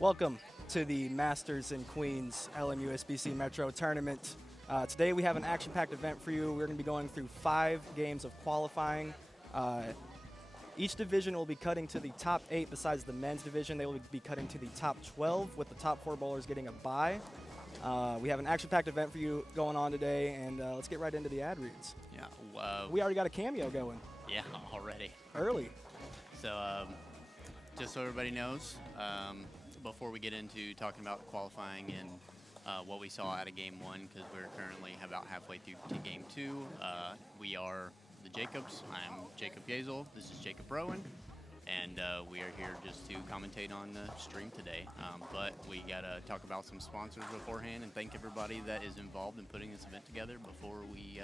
Welcome to the Masters and Queens USBC Metro Tournament. Today we have an action-packed event for you. We're going to be going through 5 games of qualifying. Each division will be cutting to the top 8 besides the men's division. They will be cutting to the top 12 with the top 4 bowlers getting a bye. We have an action-packed event for you going on today, and let's get right into the ad reads. Yeah. We already got a cameo going. Yeah, already. Early. So, just so everybody knows, before we get into talking about qualifying and what we saw out of Game 1, because we're currently about halfway through to Game 2, we are the Jacobs. I'm Jacob Gazel. This is Jacob Rowan. And we are here just to commentate on the stream today. But we got to talk about some sponsors beforehand and thank everybody that is involved in putting this event together before we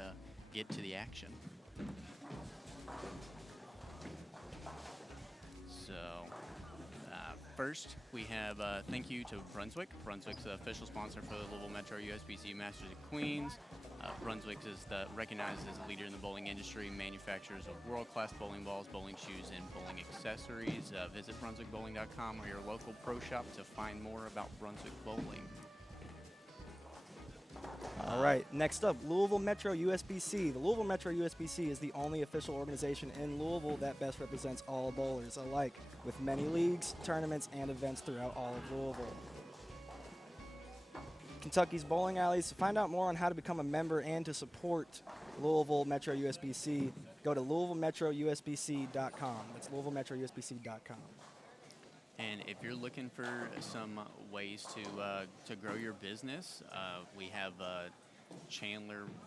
get to the action. So first, we have thank you to Brunswick. Brunswick's the official sponsor for the Louisville Metro USBC Masters of Queens. Brunswick is recognized as a leader in the bowling industry, manufacturers of world-class bowling balls, bowling shoes, and bowling accessories. Visit brunswickbowling.com or your local pro shop to find more about Brunswick Bowling. All right, next up, Louisville Metro USBC. The Louisville Metro USBC is the only official organization in Louisville that best represents all bowlers alike, with many leagues, tournaments, and events throughout all of Louisville. Kentucky's bowling alleys. To find out more on how to become a member and to support Louisville Metro USBC, go to LouisvilleMetroUSBC.com. That's LouisvilleMetroUSBC.com. And if you're looking for some ways to grow your business, we have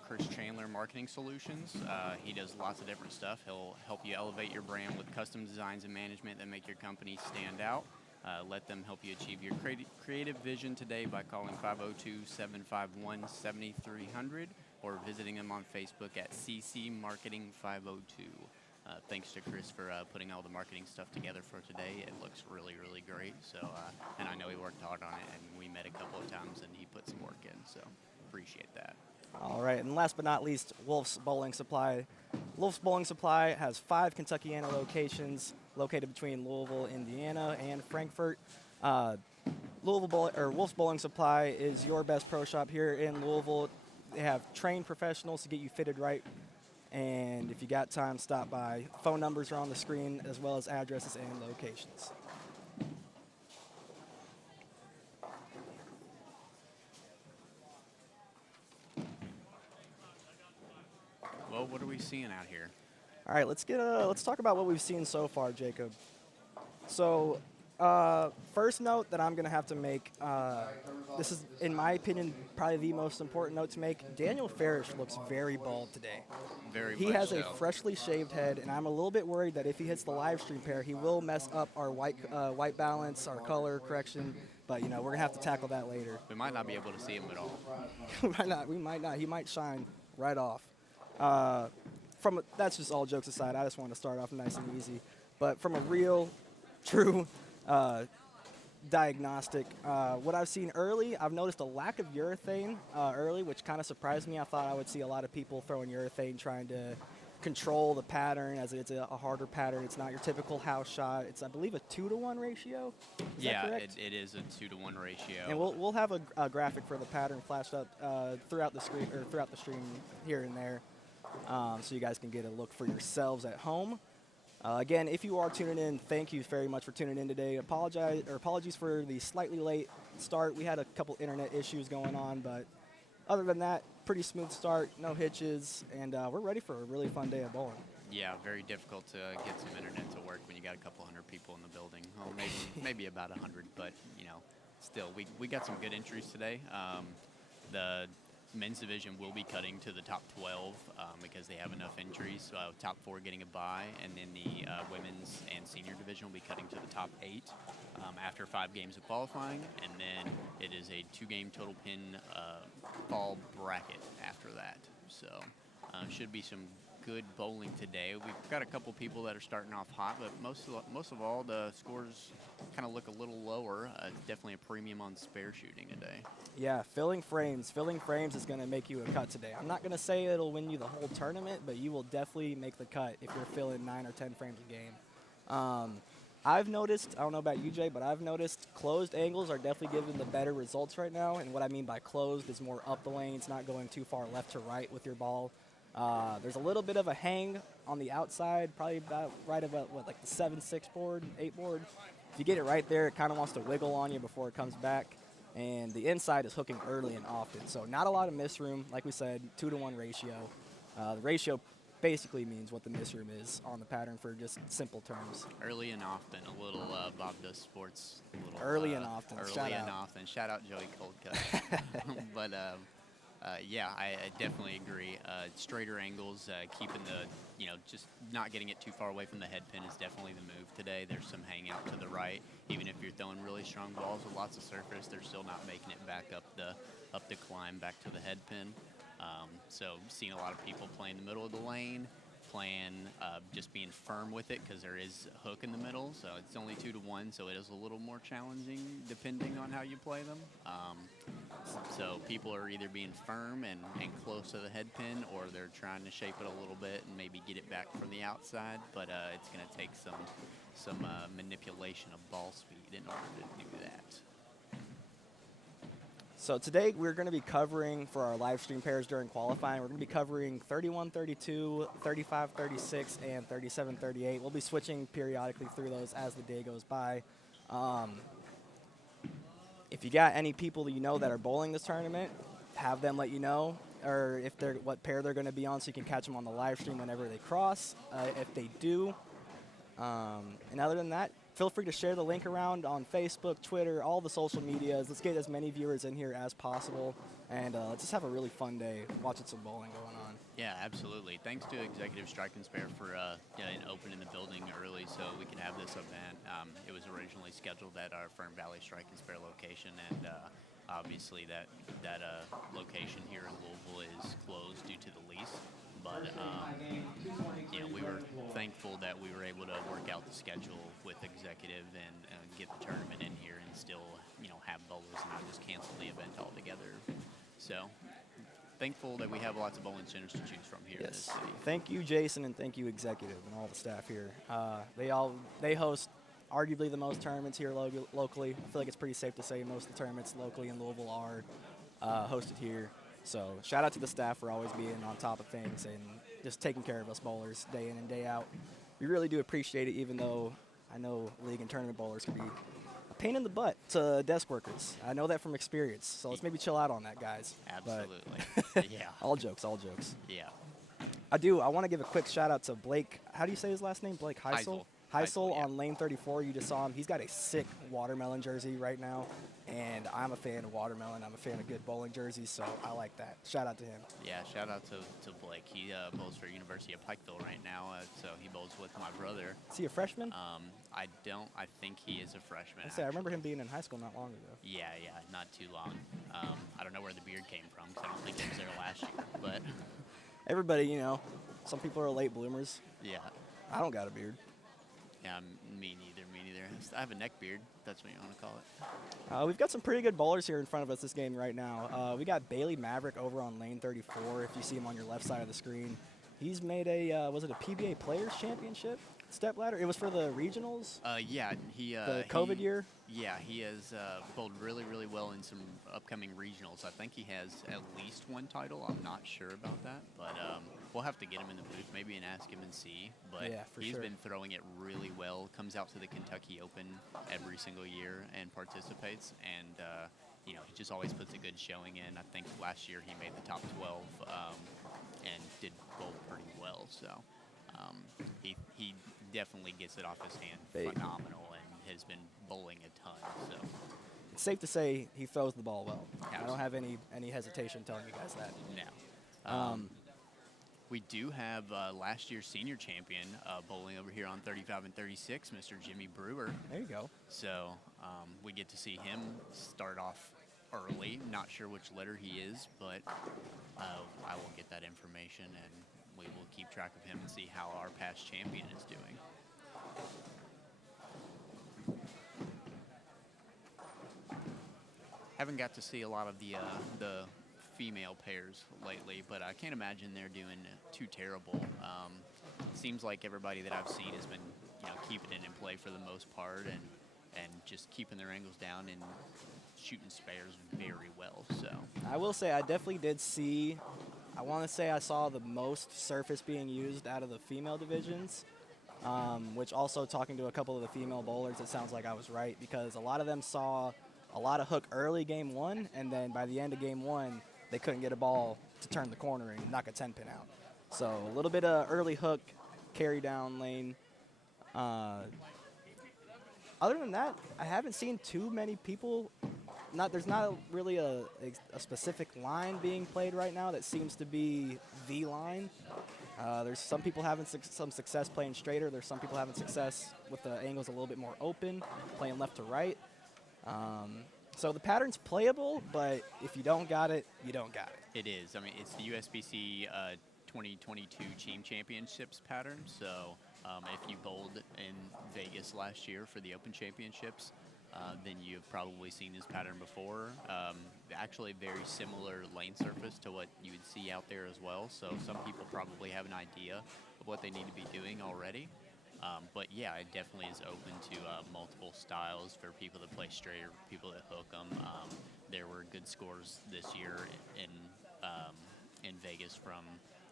Chris Chandler Marketing Solutions. He does lots of different stuff. He'll help you elevate your brand with custom designs and management that make your company stand out. Let them help you achieve your creative vision today by calling 502-751-7300 or visiting them on Facebook at CC Marketing 502. Thanks to Chris for putting all the marketing stuff together for today. It looks really, really great. So, and I know he worked hard on it, and we met a couple of times, and he put some work in. So, appreciate that. All right, and last but not least, Wolf's Bowling Supply. Wolf's Bowling Supply has 5 Kentuckiana locations located between Louisville, Indiana, and Frankfort. Wolf's Bowling Supply is your best pro shop here in Louisville. They have trained professionals to get you fitted right. And if you got time, stop by. Phone numbers are on the screen, as well as addresses and locations. Well, what are we seeing out here? All right, let's talk about what we've seen so far, Jacob. So, first note that I'm going to have to make, this is, in my opinion, probably the most important note to make. Daniel Farish looks very bald today. He has a freshly shaved head, and I'm a little bit worried that if he hits the live stream pair, he will mess up our white balance, our color correction. But, you know, we're going to have to tackle that later. We might not be able to see him at all. We might not. He might shine right off. That's just all jokes aside. I just want to start off nice and easy. But from a real, true diagnostic, what I've seen early, I've noticed a lack of urethane early, which kind of surprised me. I thought I would see a lot of people throwing urethane trying to control the pattern, as it's a harder pattern. It's not your typical house shot. It's, I believe, a 2-to-1 ratio. Is that correct? it is a 2-to-1 ratio. And we'll have a graphic for the pattern flashed up throughout the screen or throughout the stream here and there, so you guys can get a look for yourselves at home. Again, if you are tuning in, thank you very much for tuning in today. Apologies for the slightly late start. We had a couple internet issues going on, but other than that, pretty smooth start, no hitches, and we're ready for a really fun day of bowling. Yeah, very difficult to get some internet to work when you got a couple hundred people in the building. Well, maybe about 100, but you know, still, we got some good entries today. The men's division will be cutting to the top 12 because they have enough entries. Top 4 getting a bye, and then the women's and senior division will be cutting to the top 8 after 5 games of qualifying, and then it is a 2-game total pin fall bracket after that. So should be some good bowling today. We've got a couple people that are starting off hot, but most of all, the scores kind of look a little lower. Definitely a premium on spare shooting today. Yeah, filling frames. Filling frames is going to make you a cut today. I'm not going to say it'll win you the whole tournament, but you will definitely make the cut if you're filling 9 or 10 frames a game. I've noticed, I don't know about you, Jay, but I've noticed closed angles are definitely giving the better results right now. And what I mean by closed is more up the lanes, not going too far left to right with your ball. There's a little bit of a hang on the outside, probably about right about like the 7-6 board, 8 board. If you get it right there, it kind of wants to wiggle on you before it comes back. And the inside is hooking early and often. So not a lot of miss room. Like we said, 2-to-1 ratio. The ratio basically means what the miss room is on the pattern for just simple terms. Early and often, a little Bob Does Sports. Little, Early and often. Early and often. Shout out Joey Coldcut. But yeah, I definitely agree. Straighter angles, keeping the, just not getting it too far away from the head pin is definitely the move today. There's some hang out to the right. Even if you're throwing really strong balls with lots of surface, they're still not making it back up the climb back to the head pin. So seeing a lot of people playing the middle of the lane, playing just being firm with it because there is a hook in the middle. So it's only 2-to-1, so it is a little more challenging depending on how you play them. So people are either being firm and close to the head pin, or they're trying to shape it a little bit and maybe get it back from the outside. But it's going to take some manipulation of ball speed in order to do that. So today we're going to be covering, for our live stream pairs during qualifying, we're going to be covering 31-32, 35-36, and 37-38. We'll be switching periodically through those as the day goes by. If you got any people that you know that are bowling this tournament, have them let you know, or if they're what pair they're going to be on, so you can catch them on the live stream whenever they cross, if they do. And other than that, feel free to share the link around on Facebook, Twitter, all the social medias. Let's get as many viewers in here as possible, and let's just have a really fun day watching some bowling going on. Yeah, absolutely. Thanks to Executive Strike and Spare for opening the building early so we could have this event. It was originally scheduled at our Fern Valley Strike and Spare location, and obviously that location here in Louisville is closed due to the lease. But we were thankful that we were able to work out the schedule with Executive and get the tournament in here and still have bowlers and not just cancel the event altogether. So thankful that we have lots of bowling centers to choose from here in this city. Thank you, Jason, and thank you, Executive, and all the staff here. They host arguably the most tournaments here locally. I feel like it's pretty safe to say most of the tournaments locally in Louisville are hosted here. So shout out to the staff for always being on top of things and just taking care of us bowlers day in and day out. We really do appreciate it, even though I know league and tournament bowlers can be a pain in the butt to desk workers. I know that from experience. So let's maybe chill out on that, guys. Absolutely. Yeah. All jokes. Yeah. I want to give a quick shout out to Blake. How do you say his last name? Blake Heisel? Heisel yeah. On lane 34. You just saw him. He's got a sick watermelon jersey right now, and I'm a fan of watermelon. I'm a fan of good bowling jerseys, so I like that. Shout out to him. Yeah, shout out to Blake. He bowls for University of Pikeville right now, so he bowls with my brother. Is he a freshman? I think he is a freshman. I remember him being in high school not long ago. Yeah, not too long. I don't know where the beard came from because I don't think he was there last year. But everybody, some people are late bloomers. Yeah. I don't got a beard. Yeah, me neither. I have a neck beard. That's what you want to call it. We've got some pretty good bowlers here in front of us this game right now. We got Bailey Maverick over on lane 34, if you see him on your left side of the screen. He's made was it a PBA Players Championship step ladder? It was for the regionals? Yeah. The COVID year? Yeah, he has bowled really, really well in some upcoming regionals. I think he has at least one title. I'm not sure about that, but we'll have to get him in the booth maybe and ask him and see. But yeah, he's sure. been throwing it really well. Comes out to the Kentucky Open every single year and participates. And, he just always puts a good showing in. I think last year he made the top 12 and did bowl pretty well. So he definitely gets it off his hand phenomenal and has been bowling a ton. So it's safe to say he throws the ball well. Absolutely. I don't have any hesitation telling you guys that. No. We do have last year's senior champion bowling over here on 35 and 36, Mr. Jimmy Brewer. There you go. So we get to see him start off early. Not sure which letter he is, but I will get that information and we will keep track of him and see how our past champion is doing. Haven't got to see a lot of the female pairs lately, but I can't imagine they're doing too terrible. Seems like everybody that I've seen has been keeping it in play for the most part, and just keeping their angles down and shooting spares very well. So I will say I definitely did see. I want to say I saw the most surface being used out of the female divisions, which also talking to a couple of the female bowlers, it sounds like I was right because a lot of them saw a lot of hook early game one, and then by the end of game one, they couldn't get a ball to turn the corner and knock a 10-pin out. So a little bit of early hook, carry down lane. Other than that, I haven't seen too many people. There's not really a specific line being played right now that seems to be the line. There's some people having some success playing straighter. There's some people having success with the angles a little bit more open, playing left to right. So the pattern's playable, but if you don't got it, you don't got it. it is. I mean, it's the USBC 2022 Team Championships pattern. So if you bowled in Vegas last year for the Open Championships, then you've probably seen this pattern before. Actually, very similar lane surface to what you would see out there as well. So some people probably have an idea of what they need to be doing already. But yeah, it definitely is open to multiple styles for people that play straight or people that hook them. There were good scores this year in Vegas from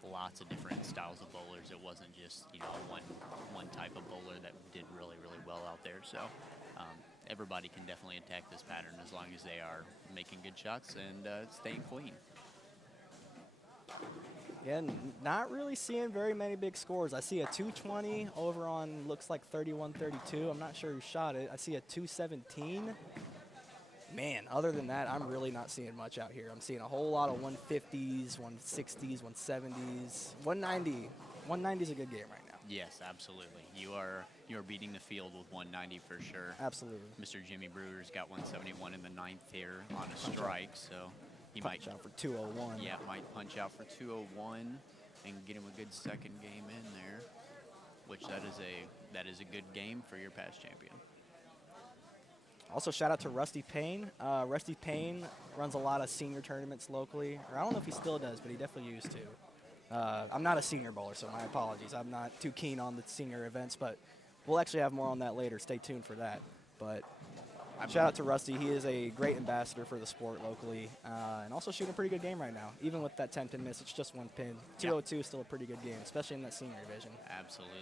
lots of different styles of bowlers. It wasn't just one type of bowler that did really well out there. So everybody can definitely attack this pattern as long as they are making good shots and staying clean. Yeah, not really seeing very many big scores. I see a 220 over on looks like 31-32. I'm not sure who shot it. I see a 217. Man, other than that, I'm really not seeing much out here. I'm seeing a whole lot of 150s, 160s, 170s, 190. 190 is a good game right now. Yes, absolutely. You are beating the field with 190 for sure. Absolutely. Mr. Jimmy Brewer's got 171 in the ninth here on a strike, so he Punch might out for 201. Yeah, might punch out for 201 and get him a good second game in there, which that is a good game for your past champion. Also, shout out to Rusty Payne. Rusty Payne runs a lot of senior tournaments locally, or I don't know if he still does, but he definitely used to. I'm not a senior bowler, so my apologies. I'm not too keen on the senior events, but we'll actually have more on that later. Stay tuned for that. But shout out to Rusty. He is a great ambassador for the sport locally, and also shooting a pretty good game right now. Even with that 10-pin miss, it's just one pin. 202 is still a pretty good game, especially in that senior division. Absolutely.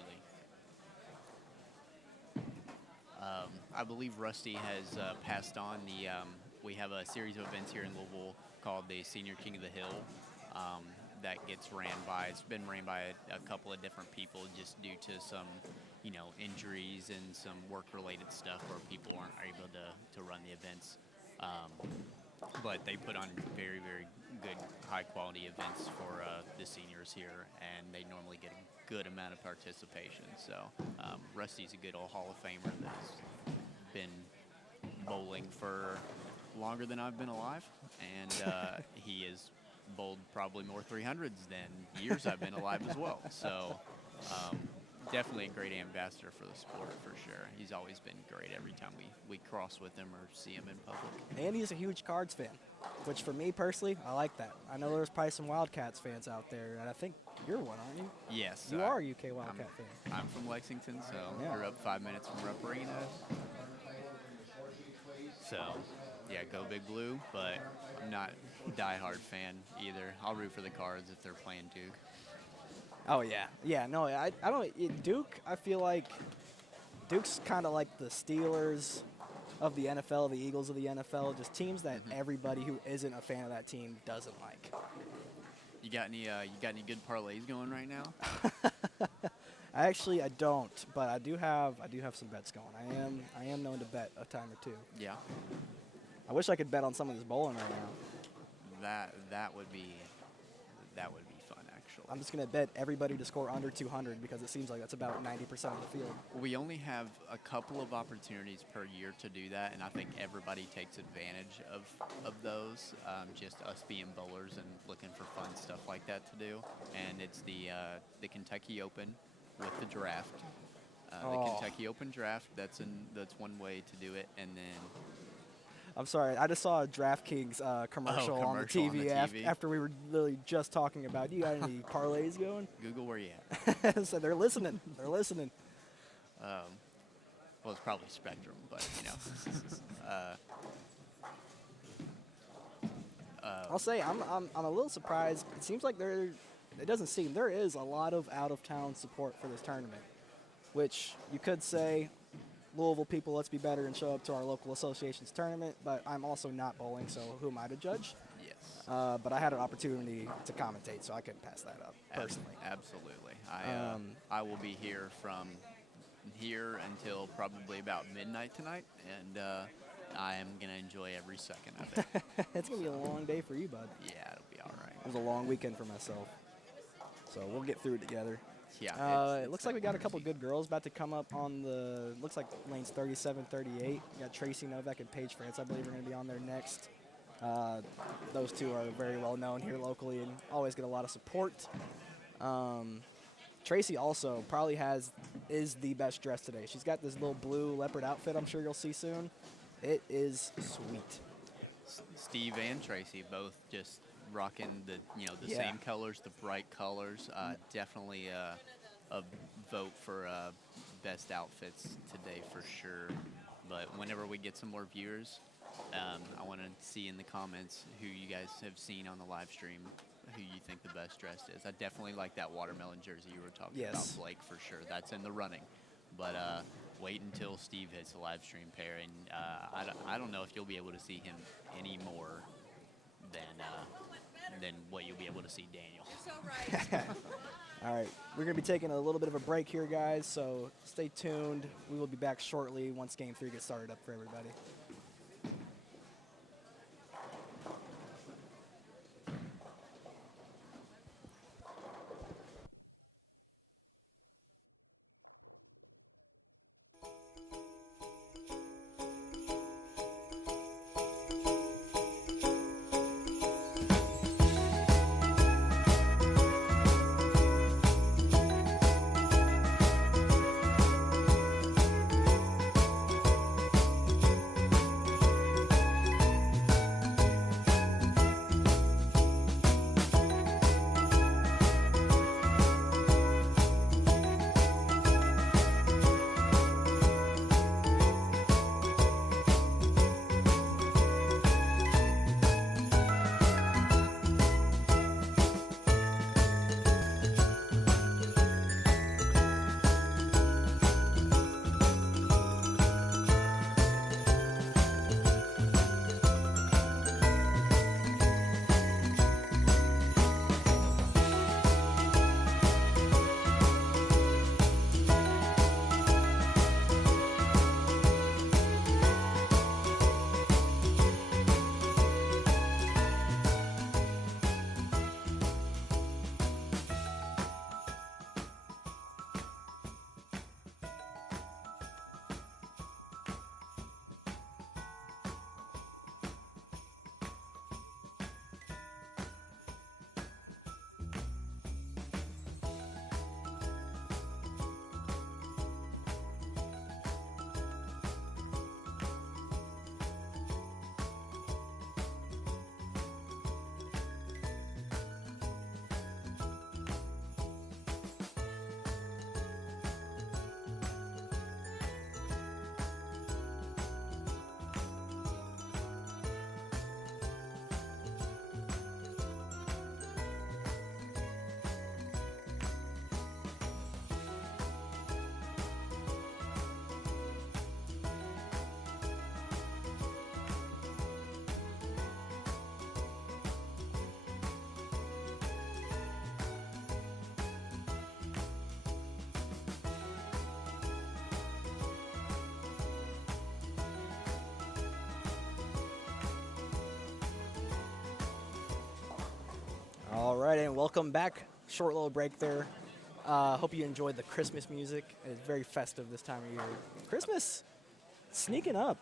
I believe Rusty has passed on the. We have a series of events here in Louisville called the Senior King of the Hill. That gets ran by. It's been ran by a couple of different people just due to some, injuries and some work-related stuff where people aren't able to run the events. But they put on very good, high-quality events for the seniors here, and they normally get a good amount of participation. So Rusty's a good old Hall of Famer that's been bowling for longer than I've been alive, and he is bowled probably more 300s than years I've been alive as well. So definitely a great ambassador for the sport for sure. He's always been great every time we cross with him or see him in public. And he's a huge Cards fan, which for me personally, I like that. I know there's probably some Wildcats fans out there, and I think you're one, aren't you? Yes. You are a UK Wildcat fan. I'm from Lexington, so Yeah. we're up 5 minutes from Rupp Arena. So, yeah, go Big Blue, but I'm not a diehard fan either. I'll root for the Cards if they're playing Duke. Oh, yeah. No, I don't. Duke, I feel like Duke's kind of like the Steelers of the NFL, the Eagles of the NFL, just teams that everybody who isn't a fan of that team doesn't like. You got any good parlays going right now? I don't, but I do have some bets going. I am known to bet a time or two. Yeah. I wish I could bet on some of this bowling right now. That would be fun actually. I'm just gonna bet everybody to score under 200 because it seems like that's about 90% of the field. We only have a couple of opportunities per year to do that, and I think everybody takes advantage of those. Just us being bowlers and looking for fun stuff like that to do. And it's the Kentucky Open with the draft. The Kentucky Open draft. That's one way to do it, and then. I'm sorry, I just saw a DraftKings commercial on the TV, after we were literally just talking about. You got any parlays going? Google where you at. So they're listening. Well, it's probably Spectrum, but I'll say I'm a little surprised. It seems like it doesn't seem, there is a lot of out-of-town support for this tournament, which you could say, Louisville people, let's be better and show up to our local association's tournament, but I'm also not bowling, so who am I to judge? yes. But I had an opportunity to commentate, so I couldn't pass that up, personally. Absolutely. I will be here from here until probably about midnight tonight, and I am going to enjoy every second of it. It's going to be a long day for you, bud. Yeah, it'll be all right. It was a long weekend for myself, so we'll get through it together. Yeah. It looks like we got a couple good girls about to come up on the, looks like lanes 37, 38. We got Tracy Novak and Paige France, I believe, are going to be on there next. Those two are very well known here locally and always get a lot of support. Tracy also probably is the best dressed today. She's got this little blue leopard outfit I'm sure you'll see soon. It is sweet. Steve and Tracy both just rocking the same colors, the bright colors. Definitely a vote for best outfits today for sure. But whenever we get some more viewers, I want to see in the comments who you guys have seen on the live stream, who you think the best dressed is. I definitely like that watermelon jersey you were talking about, Blake, for sure. That's in the running. But wait until Steve hits the live stream pair, and I don't know if you'll be able to see him any more than what you'll be able to see Daniel. All right, we're going to be taking a little bit of a break here, guys, so stay tuned. We will be back shortly once Game 3 gets started up for everybody. All right, and welcome back. Short little break there. Hope you enjoyed the Christmas music. It's very festive this time of year. Christmas sneaking up,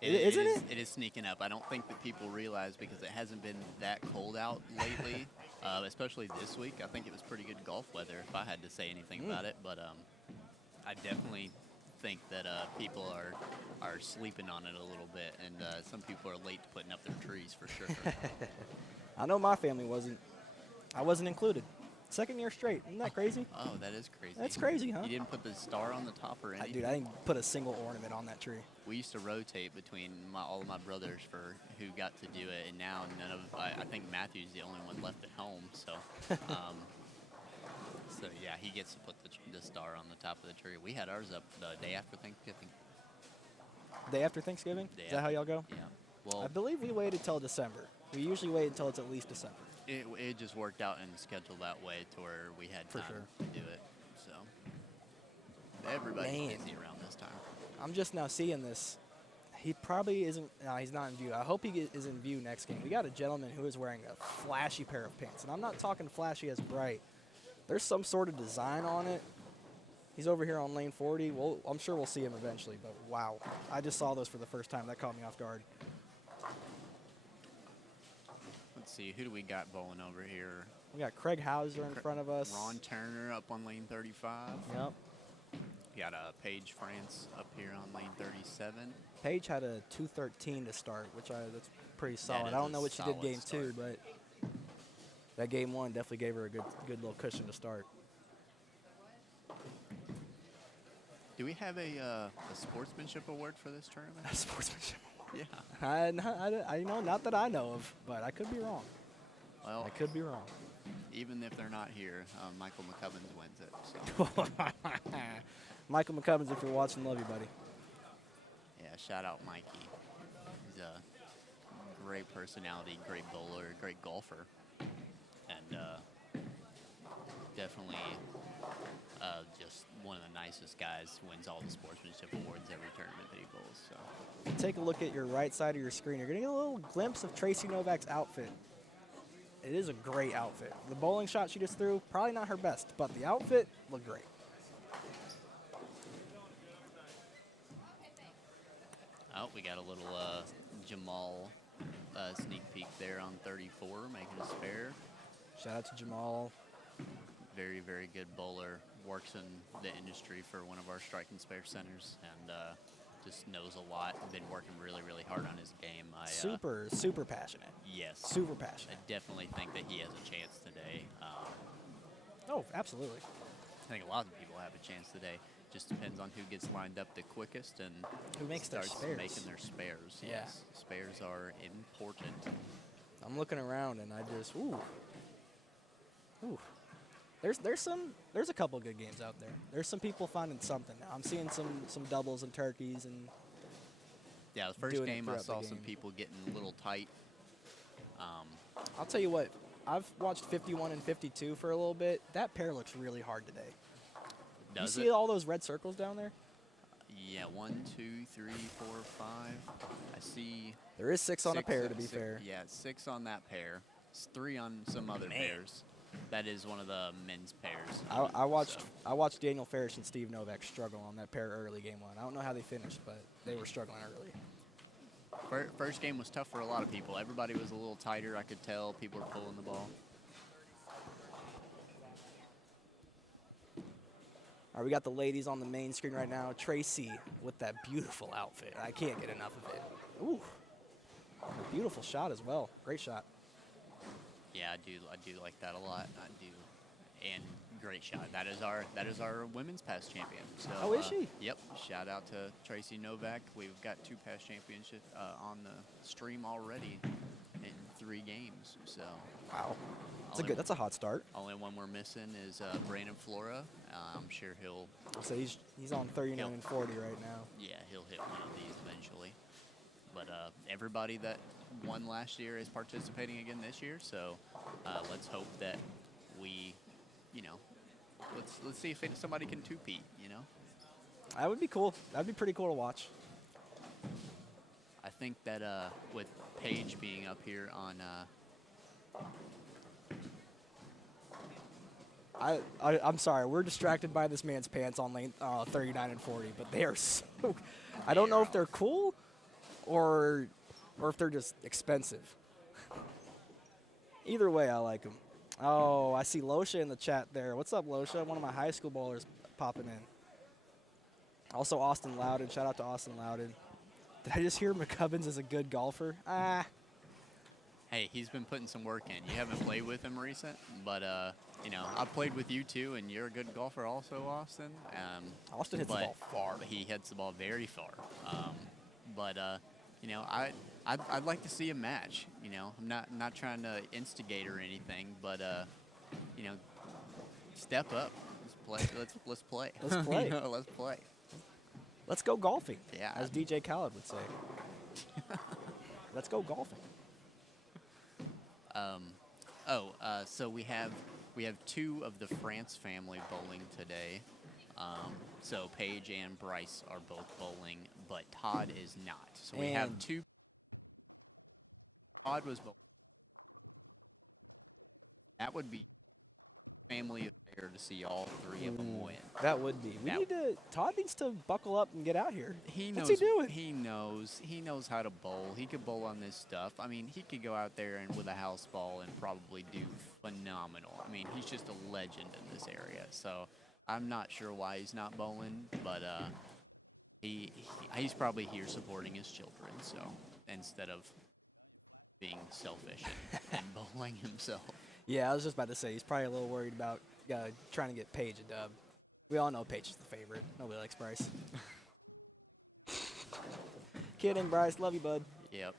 isn't it? It is sneaking up. I don't think that people realize because it hasn't been that cold out lately, especially this week. I think it was pretty good golf weather if I had to say anything about it. But I definitely think that people are sleeping on it a little bit, and some people are late to putting up their trees for sure. I know my family wasn't. I wasn't included. Second year straight. Isn't that crazy? Oh, that is crazy. That's crazy, huh? You didn't put the star on the top or anything? Dude, I didn't put a single ornament on that tree. We used to rotate between all of my brothers for who got to do it, and now none of I think Matthew's the only one left at home. So, so yeah, he gets to put the star on the top of the tree. We had ours up the day after Thanksgiving. Day after Thanksgiving? Is that how y'all go? Yeah. Well, I believe we waited till December. We usually wait until it's at least December. it just worked out in the schedule that way to where we had For time sure. to do it. So everybody's Man. busy around this time. I'm just now seeing this. He probably isn't. No, he's not in view. I hope he is in view next game. We got a gentleman who is wearing a flashy pair of pants, and I'm not talking flashy as bright. There's some sort of design on it. He's over here on lane 40. I'm sure we'll see him eventually, but wow. I just saw those for the first time. That caught me off guard. Let's see, who do we got bowling over here? We got Craig Hauser in front of us. Ron Turner up on lane 35. Yep. We got Paige France up here on lane 37. Paige had a 213 to start, which that's pretty solid. is I don't a know what she did solid game start. 2, but that game 1 definitely gave her a good little cushion to start. Do we have a sportsmanship award for this tournament? Sportsmanship. Yeah. I know, not that I know of, but I could be wrong. Well, I could be wrong. even if they're not here, Michael McCubbins wins it. So. Michael McCubbins, if you're watching, love you, buddy. Yeah, shout out Mikey. He's a great personality, great bowler, great golfer, and definitely just one of the nicest guys. Wins all the sportsmanship awards every tournament that he bowls. So. Take a look at your right side of your screen. You're getting a little glimpse of Tracy Novak's outfit. It is a great outfit. The bowling shot she just threw, probably not her best, but the outfit looked great. Oh, we got a little Jamal sneak peek there on 34, making a spare. Shout out to Jamal. Very, very good bowler. Works in the industry for one of our strike and spare centers, and just knows a lot. Been working really, really hard on his game. Super passionate. Yes. Super passionate. I definitely think that he has a chance today. Oh, absolutely. I think a lot of people have a chance today. Just depends on who gets lined up the quickest and Who makes their starts spares. making their spares. Yeah. Yes, spares are important. I'm looking around and I just, ooh. There's a couple good games out there. There's some people finding something now. I'm seeing some doubles and turkeys and Yeah, the first doing it game I throughout the saw some game. people getting a little tight. I'll tell you what, I've watched 51 and 52 for a little bit. That pair looks really hard today. Does you it? see all those red circles down there? Yeah, 1, 2, 3, 4, 5. I see. There is 6 on a six- pair, to be six- fair. Yeah, 6 on that pair. 3 on some other pairs. That is one of the men's pairs. I watched So, I watched Daniel Farish and Steve Novak struggle on that pair early game 1. I don't know how they finished, but they were struggling early. First game was tough for a lot of people. Everybody was a little tighter. I could tell people were pulling the ball. All right, we got the ladies on the main screen right now. Tracy with that beautiful outfit. I can't get enough of it. Ooh, a beautiful shot as well. Great shot. Yeah, I do like that a lot. I do, and great shot. That is our women's past champion. So, Oh, is she? Yep. Shout out to Tracy Novak. We've got 2 past championships on the stream already in 3 games. So Wow, Only- that's a hot start. only one we're missing is Brandon Flora. I'm sure he'll So he's on 39 and 40 right now. he'll hit one of these eventually. But everybody that won last year is participating again this year. So let's hope that we, let's see if somebody can two-peat, That would be cool. That'd be pretty cool to watch. I think that with Paige being up here on I'm sorry, we're distracted by this man's pants on lane 39 and 40, but they are so. I don't know if they're cool, or if they're just expensive. Either way, I like them. Oh, I see Losha in the chat there. What's up, Losha? One of my high school bowlers popping in. Also, Austin Loudon. Shout out to Austin Loudon. Did I just hear McCubbins is a good golfer? Hey, he's been putting some work in. You haven't played with him recent, but you know, I've played with you too, and you're a good golfer also, Austin. Austin hits the ball far. He hits the ball very far. But you know, I'd like to see a match. You know, I'm not trying to instigate or anything, but you know, step up. Let's play. Let's play. You know, let's play. Let's go golfing. Yeah. As DJ Khaled would say. Let's go golfing. So we have two of the France family bowling today. So Paige and Bryce are both bowling, but Todd is not. So we have And- two. Todd was bowling. That would be family affair to see all three of them win. That would be. Todd needs to buckle up and get out here. He knows. What's he doing? He knows how to bowl. He could bowl on this stuff. I mean, he could go out there and with a house ball and probably do phenomenal. I mean, he's just a legend in this area. So I'm not sure why he's not bowling, but he's probably here supporting his children. So instead of being selfish and bowling himself. Yeah, I was just about to say, he's probably a little worried about trying to get Paige a dub. We all know Paige is the favorite. Nobody likes Bryce. Kidding, Bryce. Love you, bud. Yep.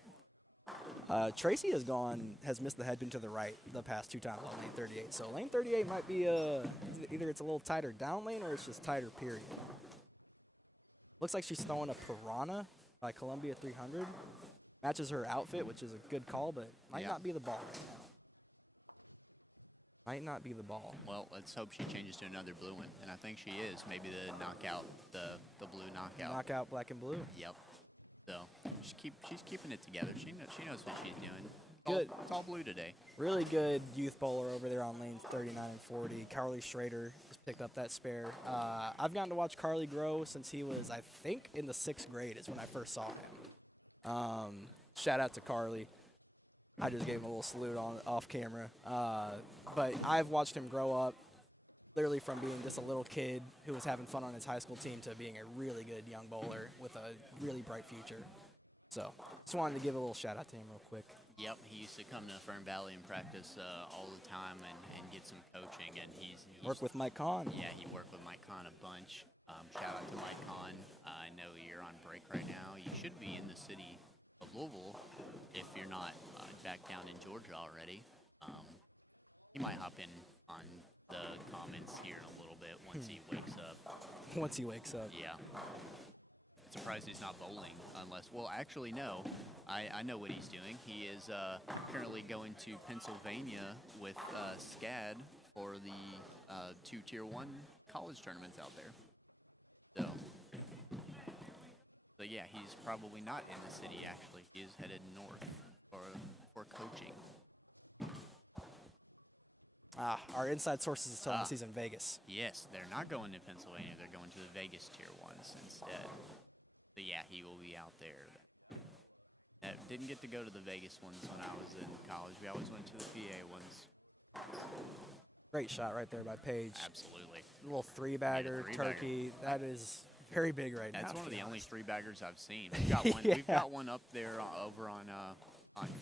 Tracy has missed the headpin to the right the past 2 times on lane 38. So lane 38 might be either it's a little tighter down lane or it's just tighter, period. Looks like she's throwing a Piranha by Columbia 300. Matches her outfit, which is a good call, but might not be the ball right now. Might not be the ball. Well, let's hope she changes to another blue one, and I think she is. Maybe the knockout, the blue knockout. Knockout black and blue. Yep. So she's keeping it together. She knows what she's doing. Good. It's all blue today. Really good youth bowler over there on lanes 39 and 40. Carly Schrader has picked up that spare. I've gotten to watch Carly grow since he was, I think, in the 6th grade is when I first saw him. Shout out to Carly. I just gave him a little salute off camera. But I've watched him grow up, literally from being just a little kid who was having fun on his high school team to being a really good young bowler with a really bright future. So just wanted to give a little shout out to him real quick. Yep, he used to come to Fern Valley and practice all the time and get some coaching. And he's Work with Mike Kahn. Yeah, he worked with Mike Kahn a bunch. Shout out to Mike Kahn. I know you're on break right now. You should be in the city of Louisville if you're not back down in Georgia already. He might hop in on the comments here in a little bit once he wakes up. Once he wakes up. Yeah. Surprised he's not bowling unless, well, actually, no. I know what he's doing. He is currently going to Pennsylvania with SCAD for the 2 Tier 1 college tournaments out there. So yeah, he's probably not in the city, actually. He is headed north for coaching. Our inside sources is telling us he's in Vegas. Yes, they're not going to Pennsylvania. They're going to the Vegas Tier 1s instead. So yeah, he will be out there. Didn't get to go to the Vegas ones when I was in college. We always went to the PA ones. Great shot right there by Paige. Absolutely. A little 3-bagger, turkey. That is very big right now. That's one of the only 3-baggers I've seen. We've got one. We've got one up there over on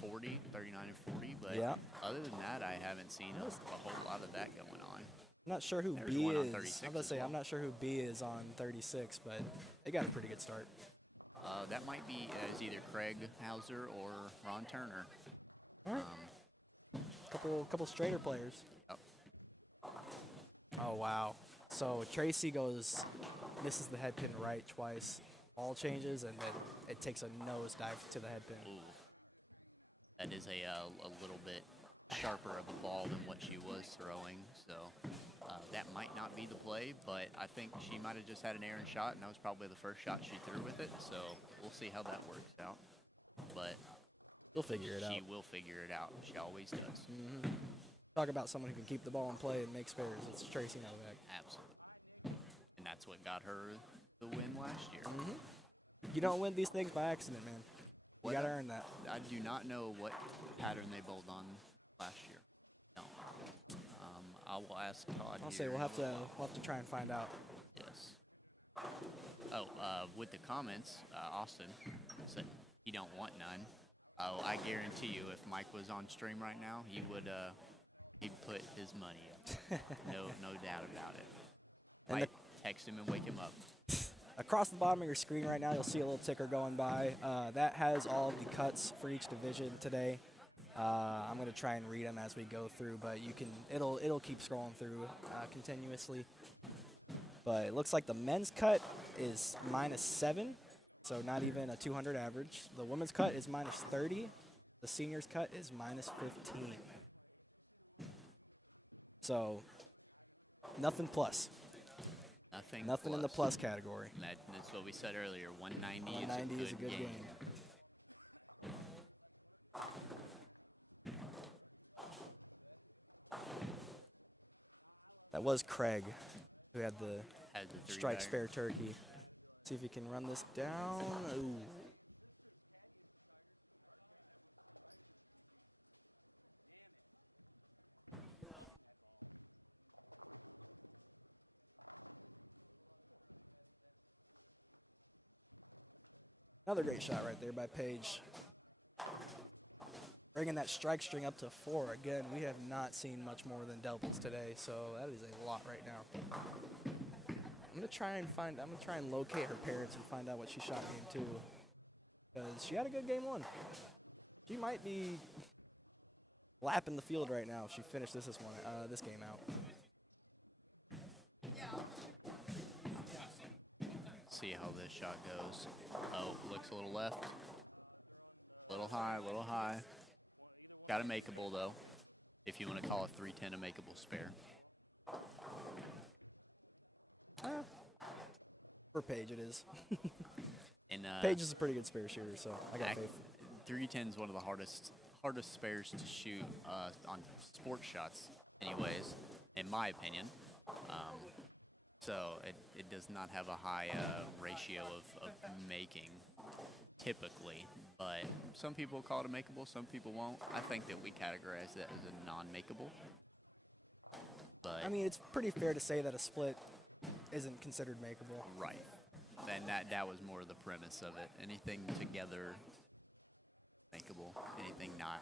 40, 39 and 40. But other than that, I haven't seen a whole lot of that going on. I'm not sure who There's B one on is. 36 I'm gonna say as well. I'm not sure who B is on 36, but they got a pretty good start. That might be is either Craig Hauser or Ron Turner. All right. Couple straighter players. Yep. Oh wow! So Tracy misses the head pin right twice. Ball changes and then it takes a nosedive to the head pin. Ooh. That is a little bit sharper of a ball than what she was throwing, so that might not be the play, but I think she might have just had an errant shot, and that was probably the first shot she threw with it, so we'll see how that works out. But She'll figure it out. she will figure it out. She always does. Mm-hmm. Talk about someone who can keep the ball in play and make spares. It's Tracy Novak. Absolutely. And that's what got her the win last year. Mm-hmm. You don't win these things by accident, man. You gotta earn that. I do not know what pattern they bowled on last year. No. I will ask Todd. I'll say we'll have to try and find out. Yes. Oh, with the comments, Austin said he don't want none. Oh, I guarantee you, if Mike was on stream right now, he would he'd put his money up. No doubt about it. And Might text him and wake him up. across the bottom of your screen right now, you'll see a little ticker going by. That has all of the cuts for each division today. I'm going to try and read them as we go through, but it'll keep scrolling through continuously. But it looks like the men's cut is -7, so not even a 200 average. The women's cut is -30. The seniors cut is -15. So nothing plus. Nothing in the plus category. That's what we said earlier. 190, 190 is a good game. That was Craig who had the strike spare turkey. See if he can run this down. Ooh. Another great shot right there by Paige. Bringing that strike string up to 4. Again, we have not seen much more than doubles today, so that is a lot right now. I'm gonna try and locate her parents and find out what she shot game 2, because she had a good game 1. She might be lapping the field right now if she finished this game out. See how this shot goes. Oh, looks a little left. Little high. Got a makeable though, if you want to call a 310 a makeable spare. For Paige, it is. And Paige is a pretty good spare shooter, so I got faith. 310 is one of the hardest spares to shoot on sports shots, anyways, in my opinion. So it does not have a high ratio of making, typically. But some people call it a makeable, some people won't. I think that we categorize that as a non-makeable. But I mean, it's pretty fair to say that a split isn't considered makeable. right. And that was more the premise of it. Anything together, makeable. Anything not.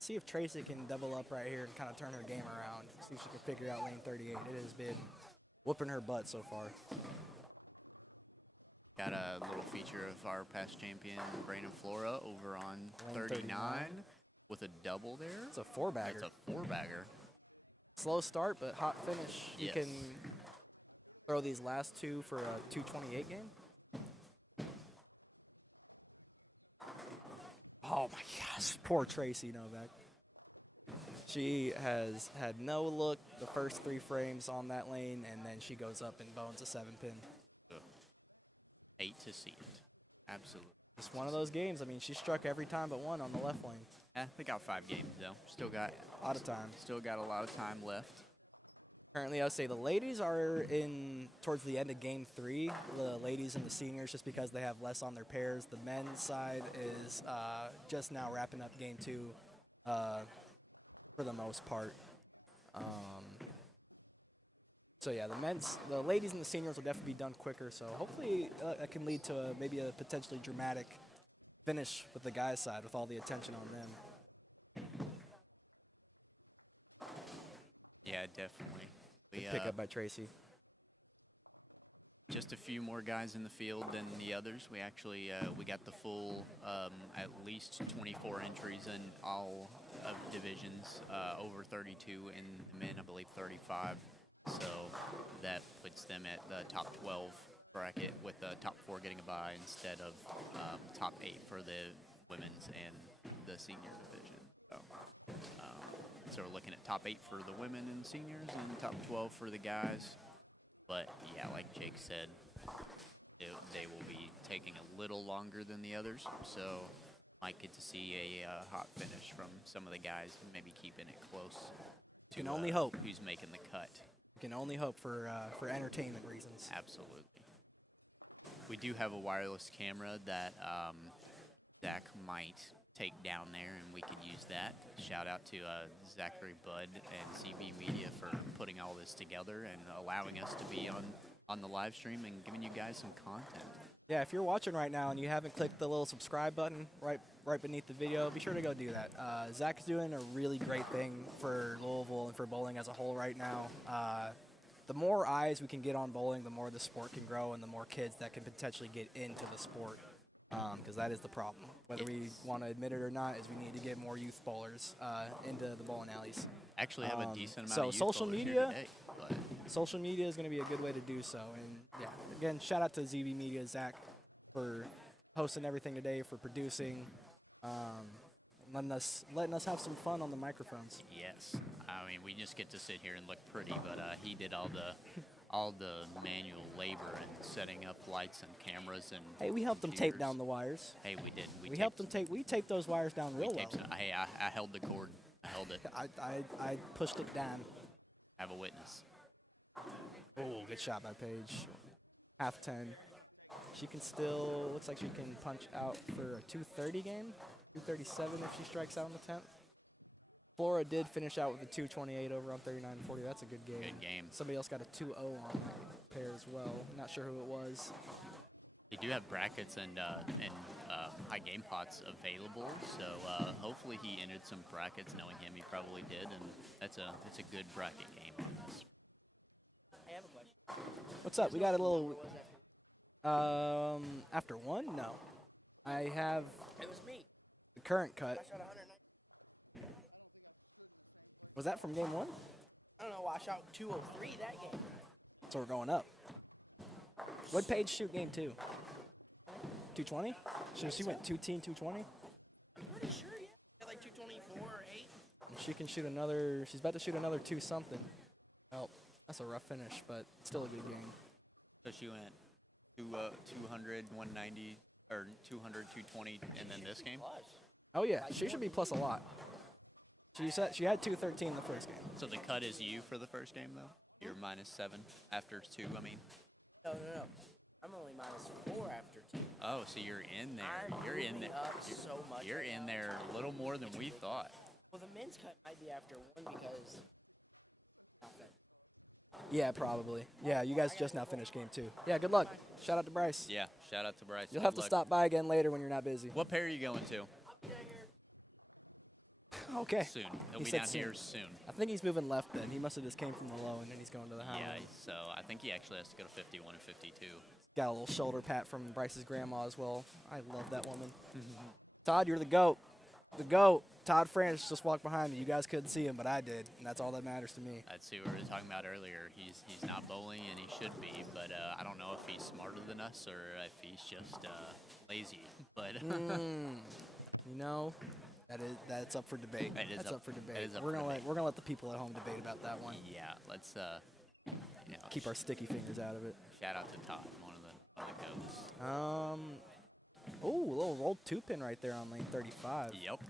See if Tracy can double up right here and kind of turn her game around. See if she can figure out lane 38. It has been whooping her butt so far. Got a little feature of our past champion, Brandon Flora, over on Lane 39 with a double there. It's a 4-bagger. That's a 4-bagger. Slow start, but hot finish. You Yes. can throw these last two for a 228 game. Oh my gosh, poor Tracy Novak. She has had no look the first 3 frames on that lane, and then she goes up and bones a 7-pin. Hate to see it. Absolutely. It's one of those games. I mean, she struck every time but one on the left lane. They got 5 games though. Still got A lot of time. Still got a lot of time left. Currently, I would say the ladies are in towards the end of game 3. The ladies and the seniors, just because they have less on their pairs. The men's side is just now wrapping up game 2 for the most part. So yeah, the ladies and the seniors will definitely be done quicker. So hopefully that can lead to maybe a potentially dramatic finish with the guys' side with all the attention on them. Yeah, definitely. Good pick up by Tracy. Just a few more guys in the field than the others. We actually we got the full at least 24 entries in all of divisions, over 32 in the men, I believe 35. So that puts them at the top 12 bracket with the top 4 getting a bye instead of top 8 for the women's and the senior division. So we're looking at top 8 for the women and seniors and top 12 for the guys. But yeah, like Jake said, they will be taking a little longer than the others. So might get to see a hot finish from some of the guys, maybe keeping it close. You can only hope. Who's making the cut. You can only hope for entertainment reasons. Absolutely. We do have a wireless camera that Zach might take down there, and we could use that. Shout out to Zachary Budd and CB Media for putting all this together and allowing us to be on the live stream and giving you guys some content. Yeah, if you're watching right now and you haven't clicked the little subscribe button right beneath the video, be sure to go do that. Zach's doing a really great thing for Louisville and for bowling as a whole right now. The more eyes we can get on bowling, the more the sport can grow and the more kids that can potentially get into the sport. Because that is the problem. Whether we want to admit it or not, is we need to get more youth bowlers into the bowling alleys. Actually have a decent amount so of youth social bowlers media, here today, but social media is going to be a good way to do so. And yeah, again, shout out to ZB Media, Zach, for hosting everything today, for producing, letting us have some fun on the microphones. yes. I mean, we just get to sit here and look pretty, but he did all the manual labor and setting up lights and cameras and Hey, we helped them tape down the wires. Hey, we did. We helped them tape. We taped those wires down real well. Hey, I held the cord. I held it. I pushed it down. Have a witness. Oh, good shot by Paige. Half 10. She can still, looks like she can punch out for a 230 game. 237 if she strikes out on the 10th. Flora did finish out with a 228 over on 39-40. That's a good game. Good game. Somebody else got a 2-0 on that pair as well. Not sure who it was. They do have brackets and high game pots available, so hopefully he entered some brackets. Knowing him, he probably did, and that's a good bracket game on this. I have a question. What's up? We got a little. After one? No. I have It was me. the current cut. I shot 190. Was that from game one? I don't know. I shot 203 that game. So we're going up. What Paige shoot game two? 220? She went 220? I'm pretty sure, yeah. Got like 224 or 8. And she can shoot another. She's about to shoot another 2 something. Well, that's a rough finish, but still a good game. So she went 200, 190, or 200, 220, and then this game. Plus. Oh yeah, she should be plus a lot. She had 213 the first game. So the cut is you for the first game, though? You're -7 after 2, I mean. No. I'm only -4 after 2. Oh, so you're in there. I'm You're in moving there. up so much You're right in now. there a little more than we thought. Well, the men's cut might be after 1 because. Yeah, probably. Yeah, you guys just now finished game 2. Yeah, good luck. Shout out to Bryce. Yeah, shout out to Bryce. You'll Good have to luck. stop by again later when you're not busy. What pair are you going to? Okay. Soon. He'll He be said down soon. here soon. I think he's moving left then. He must have just came from the low and then he's going to the high. Yeah, one. so I think he actually has to go to 51 and 52. Got a little shoulder pat from Bryce's grandma as well. I love that woman. Todd, you're the GOAT. The GOAT. Todd France just walked behind me. You guys couldn't see him, but I did, and that's all that matters to me. That's who we were talking about earlier. He's not bowling, and he should be, but I don't know if he's smarter than us or if he's just lazy. But You know, that's up for debate. That is That's up- up for that debate. is up We're for gonna debate. let the people at home debate about that one. yeah, let's Keep our sticky fingers out of it. shout out to Todd, one of the goats. Oh, a little rolled 2-pin right there on lane 35. Yep.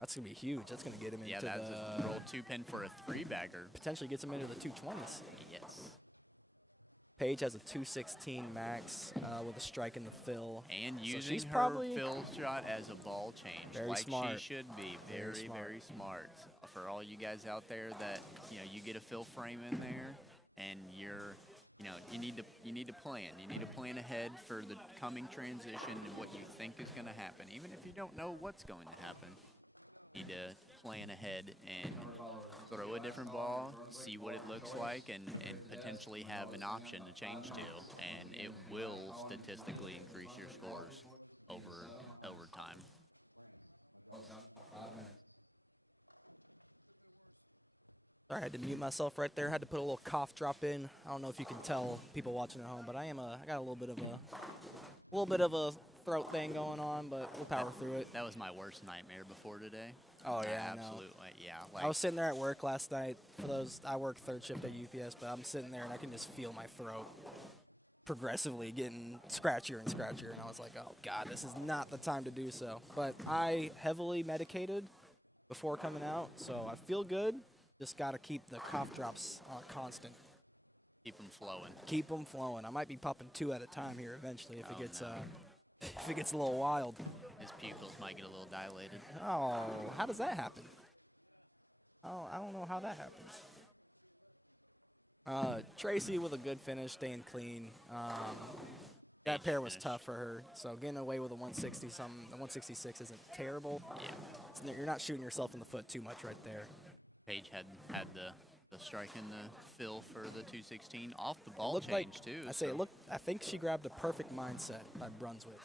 That's gonna be huge. That's gonna get him Yeah, into that's the a roll 2-pin for a 3-bagger. potentially gets him into the 220s. Yes. Paige has a 216 max with a strike in the fill. And So using she's her probably fill shot as a ball change, Very like smart. she should be. Very Very, smart. very smart. For all you guys out there that you get a fill frame in there, and you need to plan. You need to plan ahead for the coming transition and what you think is going to happen, even if you don't know what's going to happen. You need to plan ahead and throw a different ball, see what it looks like, and potentially have an option to change to, and it will statistically increase your scores over time. Sorry, I had to mute myself right there. I had to put a little cough drop in. I don't know if you can tell people watching at home, but I got a little bit of a throat thing going on, but we'll power through it. That was my worst nightmare before today. Oh yeah, I know. Absolutely, yeah. I was sitting there at work last night. For those, I work third shift at UPS, but I'm sitting there and I can just feel my throat progressively getting scratchier and scratchier, and I was like, oh god, this is not the time to do so. But I heavily medicated before coming out, so I feel good. Just got to keep the cough drops constant. Keep them flowing. Keep them flowing. I might be popping 2 at a time here eventually if Oh, it gets no. if it gets a little wild. His pupils might get a little dilated. Oh, how does that happen? Oh, I don't know how that happens. Tracy with a good finish, staying clean. That Paige pair was finished. tough for her. So getting away with a 160 something, the 166 isn't terrible. Yeah. You're not shooting yourself in the foot too much right there. Paige had the strike in the fill for the 216 off the ball Looked change like, too. I say, so it looked. I think she grabbed a perfect mindset by Brunswick.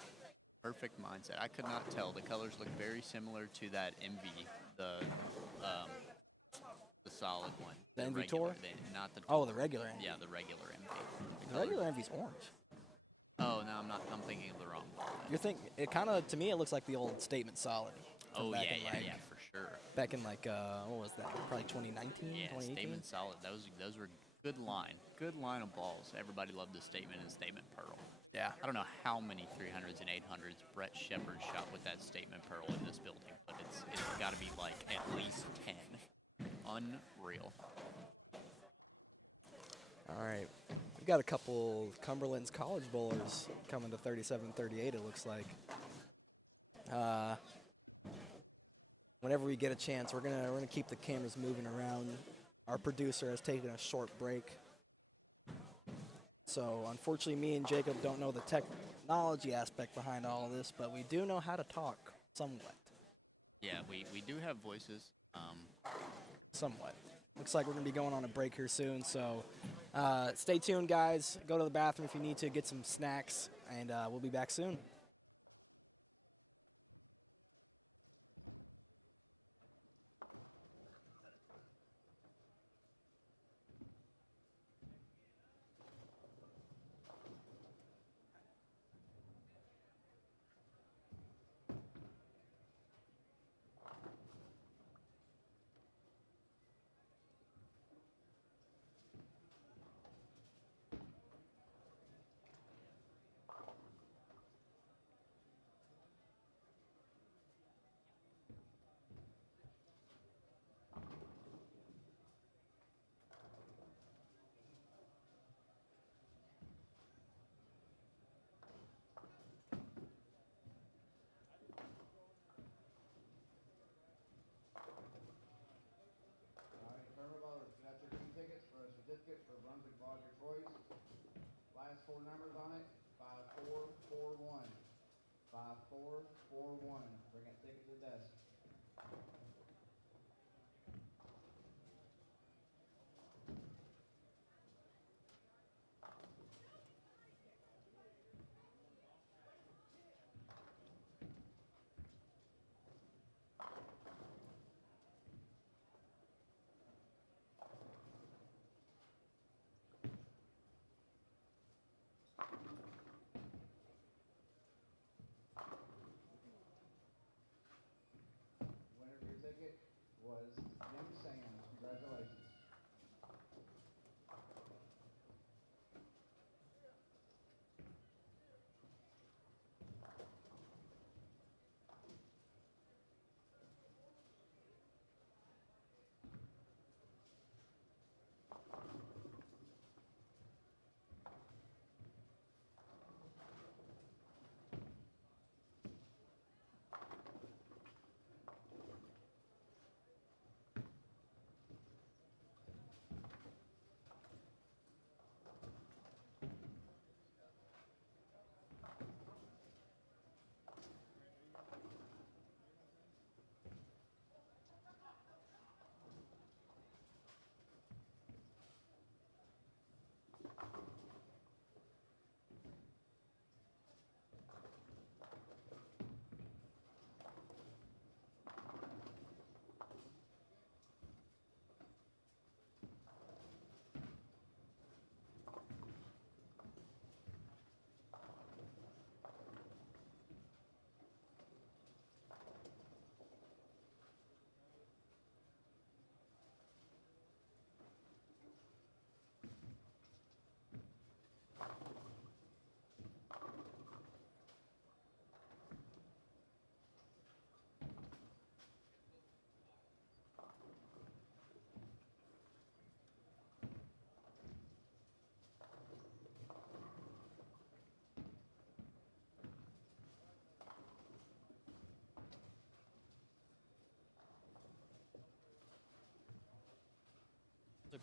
perfect mindset. I could not tell. The colors look very similar to that MV, um, the solid one. The MV regular, Tour? not the. Oh, the regular MV. Yeah, the regular MV. The regular MV's orange. Oh no, I'm not. I'm thinking of the wrong ball. You're thinking it kind of to me it looks like the old Statement Solid. From Oh back yeah, in yeah, like, yeah, for sure. Back in like what was that? Probably 2019, Yeah, 2018. Statement solid. Those were good line of balls. Everybody loved the Statement and Statement Pearl. Yeah. I don't know how many 300s and 800s Brett Shepard shot with that Statement Pearl in this building, but it's got to be like at least 10. Unreal. All right. We've got a couple Cumberland's college bowlers coming to 37-38, it looks like. Whenever we get a chance, we're gonna keep the cameras moving around. Our producer has taken a short break. So unfortunately me and Jacob don't know the technology aspect behind all of this, but we do know how to talk somewhat. Yeah, we do have voices. Somewhat. Looks like we're going to be going on a break here soon, so stay tuned, guys. Go to the bathroom if you need to, get some snacks, and we'll be back soon.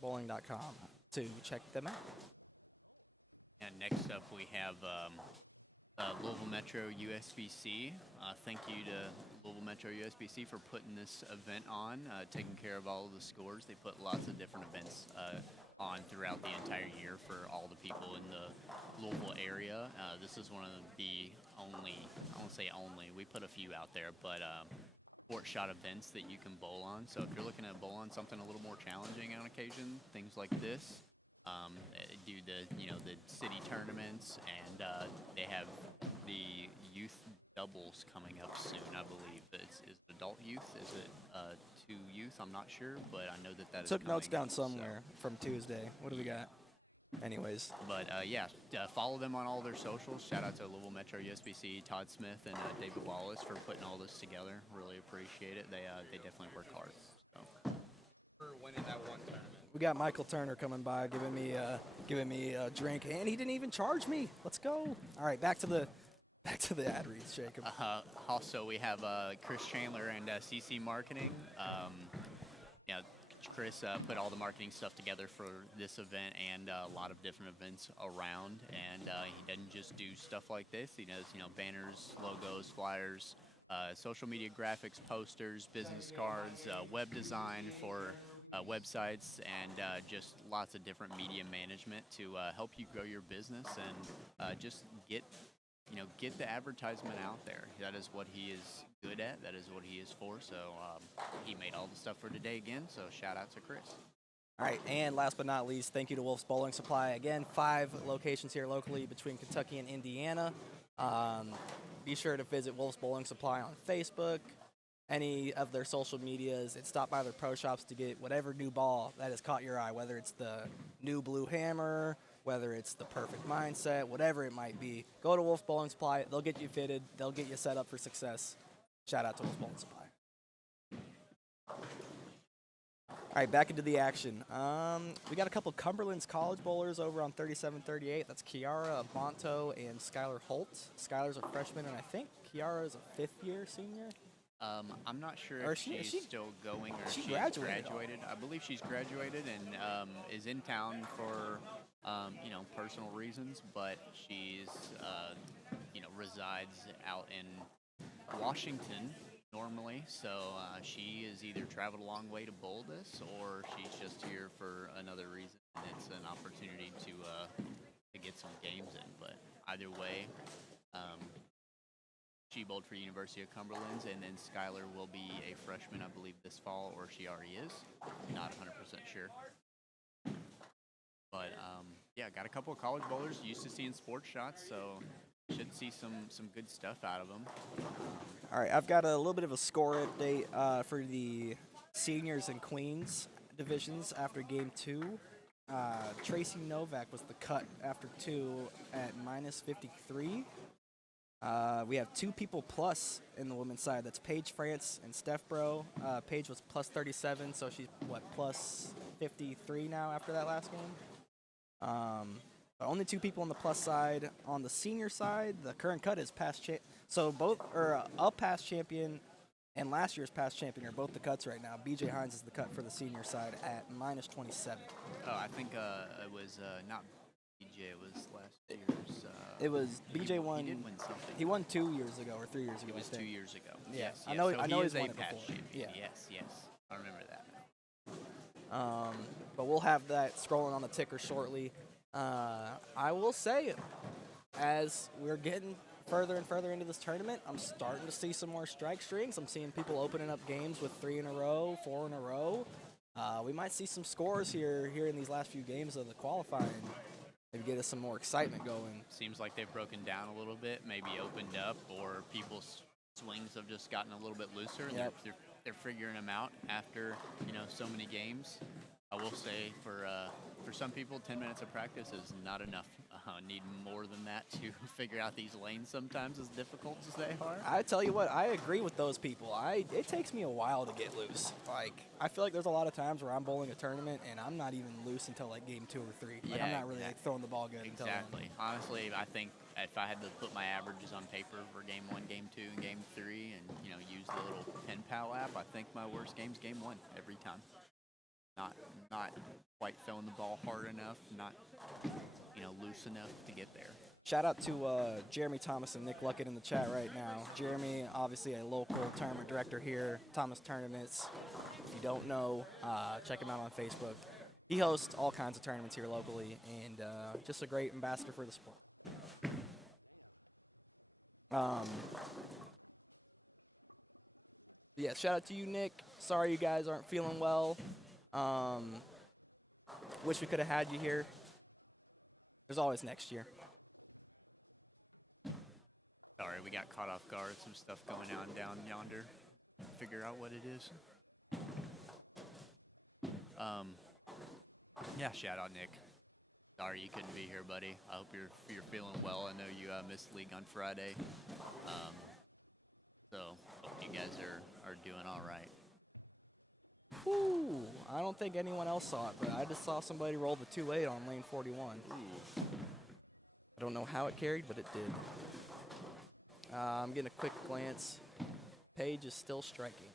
Bowling.com to check them out. And next up we have Louisville Metro USBC. Thank you to Louisville Metro USBC for putting this event on, taking care of all of the scores. They put lots of different events on throughout the entire year for all the people in the Louisville area. This is one of the only, I won't say only, we put a few out there, but sport shot events that you can bowl on. So if you're looking to bowl on something a little more challenging on occasion, things like this, do the city tournaments, and they have the youth doubles coming up soon. I believe is it adult youth? Is it to youth? I'm not sure, but I know that is Took coming notes down up, somewhere from Tuesday. What do we got? Anyways. But yeah, follow them on all their socials. Shout out to Louisville Metro USBC, Todd Smith, and David Wallace for putting all this together. Really appreciate it. They definitely work hard. So. For winning that one tournament. We got Michael Turner coming by, giving me a drink, and he didn't even charge me. Let's go. All right, back to the ad reads, Jacob. Also, we have Chris Chandler and CC Marketing. Chris put all the marketing stuff together for this event and a lot of different events around. And he doesn't just do stuff like this. He does, banners, logos, flyers, social media graphics, posters, business cards, web design for websites, and just lots of different media management to help you grow your business and just get the advertisement out there. That is what he is good at. That is what he is for. So he made all the stuff for today again. So shout out to Chris. All right, and last but not least, thank you to Wolf's Bowling Supply. Again, 5 locations here locally between Kentucky and Indiana. Be sure to visit Wolf's Bowling Supply on Facebook, any of their social medias, and stop by their pro shops to get whatever new ball that has caught your eye, whether it's the new blue hammer, whether it's the perfect mindset, whatever it might be. Go to Wolf's Bowling Supply. They'll get you fitted. They'll get you set up for success. Shout out to Wolf's Bowling Supply. All right, back into the action. We got a couple of Cumberland's college bowlers over on 37-38. That's Kiara Bonto and Skylar Holt. Skylar's a freshman, and I think Kiara is a fifth-year senior. I'm not sure Or if she- she's still going or she she's graduated. I believe she's graduated and is in town for personal reasons, but she's resides out in Washington normally, so she is either traveled a long way to bowl this, or she's just here for another reason. And it's an opportunity to get some games in. But either way, she bowled for University of Cumberland's, and then Skylar will be a freshman, I believe, this fall, or she already is. Not 100% sure. But yeah, got a couple of college bowlers used to seeing sports shots, so should see some good stuff out of them. All right, I've got a little bit of a score update for the seniors and queens divisions after game 2. Tracy Novak was the cut after 2 at -53. We have 2 people plus in the women's side. That's Paige France and Steph Bro. Paige was plus 37, so she's, plus 53 now after that last game. But only 2 people on the plus side. On the senior side, the current cut is so both are up past champion and last year's past champion are both the cuts right now. BJ Hines is the cut for the senior side at -27. Oh, I think it was not BJ. It was last year's. It was BJ won. He did win something. He won 2 years ago or 3 years ago. It was I think. 2 years ago. Yeah, Yes, I know. So I know he he's is won a it past before. champion. Yeah. Yes. I remember that now. But we'll have that scrolling on the ticker shortly. I will say, as we're getting further and further into this tournament, I'm starting to see some more strike strings. I'm seeing people opening up games with 3 in a row, 4 in a row. We might see some scores here in these last few games of the qualifying. Maybe get us some more excitement going. Seems like they've broken down a little bit, maybe opened up, or people's swings have just gotten a little bit looser. And Yep. they're figuring them out after so many games. I will say for some people, 10 minutes of practice is not enough. Need more than that to figure out these lanes sometimes, as difficult as they are. I tell you what, I agree with those people. It takes me a while to get loose. I feel like there's a lot of times where I'm bowling a tournament and I'm not even loose until game 2 or 3. I'm not really throwing the ball good until then. Exactly. Honestly, I think if I had to put my averages on paper for game 1, game 2, and game 3, and use the little Pen Pal app, I think my worst game's game 1 every time. Not quite throwing the ball hard enough, not loose enough to get there. Shout out to Jeremy Thomas and Nick Luckett in the chat right now. Jeremy, obviously a local tournament director here, Thomas Tournaments. If you don't know, check him out on Facebook. He hosts all kinds of tournaments here locally, and just a great ambassador for the sport. Yeah, shout out to you, Nick. Sorry you guys aren't feeling well. Wish we could have had you here. There's always next year. Sorry, we got caught off guard. Some stuff going on down yonder. Figure out what it is. Yeah, shout out Nick. Sorry you couldn't be here, buddy. I hope you're feeling well. I know you missed league on Friday. So hope you guys are doing all right. Whew, I don't think anyone else saw it, but I just saw somebody roll the 2-8 on lane 41. Ooh. I don't know how it carried, but it did. I'm getting a quick glance. Paige is still striking.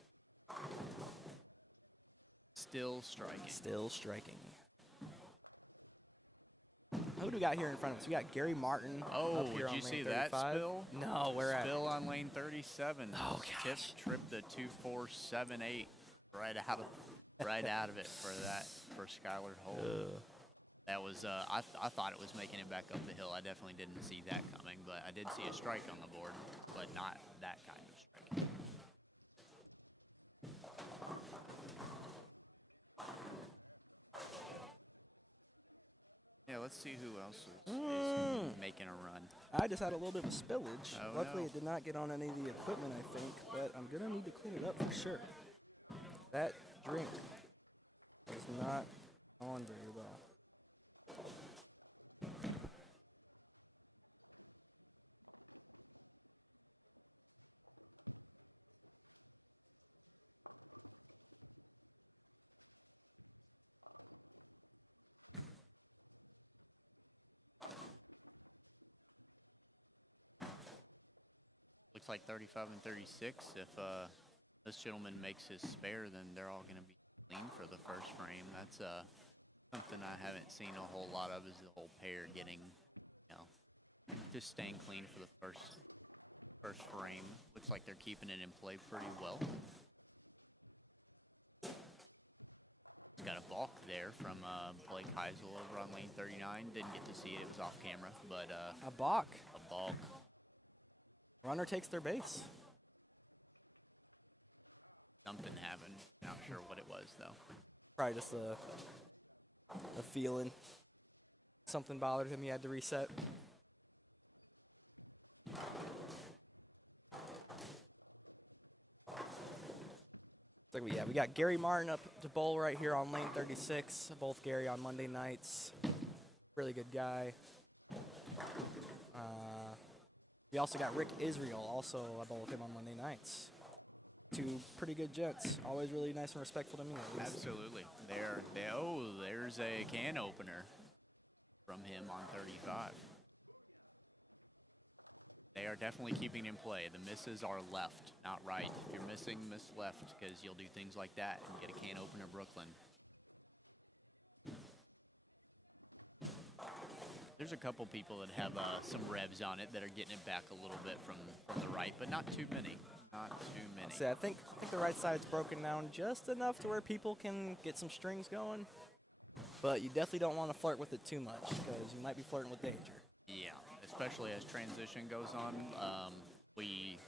Still striking. Still striking. Who do we got here in front of us? We got Gary Martin. Oh, up here did on you lane see 35. that spill? No, where at? Spill on lane 37. Oh, Tip gosh. tripped the 2478 right out of it for Skylar Holt. That was I thought it was making it back up the hill. I definitely didn't see that coming, but I did see a strike on the board, but not that kind of strike. Yeah, let's see who else is making a run. I just had a little bit of a spillage. Oh, Luckily, no. it did not get on any of the equipment, I think, but I'm going to need to clean it up for sure. That drink is not on very well. Looks like 35 and 36. If this gentleman makes his spare, then they're all going to be clean for the first frame. That's something I haven't seen a whole lot of, is the whole pair getting, just staying clean for the first frame. Looks like they're keeping it in play pretty well. He's got a balk there from Blake Heisel over on lane 39. Didn't get to see it. It was off camera, but A balk. a balk. Runner takes their base. Something happened. Not sure what it was, though. Probably just a feeling. Something bothered him. He had to reset. So we got Gary Martin up to bowl right here on lane 36. Both Gary on Monday nights. Really good guy. We also got Rick Israel, also I bowl with him on Monday nights. Two pretty good gents. Always really nice and respectful to me, at least. Absolutely. There's a can opener from him on 35. They are definitely keeping in play. The misses are left, not right. If you're missing, miss left, because you'll do things like that and get a can opener, Brooklyn. There's a couple people that have some revs on it that are getting it back a little bit from the right, but not too many. Not too many. See, I think the right side's broken down just enough to where people can get some strings going. But you definitely don't want to flirt with it too much, because you might be flirting with danger. Yeah, especially as transition goes on. We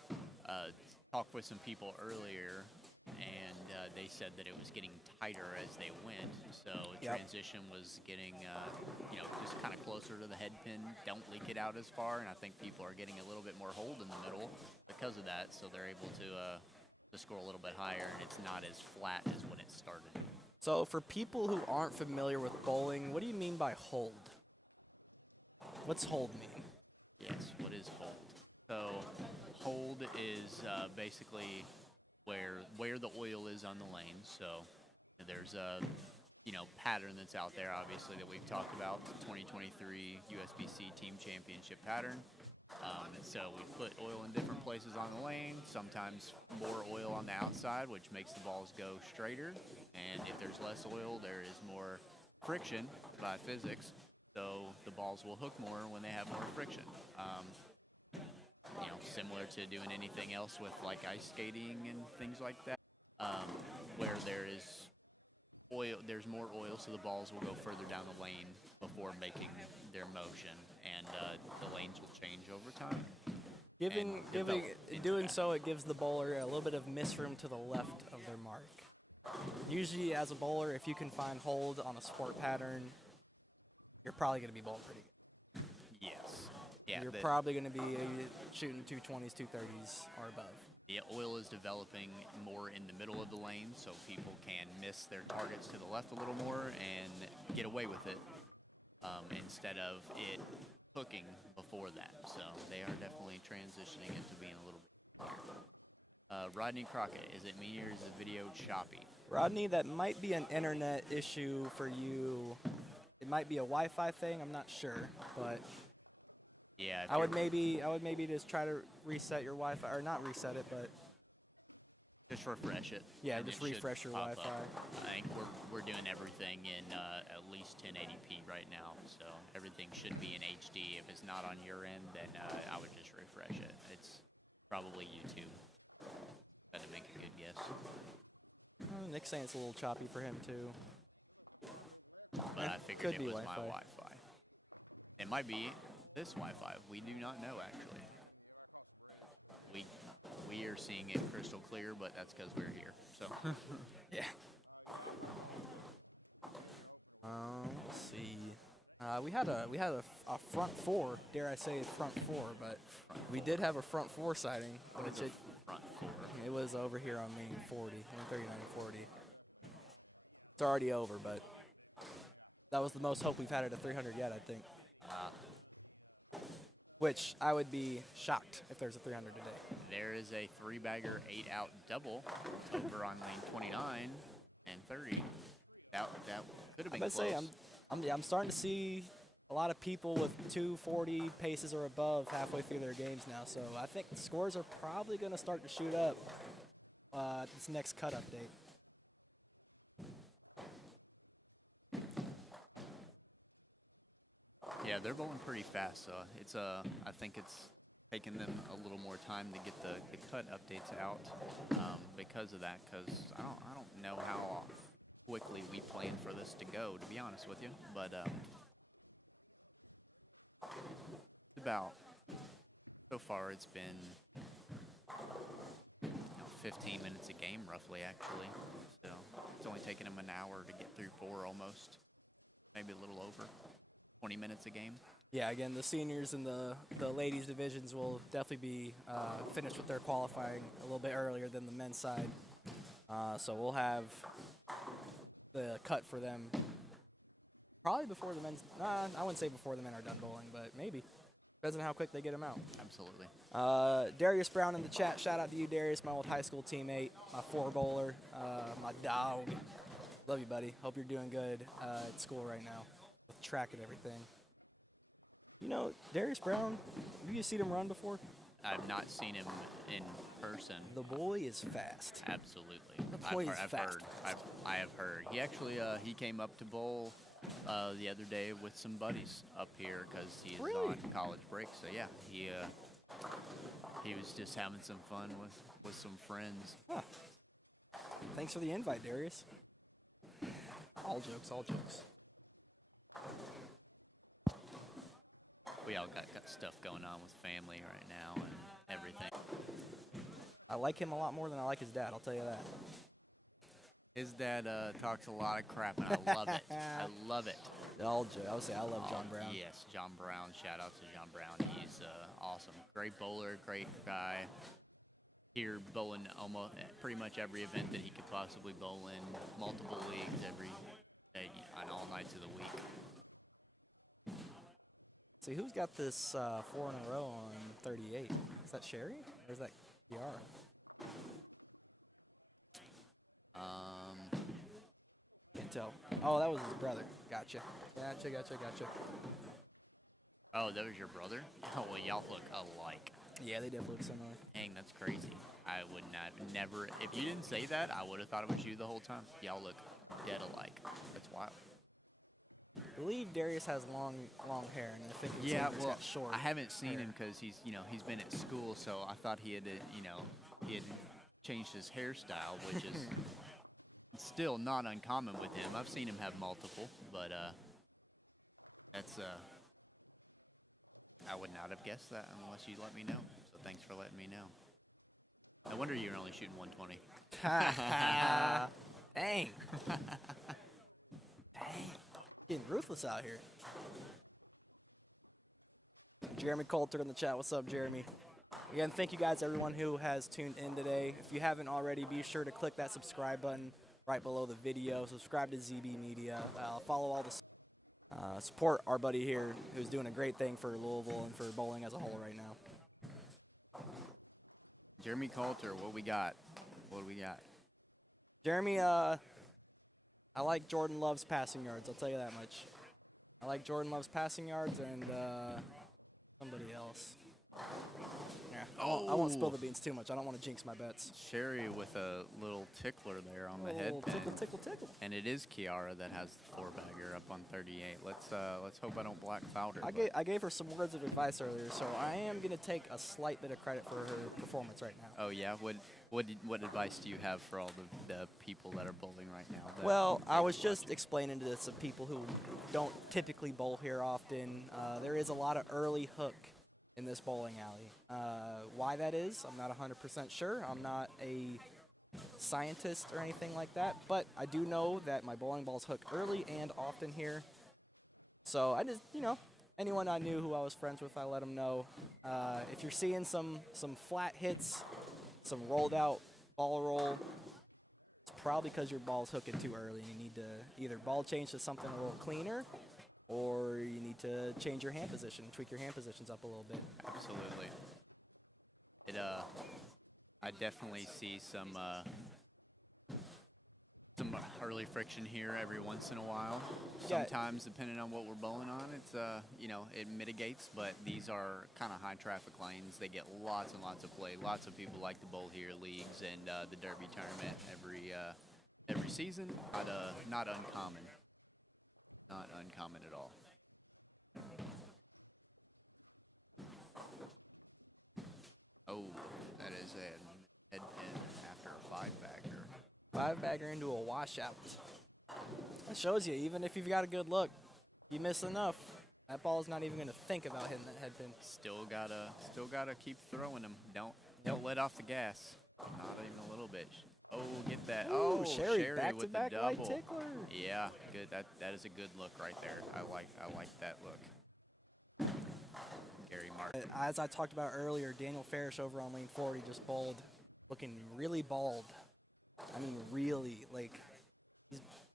talked with some people earlier, and they said that it was getting tighter as they went. So Yep. transition was getting, just kind of closer to the head pin. Don't leak it out as far, and I think people are getting a little bit more hold in the middle because of that. So they're able to score a little bit higher, and it's not as flat as when it started. So for people who aren't familiar with bowling, what do you mean by hold? What's hold mean? Yes, what is hold? So hold is basically where the oil is on the lane. So there's a pattern that's out there, obviously, that we've talked about, the 2023 USBC Team Championship pattern. And so we put oil in different places on the lane, sometimes more oil on the outside, which makes the balls go straighter. And if there's less oil, there is more friction by physics. so the balls will hook more when they have more friction. Similar to doing anything else with like ice skating and things like that, where there's more oil, so the balls will go further down the lane before making their motion, and the lanes will change over time. Doing so, it gives the bowler a little bit of miss room to the left of their mark. Usually, as a bowler, if you can find hold on a sport pattern, you're probably going to be bowling pretty good. Yes. Yeah. You're probably going to be shooting 220s, 230s, or above. The oil is developing more in the middle of the lane, so people can miss their targets to the left a little more and get away with it instead of it hooking before that. So they are definitely transitioning into being a little bit clearer. Rodney Crockett, is it me or is the video choppy? Rodney, that might be an internet issue for you. It might be a Wi-Fi thing. I'm not sure, but yeah, I would maybe just try to reset your Wi-Fi, or not reset it, but just refresh it. Yeah, just refresh your Wi-Fi. I think we're doing everything in at least 1080p right now, so everything should be in HD. If it's not on your end, then I would just refresh it. It's probably YouTube. Got to make a good guess. Nick's saying it's a little choppy for him too. But I figured it was my Wi-Fi. It might be this Wi-Fi. We do not know, actually. We are seeing it crystal clear, but that's because we're here. So yeah. Let's see. We had a front four. Dare I say front four? But we did have a front four sighting, which front four. It was over here on main 40, 139 and 40. It's already over, but that was the most hope we've had at a 300 yet, I think. Which I would be shocked if there's a 300 today. There is a 3-bagger 8-out double over on lane 29 and 30. That could have been close. I'm starting to see a lot of people with 240 paces or above halfway through their games now. So I think the scores are probably going to start to shoot up this next cut update. Yeah, they're bowling pretty fast, so I think it's taking them a little more time to get the cut updates out because of that. Because I don't know how quickly we plan for this to go, to be honest with you. But so far it's been 15 minutes a game roughly, actually. So it's only taken them an hour to get through 4 almost, maybe a little over. 20 minutes a game. Yeah, again, the seniors and the ladies divisions will definitely be finished with their qualifying a little bit earlier than the men's side. So we'll have the cut for them probably before the men's. I wouldn't say before the men are done bowling, but maybe. Depends on how quick they get them out. Absolutely. Darius Brown in the chat. Shout out to you, Darius, my old high school teammate, my 4 bowler, my dog. Love you, buddy. Hope you're doing good at school right now with track and everything. You know, Darius Brown, have you seen him run before? I've not seen him in person. The boy is fast. Absolutely. The boy is fast. I have heard. He actually he came up to bowl the other day with some buddies up here because he's on college break. So yeah, he was just having some fun with some friends. Huh. Thanks for the invite, Darius. All jokes, all jokes. We all got stuff going on with family right now and everything. I like him a lot more than I like his dad, I'll tell you that. His dad talks a lot of crap, and I love it. I love it. All jokes. I would say I love John Brown. Yes, John Brown. Shout out to John Brown. He's awesome. Great bowler, great guy. Here bowling almost pretty much every event that he could possibly bowl in, multiple leagues every day on all nights of the week. See, who's got this 4 in a row on 38? Is that Sherry or is that Kiara? Can't tell. Oh, that was his brother. Gotcha. Oh, that was your brother? Oh, well, y'all look alike. Yeah, they definitely look similar. Dang, that's crazy. I would never, if you didn't say that, I would have thought it was you the whole time. Y'all look dead alike. That's wild. believe Darius has long hair, and I think Xavier's got short. I haven't seen hair. him because he's been at school, so I thought he had he had changed his hairstyle, which is still not uncommon with him. I've seen him have multiple, but that's I would not have guessed that unless you let me know. So thanks for letting me know. No wonder you're only shooting 120. Dang. Dang. Getting ruthless out here. Jeremy Coulter in the chat. What's up, Jeremy? Again, thank you guys, everyone who has tuned in today. If you haven't already, be sure to click that subscribe button right below the video. Subscribe to ZB Media. Follow all the support our buddy here who's doing a great thing for Louisville and for bowling as a whole right now. Jeremy Coulter, what we got? What do we got? Jeremy, I like Jordan Love's passing yards. I'll tell you that much. I like Jordan Love's passing yards and somebody else. Yeah, I won't spill the beans too much. I don't want to jinx my bets. Sherry with a little tickler there on the head pin. Tickle, tickle, tickle. And it is Kiara that has the 4-bagger up on 38. Let's hope I don't black foul her. I gave her some words of advice earlier, so I am going to take a slight bit of credit for her performance right now. Oh yeah, what advice do you have for all the people that are bowling right now? Well, I was just explaining to some people who don't typically bowl here often. There is a lot of early hook in this bowling alley. Why that is, I'm not 100% sure. I'm not a scientist or anything like that, but I do know that my bowling balls hook early and often here. So I just, anyone I knew who I was friends with, I let them know. If you're seeing some flat hits, some rolled out ball roll, it's probably because your ball's hooking too early and you need to either ball change to something a little cleaner, or you need to change your hand position, tweak your hand positions up a little bit. Absolutely. I definitely see some early friction here every once in a while. Yeah. Sometimes, depending on what we're bowling on, it's it mitigates. But these are kind of high traffic lanes. They get lots and lots of play. Lots of people like to bowl here, leagues and the Derby tournament every season. Not uncommon. Not uncommon at all. Oh, that is a head pin after a 5-bagger. 5-bagger into a washout. That shows you, even if you've got a good look, you miss enough, that ball is not even going to think about hitting that head pin. Still gotta keep throwing them. Don't let off the gas. Not even a little bit. Oh, get that. Ooh, Oh, Sherry back with to back the light double. tickler. Yeah, good. That is a good look right there. I like that look. Gary Martin. As I talked about earlier, Daniel Farish over on lane 40 just bowled, looking really bald. I mean, really,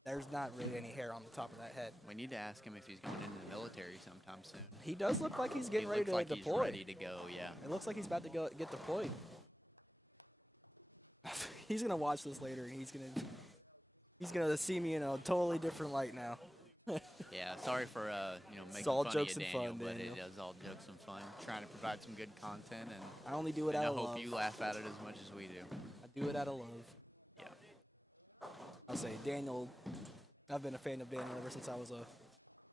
there's not really any hair on the top of that head. We need to ask him if he's going into the military sometime soon. He does look like he's getting He ready to looks like deploy. He's ready to go. Yeah. It looks like he's about to get deployed. He's gonna watch this later, and he's gonna see me in a totally different light now. Yeah, sorry for making all fun jokes of you, and Daniel, fun, but Daniel. it is all jokes and fun. Trying to provide some good content, and I only do it I out of hope love. you laugh at it as much as we do. I do it out of love. Yeah. I'll say Daniel. I've been a fan of Daniel ever since I was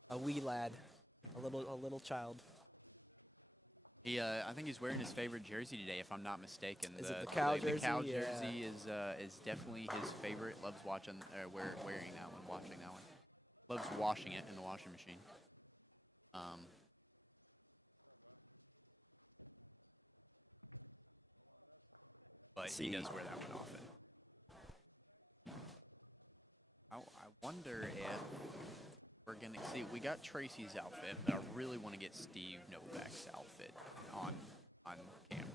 a wee lad, a little child. I think he's wearing his favorite jersey today, if I'm not mistaken. Is it the cow jersey? The cow Yeah. jersey is definitely his favorite. Loves watching, wearing that one, watching that one. Loves washing it in the washing machine. But he does wear that one often. I wonder if we're going to see. We got Tracy's outfit, but I really want to get Steve Novak's outfit on camera.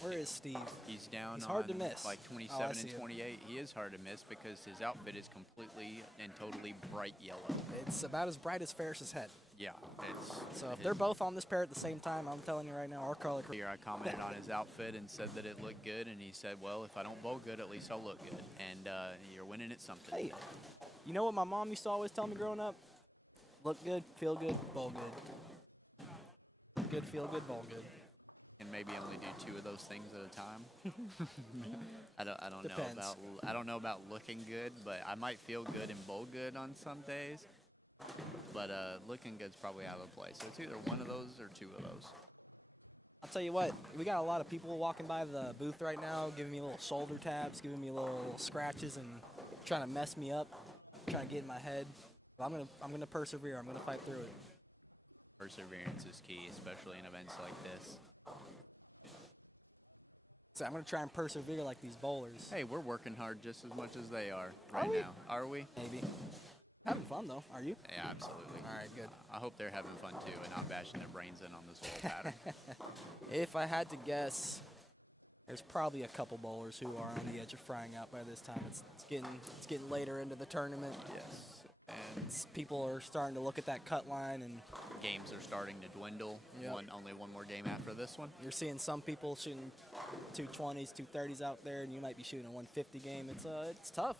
Where is Steve? He's down He's on hard to miss. like Oh, I 27 see and him. 28. He is hard to miss because his outfit is completely and totally bright yellow. It's about as bright as Ferris's head. Yeah, So if they're both on this pair at the same time, I'm telling you right now, our color. here I commented on his outfit and said that it looked good, and he said, well, if I don't bowl good, at least I'll look good. And you're winning at something. Hey, you know what my mom used to always tell me growing up? Look good, feel good, bowl good. Look good, feel good, bowl good. And maybe only do 2 of those things at a time. I don't Depends. know about looking good, but I might feel good and bowl good on some days. But but looking good's probably out of the play. So it's either one of those or two of those. I'll tell you what, we got a lot of people walking by the booth right now, giving me little shoulder taps, giving me little scratches, and trying to mess me up, trying to get in my head. But I'm gonna persevere. I'm gonna fight through it. Perseverance is key, especially in events like this. So I'm gonna try and persevere like these bowlers. Hey, we're working hard just as much as they are Are right we? now. Are we? Maybe. Having fun though. Are you? Yeah, absolutely. All right, good. I hope they're having fun too and not bashing their brains in on this whole pattern. If I had to guess, there's probably a couple bowlers who are on the edge of frying out by this time. It's getting later into the tournament. Yes. And People are starting to look at that cut line, and games are starting to dwindle. Yep. Only one more game after this one. you're seeing some people shooting 220s, 230s out there, and you might be shooting a 150 game. It's tough.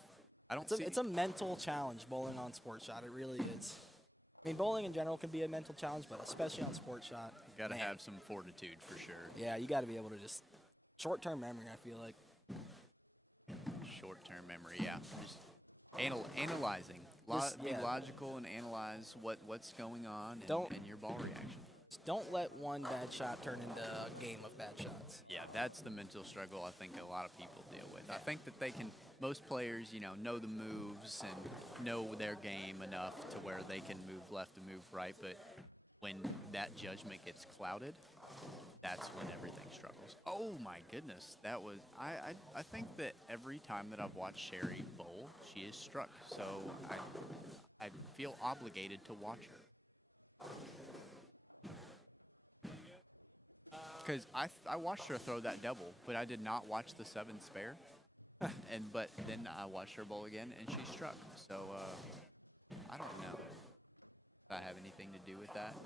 I don't It's a mental challenge bowling on Sport Shot. It really is. I mean, bowling in general can be a mental challenge, but especially on Sport Shot. Got to man. have some fortitude for sure. Yeah, you got to be able to just short-term memory. I feel like. Short-term memory, yeah. Just analyzing. Be yeah. logical and analyze what's going on and your ball reaction. Just don't let one bad shot turn into a game of bad shots. Yeah, that's the mental struggle I think a lot of people deal with. I think that most players, know the moves and know their game enough to where they can move left and move right, but when that judgment gets clouded, that's when everything struggles. Oh my goodness, that was I think that every time that I've watched Sherry bowl, she is struck. So I feel obligated to watch her. Because I watched her throw that double, but I did not watch the 7 spare. But then I watched her bowl again, and she struck. So I don't know if I have anything to do with that.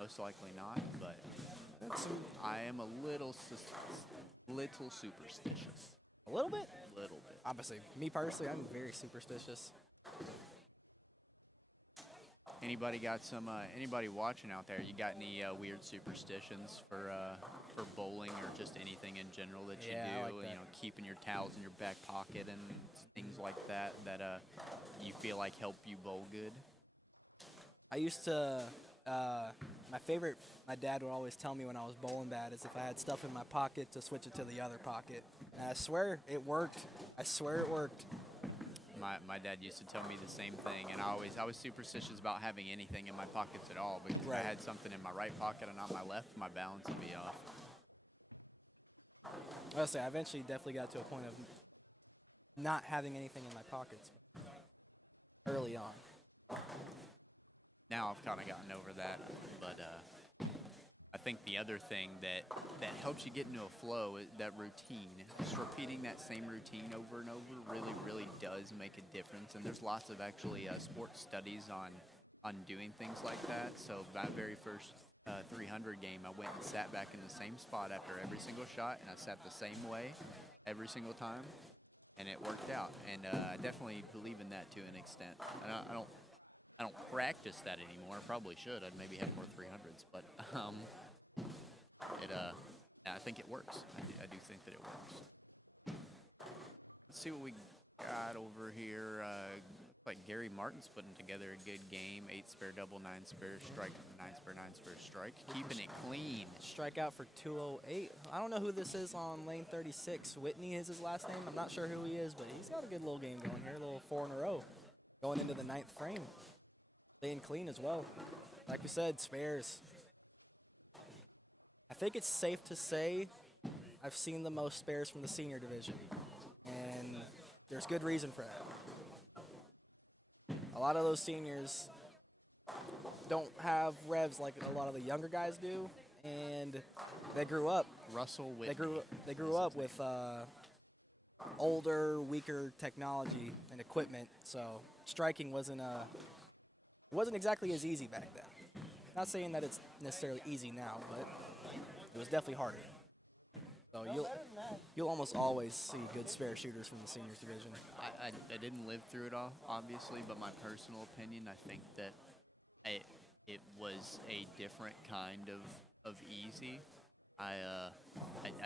Most likely not, but I am a little superstitious. A little bit? Little bit. Obviously, me personally, I'm very superstitious. Anybody got some? Anybody watching out there? You got any weird superstitions for bowling or just anything in general that you Yeah, do? I like that. Keeping your towels in your back pocket and things like that you feel like help you bowl good. I used to, my dad would always tell me when I was bowling bad is if I had stuff in my pocket to switch it to the other pocket. And I swear it worked. I swear it worked. My dad used to tell me the same thing, and I was superstitious about having anything in my pockets at all because if Right. I had something in my right pocket and not my left, my balance would be off. Honestly, I eventually definitely got to a point of not having anything in my pockets early on. Now I've kind of gotten over that, but I think the other thing that helps you get into a flow is that routine. Just repeating that same routine over and over really does make a difference. And there's lots of actually sports studies on doing things like that. So my very first 300 game, I went and sat back in the same spot after every single shot, and I sat the same way every single time, and it worked out. And I definitely believe in that to an extent. And I don't practice that anymore. I probably should. I'd maybe have more 300s, but I think it works. I do think that it works. Let's see what we got over here. Looks like Gary Martin's putting together a good game. 8 spare double, 9 spare strike, 9 spare, 9 spare strike. Keeping it clean. Strikeout for 208. I don't know who this is on lane 36. Whitney is his last name. I'm not sure who he is, but he's got a good little game going here. A little 4 in a row. Going into the 9th frame. Staying clean as well. Like we said, spares. I think it's safe to say I've seen the most spares from the senior division. And there's good reason for that. A lot of those seniors don't have revs like a lot of the younger guys do, and they grew up. Russell Whitney. They grew up with older, weaker technology and equipment, so striking wasn't exactly as easy back then. Not saying that it's necessarily easy now, but it was definitely harder. So you'll almost always see good spare shooters from the seniors division. I didn't live through it all, obviously, but my personal opinion, I think that it was a different kind of easy. I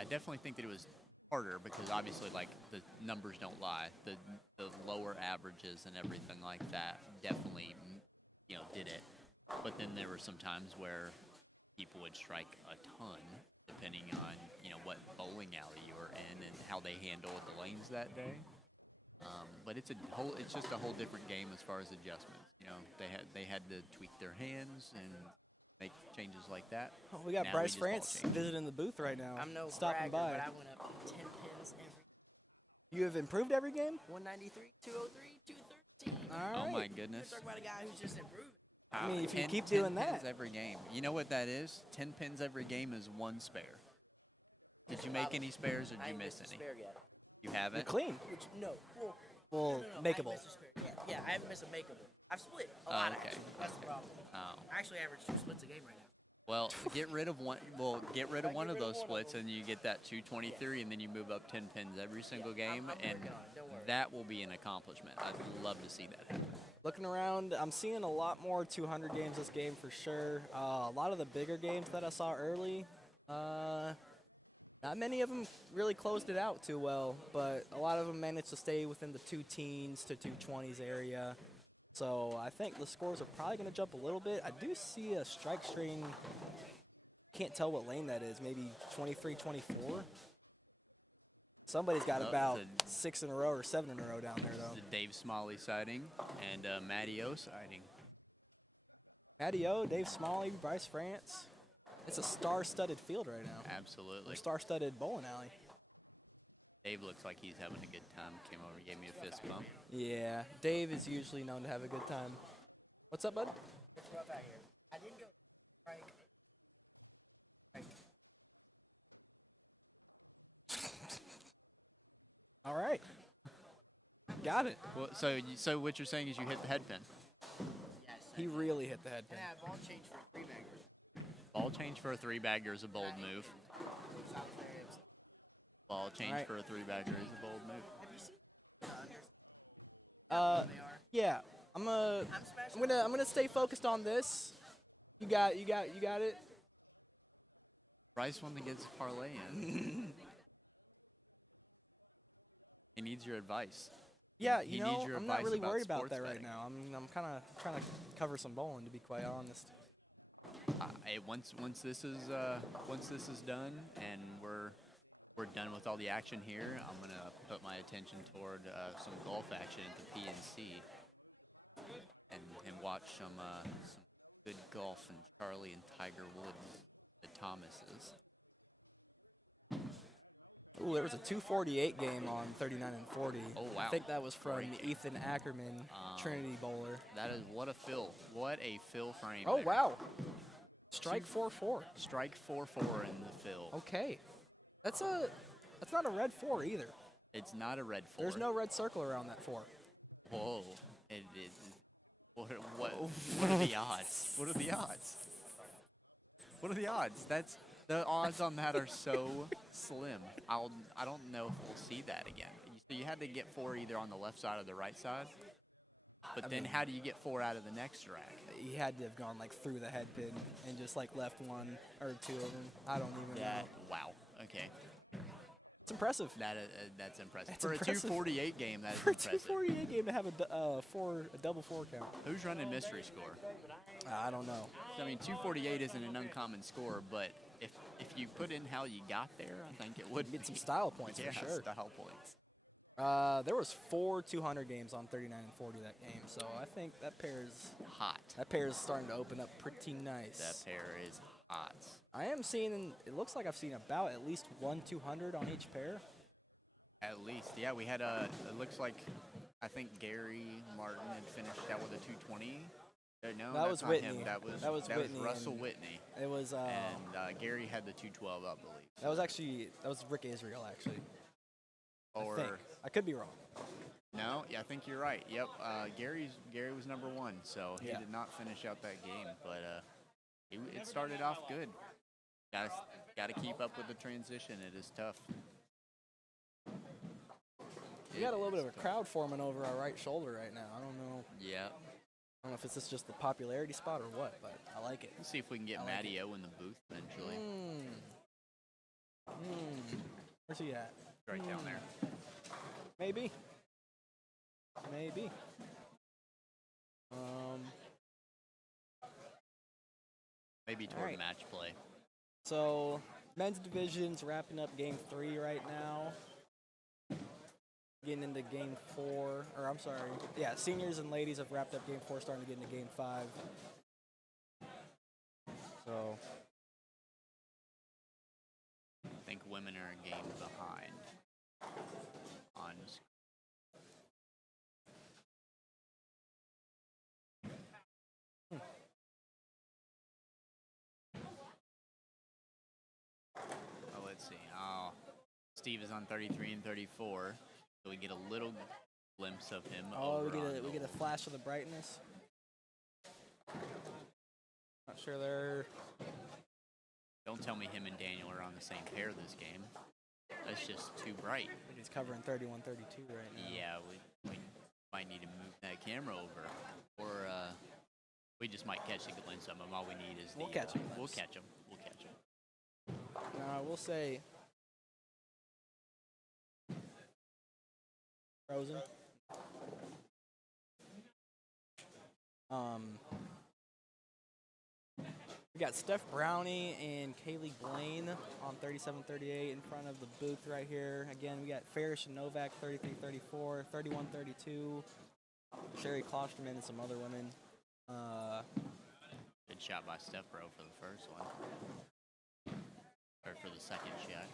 definitely think that it was harder because obviously, like, the numbers don't lie. The lower averages and everything like that definitely, did it. But then there were some times where people would strike a ton, depending on what bowling alley you were in and how they handled the lanes that day. But it's just a whole different game as far as adjustments. They had to tweak their hands and make changes like that. Oh, we got Now Bryce just ball France change. visiting the booth right now. I'm no stopping bragger, by. but I went up 10 pins every You have improved every game? 193, 203, 213. All right. Oh my You're goodness! talking about a guy who's just improving. I mean, if you 10 keep 10 doing pins that. every game, you know what that is? 10 pins every game is one spare. Did you make any spares or did I you ain't miss missed a any? spare yet. You You're haven't? clean. Which, no. Well, No, makeable. I ain't missed a spare. Yeah, I haven't missed a makeable. I've split a Oh, lot, okay. actually. That's the problem. Oh. I actually average 2 splits a game right now. Well, get rid of one. Well, get rid of one of rid of those one of splits, them. and you get that 223, and then you move up 10 pins every single game, I'm and working on it, don't worry. that will be an accomplishment. I'd love to see that happen. Looking around, I'm seeing a lot more 200 games this game for sure. A lot of the bigger games that I saw early, not many of them really closed it out too well, but a lot of them managed to stay within the 2 teens to 220s area. So I think the scores are probably going to jump a little bit. I do see a strike string. Can't tell what lane that is. Maybe 23, 24. Somebody's got No, about it's 6 in a row or 7 in a row down there, though. The Dave Smalley sighting and Matty O sighting. Matty O, Dave Smalley, Bryce France. It's a star-studded field right now. Absolutely. Or star-studded bowling alley. Dave looks like he's having a good time. Came over and gave me a fist bump. Yeah, Dave is usually known to have a good time. What's up, bud? It's rough out here. I didn't go strike. All right. Got it. Well, so what you're saying is you hit the head pin. Yes. He really hit the head pin. And I have ball change for 3 baggers. Ball change for a 3-bagger is a bold move. South there, it's- Ball change Alright. for a 3-bagger is a bold move. Have you seen the unders? Uh, They are. yeah. I'm smashing gonna stay focused on this. You got it. Bryce won against parlay in. He needs your advice. Yeah, He you needs know, your I'm not advice really about worried about sports that right betting. now. I'm kind of trying to cover some bowling, to be quite honest. Once this is done and we're done with all the action here, I'm gonna put my attention toward some golf action at the PNC and watch some good golf from Charlie and Tiger Woods, the Thomases. Ooh, there was a 248 game on 39 and 40. Oh, I wow. think that was from Great game. Ethan Ackerman, Trinity bowler. That is what a fill frame. Oh there. wow. Strike 4-4. Strike 4-4 in the fill. Okay. That's not a red 4 either. It's not a red 4. There's no red circle around that 4. Whoa. It is. What are the odds? What are the odds? What are the odds? The odds on that are so slim. I don't know if we'll see that again. So you had to get 4 either on the left side or the right side. But I then mean- how do you get 4 out of the next rack? He had to have gone like through the head pin and just like left 1 or 2 of them. I don't even know. Wow. Okay. It's impressive. That's impressive. That's For impressive. a 248 game, that is For a impressive. 248 game to have a double 4 count. Who's running mystery score? I don't know. I mean, 248 isn't an uncommon score, but if you put in how you got there, I think it would Get some be. style points Yeah, for sure. style points. There was 4 200 games on 39 and 40 that game, so I think that Hot. pair is starting to open up pretty nice. That pair is hot. I am seeing. It looks like I've seen about at least 1 200 on each pair. At least, yeah. We had it looks like, I think Gary Martin had finished out with a 220. No, That that's was not Whitney. him. That was Whitney Russell and- Whitney, It was. and Gary had the 212, I believe. That was Rick Israel actually. I Or think. I could be wrong. no, yeah, I think you're right. Yep, Gary was number 1, so he Yeah. did not finish out that game, but it started off good. Got to keep up with the transition. It is tough. We got a little bit of a crowd forming over our right shoulder right now. I don't know. Yeah. I don't know if it's just the popularity spot or what, but I like it. Let's see if we can get I like Matty O in the booth eventually. Where's he at? Right down there. Maybe. Maybe toward right. match play. So men's division's wrapping up game 3 right now. Getting into game 4, or I'm sorry, yeah, seniors and ladies have wrapped up game 4, starting to get into game 5. So I think women are a game behind on. Oh, let's see. Oh, Steve is on 33 and 34, so we get a little glimpse of him. oh, over on we get a flash of the brightness. Not sure they're. Don't tell me him and Daniel are on the same pair this game. That's just too bright. I think he's covering 31-32 right now. Yeah, we might need to move that camera over, or we just might catch a glimpse of him. All we need is We'll catch a glimpse. We'll catch him. We'll catch him. We'll say Frozen. We got Steph Brownie and Kaylee Blaine on 37-38 in front of the booth right here. Again, we got Farish and Novak 33-34, 31-32. Sherry Klosterman and some other women. Good shot by Steph Bro for the first one. Or for the second shot.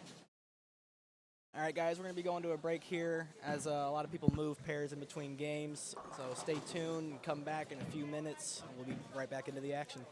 All right, guys, we're going to be going to a break here as a lot of people move pairs in between games. So stay tuned and come back in a few minutes. We'll be right back into the action.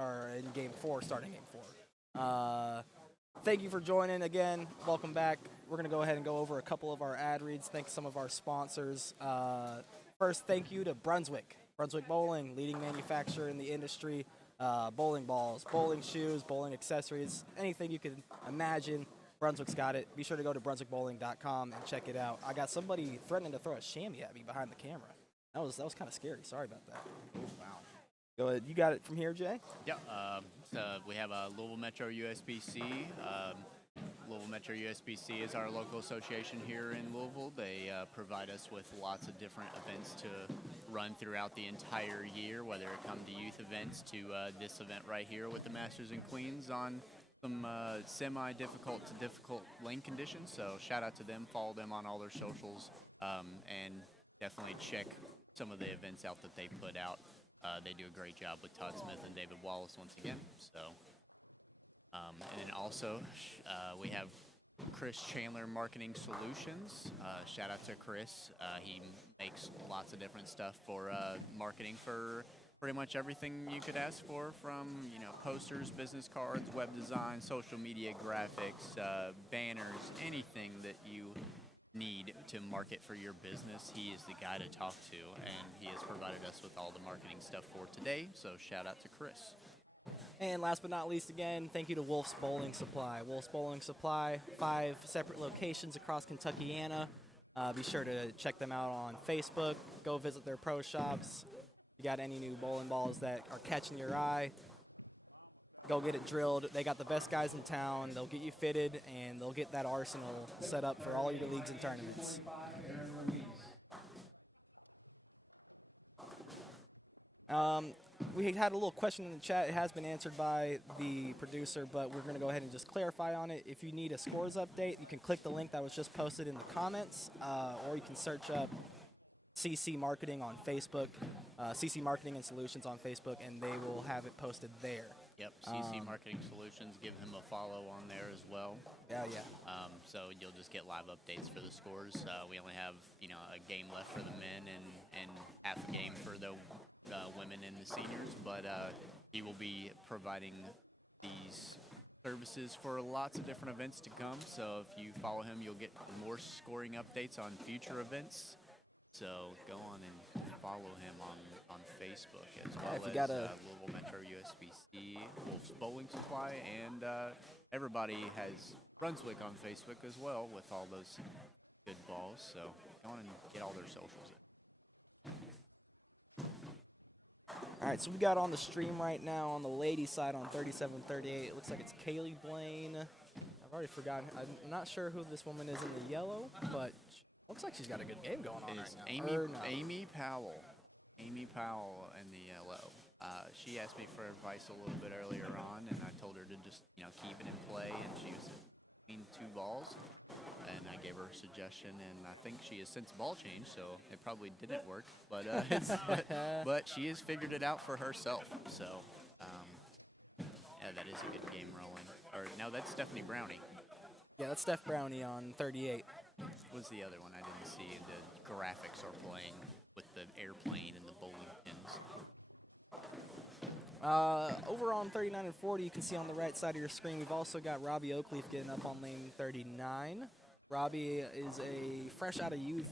or in Game 4, starting Game 4. Thank you for joining again. Welcome back. We're going to go ahead and go over a couple of our ad reads. Thank some of our sponsors. First, thank you to Brunswick. Brunswick Bowling, leading manufacturer in the industry. Bowling balls, bowling shoes, bowling accessories, anything you can imagine. Brunswick's got it. Be sure to go to brunswickbowling.com and check it out. I got somebody threatening to throw a chamois at me behind the camera. That was kind of scary. Sorry about that. Wow. Go ahead. You got it from here, Jay? Yeah, so we have Louisville Metro USBC. Louisville Metro USBC is our local association here in Louisville. They provide us with lots of different events to run throughout the entire year, whether it come to youth events to this event right here with the Masters and Queens on some semi-difficult to difficult lane conditions. So shout out to them, follow them on all their socials, and definitely check some of the events out that they put out. They do a great job with Todd Smith and David Wallace once again. So, and then also we have Chris Chandler Marketing Solutions. Shout out to Chris. He makes lots of different stuff for marketing for pretty much everything you could ask for, from posters, business cards, web design, social media graphics, banners, anything that you need to market for your business. He is the guy to talk to, and he has provided us with all the marketing stuff for today. So shout out to Chris. And last but not least, again, thank you to Wolf's Bowling Supply. Wolf's Bowling Supply, 5 separate locations across Kentuckiana. Be sure to check them out on Facebook. Go visit their pro shops. If you got any new bowling balls that are catching your eye, go get it drilled. They got the best guys in town. They'll get you fitted, and they'll get that arsenal set up for all your leagues and tournaments. We had a little question in the chat. It has been answered by the producer, but we're going to go ahead and just clarify on it. If you need a scores update, you can click the link that was just posted in the comments, or you can search up CC Marketing on Facebook, CC Marketing and Solutions on Facebook, and they will have it posted there. Yep, CC Marketing Solutions. Give him a follow on there as well. Yeah. So you'll just get live updates for the scores. We only have a game left for the men and half a game for the women and the seniors, but he will be providing these services for lots of different events to come. So if you follow him, you'll get more scoring updates on future events. So go on and follow him on Facebook as well if you as got a Louisville Metro USBC, Wolf's Bowling Supply, and everybody has Brunswick on Facebook as well with all those good balls. So go on and get all their socials in. All right, so we got on the stream right now on the ladies' side on 3738. It looks like it's Kaylee Blaine. I've already forgotten. I'm not sure who this woman is in the yellow, but looks like she's got a good game going on right now. Amy Powell. Amy Powell in the yellow. She asked me for advice a little bit earlier on, and I told her to just keep it in play, and she was between 2 balls, and I gave her a suggestion, and I think she has since ball changed, so it probably didn't work, but but she has figured it out for herself. So yeah, that is a good game rolling. Or no, that's Stephanie Brownie. Yeah, that's Steph Brownie on 38. What's the other one I didn't see? The graphics are playing with the airplane and the bowling pins. Over on 39 and 40, you can see on the right side of your screen, we've also got Robbie Oakleaf getting up on lane 39. Robbie is a fresh out of youth,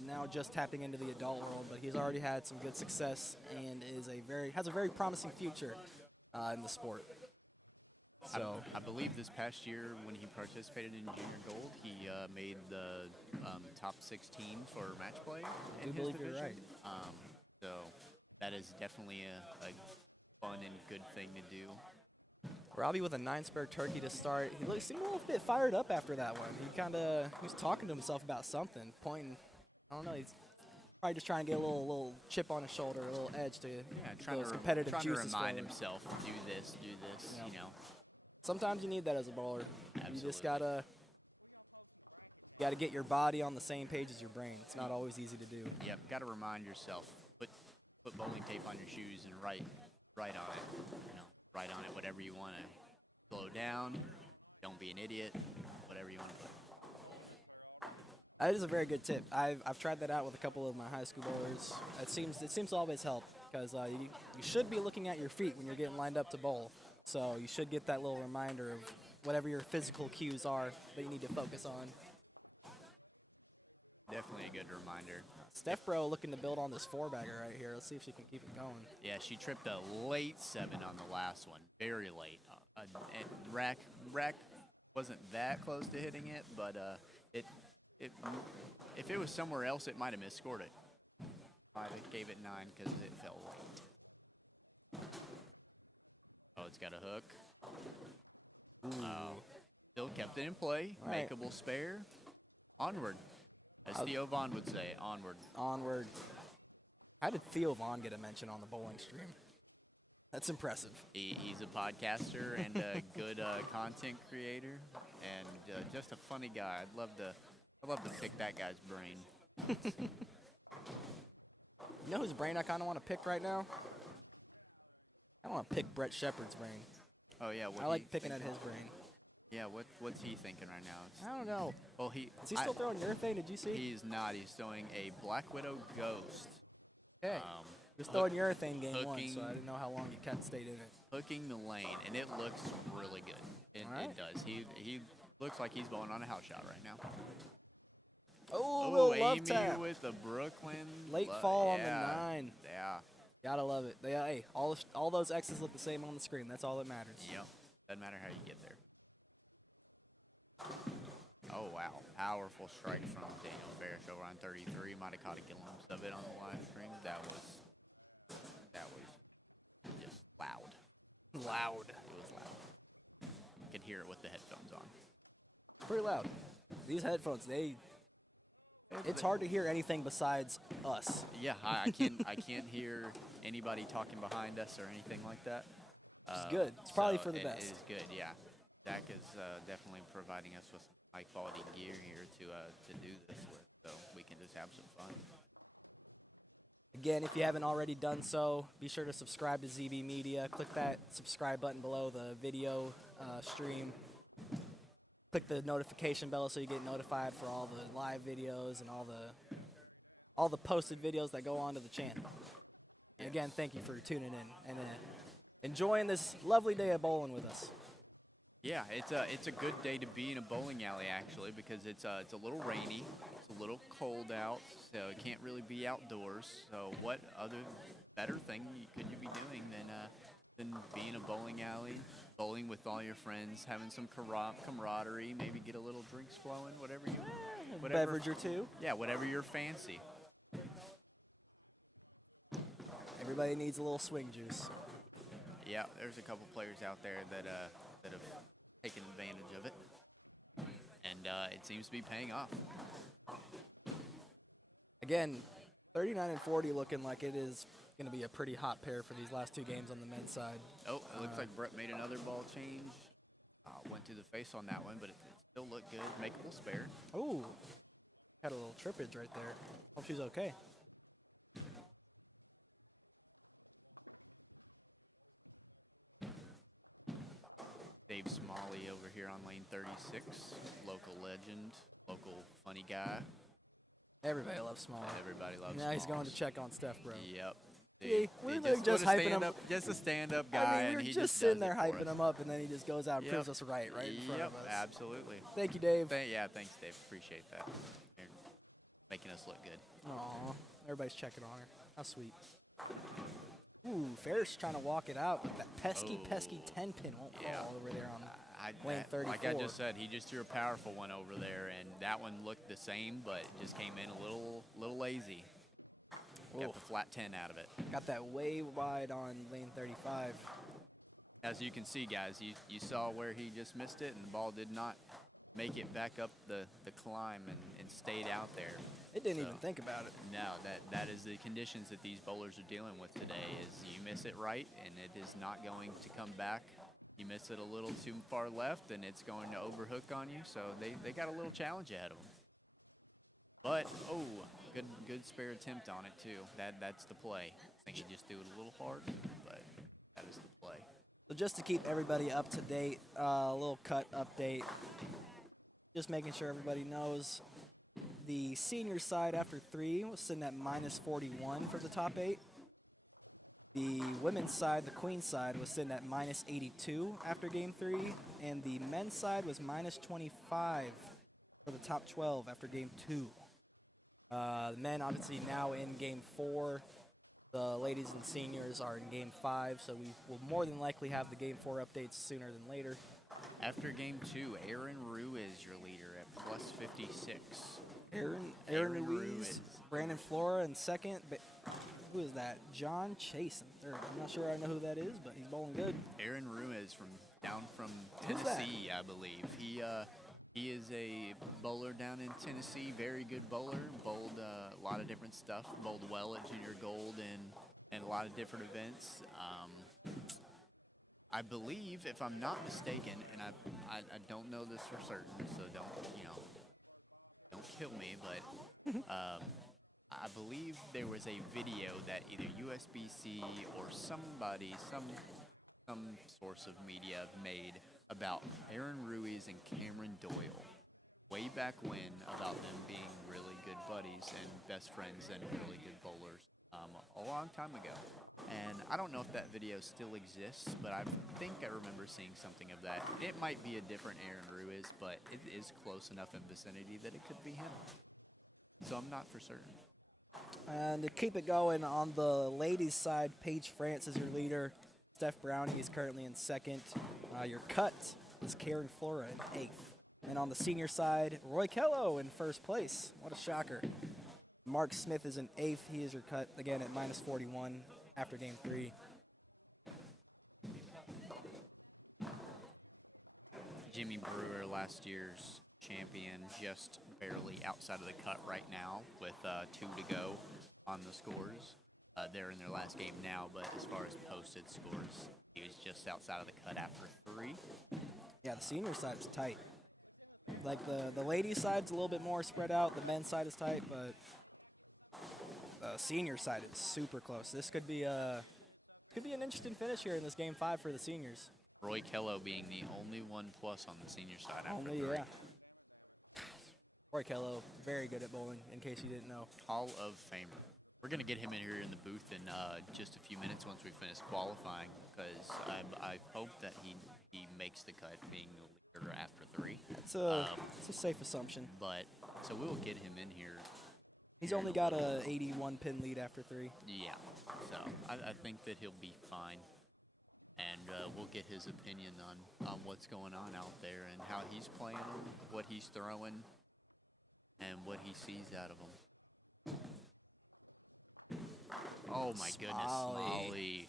now just tapping into the adult world, but he's already had some good success and has a very promising future in the sport. So I believe this past year when he participated in Junior Gold, he made the top 16 for match play in his believe division. you're right. So that is definitely a fun and good thing to do. Robbie with a 9-spare turkey to start. He seemed a little bit fired up after that one. He was talking to himself about something, pointing. I don't know. He's probably just trying to get a little chip on his shoulder, a little edge to those competitive trying to juices remind flowing. himself, do this, Yeah. Sometimes you need that as a bowler. Absolutely. You just gotta get your body on the same page as your brain. It's not always easy to do. Yep, got to remind yourself. Put bowling tape on your shoes and write on it. Write on it whatever you want to. Slow down. Don't be an idiot. Whatever you want to put. That is a very good tip. I've tried that out with a couple of my high school bowlers. It seems to always help. because you should be looking at your feet when you're getting lined up to bowl. So you should get that little reminder of whatever your physical cues are that you need to focus on. Definitely a good reminder. Steph Bro looking to build on this four-bagger right here. Let's see if she can keep it going. Yeah, she tripped a late 7 on the last one, very late. And rack wasn't that close to hitting it, but if it was somewhere else, it might have misscored it. I gave it 9 because it fell late. Oh, it's got a hook. Still kept it in play. All right. Makeable spare. Onward. As Theo Vaughn would say, onward. Onward. How did Theo Vaughn get a mention on the bowling stream? That's impressive. He's a podcaster and a good content creator, and just a funny guy. I'd love to pick that guy's brain. You know whose brain I kind of want to pick right now? I want to pick Brett Shepard's brain. Oh yeah, I like picking at his brain. Yeah, what's he thinking right now? I don't know. Well, Is he still throwing urethane? Did you see? He's not. He's throwing a Black Widow Ghost. Okay. He was throwing urethane game 1, so I didn't know how long he stayed in it. Hooking the lane, and it looks really good. It does. He looks like he's bowling on a house shot right now. Oh, little love Amy tap. with the Brooklyn. Late fall on the 9. Yeah. Gotta love it. Hey, all those X's look the same on the screen. That's all that matters. Yep. Doesn't matter how you get there. Oh, wow. Powerful strike from Daniel Farish over on 33. Might have caught a glimpse of it on the live stream. That was just loud. Loud. It was loud. You could hear it with the headphones on. Pretty loud. These headphones, it's hard to hear anything besides us. Yeah, I can't hear anybody talking behind us or anything like that. It's good. It's probably for the best. It is good, yeah. Zach is definitely providing us with some high quality gear here to do this with, so we can just have some fun. Again, if you haven't already done so, be sure to subscribe to ZB Media. Click that subscribe button below the video stream. Click the notification bell so you get notified for all the live videos and all the posted videos that go onto the channel. And again, thank you for tuning in and enjoying this lovely day of bowling with us. Yeah, it's a good day to be in a bowling alley actually because it's a little rainy, it's a little cold out, so it can't really be outdoors. So what other better thing could you be doing than being in a bowling alley, bowling with all your friends, having some camaraderie, maybe get a little drinks flowing, whatever. Beverage or two. Yeah, whatever your fancy. Everybody needs a little swing juice. Yeah, there's a couple players out there that have taken advantage of it, and it seems to be paying off. Again, 39 and 40 looking like it is going to be a pretty hot pair for these last 2 games on the men's side. Oh, it looks like Brett made another ball change. Went to the face on that one, but it still looked good. Makeable spare. Oh, had a little trippage right there. Hope she's okay. Dave Smalley over here on lane 36. Local legend, local funny guy. Everybody loves Small. Everybody loves Now he's going Smalls. to check on Steph, bro. Yep. See, we were just was a hyping him stand-up- Just a stand-up guy. I mean, we and were he just does sitting there it for hyping us. him up, and then he just goes out and Yep. proves us right in front of us. Absolutely. Thank you, Dave. Yeah, thanks, Dave. Appreciate that. You're making us look good. Aw, everybody's checking on her. How sweet. Ooh, Ferris trying to walk it out, but that pesky 10-pin won't fall over there on lane 34. Like I just said, he just threw a powerful one over there, and that one looked the same, but it just came in a little lazy. Got the flat 10 out of it. Got that way wide on lane 35. As you can see, guys, you saw where he just missed it, and the ball did not make it back up the climb and stayed out there. It didn't even think about it. No, that is the conditions that these bowlers are dealing with today. Is you miss it right, and it is not going to come back. You miss it a little too far left, and it's going to overhook on you. So they got a little challenge ahead of them. But good spare attempt on it too. That's the play. I think he just threw it a little hard, but that is the play. So just to keep everybody up to date, a little cut update. Just making sure everybody knows the senior side after 3 was sitting at -41 for the top 8. The women's side, the queen side, was sitting at minus 82 after game 3, and the men's side was minus 25 for the top 12 after game 2. The men obviously now in game 4. The ladies and seniors are in game 5, so we will more than likely have the game 4 updates sooner than later. After game 2, Aaron Rue is your leader at plus 56. Aaron Aaron Rue Ruiz, is- Brandon Flora in second. But who is that? John Chase in third. I'm not sure I know who that is, but he's bowling good. Aaron Rue is down from Who's that? Tennessee, I believe. He is a bowler down in Tennessee, very good bowler. Bowled a lot of different stuff. Bowled well at Junior Gold and a lot of different events. I believe, if I'm not mistaken, and I don't know this for certain, so don't kill me, but I believe there was a video that either USBC or somebody, some source of media made about Aaron Ruiz and Cameron Doyle way back when, about them being really good buddies and best friends and really good bowlers a long time ago. And I don't know if that video still exists, but I think I remember seeing something of that. It might be a different Aaron Ruiz, but it is close enough in vicinity that it could be him. So I'm not for certain. And to keep it going, on the ladies' side, Paige France is your leader. Steph Brownie is currently in second. Your cut is Karen Flora in 8th. And on the senior side, Roy Kello in first place. What a shocker. Mark Smith is in 8th. He is your cut, again, at minus 41 after game 3. Jimmy Brewer, last year's champion, just barely outside of the cut right now with 2 to go on the scores. They're in their last game now, but as far as posted scores, he was just outside of the cut after 3. Yeah, the senior side is tight. Like the ladies' side's a little bit more spread out. The men's side is tight, but the senior side is super close. This could be an interesting finish here in this game 5 for the seniors. Roy Kello being the only 1+ on the senior side after Only, 3. yeah. Roy Kello, very good at bowling, in case you didn't know. Hall of Famer. We're going to get him in here in the booth in just a few minutes once we finish qualifying, because I hope that he makes the cut being the leader after 3. It's a safe assumption. But so we'll get him in here. He's only got a 81 pin lead after 3. Yeah, so I think that he'll be fine, and we'll get his opinion on what's going on out there and how he's playing them, what he's throwing, and what he sees out of them. Oh my goodness, Smalley.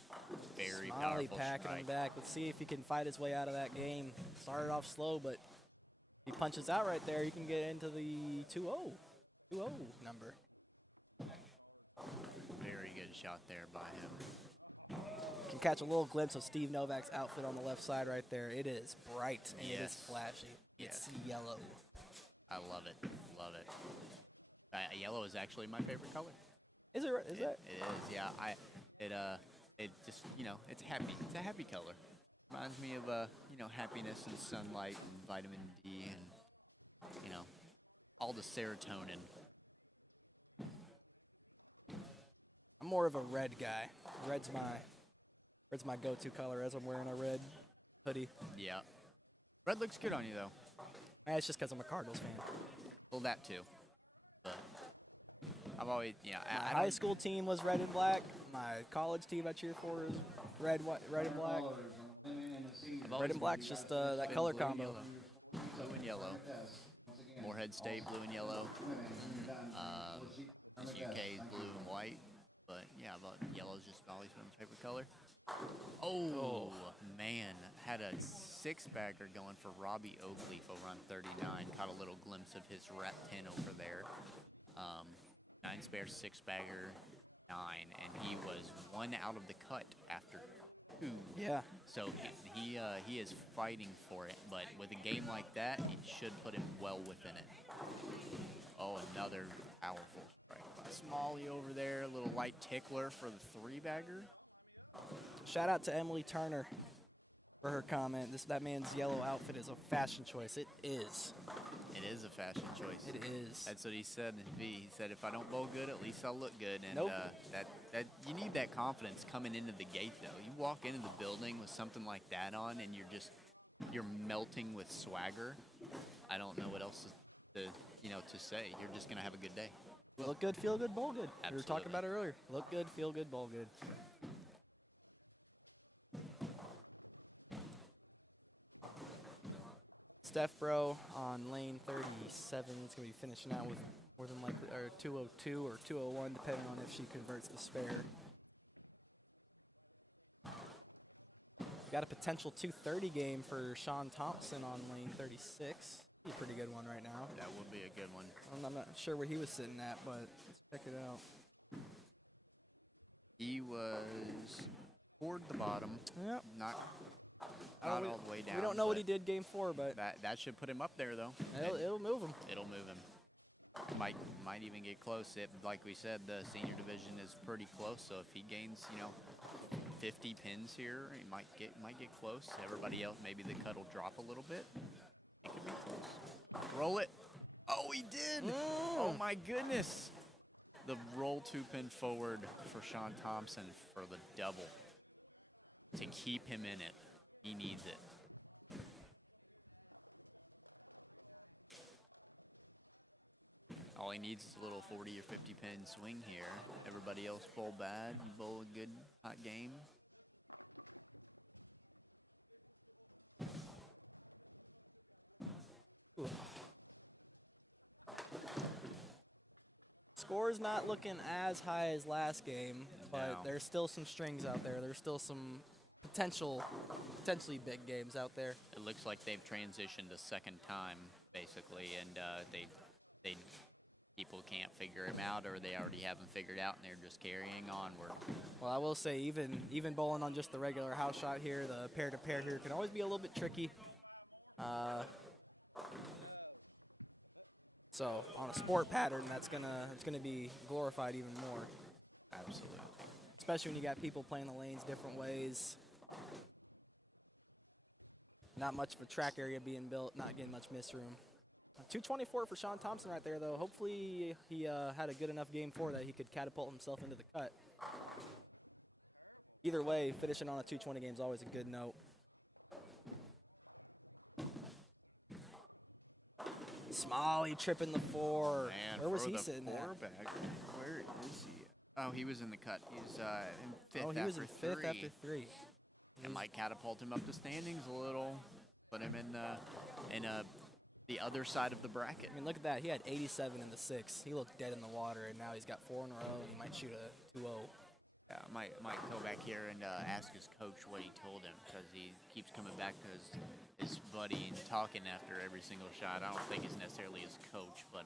Very Smalley powerful packing strike. him back. Let's see if he can fight his way out of that game. Started off slow, but he punches out right there. He can get into the 2-0 number. Very good shot there by him. Can catch a little glimpse of Steve Novak's outfit on the left side right there. It is bright and it is Yes. flashy. It's yellow. I love it. Love it. Yellow is actually my favorite color. Is it? Is that? It is, yeah. It just, it's happy. It's a happy color. Reminds me of, happiness and sunlight and vitamin D and, all the serotonin. I'm more of a red guy. Red's my go-to color as I'm wearing a red hoodie. Yeah. Red looks good on you, though. It's just because I'm a Cardinals fan. Well, that too. But I've always, My I high don't- school team was red and black. My college team I cheer for is red and black. I've Red always and black's just that been color blue and combo. yellow. Blue and yellow. Morehead State, blue and yellow. UK is blue and white. But yeah, but yellow's just always been my favorite color. Oh, man. Had a 6-bagger going for Robbie Oakleaf over on 39. Caught a little glimpse of his rep 10 over there. 9 spare, 6-bagger, 9. And he was 1 out of the cut after 2. Yeah. So he is fighting for it. But with a game like that, it should put him well within it. Oh, another powerful strike by Smalley over there. A little light tickler for the 3-bagger. Shout out to Emily Turner for her comment. That man's yellow outfit is a fashion choice. It is. It is a fashion choice. It is. That's what he said in V. He said, if I don't bowl good, at least I'll look good. And Nope. That you need that confidence coming into the gate, though. You walk into the building with something like that on, and you're melting with swagger. I don't know what else to say. You're just gonna have a good day. Look good, feel good, bowl good. We were talking Absolutely. about it earlier. Look good, feel good, bowl good. Steph Bro on lane 37 is going to be finishing out with more than likely or 202 or 201, depending on if she converts the spare. Got a potential 230 game for Sean Thompson on lane 36. Be a pretty good one right now. That would be a good one. I'm not sure where he was sitting at, but let's check it out. He was toward the bottom, Yep. not I don't- all the way down. We don't know what but he did game 4, but That should put him up there, though. it'll move him. It'll move him. Might even get close. Like we said, the senior division is pretty close. So if he gains, 50 pins here, he might get close. Everybody else, maybe the cut will drop a little bit. It could be close. Roll it. Oh, he did. Oh my goodness. The roll 2-pin forward for Sean Thompson for the double to keep him in it. He needs it. All he needs is a little 40 or 50 pin swing here. Everybody else bowl bad. You bowl a good hot game. Ooh. Score's not looking as high as last game, but No. there's still some strings out there. There's still some potentially big games out there. It looks like they've transitioned a second time, basically, and they people can't figure him out, or they already have him figured out, and they're just carrying onward. Well, I will say, even bowling on just the regular house shot here, the pair-to-pair here can always be a little bit tricky. So on a sport pattern, it's gonna be glorified even more, Absolutely. especially when you got people playing the lanes different ways. Not much of a track area being built, not getting much miss room. 224 for Sean Thompson right there, though. Hopefully he had a good enough game 4 that he could catapult himself into the cut. Either way, finishing on a 220 game is always a good note. Smalley tripping the 4. Man, Where was for he the sitting at? four-bagger, where is he? Oh, he was in the cut. He's in fifth Oh, he after was in 5th 3. after 3. It might catapult him up the standings a little. Put him in the other side of the bracket. I mean, look at that. He had 87 in the 6. He looked dead in the water, and now he's got 4 in a row, and he might shoot a 2-0. Yeah, might go back here and ask his coach what he told him, because he keeps coming back to his buddy and talking after every single shot. I don't think it's necessarily his coach, but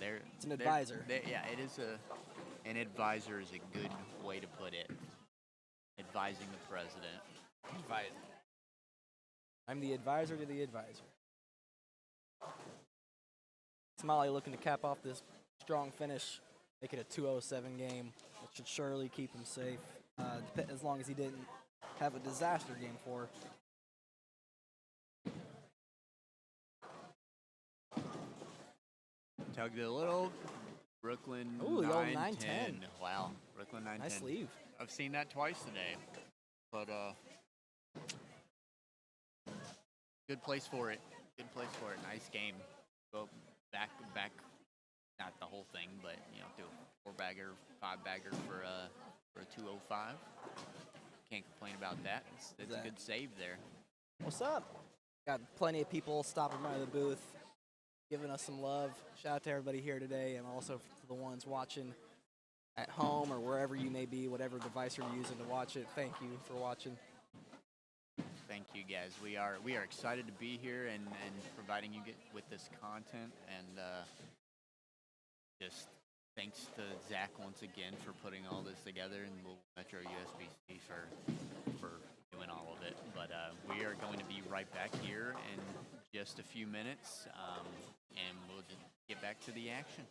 they're It's an advisor. Yeah, it is an advisor is a good way to put it. Advising the president. I'm the advisor to the advisor. Smalley looking to cap off this strong finish, make it a 207 game, which should surely keep him safe, as long as he didn't have a disaster game 4. Tugged a little. Brooklyn Ooh, the old 9-10. 9-10. Wow, Brooklyn 9-10. Nice leave. I've seen that twice today, but good place for it. Good place for it. Nice game. Go back, not the whole thing, but do a 4-bagger, 5-bagger for a 205. Can't complain about that. It's a good save there. What's up? Got plenty of people stopping by the booth, giving us some love. Shout out to everybody here today, and also to the ones watching at home or wherever you may be, whatever device you're using to watch it. Thank you for watching. Thank you, guys. We are excited to be here and providing you with this content, and just thanks to Zach once again for putting all this together, and Metro USBC for doing all of it. But we are going to be right back here in just a few minutes, and we'll just get back to the action.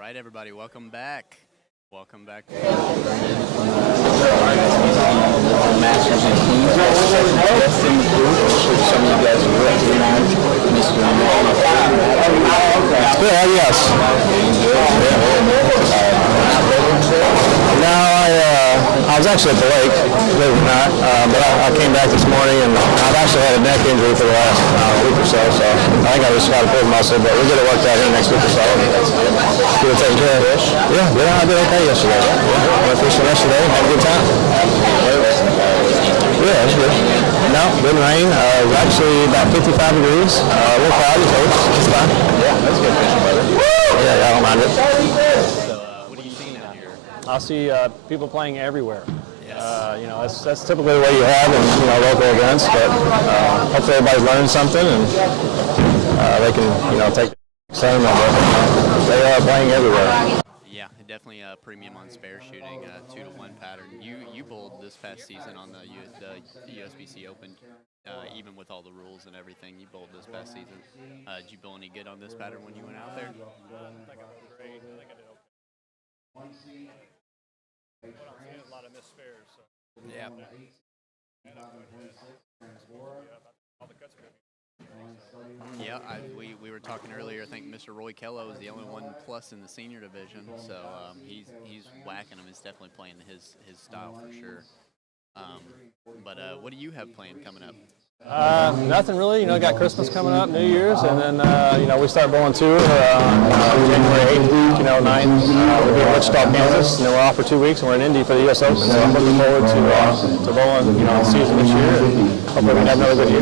right, everybody, welcome back. Welcome back. Masters and Kings. Yes, in the booth. Some of you guys will recognize Mr. Yeah, yes. No, I was actually at the lake, believe it or not, but I came back this morning and I've actually had a neck injury for the last week or so, so I think I just got a pulled muscle, but we'll get it worked out here next week or so. Get it taken care of. Yeah, I did okay yesterday. Went fishing yesterday, had a good time. Yeah, it's good. No, didn't rain. It was actually about 55 degrees. A little cloudy, so it's fine. Yeah, that's good fishing weather. Yeah, I don't mind it. What are you seeing out here? I see people playing everywhere. Yes. That's typically what you have in local events, but hopefully everybody's learning something and they can take some of it. They are playing everywhere. Yeah, definitely a premium on spare shooting, 2-to-1 pattern. You bowled this past season on the USBC Open, even with all the rules and everything. You bowled this past season. Did you bowl any good on this pattern when you went out there? I think I bowled great. I think I did okay. What I'm seeing is a lot of missed spares. So. Yeah. All the cuts are going to be. Yeah, we were talking earlier. I think Mr. Roy Kello is the only one plus in the senior division, so he's whacking them. He's definitely playing his style for sure. But what do you have planned coming up? Nothing really. Got Christmas coming up, New Year's, and then we start bowling tour January 8th, 9th. We'll be in Wichita, Kansas, and then we're off for 2 weeks, and we're in Indy for the U.S. Open. So I'm looking forward to bowling, the season this year, and hopefully we can have another good year.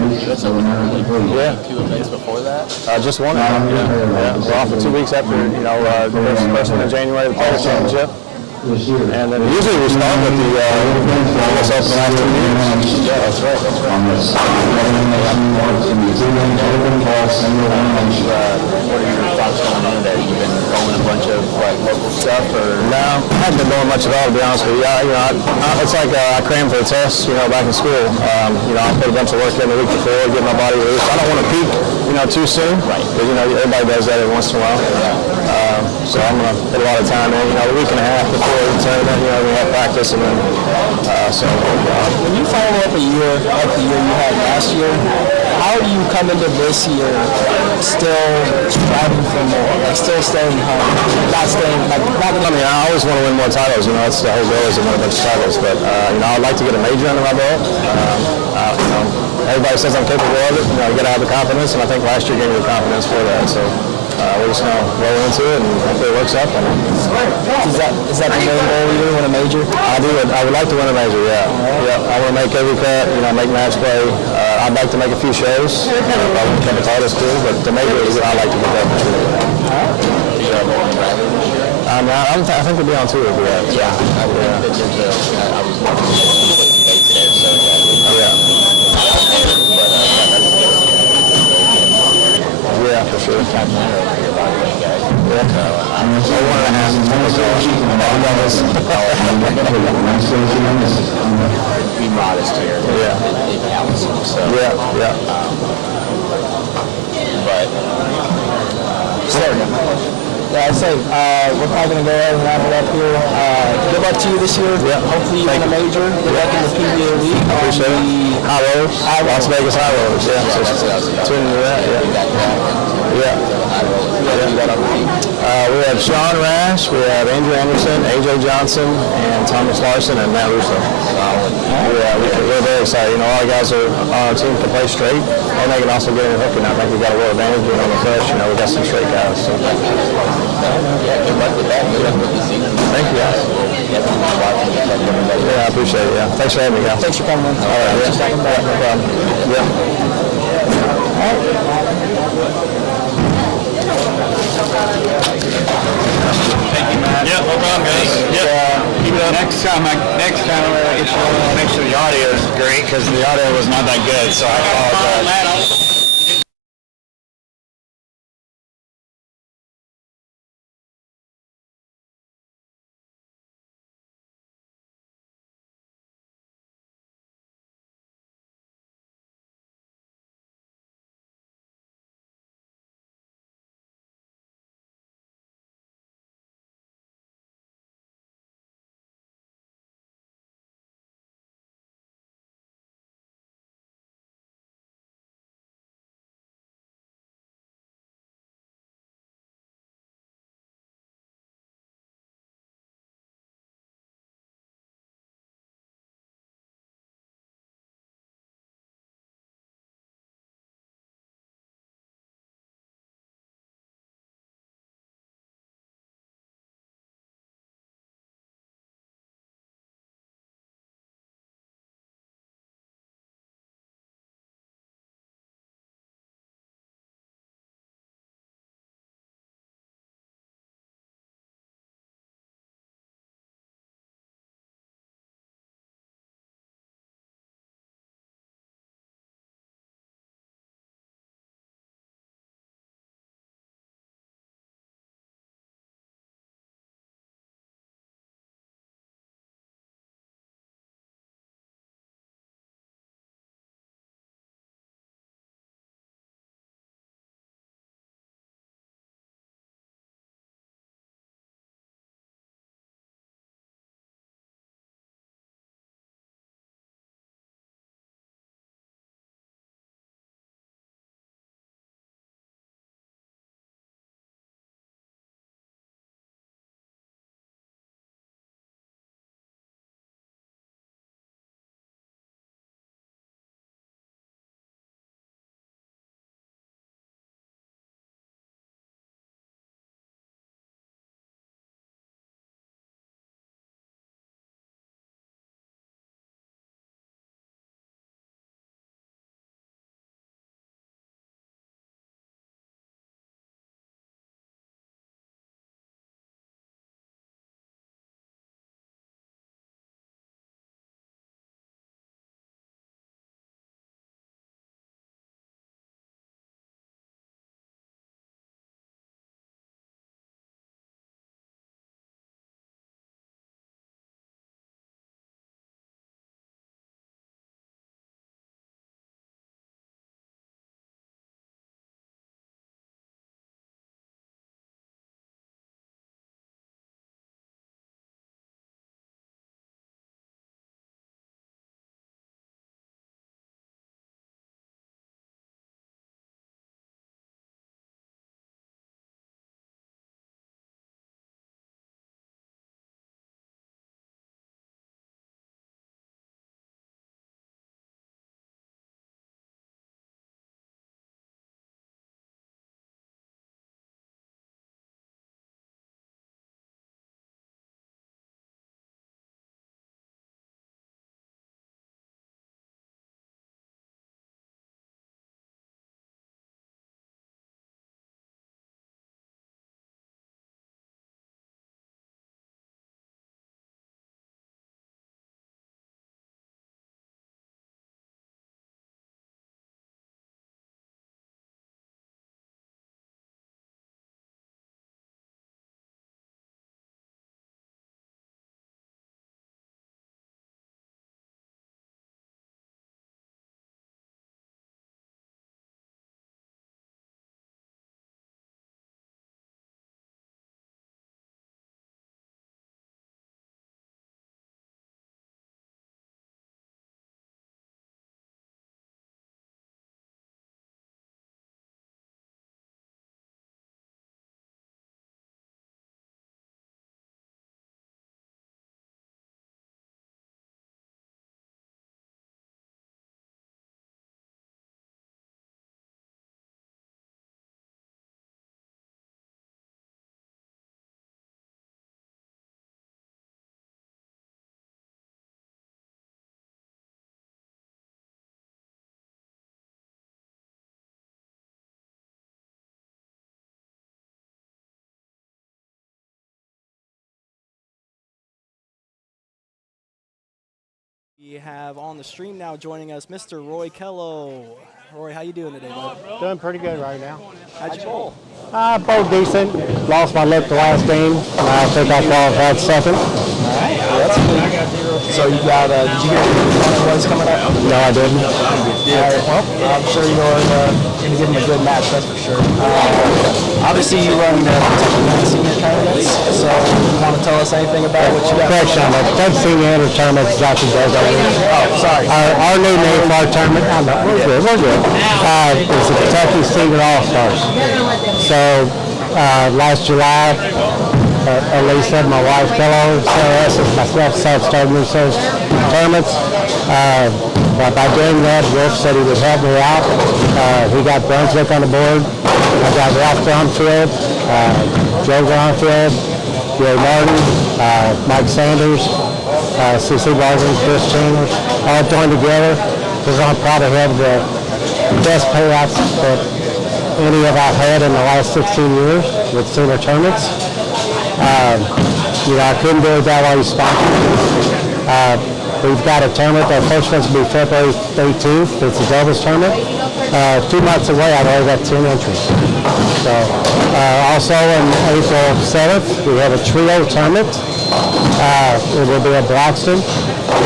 Yeah. 2 events before that? Just one. Yeah. We're off for 2 weeks after, the first one in January, the Players Championship. And then usually we start with the US Open the last 2 years. Yeah, that's right. What are your thoughts going on there? You've been bowling a bunch of local stuff, or? No, I haven't been doing much at all, to be honest with you. It's like I crammed for a test, back in school. I put a bunch of work in the week before, get my body loose. I don't want to peak, too soon. Right. Because, everybody does that every once in a while. So I'm going to put a lot of time in, a week and a half before the tournament, we have practice and then, When you follow up a year like the year you had last year, how do you come into this year still striving for more, still staying home, not staying, I always want to win more titles, that's the whole goal is to win a bunch of titles, but, I'd like to get a major under my belt. Everybody says I'm capable of it, you got to have the confidence, and I think last year gave me the confidence for that, so. We're just going to roll into it and hopefully it works out. Is that the main goal you win a major? I would like to win a major, yeah. I want to make every cut, make match play. I'd like to make a few shows. Probably a couple titles too, but the major is I'd like to get that for sure. I think we'll be on tour if we have. Yeah. I was watching the there, so yeah. Yeah, for sure. Yeah. Be modest here. Yeah. It counts. So. Yeah. But. Yeah, I'd say we're probably going to go ahead and wrap it up here. Good luck to you this year. Yeah. Hopefully you win a major. Good luck in the PBA League. Appreciate it. High rollers. Las Vegas high rollers. Yeah. Tune into that. We have Sean Rash, we have Andrew Anderson, AJ Johnson, and Thomas Larson, and Matt Russo. We're very excited. All the guys are on our team can play straight, and they can also get in the hook, and I think we've got a real advantage being on the fresh. We've got some straight guys. So. Yeah, good luck with that. Good luck with the season. Thank you, guys. Yeah, I appreciate it. Yeah. Thanks for having me, guys. Thanks for coming in. All right. Yeah. No problem. Yeah. Thank you, man. Yeah, no problem, guys. Next time I get you on, make sure the audio is great because the audio was not that good, so I apologize. We have on the stream now joining us Mr. Roy Kello. Roy, how you doing today, bud? Doing pretty good right now. How'd you bowl? I bowled decent. Lost my lip the last game. I think I qualified second. All right, well, that's good. So you got, did you hear the boys coming up? No, I didn't. All right, well, I'm sure you're going to give them a good match, that's for sure. Obviously, you run the Kentucky senior tournaments, so you want to tell us anything about what you got? Correction, the Kentucky Senior Inter Tournament is Jockey Does. Oh, sorry. Our new name for our tournament, we're good. Is the Kentucky Senior All-Stars. So last July, Lisa, my wife, Kello, Sarah, and myself started those tournaments. By doing that, Wolf said he would help me out. He got Brunswick on the board. I got Ralph Gromfield, Joe Gromfield, Gary Martin, Mike Sanders, C.C. Barton, Chris Chandler, all joined together because I'm probably have the best payouts that any of I've had in the last 16 years with senior tournaments. I couldn't do it without all these sponsors. We've got a tournament. Our first one's will be February 18th. It's a doubles tournament. 2 months away, I've already got 10 entries. So, also on April 7th, we have a trio tournament. It will be at Broxton.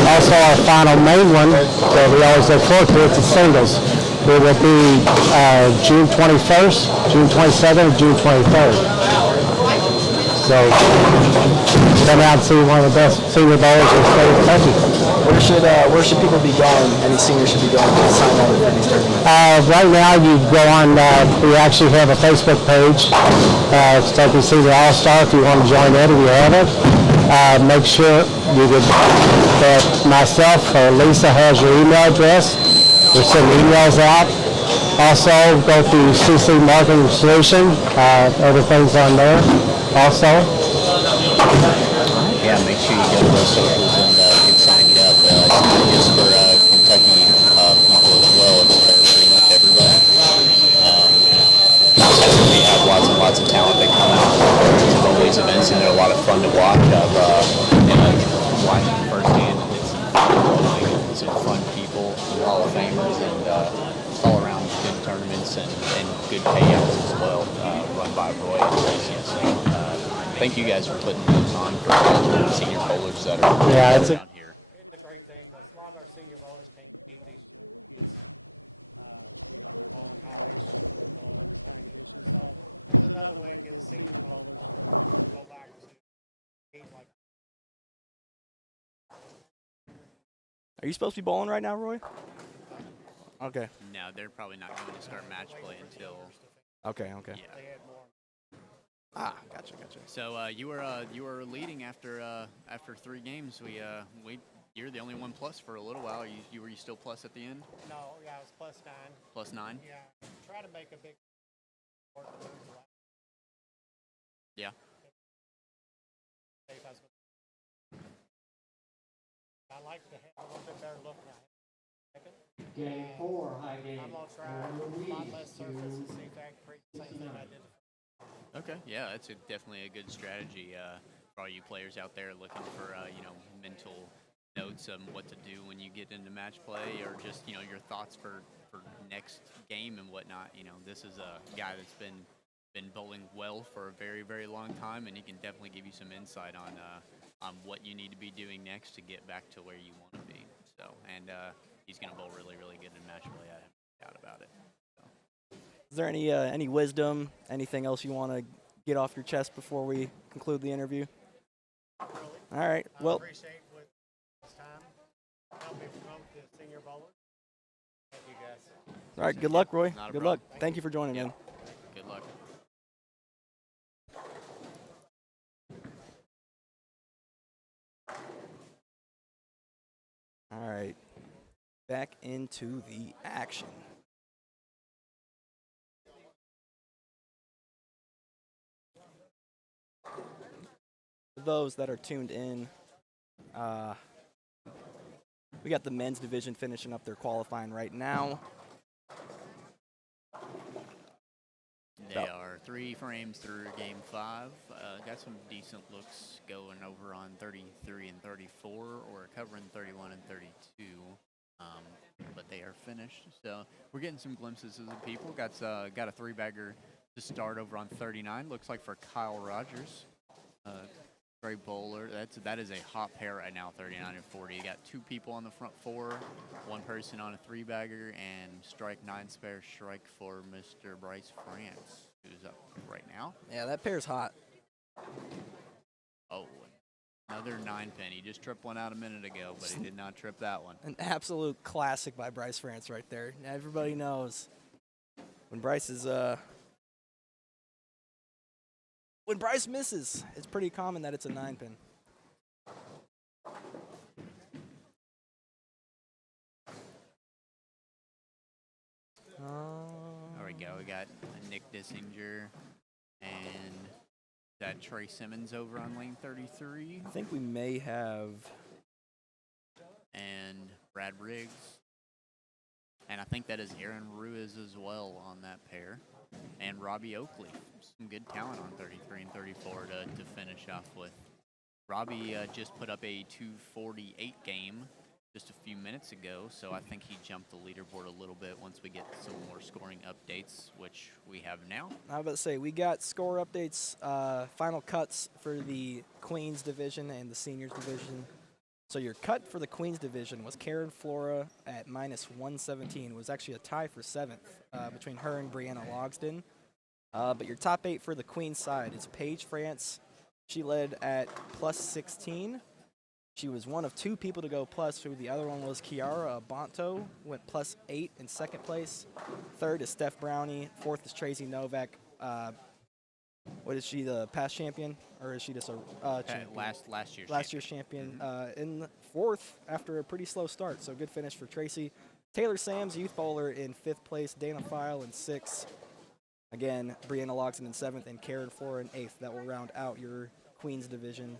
Also, our final main one that we always look forward to, it's a singles. It will be June 21st, June 27th, and June 23rd. So, come out and see one of the best senior bowlers in the state of Kentucky. Where should people be going? Any seniors should be going to sign up for these tournaments? Right now, you go on, we actually have a Facebook page, Kentucky Senior All-Star, if you want to join it, if you haven't. Make sure that myself or Lisa has your email address. We're sending emails out. Also, go through CC Marketing Solution. Everything's on there also. Yeah, make sure you go to those socials and get signed up. It's not just for Kentucky people as well. It's for pretty much everybody. We have lots of talent that come out to all these events, and they're a lot of fun to watch. I've watched firsthand. It's some fun people, Hall of Famers, and all around good tournaments and good payouts as well, run by Roy and Tracy. So, thank you guys for putting those on for all the senior bowlers that are around here. It's a great thing because a lot of our senior bowlers can't compete these kids in college. So it's another way to get a senior bowlers to go back to games like. Are you supposed to be bowling right now, Roy? Okay. No, they're probably not going to start match play until. Okay. Yeah. Ah, gotcha. So you were leading after 3 games. You're the only one plus for a little while. Were you still plus at the end? No, yeah, it was +9. +9. Yeah, try to make a big. Yeah. I like to have a little bit better look now. Game 4, high game. I'm gonna try a lot less surface and see if I can create the same thing I did. Okay. Yeah, that's definitely a good strategy for all you players out there looking for mental notes on what to do when you get into match play, or just your thoughts for next game and whatnot. This is a guy that's been bowling well for a very, very long time, and he can definitely give you some insight on what you need to be doing next to get back to where you want to be. So, and he's going to bowl really, really good in match play. I have no doubt about it. So. Is there any wisdom, anything else you want to get off your chest before we conclude the interview? All right. Well. I appreciate what this time. Help me promote the senior bowlers. Thank you guys. All right. Good luck, Roy. Not a Good problem. luck. Thank you for joining in. Good luck. All right. Back into the action. For those that are tuned in, we got the men's division finishing up their qualifying right now. They are 3 frames through game 5. Got some decent looks going over on 33 and 34, or covering 31 and 32. But they are finished. So we're getting some glimpses of the people. Got a 3-bagger to start over on 39. Looks like for Kyle Rogers. Great bowler. That is a hot pair right now, 39 and 40. You got 2 people on the front 4, 1 person on a 3-bagger, and strike 9 spare strike for Mr. Paige France, who's up right now. Yeah, that pair's hot. Oh, another 9-pin. He just tripped one out a minute ago, but he did not trip that one. An absolute classic by Paige France right there. Everybody knows when Bryce is when Bryce misses, it's pretty common that it's a 9-pin. There we go. We got Nick Dissinger and that Trey Simmons over on lane 33. I think we may have. And Brad Riggs. And I think that is Aaron Ruiz as well on that pair. And Robbie Oakley. Some good talent on 33 and 34 to finish off with. Robbie just put up a 248 game just a few minutes ago, so I think he jumped the leaderboard a little bit once we get some more scoring updates, which we have now. I was about to say, we got score updates, final cuts for the Queens division and the seniors division. So your cut for the Queens division was Karen Flora at -117. It was actually a tie for 7th between her and Brianna Logsden. But your top 8 for the Queens side is Paige France. She led at +16. She was one of 2 people to go plus. The other one was Kiara Bonto, went +8 in 2nd place. 3rd is Steph Brownie. 4th is Tracy Novak. What is she, the past champion, or is she just a champion? Last year's champion. In 4th after a pretty slow start, so good finish for Tracy. Taylor Sams, youth bowler, in 5th place. Dana File in 6th. Again, Brianna Logsden in 7th, and Karen Flora in 8th. That will round out your Queens division.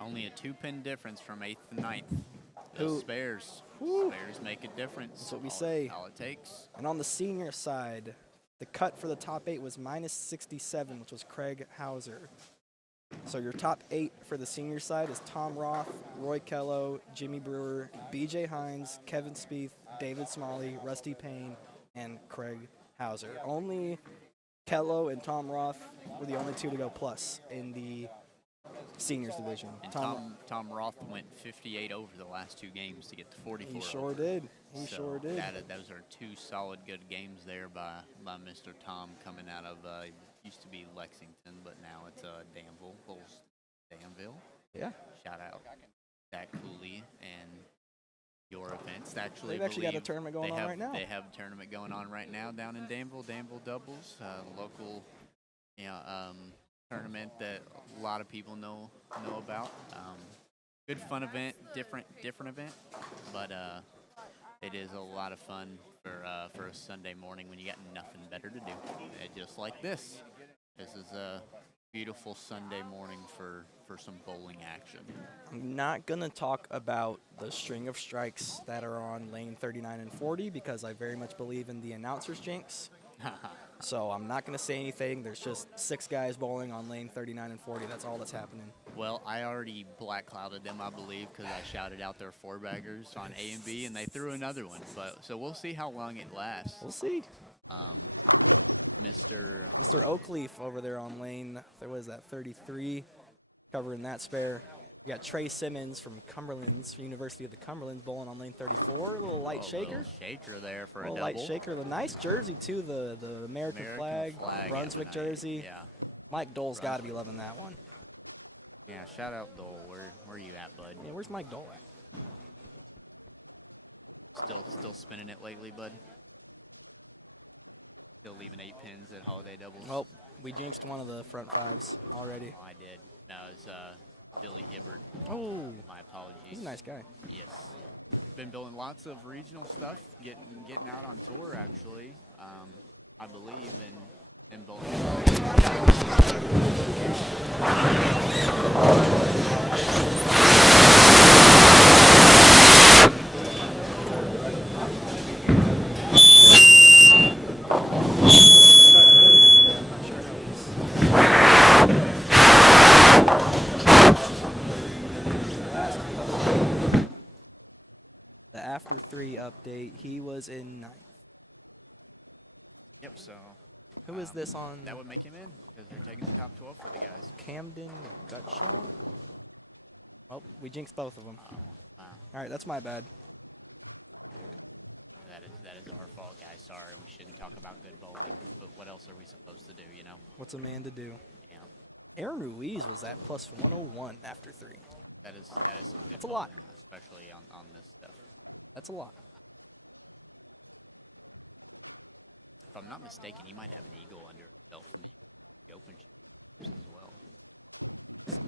Only a 2-pin difference from 8th to 9th. Who- Those spares. Whew. Spares make a difference. That's what we say. All it takes. And on the senior side, the cut for the top 8 was -67, which was Craig Hauser. So your top 8 for the senior side is Tom Roth, Roy Kello, Jimmy Brewer, BJ Hines, Kevin Spieth, David Smalley, Rusty Payne, and Craig Hauser. Only Kello and Tom Roth were the only 2 to go plus in the seniors division. And Tom Roth went 58 over the last 2 games to get to 44. He sure did. He So sure did. Those are 2 solid good games there by Mr. Tom, coming out of used to be Lexington, but now it's Danville, Bulls, Danville. Yeah. Shout out Zach Cooley and your events. They've actually got a tournament going on right now. They have a tournament going on right now down in Danville Doubles, local, tournament that a lot of people know about. Good fun event, different event, but it is a lot of fun for a Sunday morning when you got nothing better to do. Just like this. This is a beautiful Sunday morning for some bowling action. I'm not going to talk about the string of strikes that are on lane 39 and 40 because I very much believe in the announcer's jinx. So I'm not going to say anything. There's just 6 guys bowling on lane 39 and 40. That's all that's happening. Well, I already black clouded them, I believe, because I shouted out their 4-baggers on A and B, and they threw another one. So we'll see how long it lasts. We'll see. Mr. Oakleaf over there on lane, what is that, 33, covering that spare. We got Trey Simmons from University of the Cumberlands, bowling on lane 34. A little light shaker. Little shaker there for a little double. light shaker. The nice jersey, too, the American flag Brunswick jersey. Yeah. Mike Dole's got to be loving that one. Yeah, shout out Dole. Where you at, bud? Yeah, where's Mike Dole at? Still spinning it lately, bud? Still leaving 8 pins at holiday doubles? Oh, we jinxed one of the front 5s already. Oh, I did. No, it was Billy Hibbert. Oh. My apologies. He's a nice guy. Yes. Been building lots of regional stuff, getting out on tour, actually. I believe in bowling. 33 update. He was in 9th. Yep. So. Who is this on? That would make him in because they're taking the top 12 for the guys. Camden Gutshaw? Oh, we jinxed both of them. Wow. All right, that's my bad. That is our fault, guys. Sorry, we shouldn't talk about good bowling. But what else are we supposed to do? You know. What's a man to do? Yeah. Aaron Ruiz was at plus 101 after 3. That is some good. That's a lot. bowling, especially on this stuff. That's a lot. If I'm not mistaken, he might have an eagle under his belt from the Open Championships as well.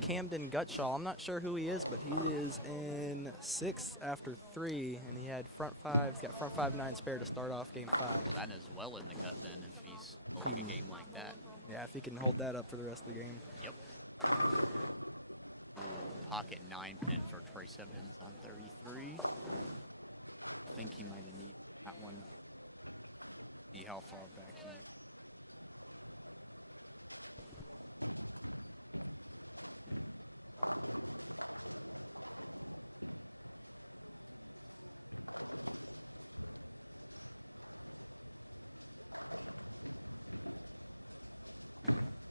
Camden Gutshaw. I'm not sure who he is, but he is in 6th after 3, and he had front 5. He's got front 5-9 spare to start off game 5. Well, that is well in the cut then if he's holding a game like that. Yeah, if he can hold that up for the rest of the game. Yep. Pocket 9 pin for Trace Evans on 33. I think he might have needed that one. See how far back he is.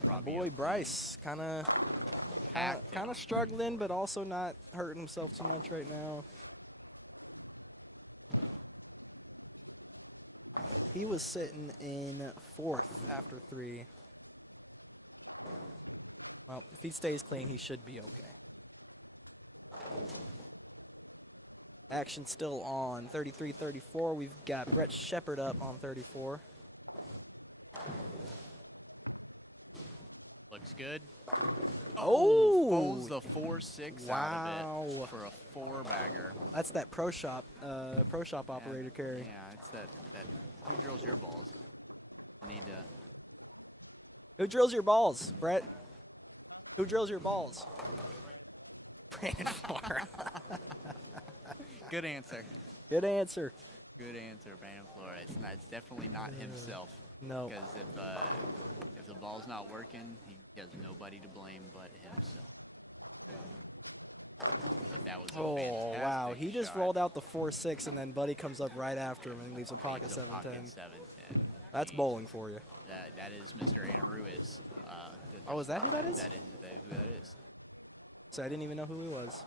My boy Bryce, kind of struggling, but also not hurting himself too much right now. He was sitting in 4th after 3. Well, if he stays clean, he should be okay. Action still on 33-34. We've got Brett Shepard up on 34. Looks good. Oh! Folds the 4-6 out of it for a 4-bagger. That's that pro shop operator carry. Yeah, it's that who drills your balls? I need to. Who drills your balls, Brett? Who drills your balls? Brandon Flora. Good answer. Good answer. Good answer, Brandon Flora. It's definitely not himself. No. Because if the ball's not working, he has nobody to blame but himself. But that was a Oh, wow. He just shot. rolled out the 4-6, and then Buddy comes up right after him and leaves a pocket Leaves a 7-10. pocket 7-10. That's bowling for you. That is Mr. Aaron Ruiz. Oh, is that who that is? That is who that is. So I didn't even know who he was.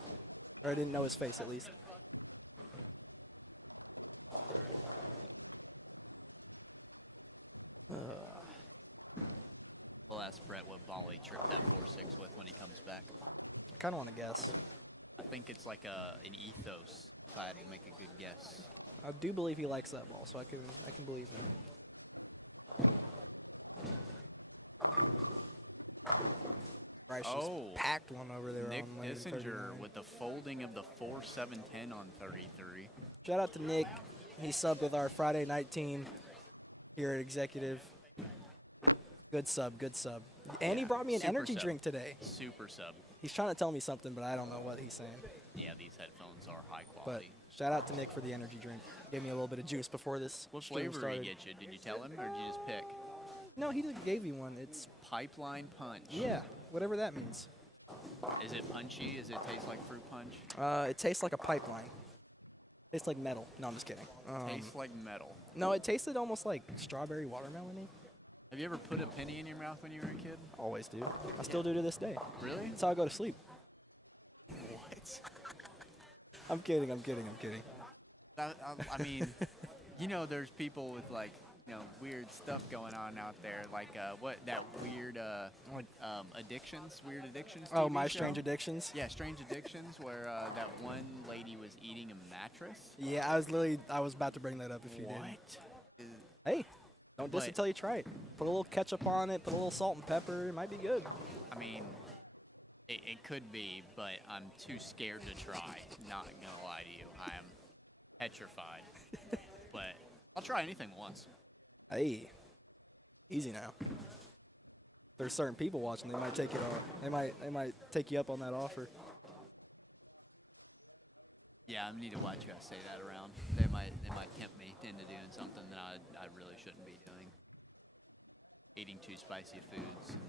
Or I didn't know his face, at least. We'll ask Brett what ball he tripped that 4-6 with when he comes back. I kind of want to guess. I think it's like an ethos, if I had to make a good guess. I do believe he likes that ball, so I can believe him. Bryce just packed one over there. Nick on lane Dissinger 39. with the folding of the 4-7-10 on 33. Shout out to Nick. He subbed with our Friday night team here at Executive. Good sub, good sub. And he brought me an Super energy sub. drink today. Super sub. He's trying to tell me something, but I don't know what he's saying. Yeah, these headphones are high But quality. shout out to Nick for the energy drink. Gave me a little bit of juice before this What stream flavor started. did he get you? Did you tell him, or did you just pick? No, he just gave me one. It's, Pipeline Punch. yeah, whatever that means. Is it punchy? Does it taste like fruit punch? It tastes like a pipeline. Tastes like metal. No, I'm just kidding. Tastes like metal. No, it tasted almost like strawberry watermelon-y. Have you ever put a penny in your mouth when you were a kid? Always do. I still do to this day. Really? That's how I go to sleep. What? I'm kidding. I mean, you know, there's people with like, you know, weird stuff going on out there, like what that weird addictions, weird addictions. Oh, TV My show? Strange Addictions? Yeah, Strange Addictions, where that one lady was eating a mattress. Yeah, I was about to bring that up if you did. Hey, don't diss But- it till you try it. Put a little ketchup on it, put a little salt and pepper. It might be good. I mean, it could be, but I'm too scared to try. Not gonna lie to you, I am petrified. But I'll try anything once. Hey, easy now. There's certain people watching. They might take it on. They might take you up on that offer. Yeah, I need to watch you guys say that around. They might tempt me into doing something that I really shouldn't be doing. Eating too spicy foods and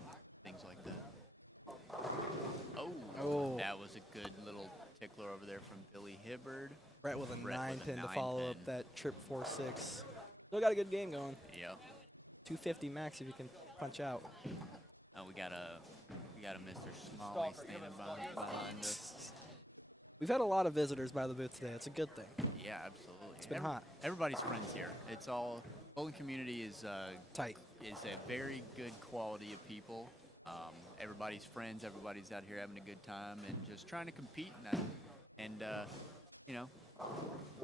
things like that. Oh, Oh. that was a good little tickler buckler over there from Billy Hibbard. Brett with a Brett 9 with a pin to 9 follow pin. up that trip 4-6. Still got a good game going. Yep. 250 max if you can punch out. We got a Mr. Smalley standing behind us. We've had a lot of visitors by the booth today. It's a good thing. Yeah, absolutely. It's been hot. Everybody's friends here. It's all bowling community is Tight. Is a very good quality of people. Everybody's friends. Everybody's out here having a good time and just trying to compete. And you know,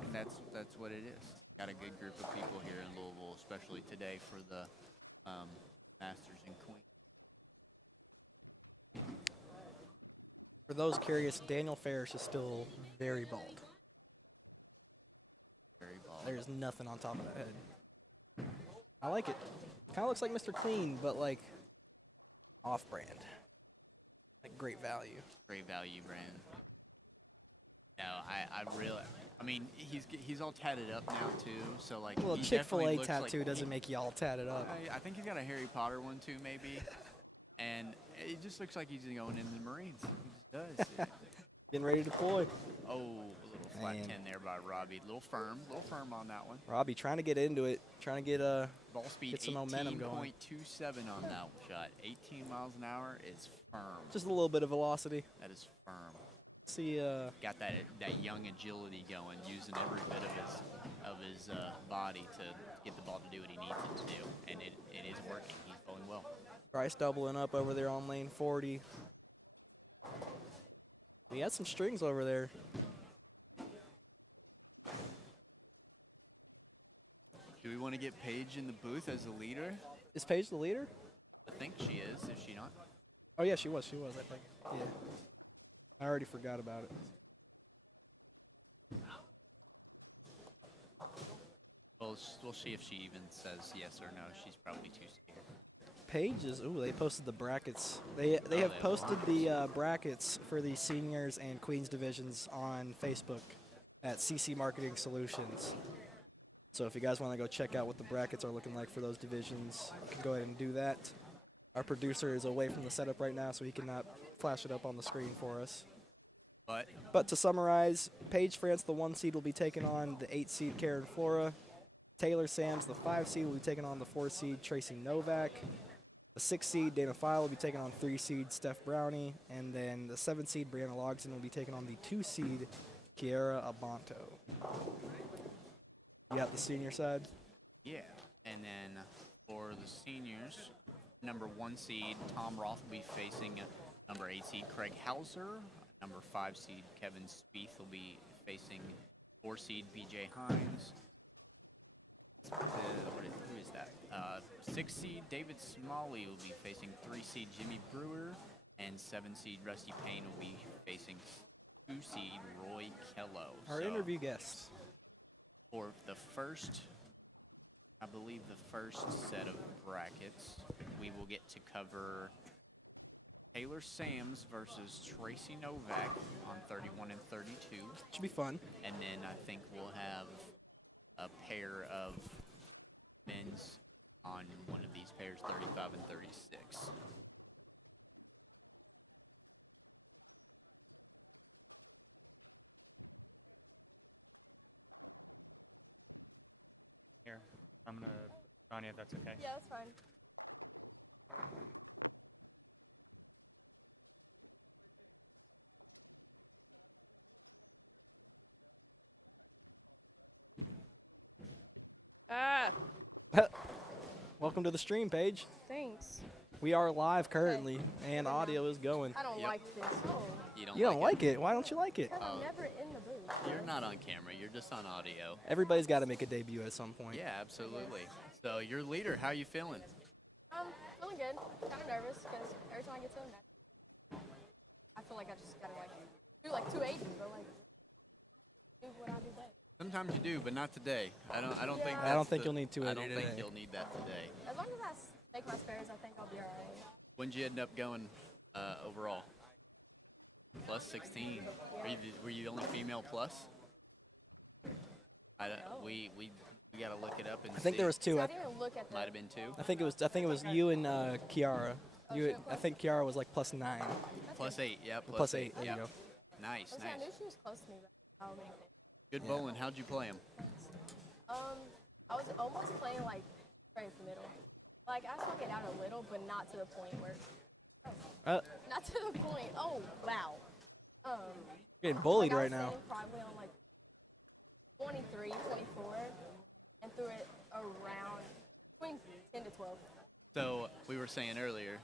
and that's what it is. Got a good group of people here in Louisville, especially today for the Masters and Queen. For those curious, Daniel Ferris is still very bald. Very bald. There's nothing on top of that head. I like it. Kind of looks like Mr. Clean, but like off-brand. Like great value. Great value brand. No, I mean, he's all tatted up now too. So like, Well, a he Chick-fil-A definitely looks tattoo like doesn't make you all tatted up. I think he's got a Harry Potter one too, maybe. And it just looks like he's going into the Marines. He just does. Getting ready to deploy. Oh, a little flat Man. 10 there by Robbie. Little firm on that one. Robbie trying to get into it, trying to get Ball speed get some momentum going. 18.27 on that shot. 18 miles an hour is firm. Just a little bit of velocity. That is firm. See, Got that young agility going, using every bit of his body to get the ball to do what he needs it to do, and it is working. He's going well. Bryce doubling up over there on lane 40. He had some strings over there. Do we want to get Paige in the booth as a leader? Is Paige the leader? I think she is. Is she not? Oh yeah, she was. I think. Yeah. I already forgot about it. We'll see if she even says yes or no. She's probably too scared. Paige is. Ooh, they posted the brackets. They have posted the brackets for the seniors and queens divisions on Facebook at CC Marketing Solutions. So if you guys want to go check out what the brackets are looking like for those divisions, you can go ahead and do that. Our producer is away from the setup right now, so he cannot flash it up on the screen for us. But to summarize, Paige France, the 1 seed, will be taking on the 8 seed Karen Flora. Taylor Sams, the 5 seed, will be taking on the 4 seed Tracy Novak. The 6 seed Dana File will be taking on 3 seed Steph Brownie. And then the 7 seed Brianna Logson will be taking on the 2 seed Kiera Abanto. You got the senior side? Yeah. And then for the seniors, number 1 seed Tom Roth will be facing number 8 seed Craig Hauser. Number 5 seed Kevin Spieth will be facing 4 seed BJ Hines. Who is that? 6 seed David Smalley will be facing 3 seed Jimmy Brewer, and 7 seed Rusty Payne will be facing 2 seed Roy Kello. Our interview guest. For the first, I believe the first set of brackets, we will get to cover Taylor Sams versus Tracy Novak on 31 and 32. Should be fun. And then I think we'll have a pair of men's on one of these pairs, 35 and 36. Here, I'm going to put on you if that's okay. Yeah, that's fine. Ah, Welcome to the stream, Paige. thanks. We are live currently, and audio is going. I don't like this. Oh, You You don't like it? Why don't you like it? because I'm never in the booth. You're not on camera. You're just on audio. Everybody's got to make a debut at some point. Yeah, absolutely. So, you're leader. How you feeling? Feeling good. Kind of nervous because every time I get to a match, I feel like I just gotta do like 280, but like do what I do best. Sometimes you do, but not today. I don't think. I don't that's think the- you'll need 280 I don't think today. you'll need that today. As long as I make my spares, I think I'll be alright. When did you end up going overall? Plus 16. Were you the only female plus? We gotta look it up and I think see. there was 2. I didn't even look at Might have been 2. I think it was you and Kiara. I think Kiara was like +9. Plus 8. Yeah. Plus 8. There Yep. you go. Nice, I nice. knew she was close to me, but I don't think. Good bowling. How'd you play him? I was almost playing like straight middle. Like I swung it out a little, but not to the point where. Not to the point. Oh wow. Getting bullied like I right was now. sitting probably on like 23, 24, and threw it around between 10 to 12. So we were saying earlier,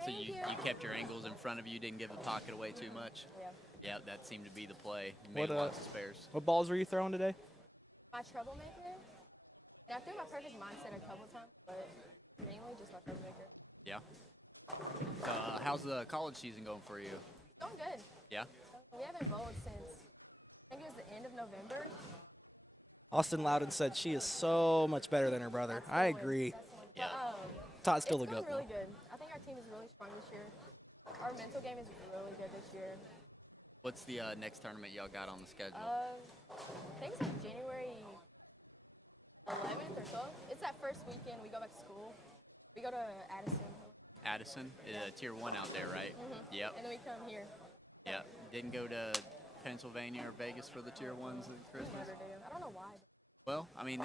so Thank you you. kept your angles in front of you, didn't give the pocket away too much. Yeah. Yeah, that seemed to be the play. You made lots of spares. What balls were you throwing today? My troublemaker. And I threw my perfect mindset a couple times, but mainly just my troublemaker. Yeah. So how's the college season going for you? It's going good. Yeah. We haven't bowled since I think it was the end of November. Austin Loudon said she is so much better than her brother. I agree. Yeah. Todd's still it's a going good really good. I think our team is really strong this year. Our mental game is really good this year. What's the next tournament y'all got on the schedule? I think it's like January 11th or 12th. It's that first weekend we go back to school. We go to Addison. Addison, tier 1 out there, right? Mm-hmm. Yep. And then we come here. Yep. Didn't go to Pennsylvania or Vegas for the tier 1s at Christmas? Never do. I don't know why. Well, I mean,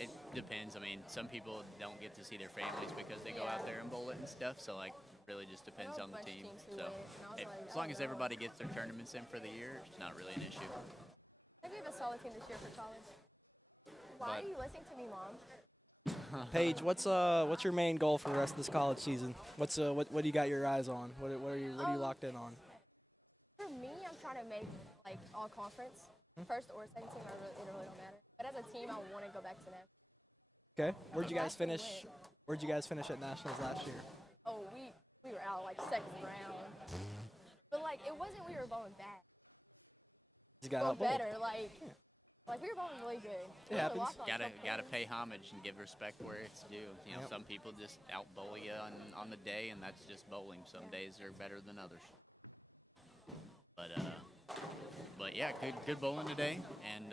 it depends. I mean, some people don't get to see their families because they go out there and bowl it and stuff. So, like, really just depends on the team. So, as long as everybody gets their tournaments in for the year, it's not really an issue. I think we have a solid team this year for college. Why are you listening to me, Mom? Paige, what's your main goal for the rest of this college season? What do you got your eyes on? What are you locked in on? For me, I'm trying to make like all conference, first or second team. It really don't matter. But as a team, I want to go back to nationals. Okay, where'd you guys finish? Where'd you guys finish at nationals last year? Oh, we were out like second round, but like it wasn't we were bowling bad. You got out better, like we were bowling really good. It happens. Gotta pay homage and give respect where it's due. You know, some people just out bowl you on the day, and that's just bowling. Some days are better than others. But yeah, good bowling today, and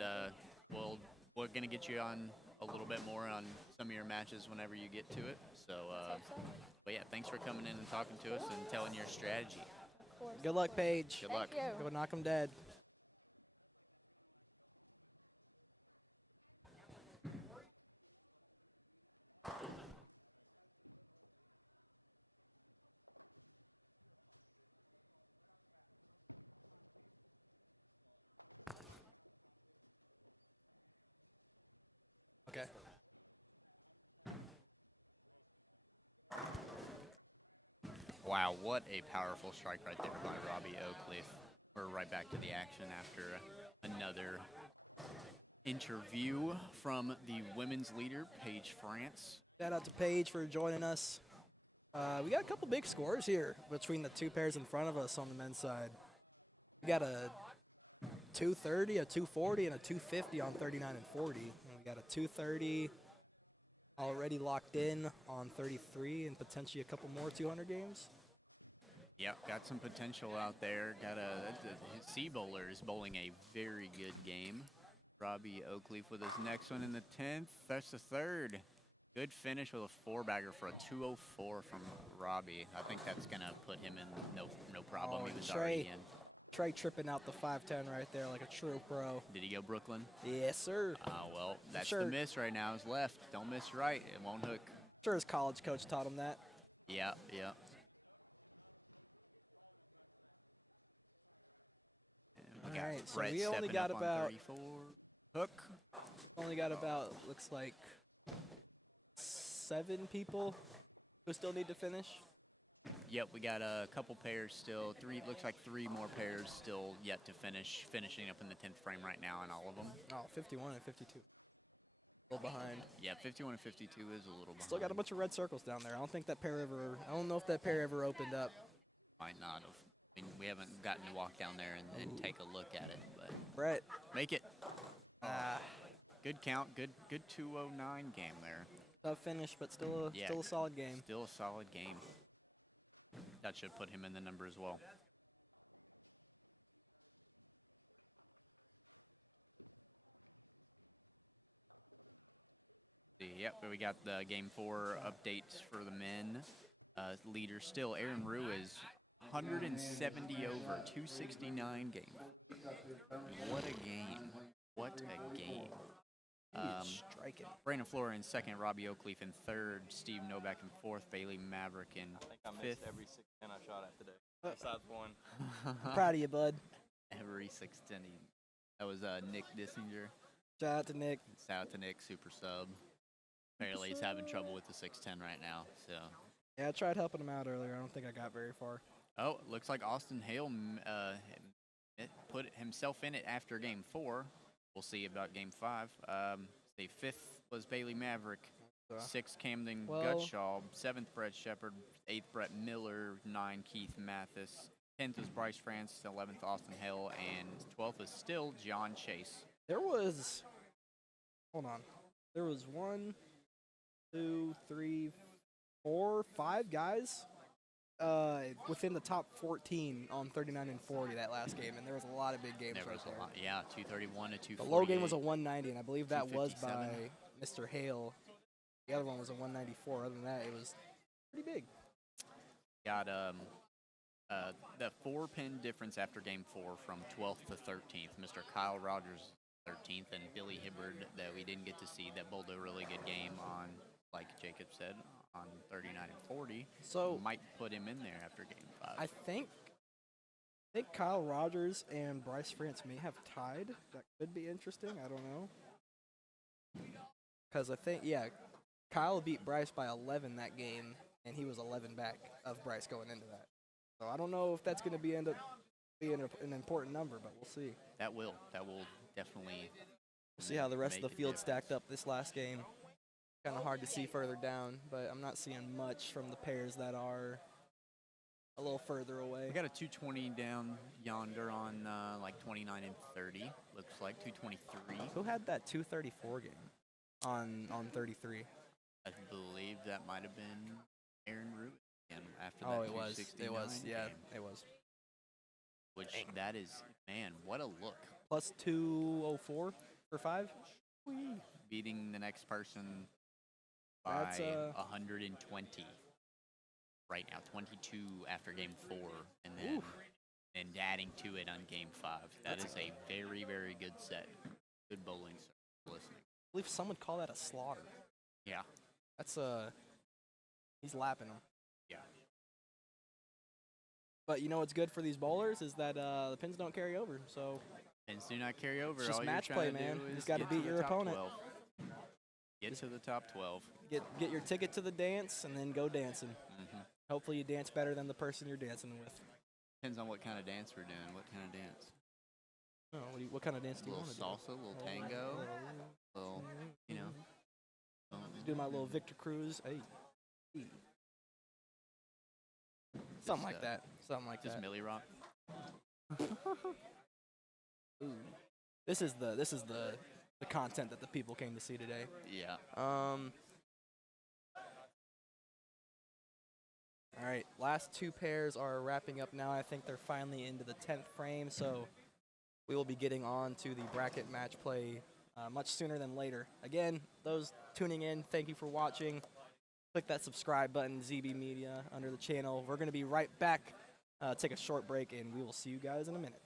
we're gonna get you on a little bit more on some of your matches whenever you get to it. So, but yeah, thanks for coming in and talking to us and telling your strategy. Good luck, Paige. Good luck. Go knock 'em dead. Okay. Wow, what a powerful strike right there by Robbie Oakleaf. We're right back to the action after another interview from the women's leader, Paige France. Shout out to Paige for joining us. We got a couple big scores here between the two pairs in front of us on the men's side. We got a 230, a 240, and a 250 on 39 and 40. And we got a 230 already locked in on 33 and potentially a couple more 200 games. Yep, got some potential out there. His C bowler is bowling a very good game. Robbie Oakleaf with his next one in the 10th. That's the third. Good finish with a 4-bagger for a 204 from Robbie. I think that's going to put him in no problem. He was already in. Trey tripping out the 510 right there like a true pro. Did he go Brooklyn? Yes, sir. Well, that's the miss right now is left. Don't miss right. It won't hook. Sure his college coach taught him that. Yeah. All right, so we only got about 34. Hook. Only got about, looks like 7 people who still need to finish. Yep, we got a couple pairs still. Looks like 3 more pairs still yet to finish. Finishing up in the 10th frame right now in all of them. Oh, 51 and 52. A little behind. Yeah, 51 and 52 is a little behind. Still got a bunch of red circles down there. I don't know if that pair ever opened up. Might not have. I mean, we haven't gotten to walk down there and take a look at it, but Brett. Make it. Good count. Good 209 game there. Tough finish, but still a solid game. Still a solid game. That should put him in the number as well. Yep, we got the Game 4 updates for the men. Leader still, Aaron Rue is 170 over, 269 game. What a game. What a game. Striking. Brandon Flora in second, Robbie Oakleaf in third, Steve Novak in fourth, Bailey Maverick in I think I fifth. missed every 610 I shot at today, besides one. I'm proud of you, bud. Every 610. That was Nick Dissinger. Shout out to Nick. Shout out to Nick, super sub. Apparently he's having trouble with the 610 right now. So. Yeah, I tried helping him out earlier. I don't think I got very far. Oh, looks like Austin Hale put himself in it after game 4. We'll see about game 5. The 5th was Bailey Maverick. 6th, Camden Gutshaw. 7th, Brett Shepard. 8th, Brett Miller. 9, Keith Mathis. 10th was Bryce France. 11th, Austin Hale. And 12th was still John Chase. There was, hold on. There was 1, 2, 3, 4, 5 guys within the top 14 on 39 and 40 that last game, and there was a lot of big games There right was there. a lot. Yeah, 231 to 248. The low game was a 190, and I believe that was by 257. Mr. Hale. The other one was a 194. Other than that, it was pretty big. Got the 4-pin difference after game 4 from 12th to 13th. Mr. Kyle Rogers 13th, and Billy Hibbard that we didn't get to see that bowled a really good game on, like Jacob said, on 39 and 40. So might put him in there after game 5. I think Kyle Rogers and Bryce France may have tied. That could be interesting. I don't know. Because I think, Kyle beat Bryce by 11 that game, and he was 11 back of Bryce going into that. So I don't know if that's going to end up being an important number, but we'll see. That will definitely. We'll see how the rest of the make a field stacked up this last game. Kind of hard to see further down, but I'm not seeing much from the pairs that are a little further away. We got a 220 down yonder on like 29 and 30. Looks like 223. Who had that 234 game on 33? I believe that might have been Aaron Rubin again after Oh, that. it was. It was. Yeah, game, it was. Which that is, man, what a look. Plus 204 for 5. Beating the next person by That's 120 right now, 22 after game 4, and then adding to it on game 5. That is a very, very good set. Good bowling, sir. Listening. I believe some would call that a slaughter. Yeah. That's he's lapping them. Yeah. But you know what's good for these bowlers is that the pins don't carry over. So Pins do not carry over. it's just All match you're trying play, to man. do You is just got to get beat the your top opponent. 12. Get to the top 12. Get your ticket to the dance and then go dancing. Mm-hmm. Hopefully you dance better than the person you're dancing with. Depends on what kind of dance we're doing. What kind of dance? Oh, what kind of dance do A you little want to do? salsa, a little tango, little, you know. Do my little Victor Cruz. Hey. Something like that. Something like Just that. Millie Rock. Ooh. This is the content that the people came to see today. Yeah. All right, last 2 pairs are wrapping up now. I think they're finally into the 10th frame, so we will be getting on to the bracket match play much sooner than later. Again, those tuning in, thank you for watching. Click that subscribe button, ZB Media, under the channel. We're going to be right back, take a short break, and we will see you guys in a minute.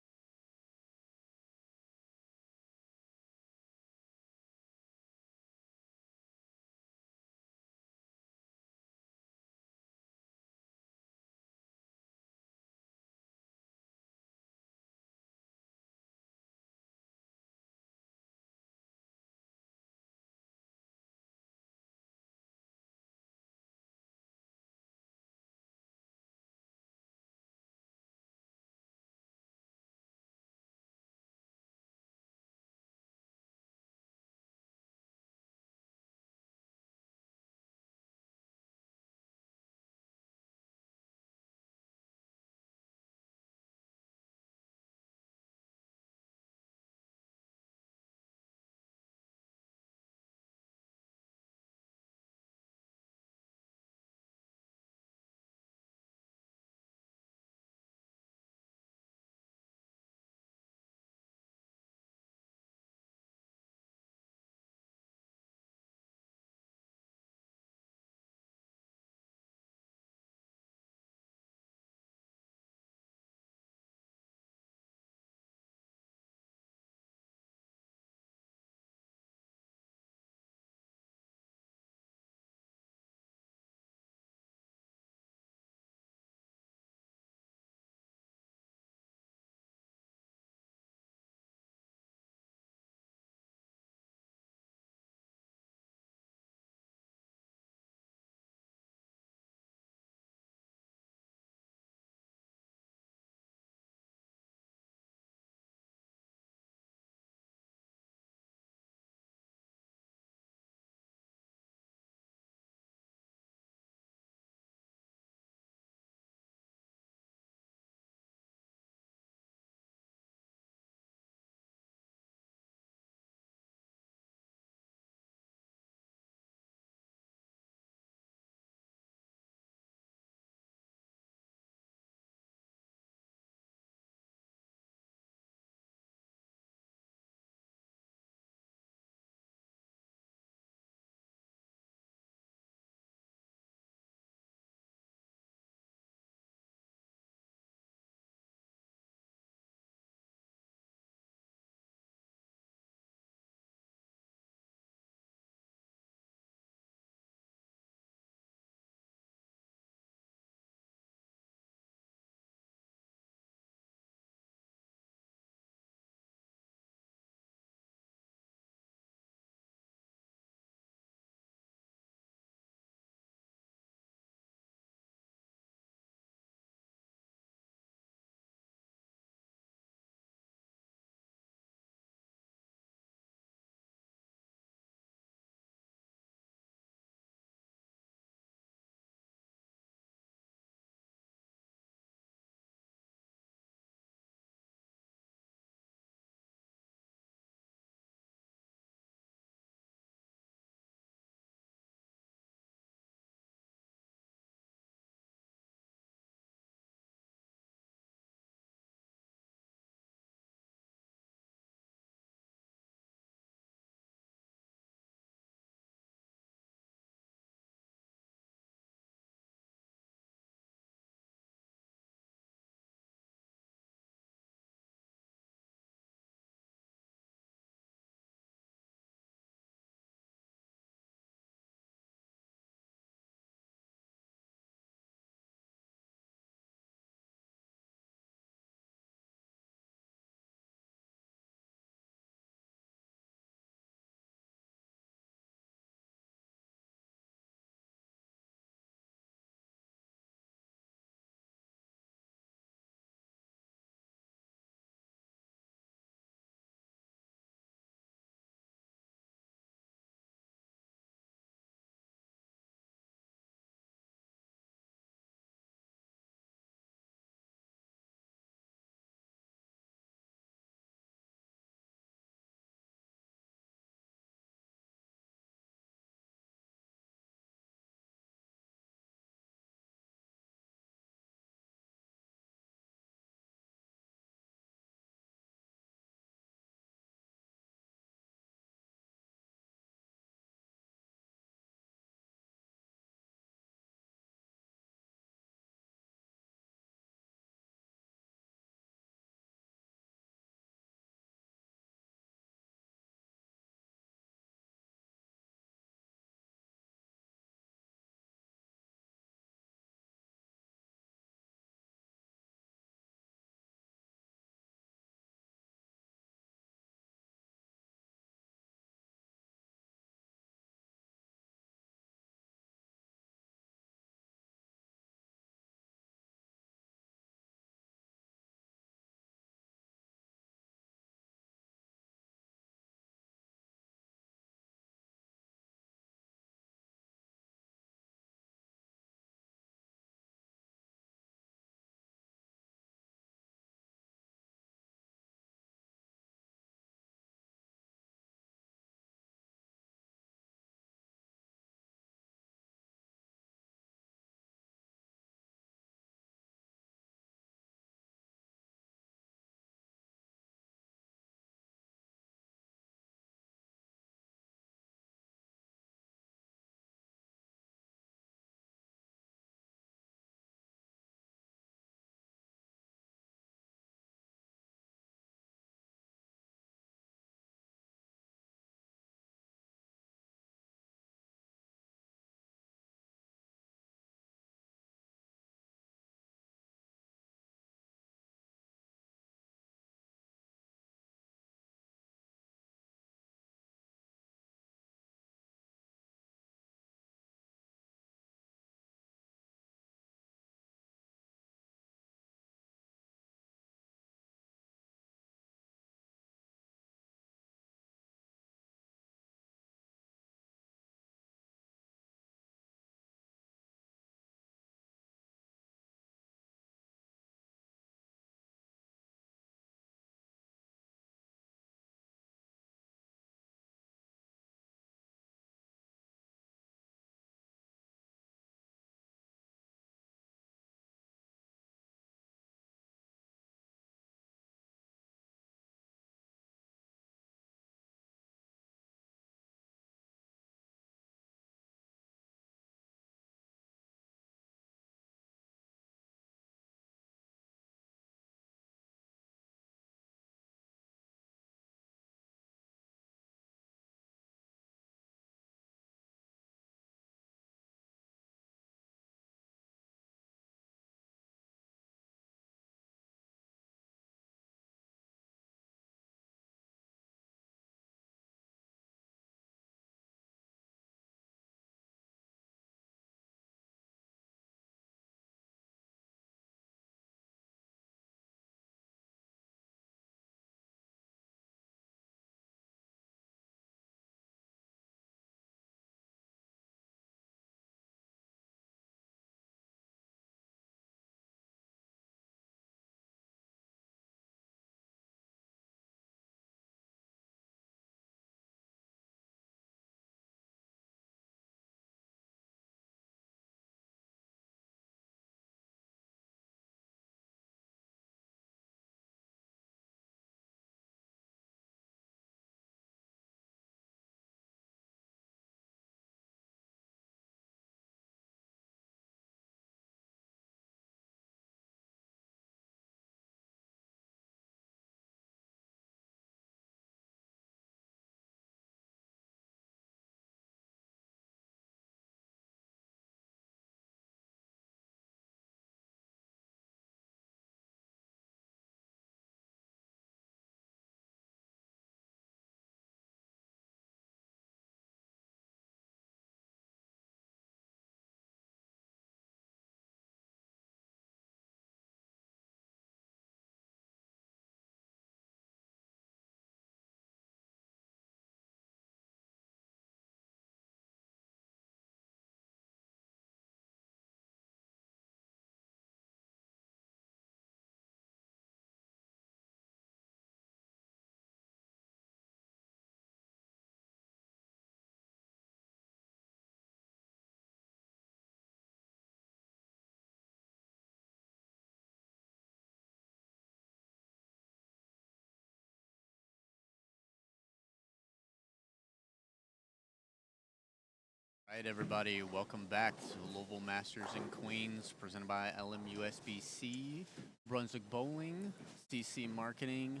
All right, everybody, welcome back to Louisville Masters in Queens, presented by USBC, Brunswick Bowling, CC Marketing,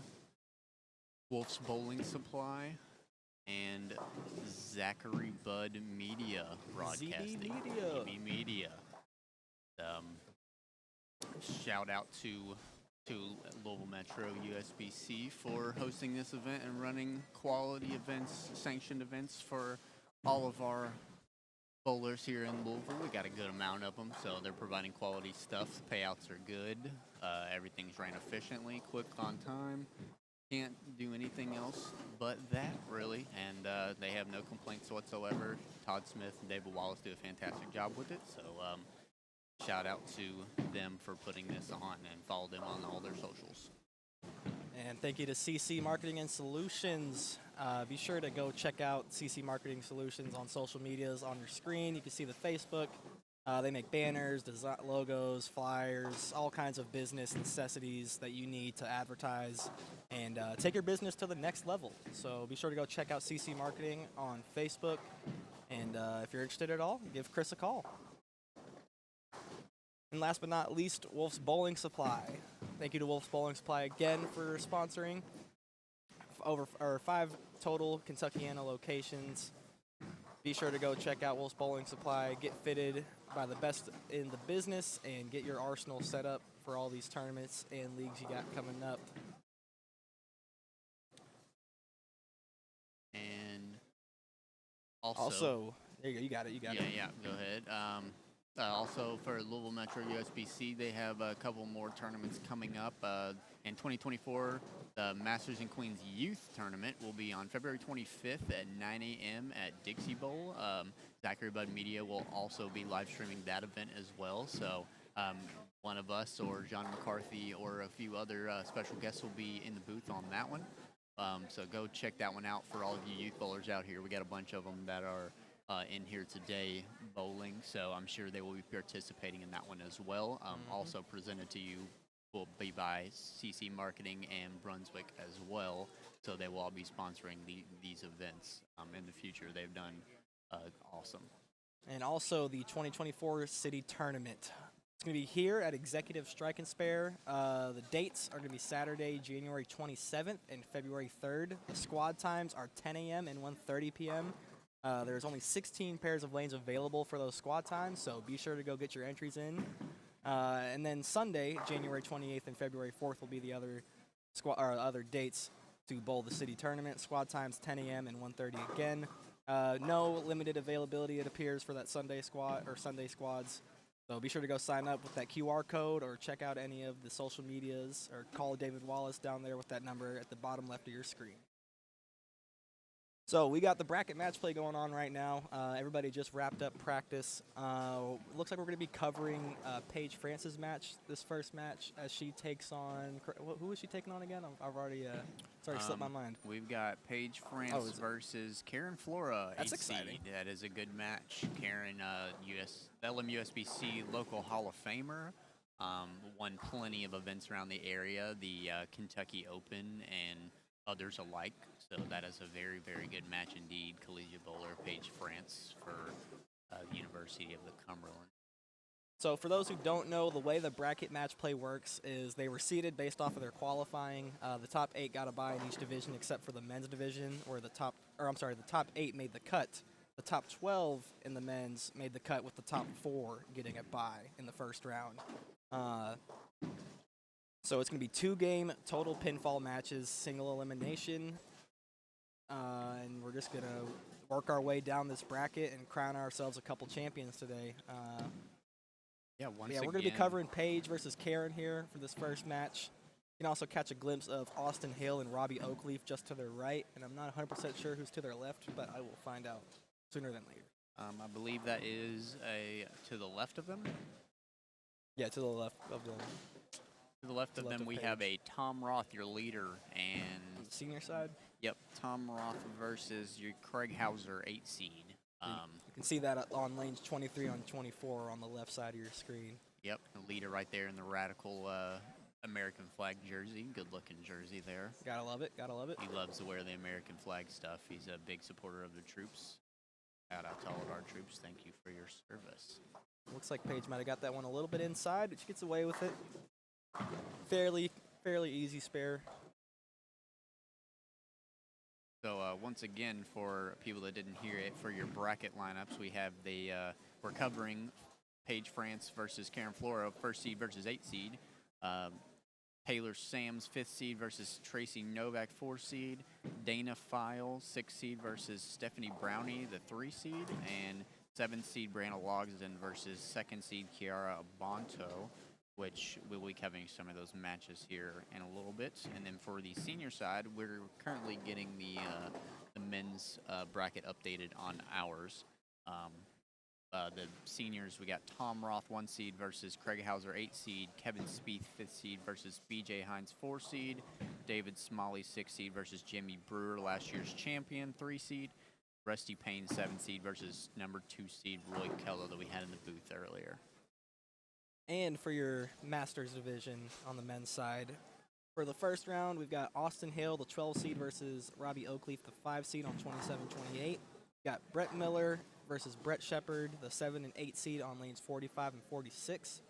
Wolf's Bowling Supply, and Zachary Budd Media Broadcasting. ZB Media. Shout out to Louisville Metro USBC for hosting this event and running quality events, sanctioned events for all of our bowlers here in Louisville. We got a good amount of them, so they're providing quality stuff. The payouts are good. Everything's ran efficiently, quick on time. Can't do anything else but that, really. And they have no complaints whatsoever. Todd Smith and David Wallace do a fantastic job with it. So shout out to them for putting this on, and follow them on all their socials. And thank you to CC Marketing and Solutions. Be sure to go check out CC Marketing Solutions on social medias on your screen. You can see the Facebook. They make banners, design logos, flyers, all kinds of business necessities that you need to advertise and take your business to the next level. So be sure to go check out CC Marketing on Facebook. And if you're interested at all, give Chris a call. And last but not least, Wolf's Bowling Supply. Thank you to Wolf's Bowling Supply again for sponsoring. Over 5 total Kentuckiana locations. Be sure to go check out Wolf's Bowling Supply. Get fitted by the best in the business and get your arsenal set up for all these tournaments and leagues you got coming up. And also there you go. You got it. Yeah, go ahead. Also, for Louisville Metro USBC, they have a couple more tournaments coming up. In 2024, the Masters in Queens Youth Tournament will be on February 25th at 9 a.m. at Dixie Bowl. Zachary Budd Media will also be live streaming that event as well. So one of us or John McCarthy or a few other special guests will be in the booth on that one. So go check that one out for all of you youth bowlers out here. We got a bunch of them that are in here today bowling, so I'm sure they will be participating in that one as well. Also presented to you will be by CC Marketing and Brunswick as well, so they will all be sponsoring these events in the future. They've done awesome. And also the 2024 City Tournament. It's going to be here at Executive Strike and Spare. The dates are going to be Saturday, January 27th and February 3rd. The squad times are 10 a.m. and 1:30 p.m. There's only 16 pairs of lanes available for those squad times, so be sure to go get your entries in. And then Sunday, January 28th and February 4th will be the other dates to bowl the city tournament. Squad times 10 a.m. and 1:30 again. No limited availability, it appears, for that Sunday squad or Sunday squads. So be sure to go sign up with that QR code or check out any of the social medias or call David Wallace down there with that number at the bottom left of your screen. So we got the bracket match play going on right now. Everybody just wrapped up practice. Looks like we're going to be covering Paige France's match, this first match, as she takes on, who is she taking on again? I've already slipped my mind. We've got Paige France versus Karen Flora. That's exciting. That is a good match. Karen, LMUSBC local Hall of Famer, won plenty of events around the area, the Kentucky Open and others alike. So that is a very, very good match indeed. Collegiate bowler Paige France for the University of the Cumberland. So for those who don't know, the way the bracket match play works is they were seeded based off of their qualifying. The top 8 got a bye in each division except for the men's division, where the top 8 made the cut. The top 12 in the men's made the cut, with the top 4 getting a bye in the first round. So it's going to be 2-game total pinfall matches, single elimination. And we're just going to work our way down this bracket and crown ourselves a couple champions today. We're going to be covering Paige versus Karen here for this first match. You can also catch a glimpse of Austin Hill and Robbie Oakleaf just to their right, and I'm not 100% sure who's to their left, but I will find out sooner than later. I believe that is to the left of them. Yeah, to the left of them. To the left of them, we have a Tom Roth, your leader, and on the senior side. Yep, Tom Roth versus your Craig Hauser, 8 seed. You can see that on lanes 23 and 24 on the left side of your screen. Yep, the leader right there in the radical American flag jersey. Good-looking jersey there. Gotta love it. Gotta love it. He loves to wear the American flag stuff. He's a big supporter of the troops. Shout out to all of our troops. Thank you for your service. Looks like Paige might have got that one a little bit inside, but she gets away with it. Fairly easy spare. So once again, for people that didn't hear it, for your bracket lineups, we have we're covering Paige France versus Karen Flora, 1st seed versus 8th seed. Taylor Sams, 5th seed versus Tracy Novak, 4th seed. Dana File, 6th seed versus Stephanie Brownie, the 3 seed. And 7th seed Brianna Logsden versus 2nd seed Kiara Bonto, which we'll be covering some of those matches here in a little bit. And then for the senior side, we're currently getting the men's bracket updated on ours. The seniors, we got Tom Roth, 1 seed versus Craig Hauser, 8 seed. Kevin Spieth, 5th seed versus BJ Hines, 4 seed. David Smalley, 6 seed versus Jimmy Brewer, last year's champion, 3 seed. Rusty Payne, 7 seed versus number 2 seed Roy Keller that we had in the booth earlier. And for your Masters division on the men's side, for the first round, we've got Austin Hale, the 12 seed versus Robbie Oakleaf, the 5 seed on 27-28. Got Brett Miller versus Brett Shepard, the 7 and 8 seed on lanes 45 and 46.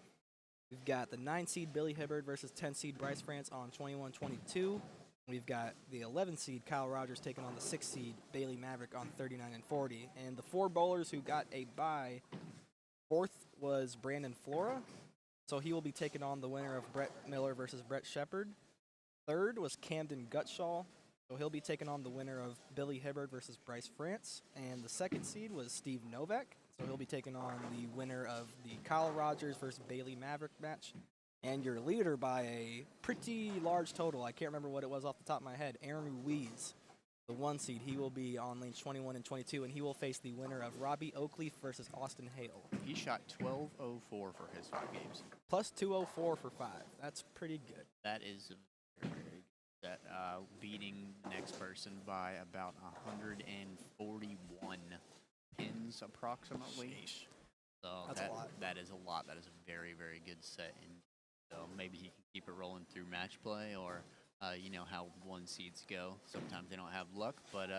We've got the 9 seed Billy Hibbard versus 10 seed Bryce France on 21-22. We've got the 11 seed Kyle Rogers taking on the 6 seed Bailey Maverick on 39 and 40. And the 4 bowlers who got a bye, 4th was Brandon Flora, so he will be taking on the winner of Brett Miller versus Brett Shepard. 3rd was Camden Gutshall, so he'll be taking on the winner of Billy Hibbard versus Bryce France. And the 2nd seed was Steve Novak, so he'll be taking on the winner of the Kyle Rogers versus Bailey Maverick match. And your leader by a pretty large total, I can't remember what it was off the top of my head, Aaron Ruiz, the 1 seed. He will be on lanes 21 and 22, and he will face the winner of Robbie Oakleaf versus Austin Hale. He shot 12.04 for his 5 games. Plus 204 for 5. That's pretty good. That is very, very good. That beating the next person by about 141 pins approximately. Sheesh. So That's a lot. That is a lot. That is a very, very good set. And so maybe he can keep it rolling through match play, or you know how 1 seeds go. Sometimes they don't have luck, but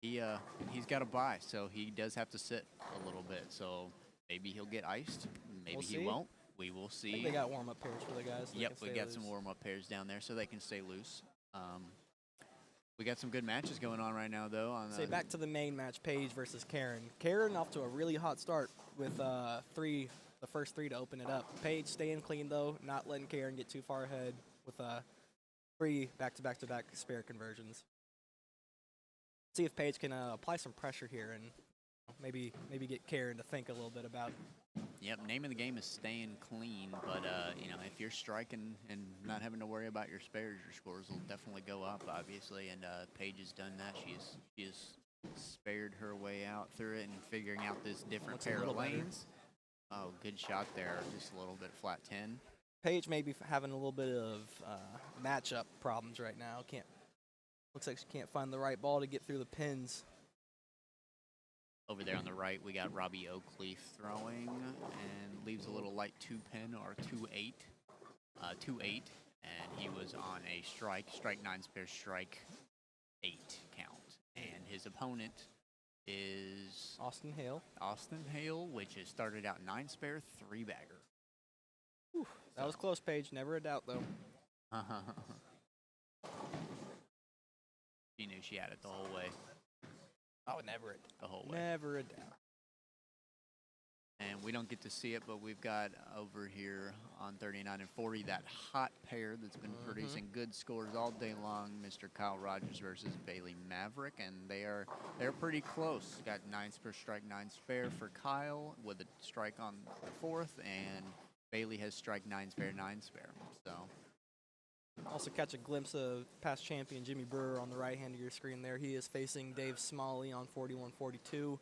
he's got a bye, so he does have to sit a little bit. So maybe he'll get iced. Maybe he won't. We will see. I think they got warm-up pairs for the guys. So yep, we got some warm-up pairs down there so they can stay loose. We got some good matches going on right now, though. Say back to the main match, Paige versus Karen. Karen off to a really hot start with the first 3 to open it up. Paige staying clean, though, not letting Karen get too far ahead with 3 back-to-back spare conversions. See if Paige can apply some pressure here and maybe get Karen to think a little bit about. Yep, name of the game is staying clean, but you know, if you're striking and not having to worry about your spares, your scores will definitely go up, obviously. And Paige has done that. She has spared her way out through it and figuring out this different pair of lanes. Oh, good shot there. Just a little bit flat 10. Paige may be having a little bit of matchup problems right now. Looks like she can't find the right ball to get through the pins. Over there on the right, we got Robbie Oakleaf throwing and leaves a little light 2-pin or 2-8, and he was on a strike 9 spare, strike 8 count. And his opponent is Austin Hale, which has started out 9 spare, 3-bagger. Whew, that was close, Paige. Never a doubt, though. She knew she had it the whole way. Oh, never the whole way. Never a doubt. And we don't get to see it, but we've got over here on 39 and 40 that hot pair that's been producing good scores all day long, Mr. Kyle Rogers versus Bailey Maverick, and they're pretty close. Got 9 spare strike, 9 spare for Kyle with a strike on the 4th, and Bailey has strike 9 spare, 9 spare. So. Also catch a glimpse of past champion Jimmy Brewer on the right hand of your screen there. He is facing Dave Smalley on 41-42.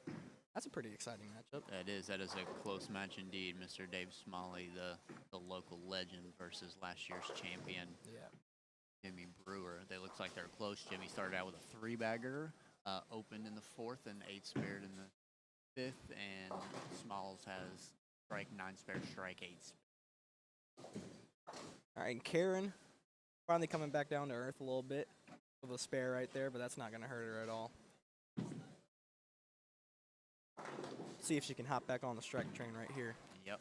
That's a pretty exciting matchup. That is a close match indeed. Mr. Dave Smalley, the local legend versus last year's champion. Yeah. Jimmy Brewer. They looks like they're close. Jimmy started out with a 3-bagger, opened in the 4th and 8 spared in the 5th, and Smalls has strike 9 spare, strike 8 spare. All right, and Karen finally coming back down to earth a little bit with a spare right there, but that's not going to hurt her at all. See if she can hop back on the strike train right here. Yep.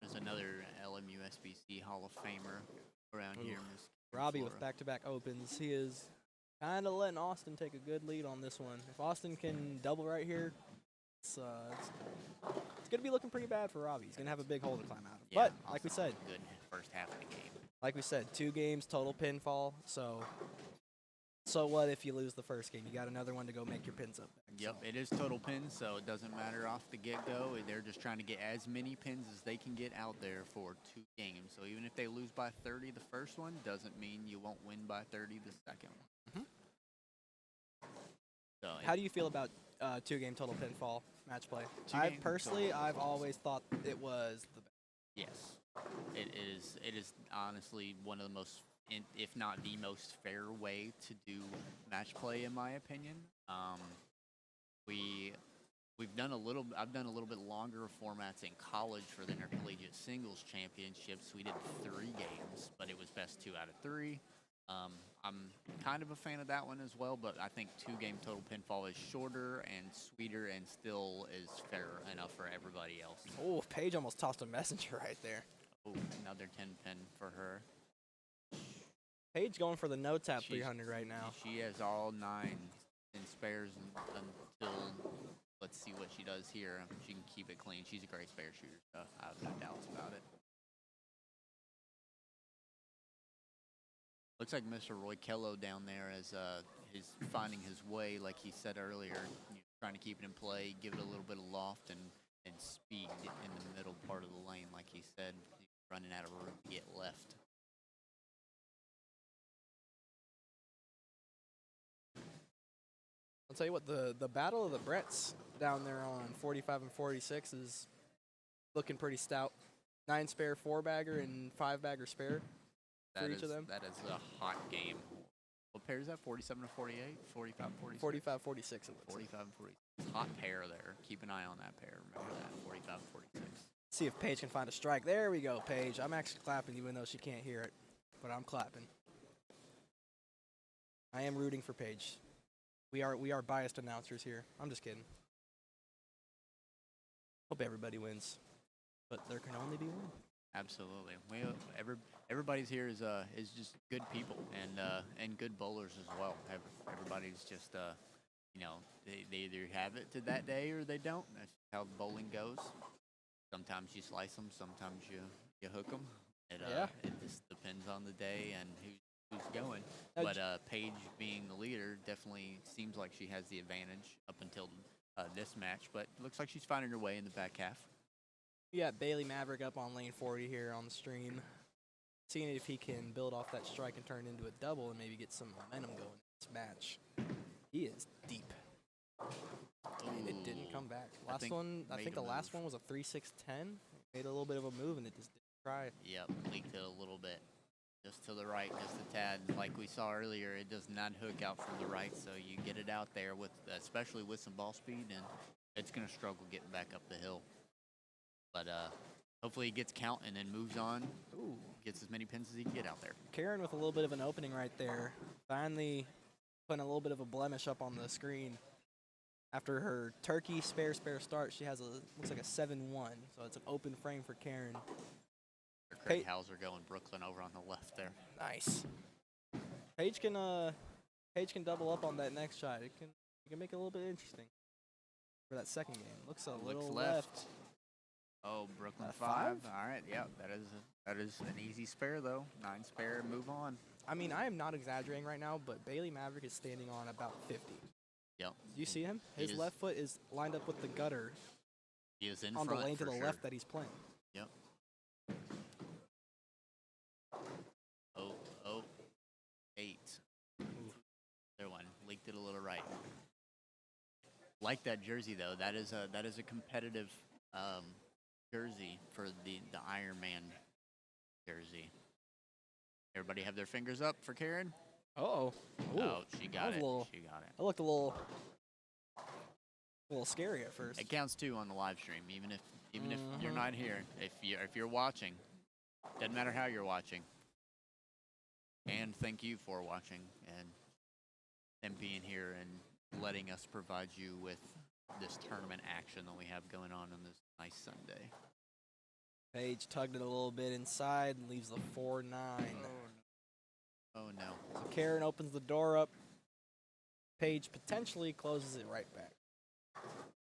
There's another LMU SBC Hall of Famer around here. Miss Robbie Flora. with back-to-back opens. He is kind of letting Austin take a good lead on this one. If Austin can double right here, it's going to be looking pretty bad for Robbie. He's going to have a big hole to climb out of. Yeah, But, like we Austin said, good first half of the game. like we said, 2 games, total pinfall. So what if you lose the first game? You got another one to go make your pins up. Yep, it is total pins, so it doesn't matter off the get-go. They're just trying to get as many pins as they can get out there for 2 games. So even if they lose by 30 the first one, doesn't mean you won't win by 30 the second one. So How do you feel about 2-game total pinfall match play? Two-game I've always thought it was the best. Yes, it is. It is honestly one of the most, if not the most fair way to do match play, in my opinion. We've done a little. I've done a little bit longer formats in college for the intercollegiate singles championships. We did 3 games, but it was best 2 out of 3. I'm kind of a fan of that one as well, but I think 2-game total pinfall is shorter and sweeter and still is fair enough for everybody else. Oh, Paige almost tossed a messenger right there. Oh, another 10 pin for her. Paige going for the no tap 300 right now. She has all 9 in spares until, let's see what she does here. She can keep it clean. She's a great spare shooter, so I have no doubts about it. Looks like Mr. Roy Kello down there is finding his way, like he said earlier, trying to keep it in play, give it a little bit of loft and speed in the middle part of the lane, like he said, running out of room to get left. I'll tell you what, the battle of the Bretts down there on 45 and 46 is looking pretty stout. 9 spare 4-bagger and 5-bagger spare for each of them. That is a hot game. What pair is that? 47 to 48? 45 46? 45 46 it looks 45 and 46. Hot pair there. Keep an eye on that pair. Remember that. 45 and 46. See if Paige can find a strike. There we go, Paige. I'm actually clapping even though she can't hear it, but I'm clapping. I am rooting for Paige. We are biased announcers here. I'm just kidding. Hope everybody wins, but there can only be one. Absolutely. Everybody's here is just good people and good bowlers as well. Everybody's just they either have it to that day or they don't. That's how bowling goes. Sometimes you slice them, sometimes you hook them. It just depends on the day and who's going. But Paige being the leader definitely seems like she has the advantage up until this match. But it looks like she's finding her way in the back half. We got Bailey Maverick up on lane 40 here on the stream. Seeing if he can build off that strike and turn it into a double and maybe get some momentum going in this match. He is deep. And it didn't come back. I think the last one was a 3-6-10. Made a little bit of a move and it just didn't try. Yep, leaked it a little bit. Just to the right, just a tad. Like we saw earlier, it does not hook out from the right, so you get it out there, especially with some ball speed, and it's going to struggle getting back up the hill. But hopefully he gets count and then moves on. Ooh. Gets as many pins as he can get out there. Karen with a little bit of an opening right there. Finally putting a little bit of a blemish up on the screen. After her turkey spare start, she has looks like a 7-1. So it's an open frame for Karen. Craig Hauser going Brooklyn over on the left there. Nice. Paige can double up on that next shot. It can make it a little bit interesting for that second game. Looks a little left. Oh, Brooklyn 5. All right, yeah, that is an easy spare though. 9 spare, move on. I mean, I am not exaggerating right now, but Bailey Maverick is standing on about 50. Yep. Do you see him? His left foot is lined up with the gutter. He is in on front the lane to the sure. left that he's playing. Yep. Oh, 8. There one. Leaked it a little right. Like that jersey though. That is a competitive jersey for the Iron Man jersey. Everybody have their fingers up for Karen? Oh, she got it. She got it. It looked a little scary at first. It counts too on the live stream, even if you're not here. If you're watching, doesn't matter how you're watching. And thank you for watching and being here and letting us provide you with this tournament action that we have going on this nice Sunday. Paige tugged it a little bit inside and leaves the 4-9. Oh no. So Karen opens the door up. Paige potentially closes it right back.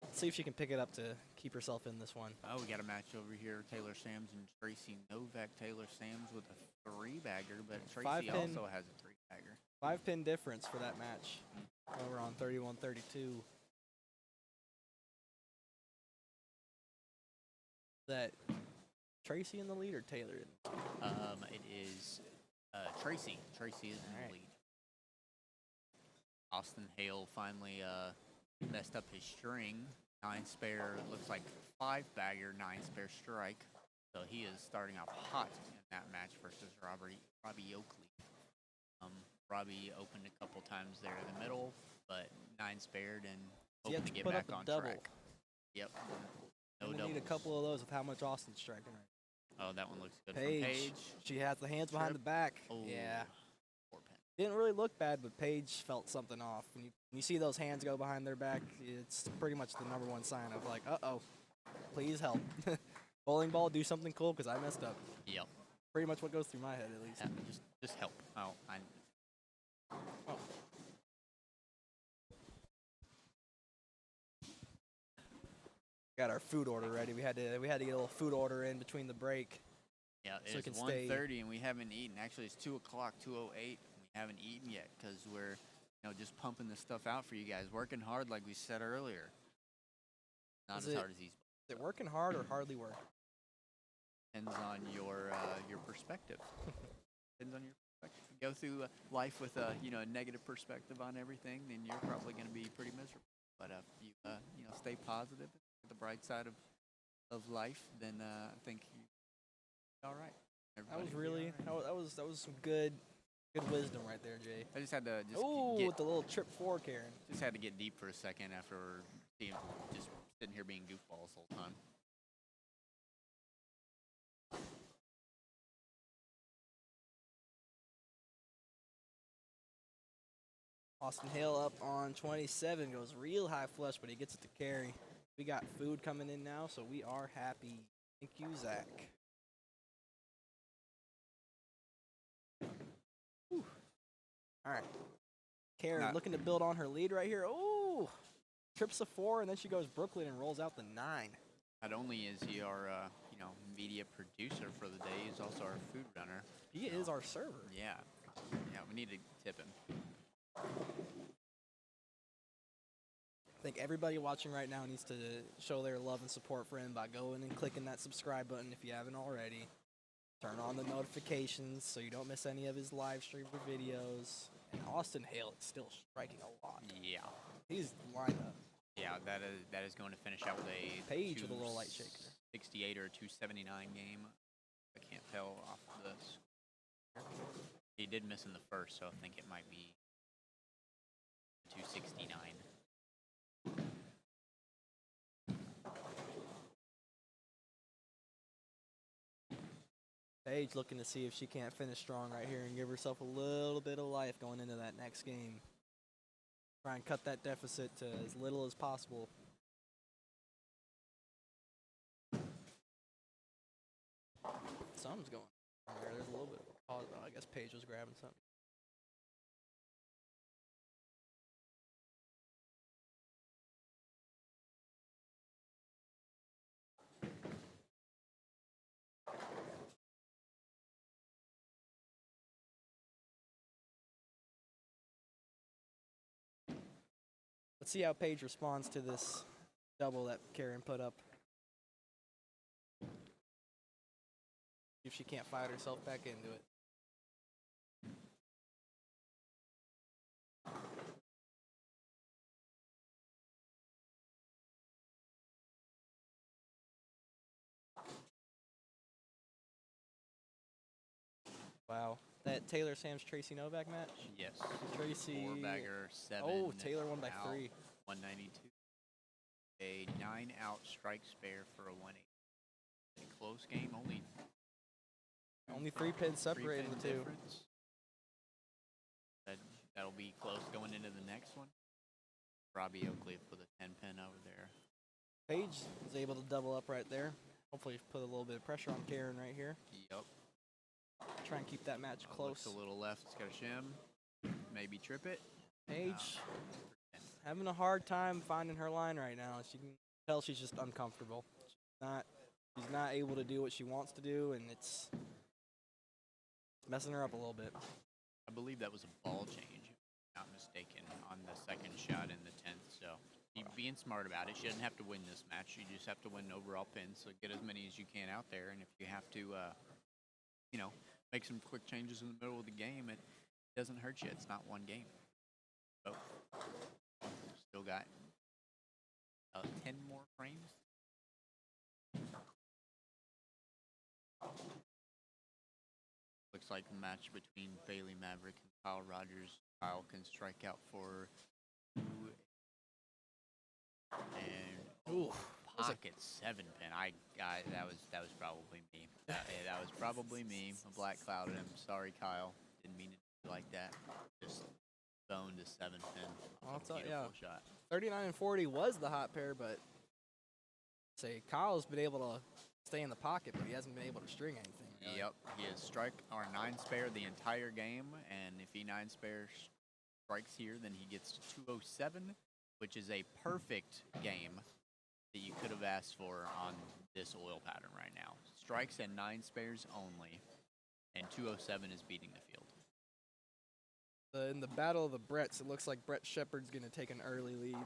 Let's see if she can pick it up to keep herself in this one. Oh, we got a match over here. Taylor Sams and Tracy Novak. Taylor Sams with a 3-bagger, but Tracy also has a 3-bagger. 5-pin difference for that match. Over on 31-32. That Tracy in the lead or Taylor in the lead? It is Tracy. Tracy is in the lead. Austin Hale finally messed up his string. 9-spare, looks like 5-bagger, 9-spare strike. So he is starting off hot in that match versus Robbie Oakley. Robbie opened a couple times there in the middle, but 9-spared and hoping to get back on track. Yep. No doubles. We need a couple of those with how much Austin's striking right. Oh, that one looks good Paige. from Paige. She has the hands behind the back. Oh, yeah. 4-pin. Didn't really look bad, but Paige felt something off. When you see those hands go behind their back, it's pretty much the #1 sign of like, uh-oh, please help. Bowling ball, do something cool because I messed up. Yep. Pretty much what goes through my head, at least. Yeah, just help. Oh. Got our food order ready. We had to get a little food order in between the break. Yeah, so it's 1:30 and we haven't eaten. Actually, it's 2 o'clock, 2:08. We haven't eaten yet because we're, just pumping this stuff out for you guys, working hard like we said earlier. Not as hard as these. Is it working hard or hardly work? Depends on your perspective. Depends on your perspective. If you go through life with a negative perspective on everything, then you're probably going to be pretty miserable. But if you stay positive, the bright side of life, then I think you're all right. That was really that was some good wisdom right there, Jay. I just had to with the little trip 4, Karen. Just had to get deep for a second after just sitting here being goofballs the whole time. Austin Hale up on 27, goes real high flush, but he gets it to carry. We got food coming in now, so we are happy. Thank you, Zach. Whew. All right. Karen looking to build on her lead right here. Oh, trips a 4, and then she goes Brooklyn and rolls out the 9. Not only is he our media producer for the day, he's also our food runner. He is our server. Yeah, we need to tip him. I think everybody watching right now needs to show their love and support for him by going and clicking that subscribe button if you haven't already. Turn on the notifications so you don't miss any of his live streams or videos. And Austin Hale is still striking a lot. Yeah. He's lined up. Yeah, that is going to finish out with a Paige with a little light shaker. 68 or 279 game. I can't tell off the score. He did miss in the first, so I think it might be 269. Paige looking to see if she can't finish strong right here and give herself a little bit of life going into that next game. Try and cut that deficit to as little as possible. Something's going on there. There's a little bit of a pause. Oh, I guess Paige was grabbing something. Let's see how Paige responds to this double that Karen put up. If she can't fight herself back into it. Wow. That Taylor Sams Tracy Novak match? Yes. Tracy. 4-bagger, 7. Oh, Taylor won by out, 3. 192. A 9-out strike spare for a 180. A close game, only 3 pins separating the two. That'll be close going into the next one. Robbie Oakley with a 10-pin over there. Paige was able to double up right there. Hopefully put a little bit of pressure on Karen right here. Yep. Try and keep that match close. Looks a little left. It's got a shim. Maybe trip it. Paige having a hard time finding her line right now. She can tell she's just uncomfortable. She's not able to do what she wants to do, and it's messing her up a little bit. I believe that was a ball change, if I'm not mistaken, on the second shot in the 10th. So being smart about it. She doesn't have to win this match. You just have to win an overall pin. So get as many as you can out there. And if you have to, make some quick changes in the middle of the game, it doesn't hurt you. It's not one game. So still got 10 more frames. Looks like a match between Bailey Maverick and Kyle Rogers. Kyle can strike out for 2. And pocket 7-pin. That was probably me. That was probably me. A black cloud at him. Sorry, Kyle. Didn't mean it to be like that. Just boned a 7-pin. I'll tell you. Shot. 39 and 40 was the hot pair, but Kyle's been able to stay in the pocket, but he hasn't been able to string anything. Really. Yep, he has strike or 9-spare the entire game, and if he 9-spare strikes here, then he gets to 207, which is a perfect game that you could have asked for on this oil pattern right now. Strikes and 9 spares only, and 207 is beating the field. In the battle of the Bretts, it looks like Brett Shepard's going to take an early lead.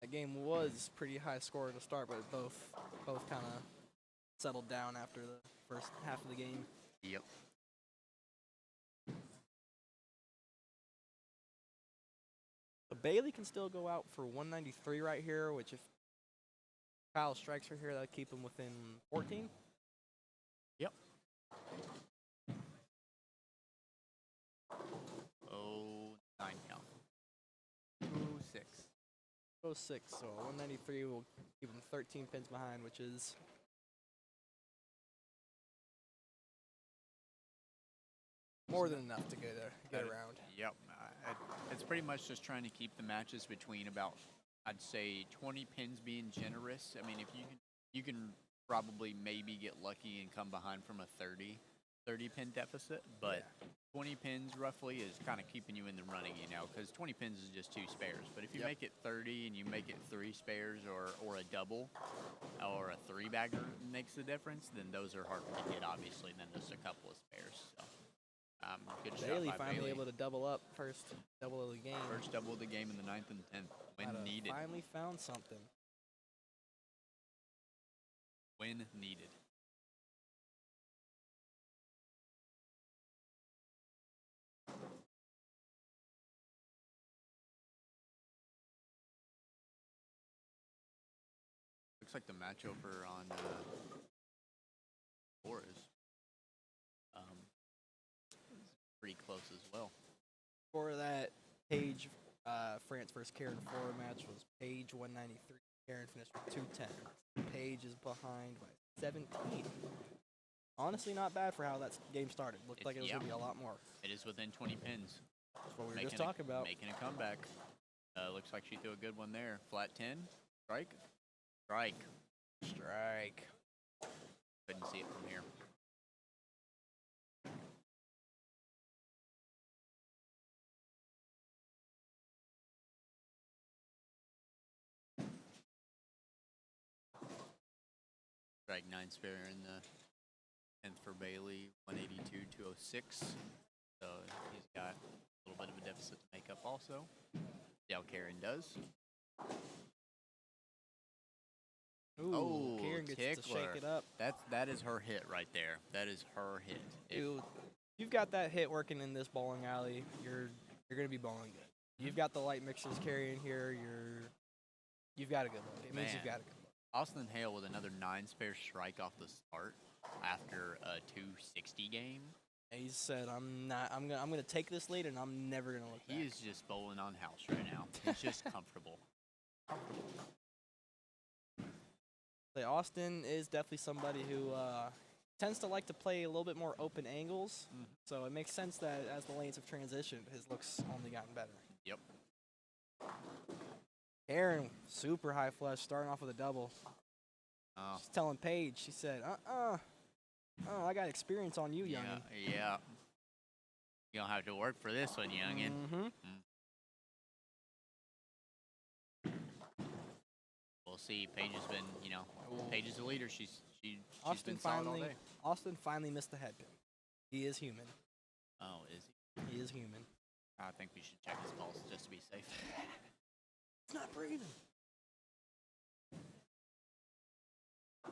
That game was pretty high score to start, but both kind of settled down after the first half of the game. Yep. So Bailey can still go out for 193 right here, which if Kyle strikes her here, that'll keep him within 14. Yep. Oh, 9 count. 206. 206, so 193 will keep him 13 pins behind, which is more than enough to get around. Yep. It's pretty much just trying to keep the matches between about, I'd say, 20 pins being generous. I mean, if you can probably maybe get lucky and come behind from a 30 pin deficit, but 20 pins roughly is kind of keeping you in the running, because 20 pins is just 2 spares. But if you make it 30 and you make it 3 spares or a double or a 3-bagger makes the difference, then those are harder to get, obviously, than just a couple of spares. So, good Bailey shot by finally Bailey. able to double up first double of the game. First double of the game in the 9th and 10th when needed. Finally found something. When needed. Looks like the match over on 4 is pretty close as well. For that Paige France versus Karen 4 match was Paige 193. Karen finished with 210. Paige is behind by 17. Honestly, not bad for how that game started. Looked like it was going to be a lot more. It is within 20 pins. That's what we were just talking about. Making a comeback. Looks like she threw a good one there. Flat 10. Strike. Strike. Strike. Couldn't see it from here. Strike 9 spare in the 10th for Bailey. 182, 206. So he's got a little bit of a deficit to make up also. See how Karen does. Ooh, Karen gets to shake it up. That is her hit right there. That is her hit. Dude, you've got that hit working in this bowling alley. You're gonna be bowling good. You've got the light mixers carrying here. You've got a good look. It means you've got a good look. Austin Hale with another 9 spare strike off the start after a 260 game. And he said, I'm gonna take this lead and I'm never gonna look back. He is just bowling on house right now. He's just comfortable. Austin is definitely somebody who tends to like to play a little bit more open angles, so it makes sense that as the lanes have transitioned, his looks only gotten better. Yep. Aaron, super high flush, starting off with a double. Oh. She's telling Paige, she said, oh, I got experience on you, youngin. Yeah. You don't have to work for this one, youngin. Mm-hmm. We'll see. Paige has been, Paige is a leader. She's Austin been solid all day. Austin finally missed the head pin. He is human. Oh, is he? He is human. I think we should check his pulse just to be safe. It's not breathing.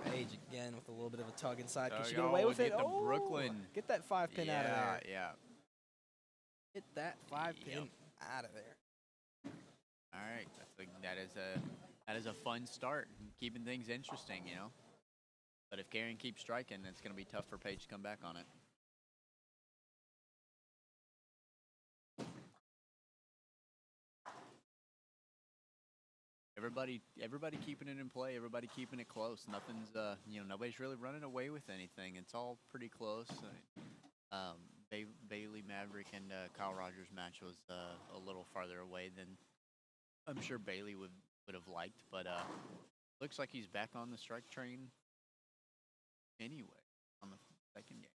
Paige again with a little bit of a tug inside. Can she get away with it? Get the Brooklyn. Get that 5 pin out of there. Yeah. Get that 5 pin out of there. All right, that is a fun start, keeping things interesting, But if Karen keeps striking, it's going to be tough for Paige to come back on it. Everybody keeping it in play. Everybody keeping it close. Nothing's, nobody's really running away with anything. It's all pretty close. Bailey Maverick and Kyle Rogers match was a little farther away than I'm sure Bailey would have liked, but looks like he's back on the strike train anyway on the second game.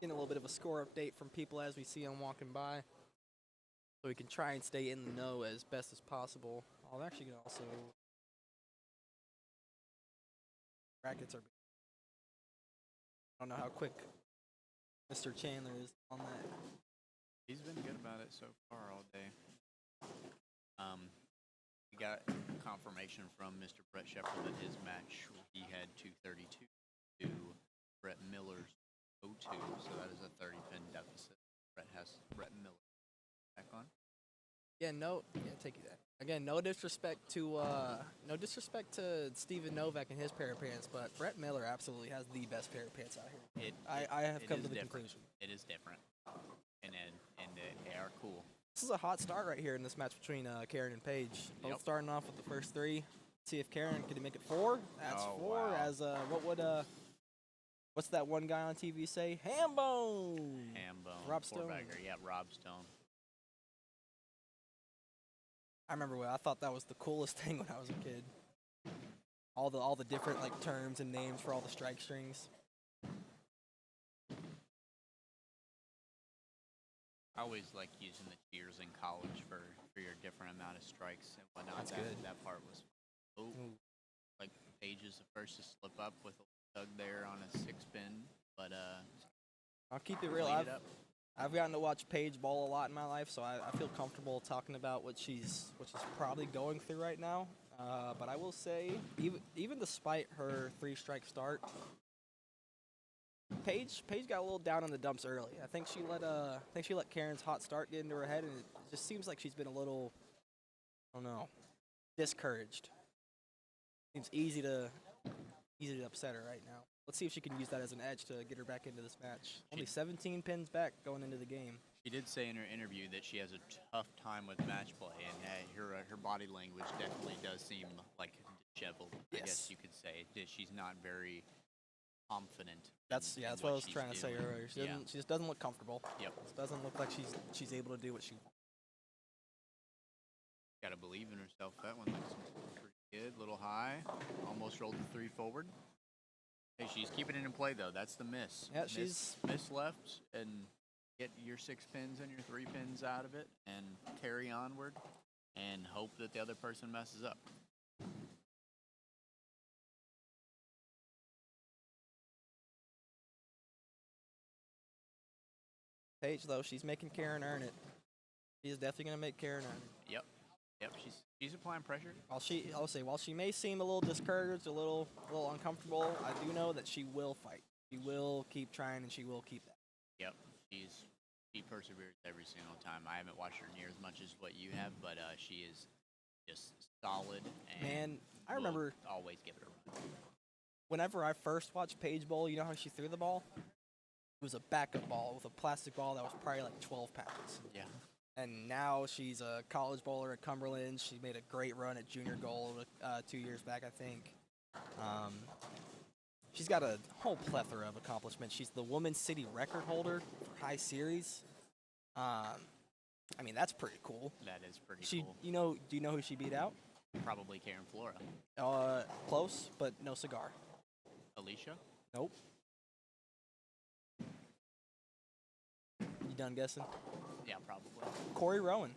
Getting a little bit of a score update from people as we see them walking by, so we can try and stay in the know as best as possible. I'm actually going to also brackets are. I don't know how quick Mr. Chandler is on that. He's been good about it so far all day. We got confirmation from Mr. Brett Shepard that his match, he had 232 to Brett Miller's 02, so that is a 30-pin deficit. Brett Miller back on. Yeah, take you that. Again, no disrespect to Steven Novak and his pair of pants, but Brett Miller absolutely has the best pair of pants out here. I have come to the conclusion. It is different, and they are cool. This is a hot start right here in this match between Karen and Paige. Both starting off with the first 3. See if Karen can make it 4. That's 4. Wow. As what's that one guy on TV say? Hambone. Rob Stone. Yeah, Rob Stone. I remember I thought that was the coolest thing when I was a kid. All the different terms and names for all the strike strings. I always like using the cheers in college for your different amount of strikes and whatnot. That's good. That part was like Paige is the first to slip up with a tug there on a 6-pin, but I'll keep it real. I've gotten to watch Paige ball a lot in my life, so I feel comfortable talking about what she's probably going through right now. But I will say, even despite her 3-strike start, Paige got a little down in the dumps early. I think she let Karen's hot start get into her head, and it just seems like she's been a little, I don't know, discouraged. Seems easy to upset her right now. Let's see if she can use that as an edge to get her back into this match. Only 17 pins back going into the game. She did say in her interview that she has a tough time with match play, and her body language definitely does seem like disheveled. Yes. I guess you could say she's not very confident. That's what I was trying to say earlier. She just doesn't look comfortable. Yep. It doesn't look like she's able to do what she wants. Got to believe in herself. That one looks pretty good. Little high. Almost rolled the 3 forward. Hey, she's keeping it in play though. That's the miss. Yeah, she's miss left and get your 6 pins and your 3 pins out of it and carry onward and hope that the other person messes up. Paige, though, she's making Karen earn it. She is definitely going to make Karen earn it. Yep. She's applying pressure. While she may seem a little discouraged, a little uncomfortable, I do know that she will fight. She will keep trying, and she will keep that. Yep. She perseveres every single time. I haven't watched her near as much as what you have, but she is just solid. And Man, I remember always give it a run. Whenever I first watched Paige bowl, you know how she threw the ball? It was a backup ball with a plastic ball that was probably like 12 pounds. Yeah. And now she's a college bowler at Cumberland. She made a great run at junior gold 2 years back, I think. She's got a whole plethora of accomplishments. She's the women's city record holder for high series. I mean, that's pretty cool. That is pretty cool. Do you know who she beat out? Probably Karen Flora. Close, but no cigar. Alicia? Nope. You done guessing? Yeah, probably. Corey Rowan.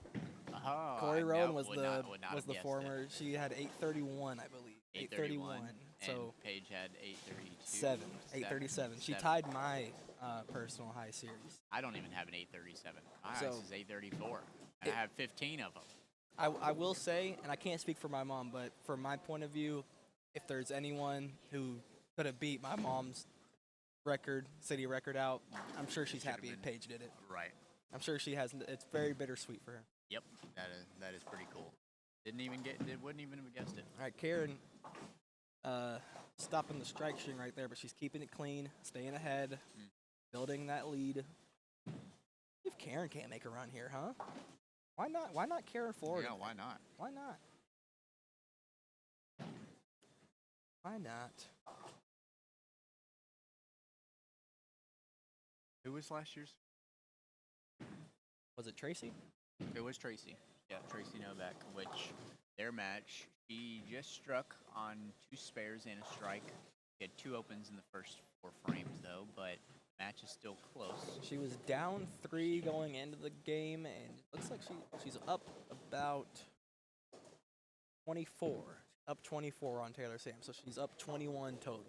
Oh, Corey Rowan was would the not was have the guessed former. it. She had 831, I believe. 831. So And Paige had 832. 837. She tied my personal high series. I don't even have an 837. My So, highest is 834. And I have 15 of them. I will say, and I can't speak for my mom, but from my point of view, if there's anyone who could have beat my mom's city record out, I'm sure she's happy Paige did it. Right. I'm sure she has. It's very bittersweet for her. Yep. That is pretty cool. Wouldn't even have guessed it. All right, Karen, stopping the strike string right there, but she's keeping it clean, staying ahead, building that lead. If Karen can't make a run here, huh? Why not? Why not Karen Florida? Yeah, why not? Why not? Why not? Who was last year's? Was it Tracy? It was Tracy. Yeah, Tracy Novak, which their match, she just struck on 2 spares and a strike. She had 2 opens in the first 4 frames, though, but match is still close. She was down 3 going into the game, and it looks like she's up about 24. Up 24 on Taylor Sam, so she's up 21 total.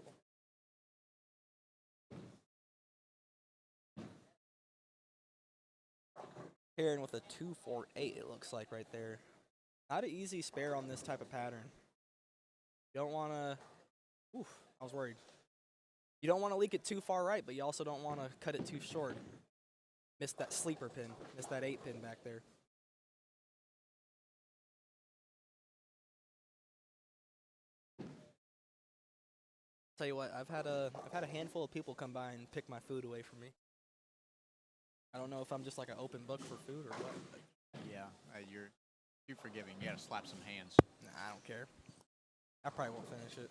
Karen with a 248, it looks like right there. Not an easy spare on this type of pattern. You don't want to. Oof, I was worried. You don't want to leak it too far right, but you also don't want to cut it too short. Missed that sleeper pin. Missed that 8 pin back there. Tell you what, I've had a handful of people come by and pick my food away from me. I don't know if I'm just like an open book for food or what. But Yeah, you're too forgiving. You gotta slap some hands. nah, I don't care. I probably won't finish it.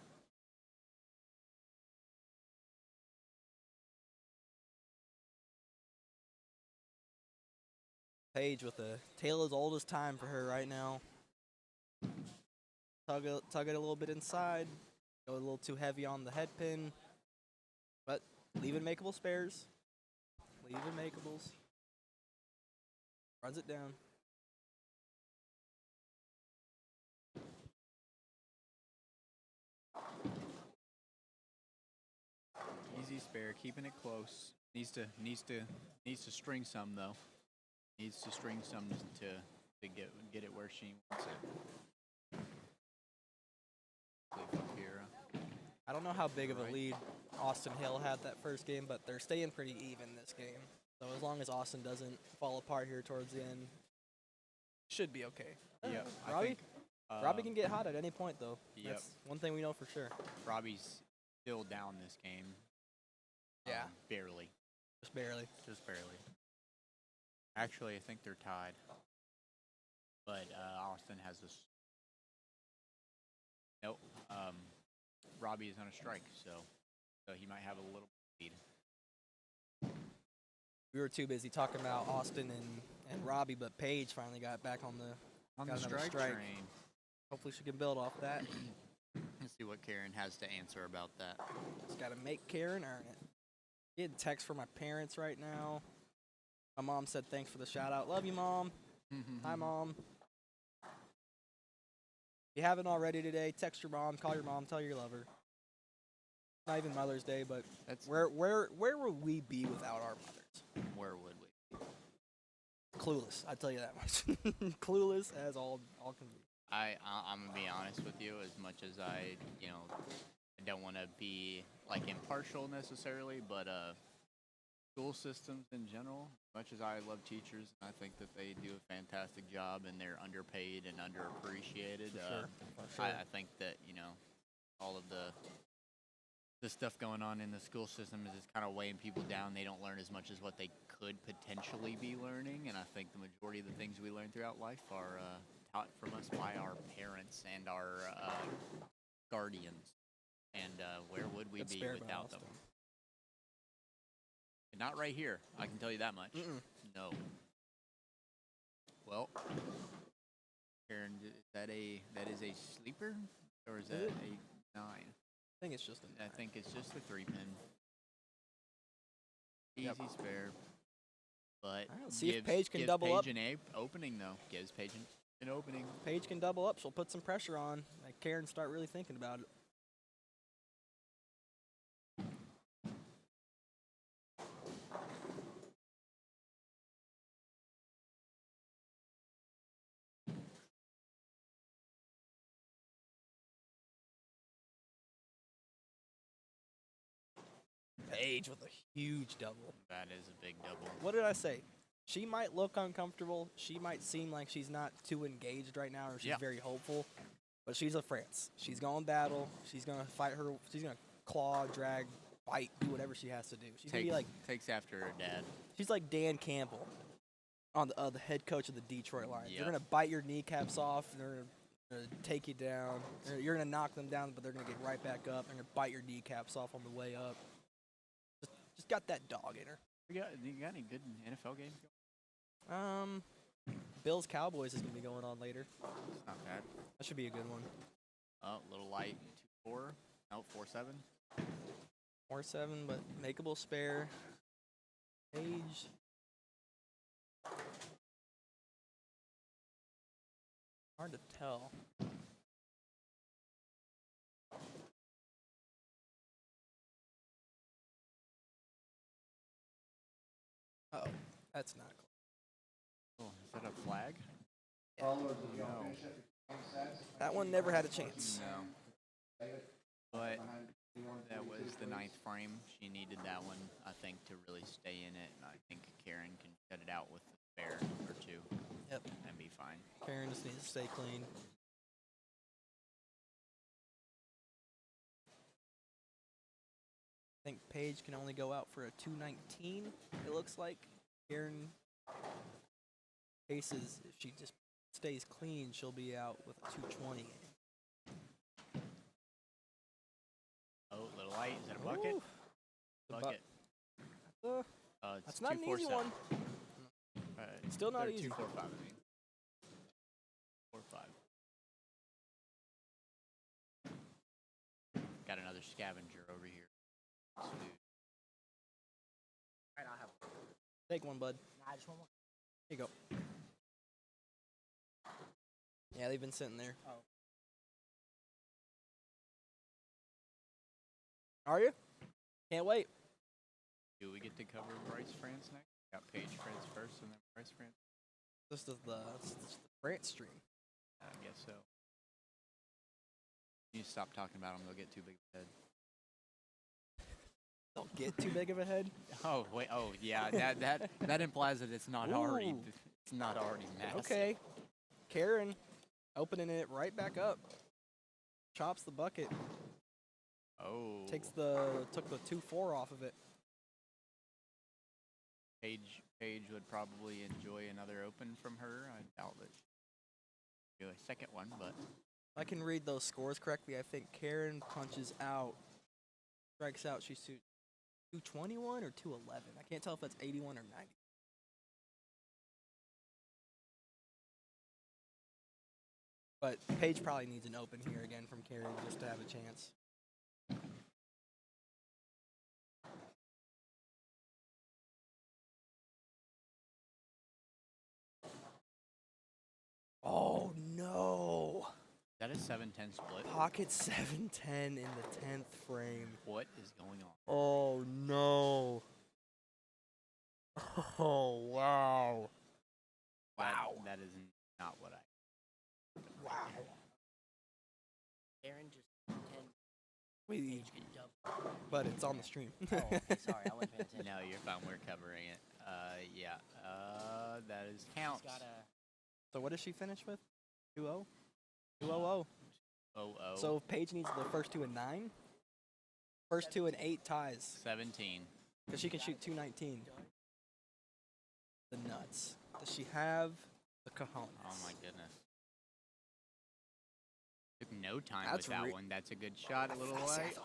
Paige with a tale as old as time for her right now. Tug it a little bit inside. Go a little too heavy on the head pin. But leaving makeable spares. Leaving makeables. Runs it down. Easy spare, keeping it close. Needs to string some though. Needs to string some to get it where she wants it. Leave up here. I don't know how big of a lead Austin Hill had that first game, but they're staying pretty even this game. So as long as Austin doesn't fall apart here towards the end, should be okay. Yeah, Robbie can get hot at any point, though. Yep. That's one thing we know for sure. Robbie's still down this game. Yeah. Barely. Just barely. Just barely. Actually, I think they're tied. But Austin has this. Nope. Robbie is on a strike, so he might have a little lead. We were too busy talking about Austin and Robbie, but Paige finally got back on the strike train. Hopefully she can build off that. Let's see what Karen has to answer about that. Just got to make Karen earn it. Getting text from my parents right now. My mom said thanks for the shout out. Love you, Mom. Hi, Mom. If you haven't already today, text your mom, call your mom, tell her you love her. Not even Mother's Day, but where would we be without our mothers? Where would we? Clueless, I tell you that much. Clueless as all can be. I'm gonna be honest with you. As much as I don't want to be like impartial necessarily, but school systems in general. As much as I love teachers, I think that they do a fantastic job and they're underpaid and underappreciated. For sure. I think that all of the the stuff going on in the school system is just kind of weighing people down. They don't learn as much as what they could potentially be learning, and I think the majority of the things we learn throughout life are taught from us by our parents and our guardians. And where would we be without them? Not right here. I can tell you that much. No. Well, Karen, that is a sleeper, or is that a 9? I think it's just a 9. I think it's just a 3-pin. Easy spare, but see if Paige can double up. Paige an opening though. Gives Paige an opening. Paige can double up. She'll put some pressure on. Like Karen, start really thinking about it. Paige with a huge double. That is a big double. What did I say? She might look uncomfortable. She might seem like she's not too engaged right now, or she's very hopeful. But she's a France. She's going to battle. She's going to fight her. She's going to claw, drag, bite, do whatever she has to do. She's going to be like... Takes after her dad. She's like Dan Campbell, on the head coach of the Detroit Lions. They're going to bite your kneecaps off. And they're going to take you down. You're going to knock them down, but they're going to get right back up. They're going to bite your kneecaps off on the way up. Just got that dog in her. You got any good NFL games going? Bills Cowboys is gonna be going on later. It's not bad. That should be a good one. Oh, little light 2-4. No, 4-7. 4-7, but makeable spare. Page. Hard to tell. Uh-oh, that's not close. Oh, is that a flag? Yeah. No. That one never had a chance. No. But that was the 9th frame. She needed that one, I think, to really stay in it. And I think Karen can shut it out with the spare or 2. Yep. And be fine. Karen just needs to stay clean. I think Paige can only go out for a 219, it looks like. Karen paces, if she just stays clean, she'll be out with a 220. Oh, little light. Is that a bucket? Ooh. Bucket. That's not an easy one. Still not easy. 2-4-5, I mean. 4-5. Got another scavenger over here. Food. Alright, I'll have one. Take one, bud. Nah, just one more. Here you go. Yeah, they've been sitting there. Oh. Are you? Can't wait. Do we get to cover Bryce France next? Got Paige France first and then Bryce France? This is the France stream. I guess so. You stop talking about them, they'll get too big of a head. Don't get too big of a head. Oh wait! Oh yeah, that implies that it's not already massive. Okay, Karen, opening it right back up, chops the bucket. Oh. Took the 2-4 off of it. Paige would probably enjoy another open from her. I doubt that she'll do a second one, but I can read those scores correctly. I think Karen punches out, strikes out. She's 221 or 211. I can't tell if that's 81 or 90. But Paige probably needs an open here again from Karen just to have a chance. Oh no! Is that a 7-10 split? Pocket 7-10 in the 10th frame. What is going on? Oh no! Oh wow! Wow! That is not what I. Wow! Aaron just 10. We, but it's on the stream. Oh, okay, sorry, I wasn't paying attention. No, you're fine. We're covering it. Yeah. That is counts. So what does she finish with? 2-0? 2-0-0. 0-0. So if Paige needs the first 2 and 9? First 2 and 8 ties. 17. Because she can shoot 219. The nuts. Does she have the cojones? Oh my goodness. Took no time That's with that one. That's a good shot. A little light.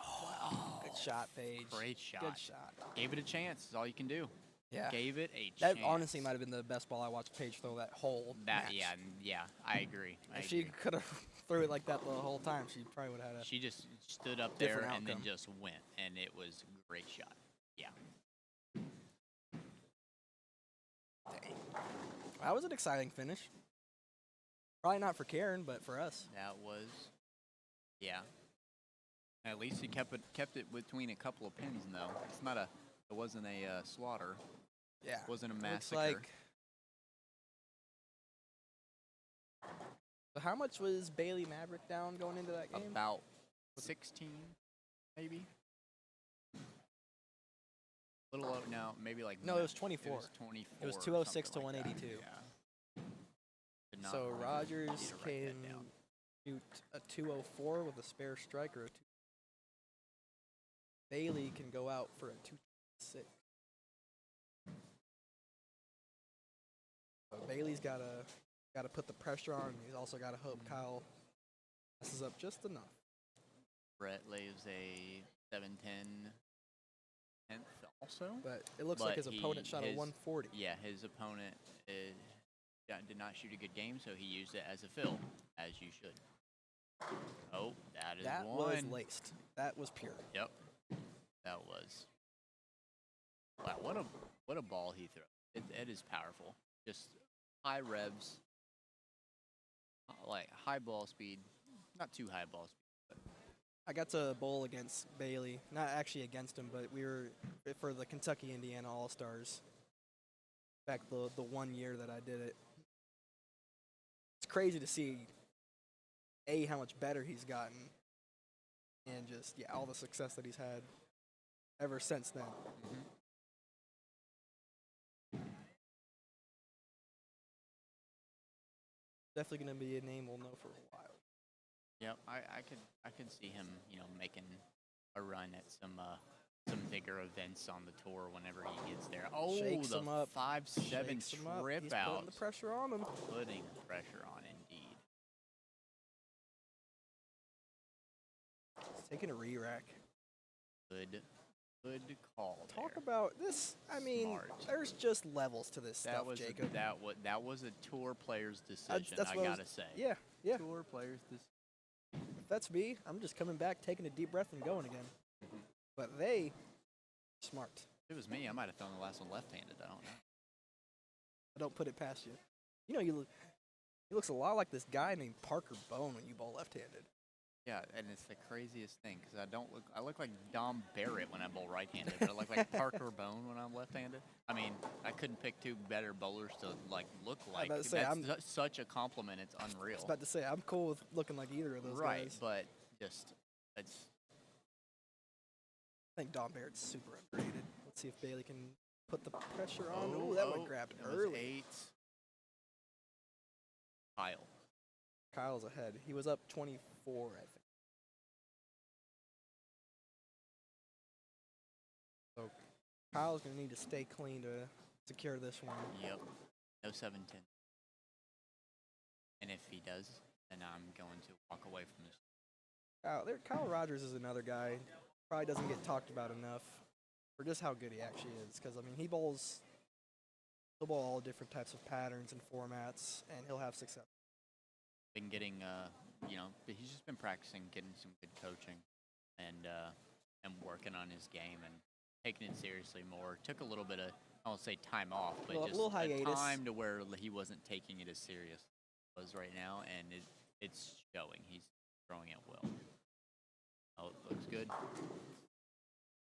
Good shot, Paige. Great shot. Good shot. Gave it a chance. Is all you can do. Yeah. Gave it a That chance. honestly might have been the best ball I watched Paige throw that whole match. Yeah, I agree. If she could have threw it like that the whole time, she probably would have had a She just stood up there different and then outcome. just went, and it was a great shot. Yeah. That was an exciting finish. Probably not for Karen, but for us. That was, yeah. At least he kept it between a couple of pins, though. It's not a, it wasn't a slaughter. Yeah. It wasn't a Looks massacre. like. So how much was Bailey Maverick down going into that game? About 16, maybe. Little over, no, maybe like. No, it was 24. It was 24. It was 206 to something like that, 182. Yeah. Did not So really Rogers need to write can that down. shoot a 204 with a spare strike or a 2. Bailey can go out for a 206. So Bailey's gotta put the pressure on. He's also gotta hope Kyle messes up just enough. Brett leaves a 7-10 10th also. But it looks like his opponent shot a his- 140. Yeah, his opponent did not shoot a good game, so he used it as a fill, as you should. Oh, that is That one. was laced. That was pure. Yep, that was. Wow, what a ball he threw. It is powerful. Just high revs, like high ball speed, not too high ball speed. I got to bowl against Bailey. Not actually against him, but we were for the Kentucky Indiana All Stars. Back the 1 year that I did it. It's crazy to see how much better he's gotten, and just all the success that he's had ever since then. Definitely gonna be a name we'll know for a while. Yep, I could see him, making a run at some bigger events on the tour whenever he gets there. Oh, Shakes the him up. 5-7 Shakes him up. trip He's out. putting the pressure on him. Putting pressure on, indeed. He's taking a re-rack. Good call. Talk there. about this. I mean, Smart. there's just levels to this That stuff, was Jacob. that was a tour player's decision. That's I what gotta say. Yeah. Tour player's decision. If that's me, I'm just coming back, taking a deep breath, and going again. But they, smart. If it was me, I might have thrown the last one left-handed. I don't know. I don't put it past you. He looks a lot like this guy named Parker Bone when you bowl left-handed. Yeah, and it's the craziest thing because I look like Dom Barrett when I bowl right-handed, but I look like Parker Bone when I'm left-handed. I mean, I couldn't pick two better bowlers to look like. about to say, That's such a compliment. It's unreal. I was about to say, I'm cool with looking like either of those Right, guys. but just it's I think Don Barrett's super underrated. Let's see if Bailey can put the pressure on. Oh, Ooh, that one grabbed it was early. 8. Kyle. Kyle's ahead. He was up 24, I think. So Kyle's going to need to stay clean to secure this one. Yep. No 7-10. And if he does, then I'm going to walk away from this. Kyle Rogers is another guy. Probably doesn't get talked about enough for just how good he actually is. Because, I mean, he'll bowl all different types of patterns and formats, and he'll have success. Been getting, he's just been practicing, getting some good coaching, and working on his game and taking it seriously more. Took a little bit of, I won't say time off, but A just little a hiatus. time to where he wasn't taking it as serious as he was right now, and it's showing. He's throwing it well. Oh, it looks good.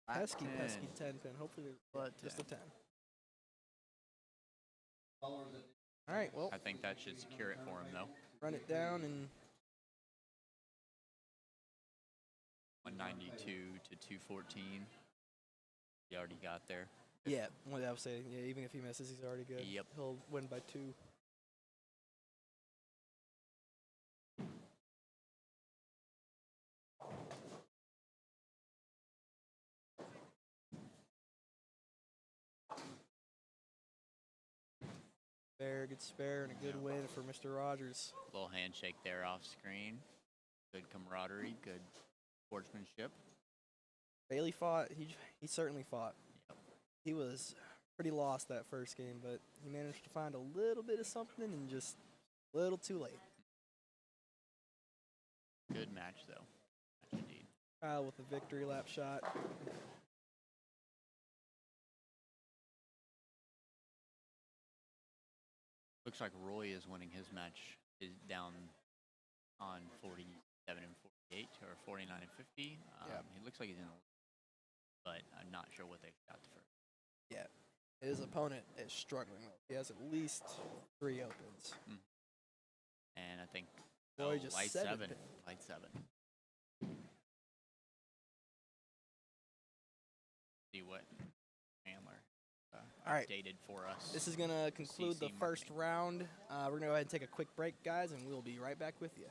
Pesky 10. 10 pin. Hopefully, But just a 10. All right, well, I think that should secure it for him, though. run it down and 192 to 214. He already got there. yeah, what I was saying, yeah, even if he misses, he's already good. Yep. He'll win by 2. Good spare, and a good win for Mr. Rogers. Little handshake there off screen. Good camaraderie, good sportsmanship. Bailey fought. He certainly fought. Yep. He was pretty lost that first game, but he managed to find a little bit of something and just a little too late. Good match, though. Match indeed. Kyle with the victory lap shot. Looks like Roy is winning his match. Is down on 47 and 48 or 49 and 50. He looks like he's in the lead, but I'm not sure what they shot first. Yeah, his opponent is struggling. He has at least 3 opens. And I think Roy just light 7 7. pin. Light 7. See what Chandler All right. updated for us. This is going to conclude the CC first marketing. round. We're going to go ahead and take a quick break, guys, and we'll be right back with you.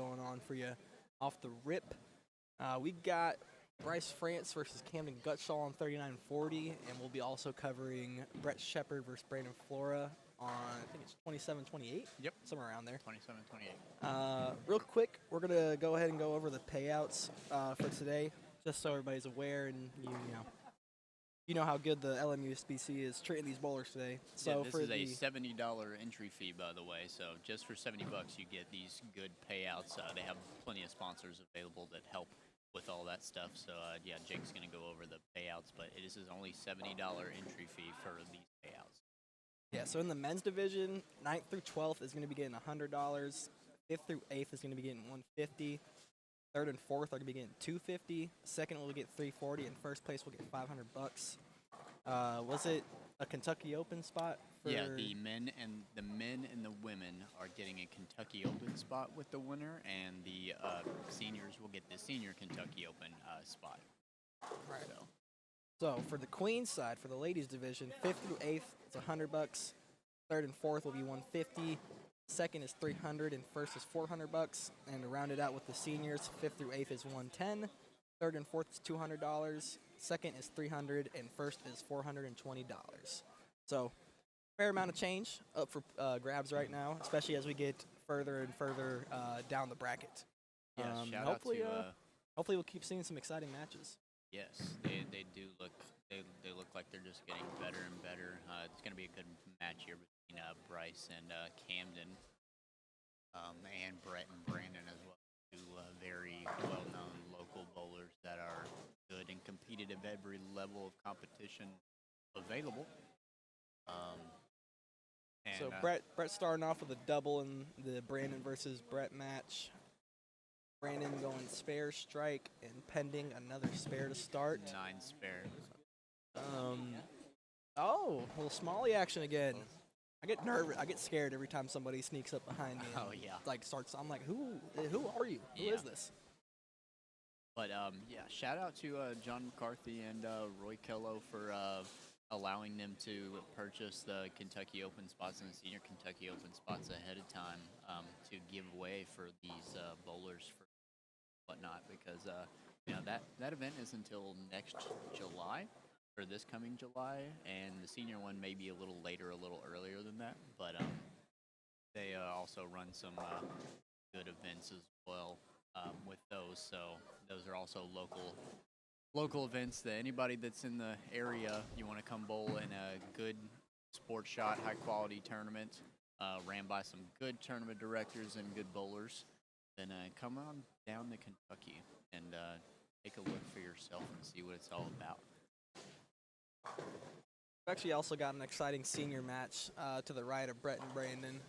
going on for you off the rip. We got Paige France versus Camden Gutshall on 39-40, and we'll be also covering Brett Shepard versus Brandon Flora on, I think it's 27-28? Yep. Somewhere around there. 27-28. Real quick, we're going to go ahead and go over the payouts for today, just so everybody's aware and you know how good the USBC is treating these bowlers today. So yeah, this for is a $70 entry fee, by the way. So just for $70, you get these good payouts. They have plenty of sponsors available that help with all that stuff. So yeah, Jake's going to go over the payouts, but it is only $70 entry fee for these payouts. Yeah, so in the men's division, 9th through 12th is going to be getting $100. 5th through 8th is going to be getting $150. 3rd and 4th are going to be getting $250. 2nd will get $340, and 1st place will get $500. Was it a Kentucky Open spot? Yeah, the men and the women are getting a Kentucky Open spot with the winner, and the seniors will get the senior Kentucky Open spot. Right. So for the Queens side, for the ladies division, 5th through 8th it's $100. 3rd and 4th will be $150. 2nd is $300, and 1st is $400. And to round it out with the seniors, 5th through 8th is $110. 3rd and 4th is $200. 2nd is $300, and 1st is $420. So fair amount of change up for grabs right now, especially as we get further and further down the bracket. Yeah, shout hopefully, out to hopefully we'll keep seeing some exciting matches. yes, they do look they look like they're just getting better and better. It's going to be a good match here between Bryce and Camden, and Brett and Brandon as well. Two very well-known local bowlers that are good and competed at every level of competition available. So Brett starting off with a double in the Brandon versus Brett match. Brandon going spare, strike, and pending another spare to start. 9 spare. Oh, a little Smalley action again. I get nervous. I get scared every time somebody sneaks up behind me. And, Oh, yeah. Like starts. I'm like, who are you? Who is this? But yeah, shout out to John McCarthy and Roy Kello for allowing them to purchase the Kentucky Open spots and the senior Kentucky Open spots ahead of time to give away for these bowlers for whatnot, because that event is until next July, or this coming July, and the senior one may be a little later, a little earlier than that, but they also run some good events as well with those. So those are also local events that anybody that's in the area, you want to come bowl in a good sports shot, high quality tournament, ran by some good tournament directors and good bowlers, then come on down to Kentucky and take a look for yourself and see what it's all about. We've actually also got an exciting senior match to the right of Brett and Brandon.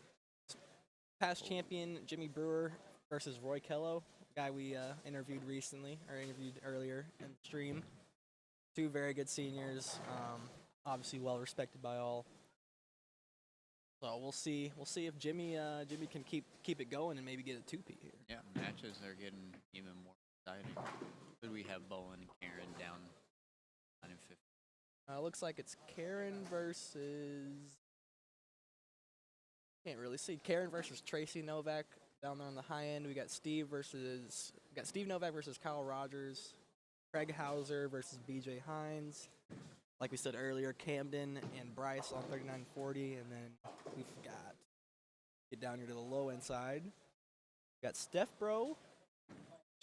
Past champion Jimmy Brewer versus Roy Kello, guy we interviewed earlier in the stream. 2 very good seniors, obviously well respected by all. So we'll see if Jimmy can keep it going and maybe get a 2-peat here. Yeah, matches are getting even more exciting. Could we have Bowen and Karen down 9 and 50? Looks like it's Karen versus. Can't really see. Karen versus Tracy Novak down there on the high end. We got Steve Novak versus Kyle Rogers. Craig Hauser versus BJ Hines. Like we said earlier, Camden and Bryce on 39-40, and then we've got get down here to the low end side. We got Steph Bro.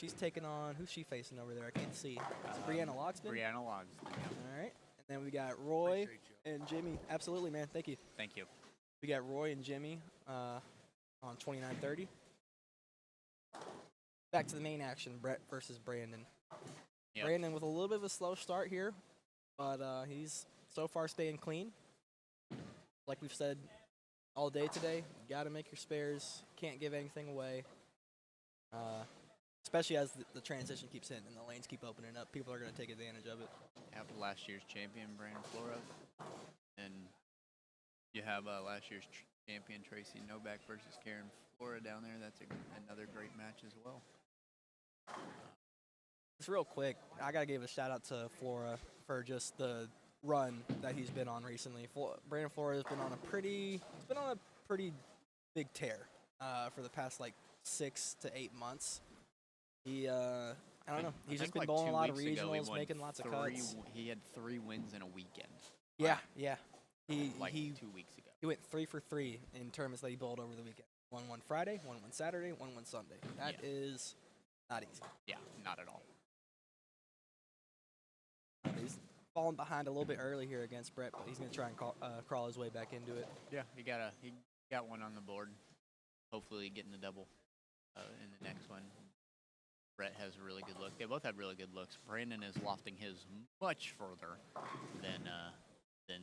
She's taking on, who's she facing over there? I can't see. Brianna Logston? Brianna Logston. All right. And then we got Roy and Jimmy. Absolutely, man. Thank you. Thank you. We got Roy and Jimmy on 29-30. Back to the main action, Brett versus Brandon. Yep. Brandon with a little bit of a slow start here, but he's so far staying clean. Like we've said all day today, you got to make your spares. Can't give anything away. Especially as the transition keeps hitting and the lanes keep opening up. People are going to take advantage of it. Have last year's champion, Brandon Flora. And you have last year's champion, Tracy Novak versus Karen Flora down there. That's another great match as well. Just real quick, I got to give a shout out to Flora for just the run that he's been on recently. Brandon Flora has been on a pretty big tear for the past 6 to 8 months. He, I don't know. He's I just think been like bowling 2 a lot of weeks ago, he regionals, won making lots of cuts. He had 3 wins in a weekend. Yeah, yeah. He Like he 2 weeks ago. he went 3 for 3 in tournaments that he bowled over the weekend. One Friday, one Saturday, one Sunday. That is not easy. Yeah, not at all. He's falling behind a little bit early here against Brett, but he's going to try and crawl his way back into it. Yeah, he got one on the board. Hopefully getting the double in the next one. Brett has a really good look. They both have really good looks. Brandon is lofting his much further than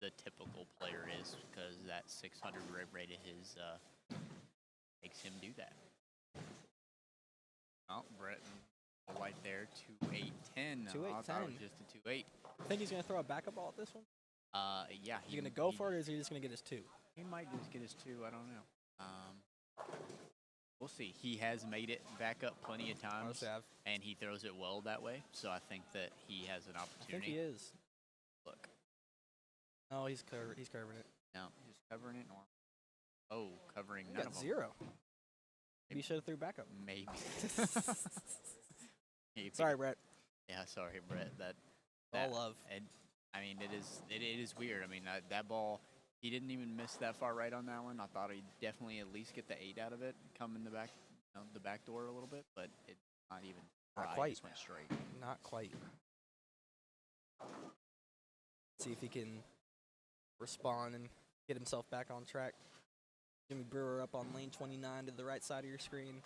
the typical player is, because that 600 rate of his makes him do that. Oh, Brett right there, 2-8-10. 2-8-10. I thought it was just a 2-8. Think he's going to throw a backup ball at this one? Yeah. Is he going to go for it, or is he just going to get his 2? He might just get his 2. I don't know. We'll see. He has made it back up plenty of times, and he throws it well that way. So I think that he has an opportunity. I think he is. Look. No, he's curving it. No, he's covering it. Oh, covering He none got of them. 0. Maybe he should have threw backup. Maybe. Sorry, Brett. Yeah, sorry, Brett. All love. And I mean, it is weird. I mean, that ball, he didn't even miss that far right on that one. I thought he'd definitely at least get the 8 out of it, come in the back, the back door a little bit, but it's not even. Not right. quite. It just went straight. Not quite. See if he can respond and get himself back on track. Jimmy Brewer up on lane 29 to the right side of your screen.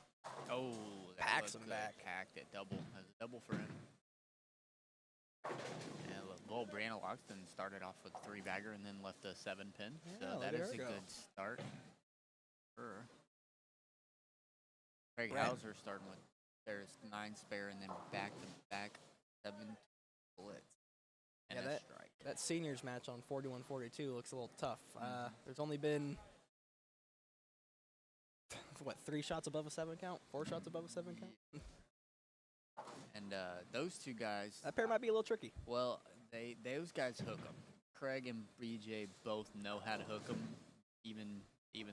Oh, that Packs looked him good. back. Packed it double. That's a double for him. Yeah, well, Brianna Loxton started off with a 3-bagger and then left a 7-pin. Yeah, So that there is we a go. good start. Sure. Craig Brad. Hauser starting with there's 9 spare and then back to back 7 bullets and Yeah, a that strike. that seniors match on 41-42 looks a little tough. There's only been 3 shots above a 7 count? 4 shots above a 7 count? And those 2 guys, That pair might be a little tricky. well, those guys hook them. Craig and BJ both know how to hook them, even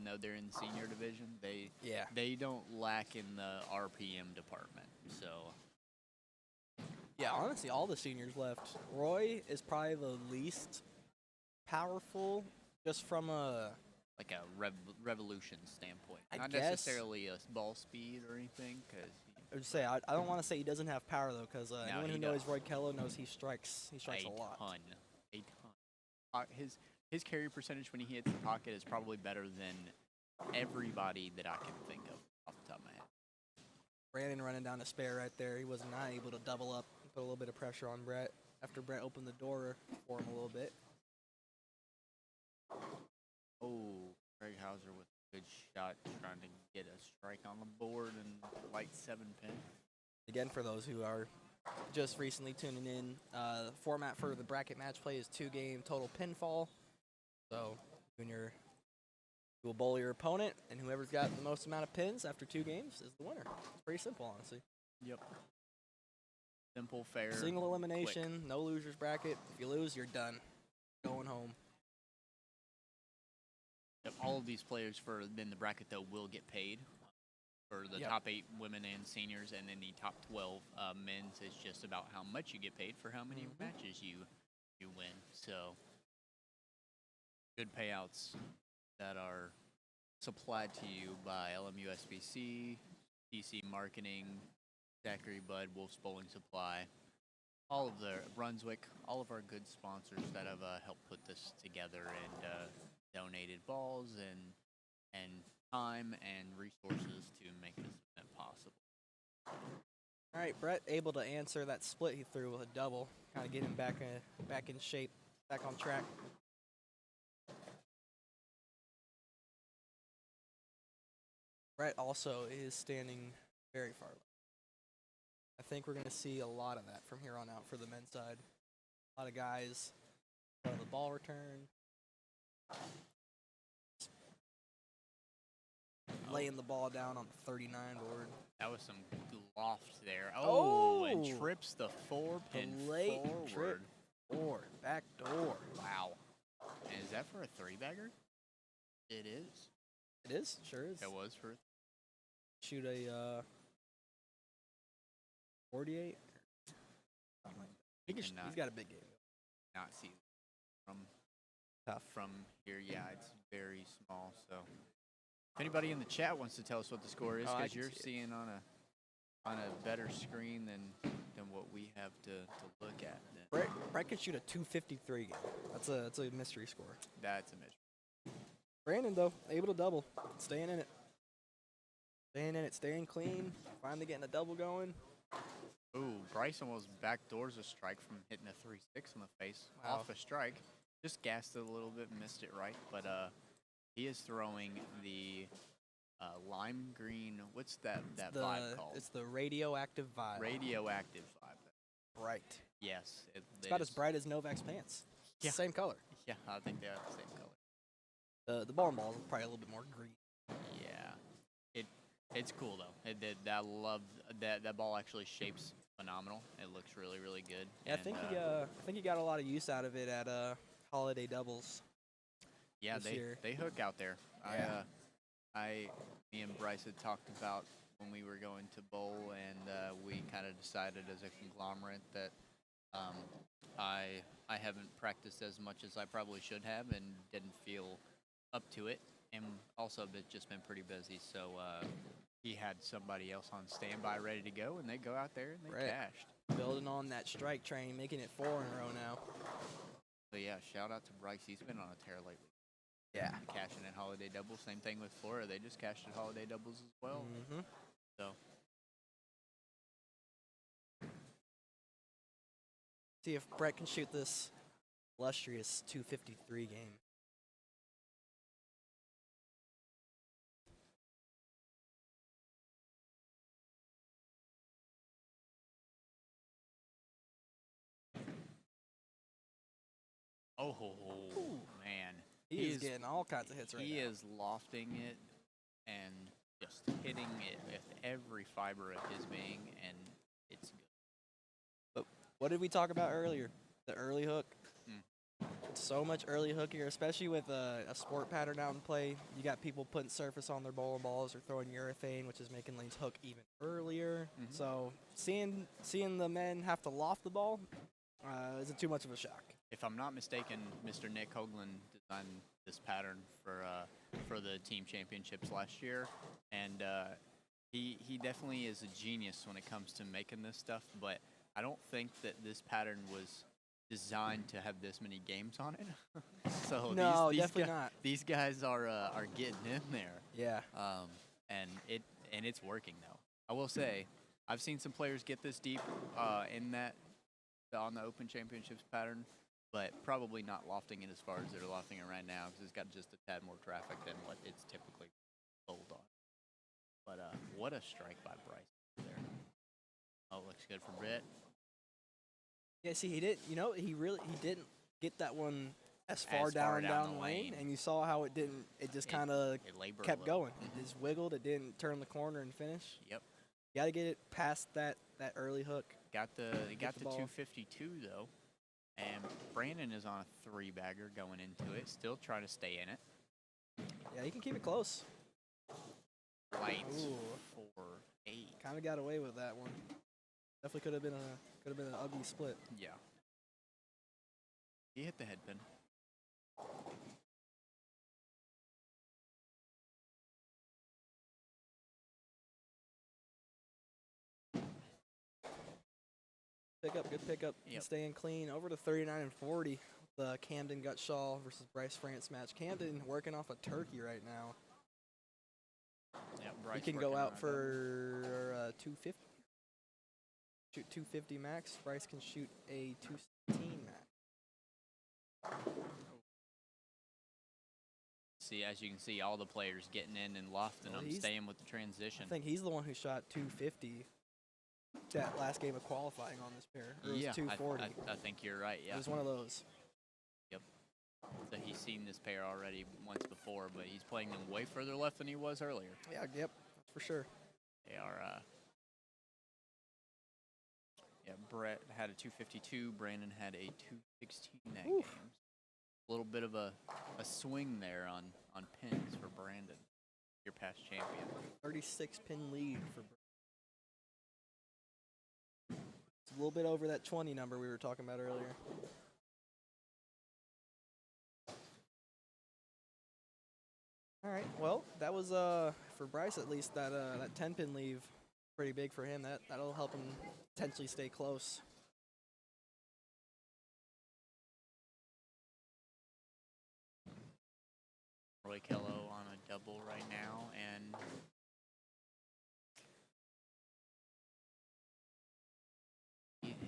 though they're in the senior division. They don't lack in the RPM department. So Yeah, honestly, all the seniors left. Roy is probably the least powerful, just from a like a revolution standpoint, I not guess. necessarily a ball speed or anything, because I would say I don't want to say he doesn't have power though, because anyone he who knows does. Roy Kello knows he strikes a lot. A ton. His carry percentage when he hits the pocket is probably better than everybody that I can think of off the top of my head. Brandon running down a spare right there. He was not able to double up, put a little bit of pressure on Brett after Brett opened the door for him a little bit. Oh, Craig Hauser with a good shot, trying to get a strike on the board and light 7-pin. Again, for those who are just recently tuning in, the format for the bracket match play is 2-game total pinfall. So you will bowl your opponent, and whoever's got the most amount of pins after 2 games is the winner. It's pretty simple, honestly. Yep. Simple, fair. Single elimination, no losers bracket. If you lose, you're done. Going home. Yep, all of these players in the bracket, though, will get paid. For the top 8 women and seniors, and then the top 12 men's is just about how much you get paid for how many matches you win. So good payouts that are supplied to you by LMUSBC, DC Marketing, Zachary Budd, Wolf's Bowling Supply, all of the Brunswick, all of our good sponsors that have helped put this together and donated balls and time and resources to make this event possible. All right, Brett able to answer that split he threw with a double, kind of get him back in shape, back on track. Brett also is standing very far left. I think we're going to see a lot of that from here on out for the men's side. A lot of guys on the ball return. Laying the ball down on the 39 board. That was some loft there. Oh, and Oh! trips the 4-pin The late forward. trip forward, back door. Wow. And is that for a 3-bagger? It is. It is, sure is. It was for shoot a 48. He's got a big game. Not see from Tough. from here. Yeah, it's very small. So if anybody in the chat wants to tell us what the score is, Oh, I because can you're see it. seeing on a better screen than what we have to look at. Then Brett could shoot a 253 game. That's a mystery score. that's a mystery. Brandon though, able to double, staying in it, staying clean, finally getting a double going. Ooh, Bryce almost backdoors a strike from hitting a 3-6 on the face off a strike. Just gassed it a little bit, missed it right, but he is throwing the lime green. What's that vibe called? It's the radioactive vibe. Radioactive vibe. Bright. Yes, It's about as bright as Novak's pants. It's the same color. Yeah, I think they are the same color. The ball and ball is probably a little bit more green. Yeah, it's cool though. I love that ball. Actually shapes phenomenal. It looks really really good. Yeah, I think he got a lot of use out of it at holiday doubles. Yeah, this year. they hook out there. Yeah. Me and Bryce had talked about when we were going to bowl, and we kind of decided as a conglomerate that I haven't practiced as much as I probably should have, and didn't feel up to it, and also just been pretty busy. So he had somebody else on standby ready to go, and they go out there and they cashed. Building on that strike train, making it 4 in a row now. So yeah, shout out to Bryce. He's been on a tear lately. Yeah. Cashing at holiday doubles. Same thing with Flora. They just cashed at holiday doubles as well. Mm-hmm. So see if Brett can shoot this illustrious 253 game. oh man. He is getting all kinds of hits right now. He is lofting it and just hitting it with every fiber of his being, and it's good. But what did we talk about earlier? The early hook. So much early hook here, especially with a sport pattern out in play. You got people putting surface on their bowling balls or throwing urethane, which is making lanes hook even earlier. So seeing the men have to loft the ball isn't too much of a shock. If I'm not mistaken, Mr. Nick Hoagland designed this pattern for the team championships last year, and he definitely is a genius when it comes to making this stuff. But I don't think that this pattern was designed to have this many games on it. So no, these definitely not. These guys are getting in there. Yeah. And it's working though. I will say, I've seen some players get this deep in that on the Open Championships pattern, but probably not lofting it as far as they're lofting it right now, because it's got just a tad more traffic than what it's typically sold on. But what a strike by Bryce there. Oh, looks good for Britt. Yeah, see, he didn't get that one as As far far down the lane, and you saw how it didn't. It just kind of It labored a kept little. going. It just wiggled. It didn't turn the corner and finish. Yep. You got to get it past that early hook. Got the ball. 252 though, and Brandon is on a 3-bagger going into it, still trying to stay in it. Yeah, he can keep it close. Lights Ooh. 4-8. Kind of got away with that one. Definitely could have been an ugly split. Yeah. He hit the head pin. Good pickup. Yep. Staying clean. Over to 39 and 40. The Camden Gutshaw versus Bryce France match. Camden working off a turkey right now. Yeah, Bryce He can go working out on for 250. Shoot 250 max. Bryce can shoot a 216 max. See, as you can see, all the players getting in and lofting Well, them, he's- staying with the transition. I think he's the one who shot 250 that last game of qualifying on this pair. Or it was 240. I think you're right. Yeah. It was one of those. Yep. So he's seen this pair already once before, but he's playing them way further left than he was earlier. Yeah, yep, that's for sure. They are. Yeah, Brett had a 252. Brandon had a 216 that game. A little bit of a swing there on pins for Brandon. your past champion. 36-pin lead for. It's a little bit over that 20 number we were talking about earlier. All right. Well, that was for Bryce at least that 10-pin leave pretty big for him. That'll help him potentially stay close. Roy Kello on a double right now, and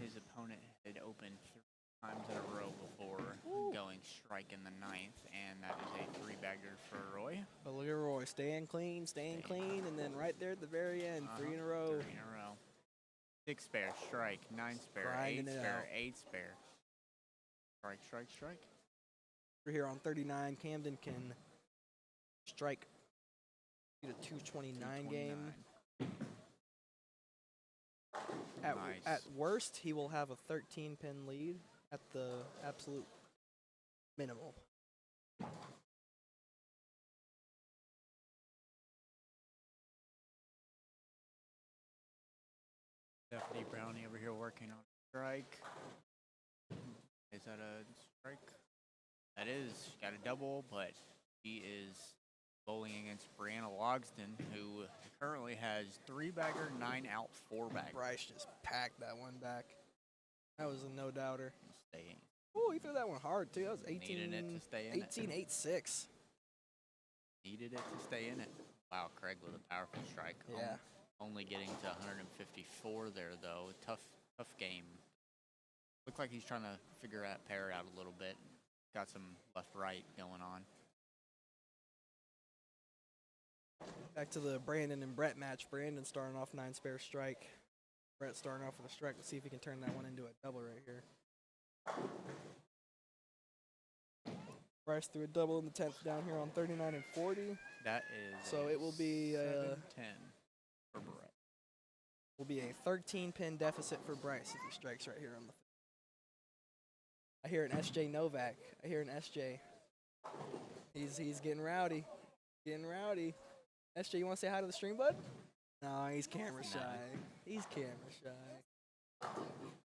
his opponent had opened 3 times in a row before going strike in the 9th, and that is a 3-bagger for Roy. But look at Roy, staying clean, and then right there at the very end, 3 in a row. 3 in a row. 6 spare, strike, 9 spare, Grinding 8 it spare, out. 8 spare. Strike, strike, strike. We're here on 39. Camden can strike. Get a 229 game. At Nice. worst, he will have a 13-pin lead at the absolute minimal. Stephanie Brownie over here working on a strike. Is that a strike? That is. She got a double, but she is bowling against Brianna Logsdon, who currently has 3-bagger, 9 out, 4-bagger. Bryce just packed that one back. That was a no-doubter. Staying. Ooh, he threw that one hard, too. That was 18, Needed it to stay in it. 18-8-6. Needed it to stay in it. Wow, Craig with a powerful strike. Yeah. Only getting to 154 there, though. Tough game. Looked like he's trying to figure that pair out a little bit. Got some left-right going on. Back to the Brandon and Brett match. Brandon starting off 9 spare strike. Brett starting off with a strike. Let's see if he can turn that one into a double right here. Bryce threw a double in the 10th down here on 39 and 40. That is So it will be 7-10 for Brett. Will be a 13-pin deficit for Bryce if he strikes right here on the. I hear an SJ Novak. I hear an SJ. He's getting rowdy. Getting rowdy. SJ, you want to say hi to the stream, bud? No, he's camera shy. He's camera shy.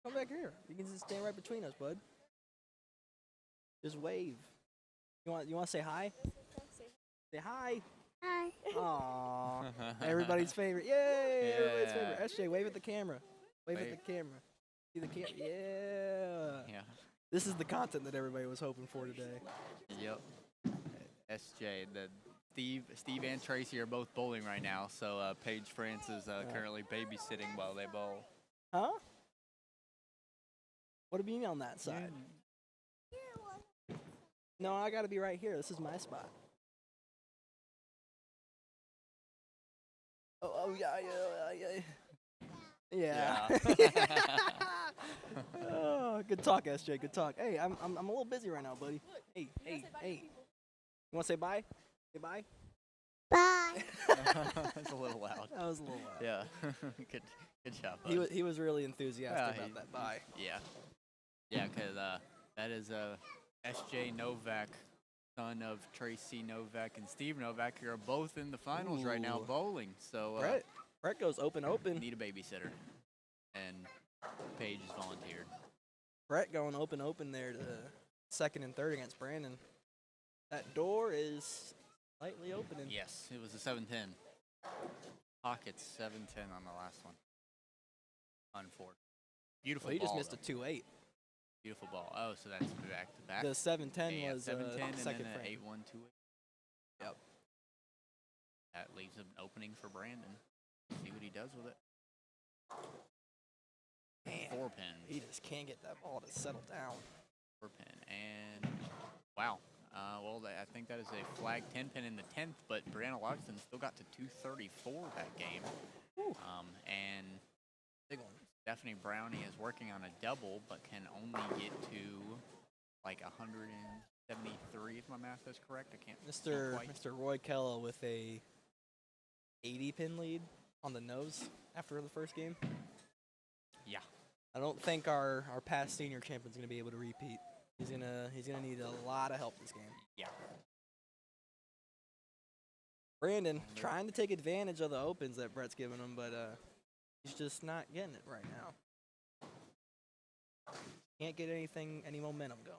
Come back here. You can just stand right between us, bud. Just wave. You want to say hi? Say hi. Hi. Aww. Everybody's favorite. Yay! Everybody's favorite. SJ, wave at the camera. Wave at the camera. See the camera? Yeah. Yeah. This is the content that everybody was hoping for today. Yep. SJ, Steve and Tracy are both bowling right now, so Paige France is currently babysitting while they bowl. Huh? What do you mean on that side? No, I got to be right here. This is my spot. Oh yeah. Oh, good talk, SJ. Good talk. Hey, I'm a little busy right now, buddy. Hey. You want to say bye? Say bye. Bye. That's a little loud. That was a little loud. Yeah. Good job, bud. He was really enthusiastic about that bye. Yeah. Yeah, because that is SJ Novak, son of Tracy Novak and Steve Novak, who are both in the finals right now bowling. So Brett goes open. Need a babysitter, and Paige is volunteered. Brett going open there to second and third against Brandon. That door is slightly opening. Yes, it was a 7-10. Pockets 7-10 on the last one. Unfortunate. Beautiful Well, he just ball, missed though. a 2-8. Beautiful ball. Oh, so that's back to back. The 7-10 was 7-10 and second then frame. 8-1, 2-8. Yep. That leaves an opening for Brandon. See what he does with it. Man, 4-pin. he just can't get that ball to settle down. 4-pin. And wow. I think that is a flag 10-pin in the 10th, but Brianna Logsdon still got to 234 that game. And Big one. Stephanie Brownie is working on a double, but can only get to like 173, if my math is correct. I can't. Mr. quite. Mr. Roy Kello with a 80-pin lead on the nose after the first game. Yeah. I don't think our past senior champion's gonna be able to repeat. He's gonna need a lot of help this game. Yeah. Brandon trying to take advantage of the opens that Brett's giving him, but he's just not getting it right now. Can't get any momentum going.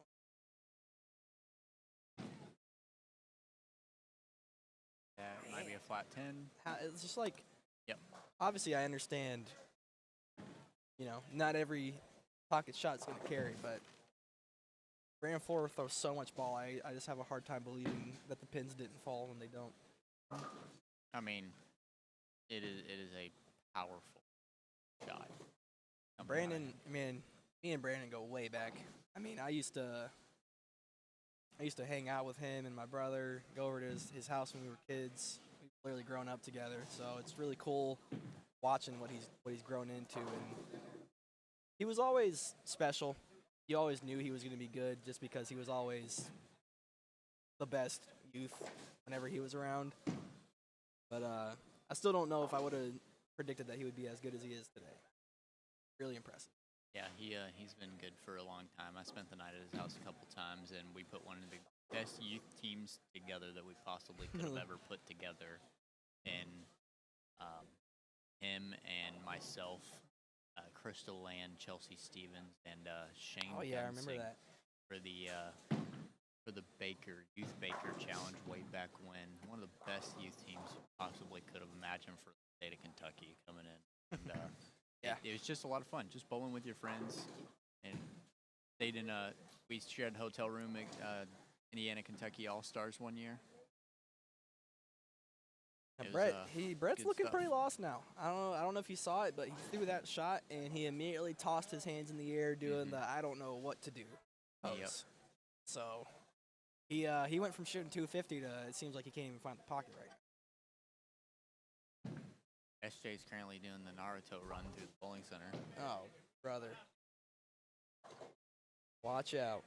Yeah, it might be a flat 10. It's just like, Yep. obviously I understand, not every pocket shot's going to carry, but Brandon Flora throws so much ball, I just have a hard time believing that the pins didn't fall when they don't. I mean, it is a powerful shot. Brandon, me and Brandon go way back. I mean, I used to hang out with him and my brother, go over to his house when we were kids. We've literally grown up together, so it's really cool watching what he's grown into. And he was always special. You always knew he was going to be good just because he was always the best youth whenever he was around. But I still don't know if I would have predicted that he would be as good as he is today. Really impressive. Yeah, he's been good for a long time. I spent the night at his house a couple times, and we put one of the best youth teams together that we possibly could have ever put together. And him and myself, Crystal Land, Chelsea Stevens, and Shane. Oh yeah, I remember that. For the Youth Baker Challenge way back when. One of the best youth teams you possibly could have imagined for the state of Kentucky coming in. And, yeah, it was just a lot of fun, just bowling with your friends, and stayed in we shared a hotel room at Indiana Kentucky All Stars one year. Brett's looking stuff. pretty lost now. I don't know if you saw it, but he threw that shot and he immediately tossed his hands in the air, doing the I don't know what to do pose. Yep. So he went from shooting 250 to it seems like he can't even find the pocket right now. SJ's currently doing the Naruto run through the bowling center. Oh, brother. Watch out.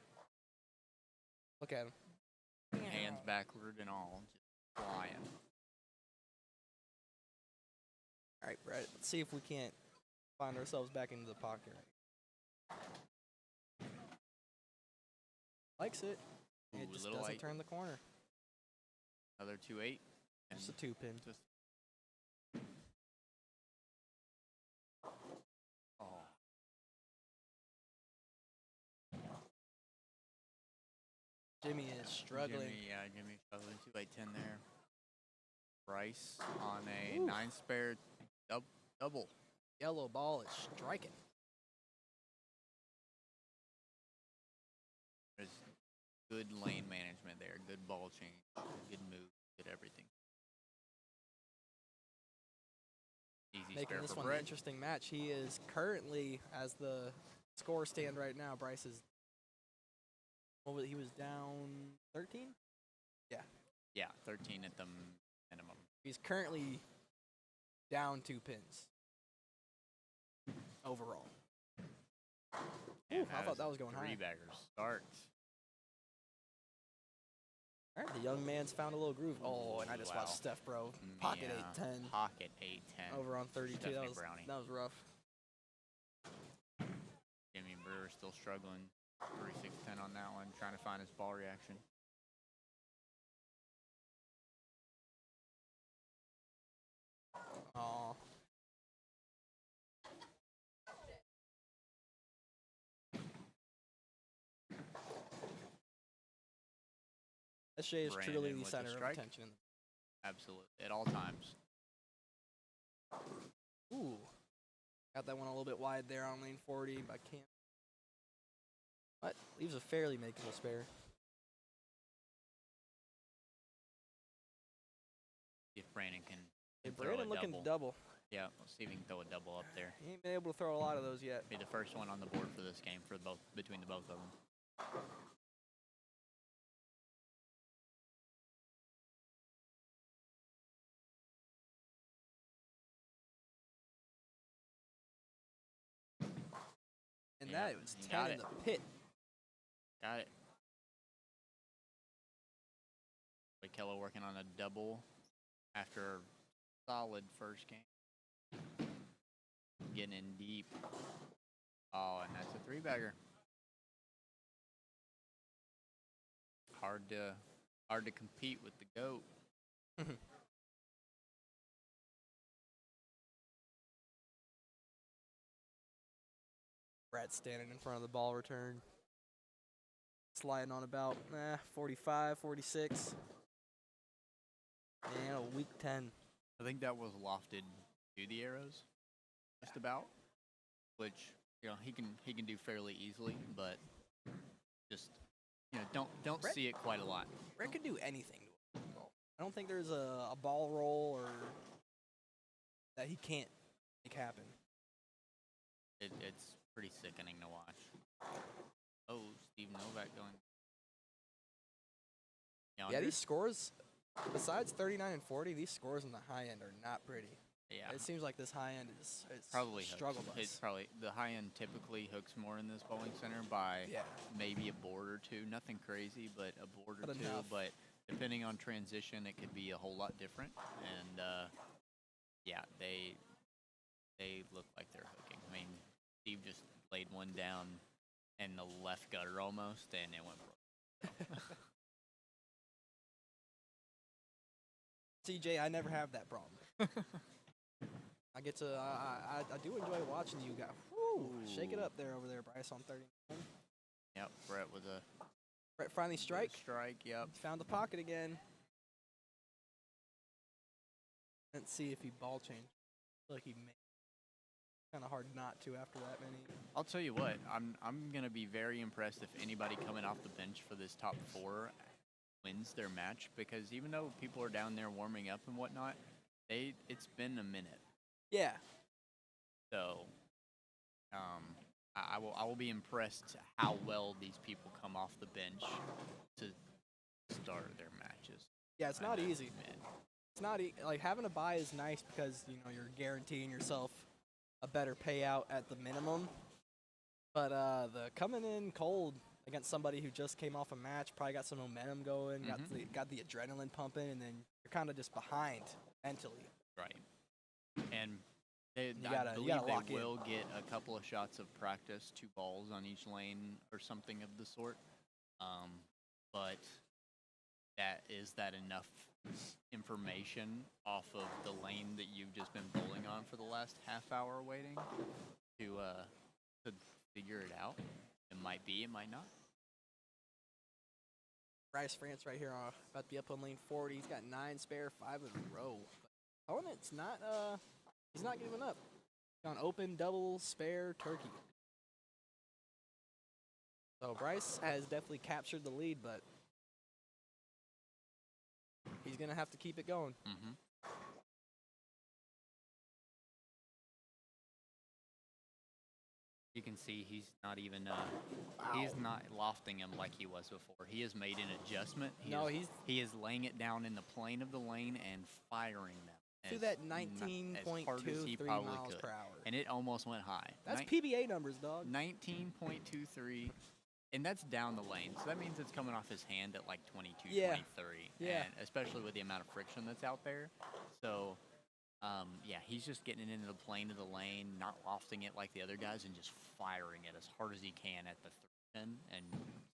Look at him. Hands backward and all, just flying. All right, Brett, let's see if we can't find ourselves back into the pocket. Likes it. Ooh, It just little doesn't light. turn the corner. Another 2-8. Just a 2-pin. Just Jimmy is struggling. Jimmy struggling. 2-8-10 there. Bryce on a 9-spare double. Yellow ball is striking. There's good lane management there. Good ball change. Good move. Good everything. Easy Making spare this for one an Brett. interesting match. He is currently, as the score stand right now, Bryce is. He was down 13? Yeah. Yeah, 13 at the minimum. He's currently down 2 pins overall. And I thought that was going high. 3-bagger start. All right, the young man's found a little groove. Oh, and I just watched Steph, bro. Pocket 8-10. Pocket 8-10. Over on 32. Stephanie That was, Brownie. that was rough. Jimmy Brewer still struggling. 3-6-10 on that one, trying to find his ball reaction. Aw. SJ is Brandon truly the with the center of strike. attention. Absolutely, at all times. Ooh. Got that one a little bit wide there on lane 40 by Cam. But leaves a fairly makeable spare. See if Brandon can Hey, throw Brandon a looking double. to double. Yeah, we'll see if he can throw a double up there. He ain't been able to throw a lot of those yet. Be the first one on the board for this game for between the both of them. And Yeah, that was he 10 got in it. the pit. Got it. Kello working on a double after a solid first game. Getting in deep. Oh, and that's a 3-bagger. Hard to compete with the GOAT. Brett standing in front of the ball return. Sliding on about 45, 46. And a weak 10. I think that was lofted to the arrows, just about, which he can do fairly easily, but just don't Brett- see it quite a lot. Brett could do anything to a ball. I don't think there's a ball roll or that he can't make happen. It's pretty sickening to watch. Oh, Steve Novak going. Yeah, these scores, besides 39 and 40, these scores on the high end are not pretty. Yeah. It seems like this high end is Probably struggle hooks. bus. It's probably the high end typically hooks more in this bowling center by Yeah. maybe a board or two. Nothing crazy, but a board or But two. enough. But depending on transition, it could be a whole lot different. And yeah, they look like they're hooking. I mean, Steve just laid one down in the left gutter almost, and it went broke. CJ, I never have that problem. I get to, I do enjoy watching you guys. Shake it up there over there, Bryce, on 39. Yep, Brett with a Brett finally strike. strike. Yep. Found the pocket again. Let's see if he ball changed. I feel like he made. Kind of hard not to after that many. I'll tell you what, I'm gonna be very impressed if anybody coming off the bench for this top 4 wins their match, because even though people are down there warming up and whatnot, it's been a minute. Yeah. So, I will be impressed how well these people come off the bench to start their matches. Yeah, it's not easy. Man. It's not like having a bye is nice because you're guaranteeing yourself a better payout at the minimum. But the coming in cold against somebody who just came off a match, probably got some momentum going, got the adrenaline pumping, and then you're kind of just behind mentally. Right. And I you believe gotta they lock in. will get a couple of shots of practice, 2 balls on each lane or something of the sort. But is that enough information off of the lane that you've just been bowling on for the last half hour waiting to figure it out? It might be, it might not. Paige France right here, about to be up on lane 40. He's got 9 spare, 5 in a row. Opponent's not, he's not giving up. On open, double, spare, turkey. So Bryce has definitely captured the lead, but he's going to have to keep it going. Mm-hmm. You can see he's not even, he's not lofting him like he was before. He has made an adjustment. He is laying it down in the plane of the lane and firing them. To that 19.23 miles per hour. And it almost went high. That's PBA numbers, dog. 19.23. And that's down the lane. So that means it's coming off his hand at like 22, Yeah. 23. Yeah. And especially with the amount of friction that's out there. So, yeah, he's just getting it into the plane of the lane, not lofting it like the other guys, and just firing it as hard as he can at the 3-pin and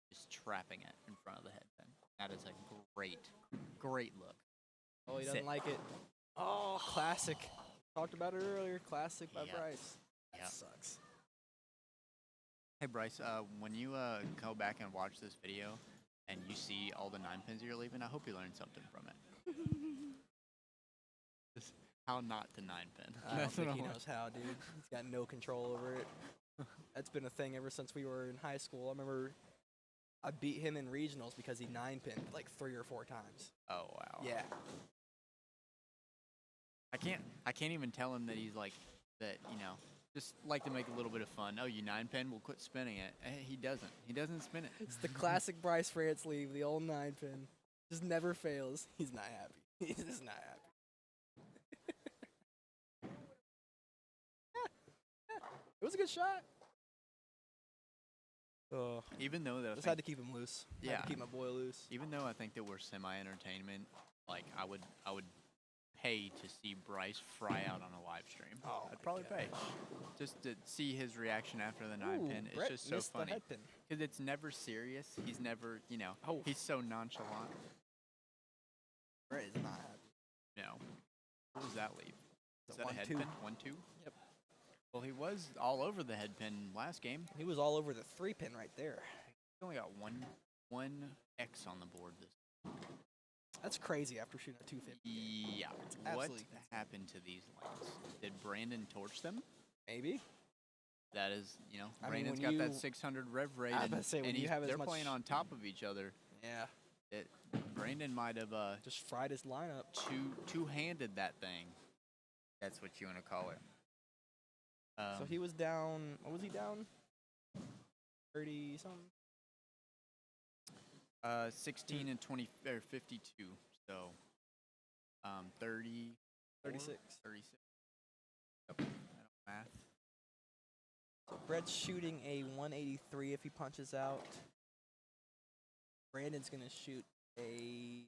just trapping it in front of the head pin. That is a great look. Oh, he doesn't like it. Oh, classic. Talked about it earlier. Classic by Bryce. That sucks. Hey, Bryce, when you go back and watch this video and you see all the 9-pins you're leaving, I hope you learned something from it. Just how not to 9-pin. I don't think he knows how, dude. He's got no control over it. That's been a thing ever since we were in high school. I remember I beat him in regionals because he 9-pinned like 3 or 4 times. Oh, wow. Yeah. I can't even tell him that he's like, that, just like to make a little bit of fun. Oh, you 9-pin? We'll quit spinning it. He doesn't. He doesn't spin it. It's the classic Bryce France leave, the old 9-pin. Just never fails. He's not happy. He's just not happy. It was a good shot. Even though that Just had to keep him loose. Yeah. Had to keep my boy loose. Even though I think that we're semi-entertainment, like I would pay to see Bryce fry out on a live stream. Oh, I'd probably pay just to see his reaction after the 9-pin. It's Brett just so missed the funny head pin. because it's never serious. He's never, he's so nonchalant. Brett is not happy. No, what does that leave? Is that a 1-2. head pin? 1-2. Yep. Well, he was all over the head pin last game. He was all over the 3-pin right there. He only got one X on the board this. That's crazy after shooting a 250. Yeah. What happened to these lanes? Did Brandon torch them? Maybe. That is, you know, I mean, Brandon's got that 600 rev rate, I was about to say, when you have as they're much- playing on top of each other. Yeah. Brandon might have just fried his lineup. Two-handed that thing. That's what you want to call it. So he was down. What was he down? 30 something. 16 and 20 or 52. So, 30. 36. 36. Yep. I don't math. So Brett's shooting a 183 if he punches out. Brandon's gonna shoot a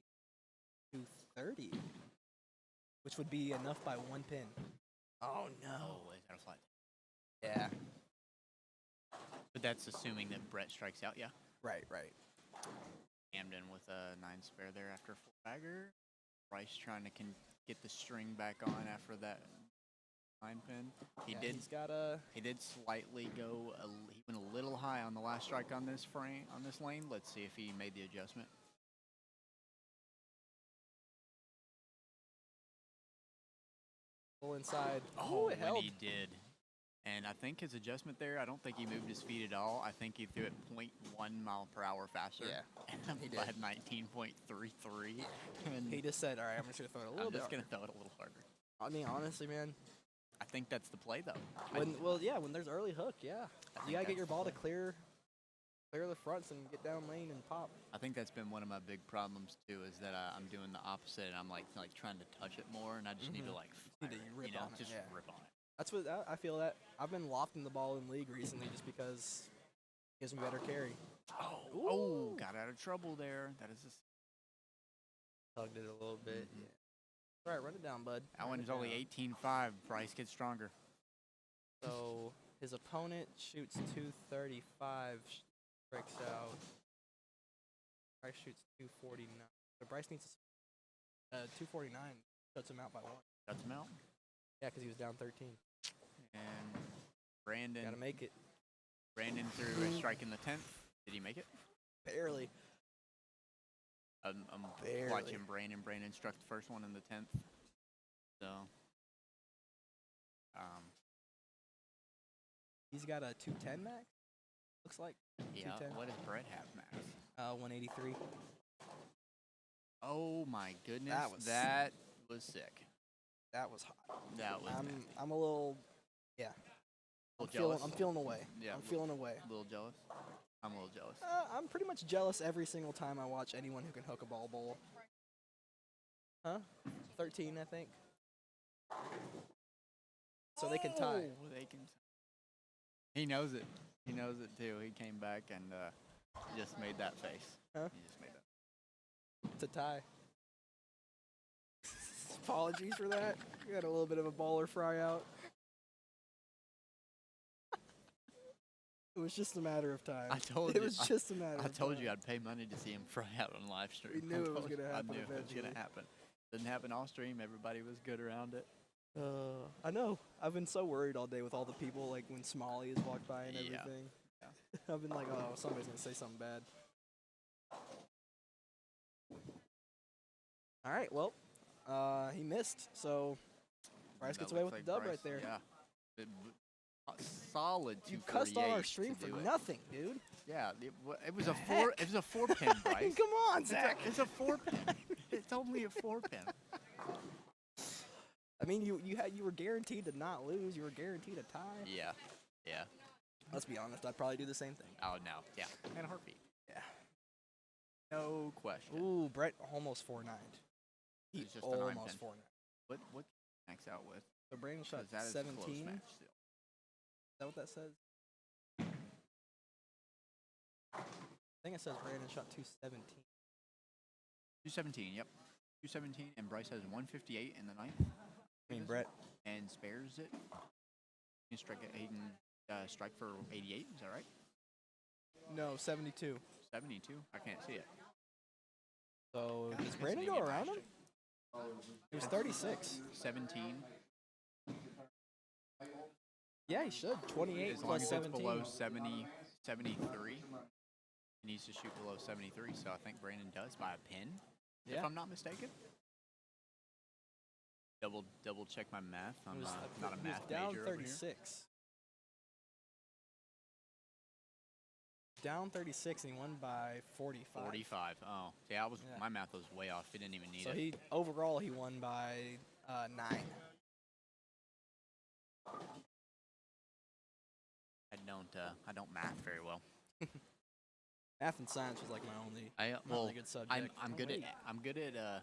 230, which would be enough by 1 pin. Oh no! Oh, is that a flat? Yeah. But that's assuming that Brett strikes out, yeah. Right. Camden with a 9 spare there after a 4-bagger. Bryce trying to get the string back on after that 9 pin. He did slightly go. He went a little high on the last strike on this lane. Let's see if he made the adjustment. Full inside. Oh, it when held. he did. And I think his adjustment there, I don't think he moved his feet at all. I think he threw it 0.1 mile per hour faster. Yeah, he did. Had 19.33. And He just said, "All right, I'm just gonna throw it a little bit." I'm just going to throw it a little harder. I mean, honestly, man. I think that's the play, though. When there's early hook, yeah, you gotta get your ball to clear the fronts and get down lane and pop. I think that's been one of my big problems too. Is that I'm doing the opposite, and I'm like trying to touch it more, and I just need to like fire it, rip on it, just yeah. rip on it. That's what I feel. That I've been lofting the ball in league recently just because it gives me better carry. Oh, got out of trouble there. That is just Tugged it a little bit. Yeah. All right, run it down, bud. That one's only 18.5. Bryce gets stronger. So his opponent shoots 235, strikes out. Bryce shoots 249. So Bryce needs 249. Shuts him out by 1. Shuts him out. Yeah, because he was down 13. And Brandon. Gotta make it. Brandon threw a strike in the 10th. Did he make it? Barely. I'm Barely. watching Brandon. Brandon struck the first one in the 10th. So, he's got a 210 max. Looks like. yeah. 210. What does Brett have, Max? 183. Oh my goodness. That was sick. That was hot. That was. nasty. I'm a little. Yeah. A little jealous. I'm feeling away. Yeah. I'm feeling away. A little jealous. I'm a little jealous. I'm pretty much jealous every single time I watch anyone who can hook a ball bowl. Huh? 13, I think. So they can tie. Oh, they can. He knows it. He knows it too. He came back and just made that face. Huh? He just made that. It's a tie. Apologies for that. We had a little bit of a baller fry out. It was just a matter of time. I told it you. was just a matter. I of told time. you I'd pay money to see him fry out on live stream. We knew it was gonna happen I knew it was eventually. gonna happen. Didn't happen off stream. Everybody was good around it. I know. I've been so worried all day with all the people, like when Smalley has walked by and Yeah. everything. I've been like, oh, somebody's gonna say something bad. All right, well, he missed, so Bryce That gets away looks with the like dub right Bryce, there. Yeah. Solid 248. You cussed all our stream to for do it. nothing, dude. Yeah, it was a 4. It was a 4-pin, Bryce. Come on, Zach. It's a 4-pin. It's only a 4-pin. I mean, you were guaranteed to not lose. You were guaranteed a tie. Yeah. Yeah. Let's be honest. I'd probably do the same thing. Oh no. Yeah. And a heartbeat. Yeah. No question. Ooh, Brett almost 4-9. He It's just a 9-pin. almost 4-9. What max out with? So Brandon shot 'Cause that is a 17. close Is match still. that what that says? I think it says Brandon shot 217. 217. Yep. 217, and Bryce has 158 in the 9th. I mean, Brett. And spares it. He can strike it. He can strike for 88. Is that right? No, 72. 72. I can't see it. So God, does I Brandon guess go they around him? mashed It was 36. 17. Yeah, he should. 28 As long plus as 17. it's below 70, 73, he needs to shoot below 73. So I think Brandon does by a pin, Yeah. if I'm not mistaken. Double check my math. I'm not a He was math down major over here. 36. Down 36, and he won by 45. 45. Oh, yeah. My math was way off. He didn't even need it. So overall he won by 9. I don't math very well. Math and science was like my only good subject. I'm good at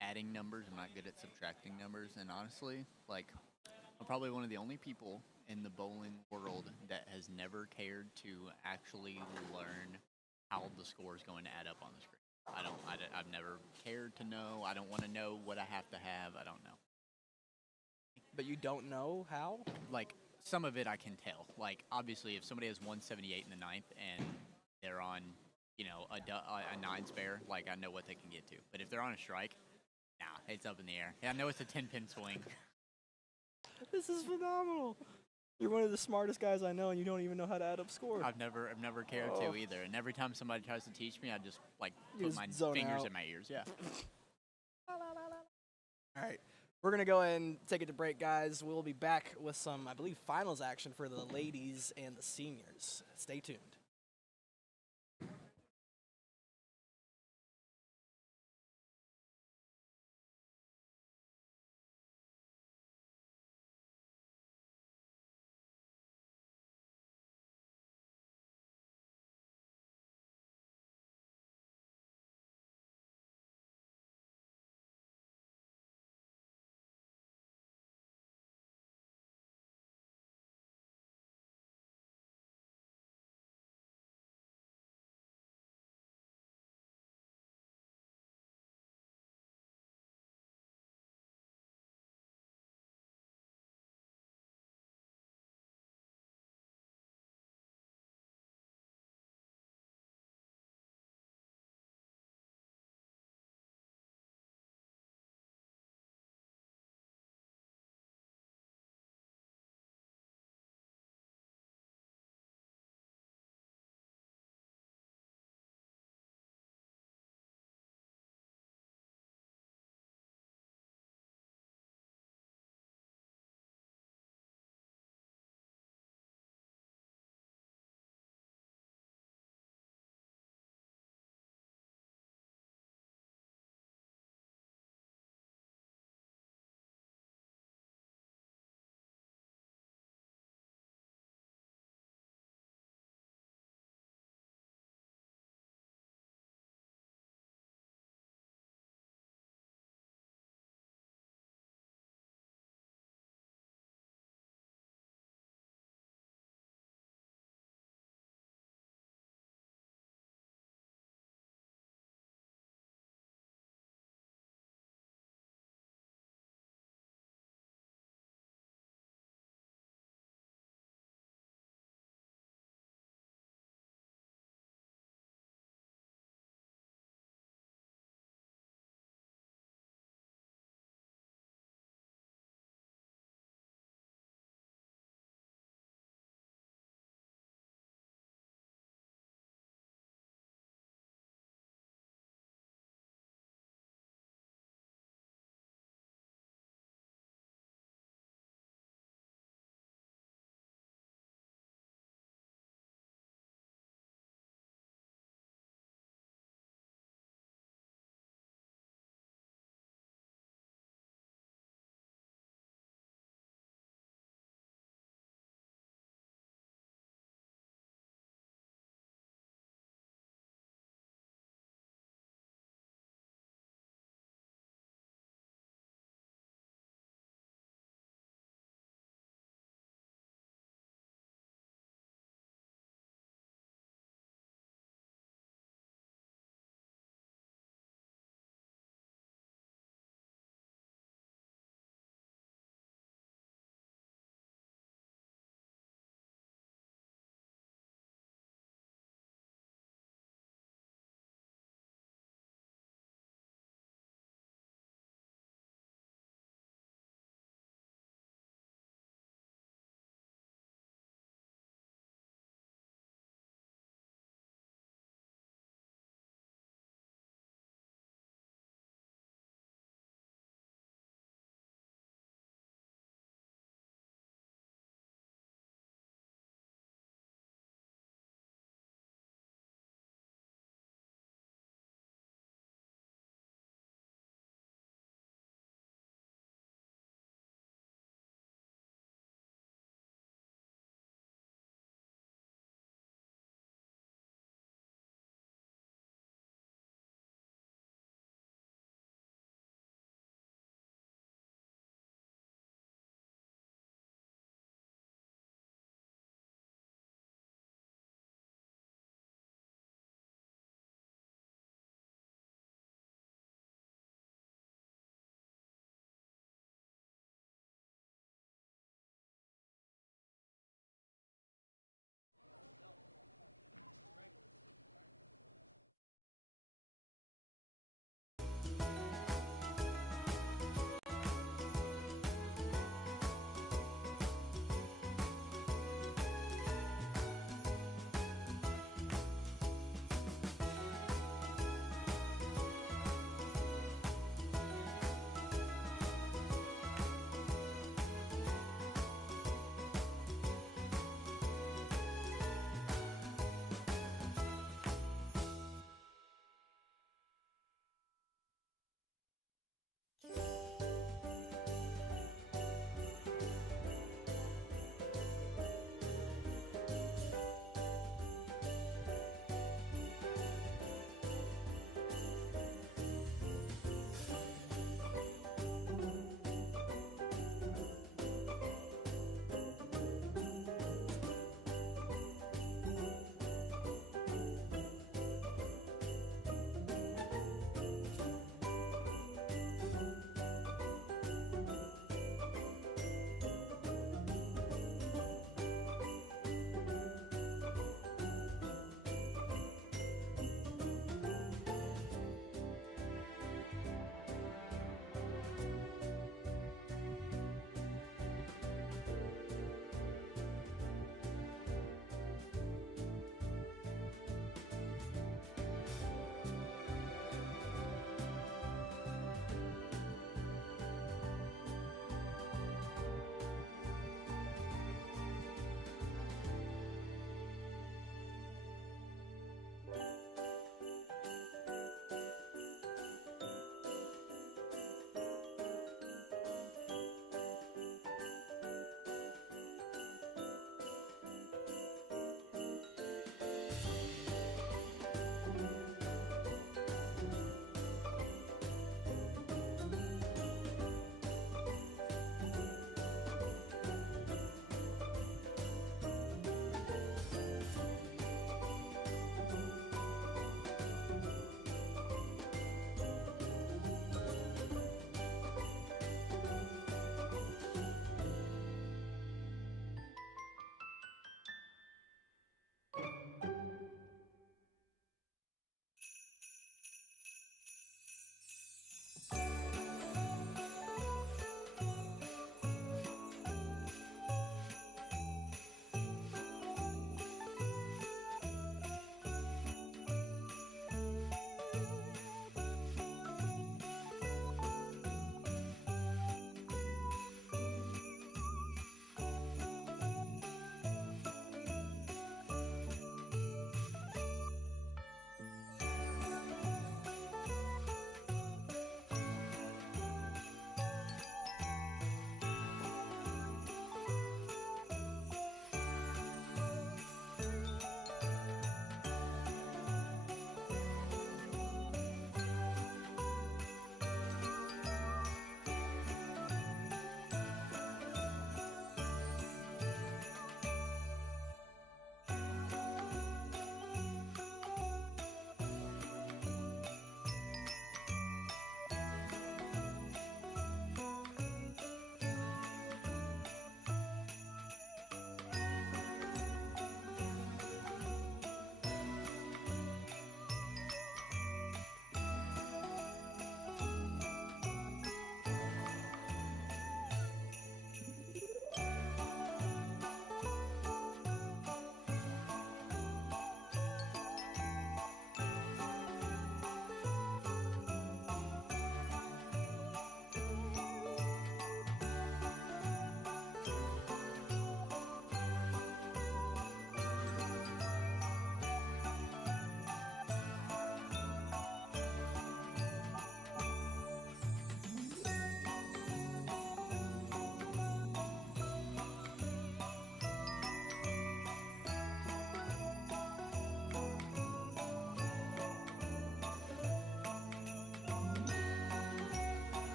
adding numbers. I'm not good at subtracting numbers. And honestly, like, I'm probably one of the only people in the bowling world that has never cared to actually learn how the score is going to add up on the screen. I've never cared to know. I don't want to know what I have to have. I don't know. But you don't know how? Like, some of it I can tell. Like, obviously, if somebody has 178 in the ninth and they're on, a 9 spare, like, I know what they can get to. But if they're on a strike, nah, it's up in the air. Yeah, I know it's a 10-pin swing. This is phenomenal. You're one of the smartest guys I know, and you don't even know how to add up scores. I've never cared to either. And every time somebody tries to teach me, I just, like, You put just my zone fingers out. in my ears. Yeah. All right. We're going to go ahead and take it to break, guys. We'll be back with some, I believe, finals action for the ladies and the seniors. Stay tuned.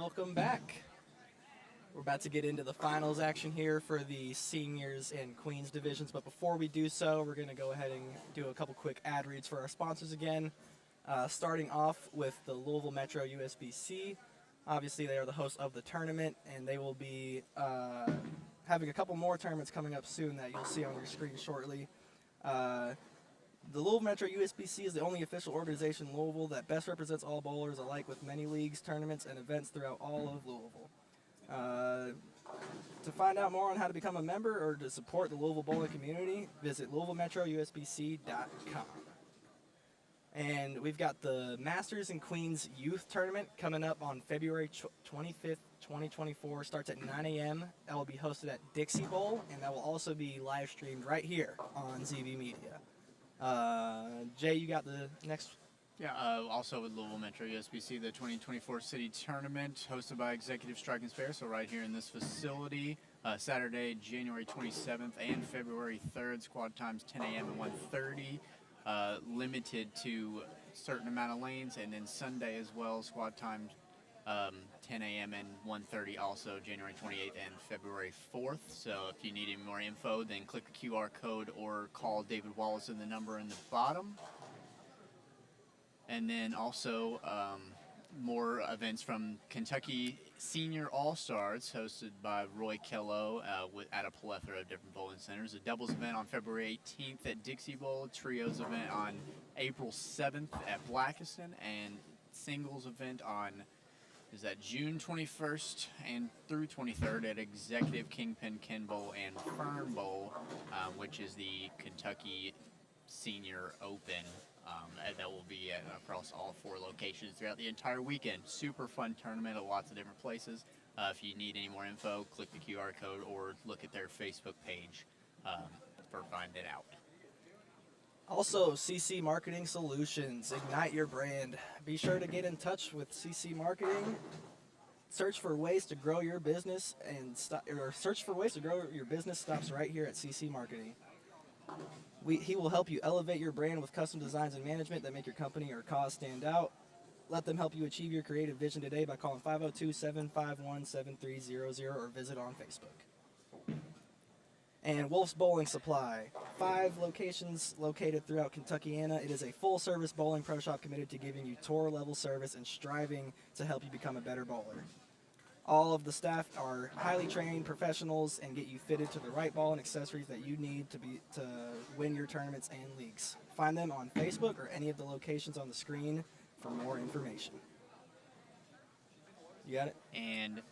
welcome back. We're about to get into the finals action here for the seniors and queens divisions, but before we do so, we're going to go ahead and do a couple quick ad reads for our sponsors again. Starting off with the Louisville Metro USBC. Obviously, they are the host of the tournament, and they will be having a couple more tournaments coming up soon that you'll see on your screen shortly. The Louisville Metro USBC is the only official organization in Louisville that best represents all bowlers alike, with many leagues, tournaments, and events throughout all of Louisville. To find out more on how to become a member or to support the Louisville bowling community, visit LouisvilleMetroUSBC.com. And we've got the Masters and Queens Youth Tournament coming up on February 25th, 2024. Starts at 9 a.m. That will be hosted at Dixie Bowl, and that will also be live streamed right here on ZB Media. Jay, you got the next. Yeah, also with Louisville Metro USBC, the 2024 City Tournament, hosted by Executive Strike and Spare, so right here in this facility, Saturday, January 27th and February 3rd, squad times 10 a.m. and 1:30, limited to a certain amount of lanes, and then Sunday as well, squad times 10 a.m. and 1:30, also January 28th and February 4th. So if you need any more info, then click the QR code or call David Wallace in the number in the bottom. And then also more events from Kentucky Senior All-Stars, hosted by Roy Kello at a plethora of different bowling centers. A doubles event on February 18th at Dixie Bowl, trios event on April 7th at Blackiston, and singles event on June 21st and through 23rd at Executive Kingpin Ken Bowl and Fern Bowl, which is the Kentucky Senior Open. That will be across all 4 locations throughout the entire weekend. Super fun tournament at lots of different places. If you need any more info, click the QR code or look at their Facebook page for finding it out. Also, CC Marketing Solutions, ignite your brand. Be sure to get in touch with CC Marketing. Search for ways to grow your business stops right here at CC Marketing. He will help you elevate your brand with custom designs and management that make your company or cause stand out. Let them help you achieve your creative vision today by calling 502-751-7300 or visit on Facebook. And Wolf's Bowling Supply, 5 locations located throughout Kentuckiana. It is a full-service bowling pro shop committed to giving you tour-level service and striving to help you become a better bowler. All of the staff are highly trained professionals and get you fitted to the right ball and accessories that you need to win your tournaments and leagues. Find them on Facebook or any of the locations on the screen for more information. You got it? And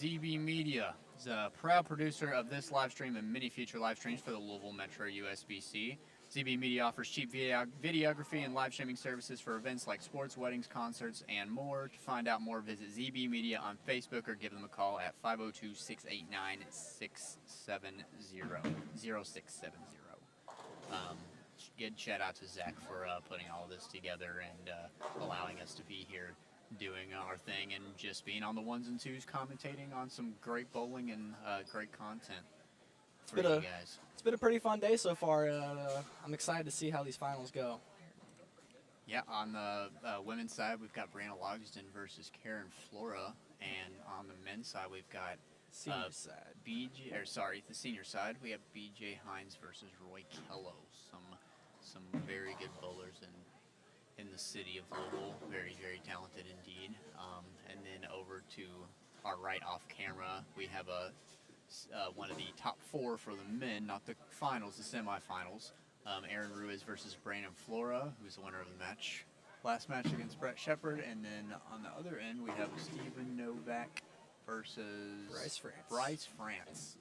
ZB Media is a proud producer of this live stream and many future live streams for the Louisville Metro USBC. ZB Media offers cheap videography and live streaming services for events like sports, weddings, concerts, and more. To find out more, visit ZB Media on Facebook or give them a call at 502-689-0670. Good shout out to Zach for putting all this together and allowing us to be here doing our thing and just being on the ones and twos, commentating on some great bowling and great content for you guys. It's been a pretty fun day so far. I'm excited to see how these finals go. Yeah, on the women's side, we've got Brianna Logsdon versus Karen Flora, and on the men's side, we've got the senior side, we have BJ Hines versus Roy Kello. Some very good bowlers in the city of Louisville, very, very talented indeed. And then over to our right off camera, we have one of the top 4 for the men, not the finals, the semifinals. Aaron Ruiz versus Brandon Flora, who's the winner of the match. Last match against Brett Shepard. And then on the other end, we have Stephen Novak versus Bryce France.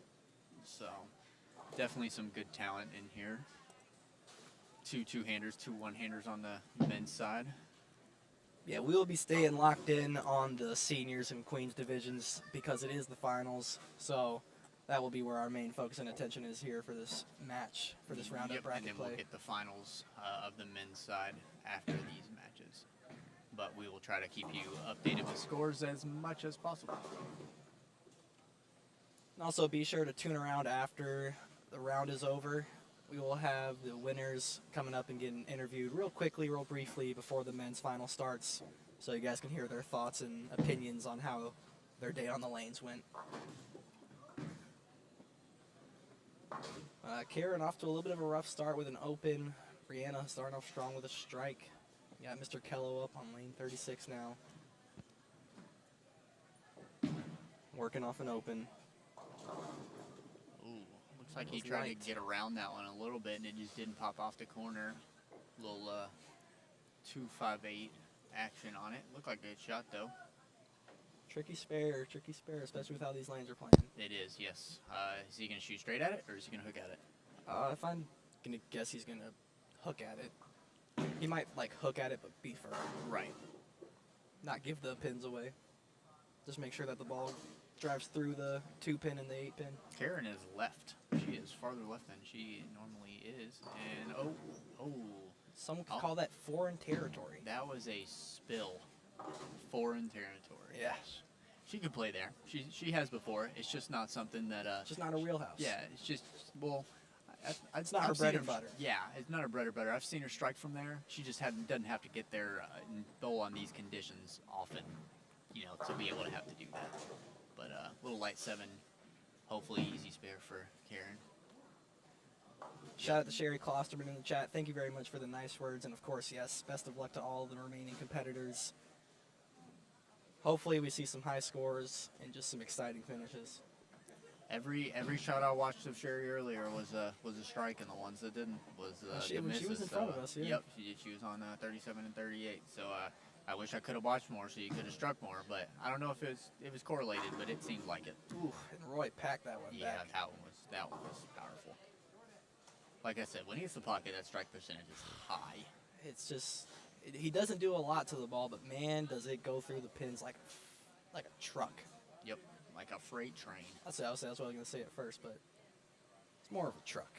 So definitely some good talent in here. 2 two-handers, 2 one-handers on the men's side. Yeah, we will be staying locked in on the seniors and queens divisions because it is the finals. So that will be where our main focus and attention is here for this match, for this roundup bracket and then play. we'll get the finals of the men's side after these matches. But we will try to keep you updated with scores as much as possible. And also be sure to tune around after the round is over. We will have the winners coming up and getting interviewed real quickly, real briefly before the men's final starts. so you guys can hear their thoughts and opinions on how their day on the lanes went. Karen off to a little bit of a rough start with an open. Brianna starting off strong with a strike. You got Mr. Kello up on lane 36 now. Working off an open. Ooh, looks like he tried to get around that one a little bit, and it just didn't pop off the corner. Little 258 action on it. Looked like a good shot, though. Tricky spare, especially with how these lanes are playing. It is, yes. Is he going to shoot straight at it, or is he going to hook at it? If I'm going to guess, he's going to hook at it. He might, like, hook at it, but be firm. Right. Not give the pins away. Just make sure that the ball drives through the 2-pin and the 8-pin. Karen is left. She is farther left than she normally is. And, oh. Some could call that foreign territory. That was a spill. Foreign territory. Yeah. She could play there. She has before. It's just not something that... It's just not her wheelhouse. Yeah, it's just, well... It's not her bread and butter. Yeah, it's not her bread and butter. I've seen her strike from there. She just doesn't have to get there and bowl on these conditions often, to be able to have to do that. But little light 7, hopefully easy spare for Karen. Shout out to Sherry Klosterman in the chat. Thank you very much for the nice words. And, of course, yes, best of luck to all the remaining competitors. Hopefully we see some high scores and just some exciting finishes. Every shot I watched of Sherry earlier was a strike, and the ones that didn't was she was in front of us. Yeah. Yep, she did. She was on 37 and 38. So I wish I could have watched more, so you could have struck more. But I don't know if it was correlated, but it seemed like it. Ooh, and Roy packed that one back. Yeah, that one was powerful. Like I said, when he hits the pocket, that strike percentage is high. It's just he doesn't do a lot to the ball, but man, does it go through the pins like a truck. Yep. Like a freight train. That's what I was going to say at first, but it's more of a truck.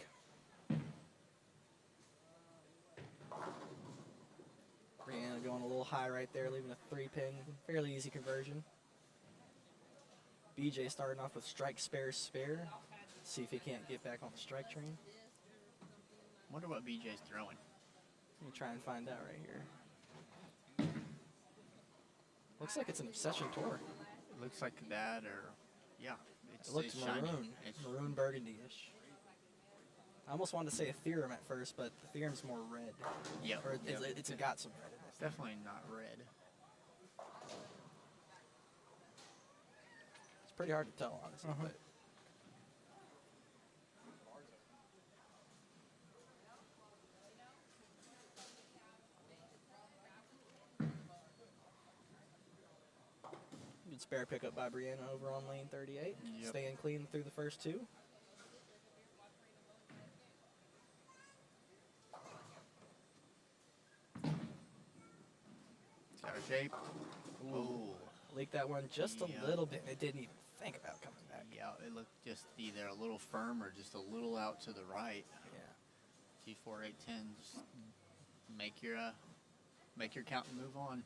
Brianna going a little high right there, leaving a 3-pin. Fairly easy conversion. BJ starting off with strike, spare. See if he can't get back on the strike train. Wonder what BJ's throwing. Let me try and find out right here. Looks like it's an Obsession Tour. Looks like that, or yeah, it looks shiny. Maroon. It's maroon burgundy-ish. I almost wanted to say a theorem at first, but the theorem's more red. Yep. Or it's got some red in it. It's definitely not red. It's pretty hard to tell, honestly. But good spare pickup by Brianna over on lane 38. Yep. Staying clean through the first 2. It's got a shape. Ooh. Leaked that one just a little bit. It didn't even think about coming back. Yeah, it looked just either a little firm or just a little out to the right. Yeah. G4 810. Just make your count and move on.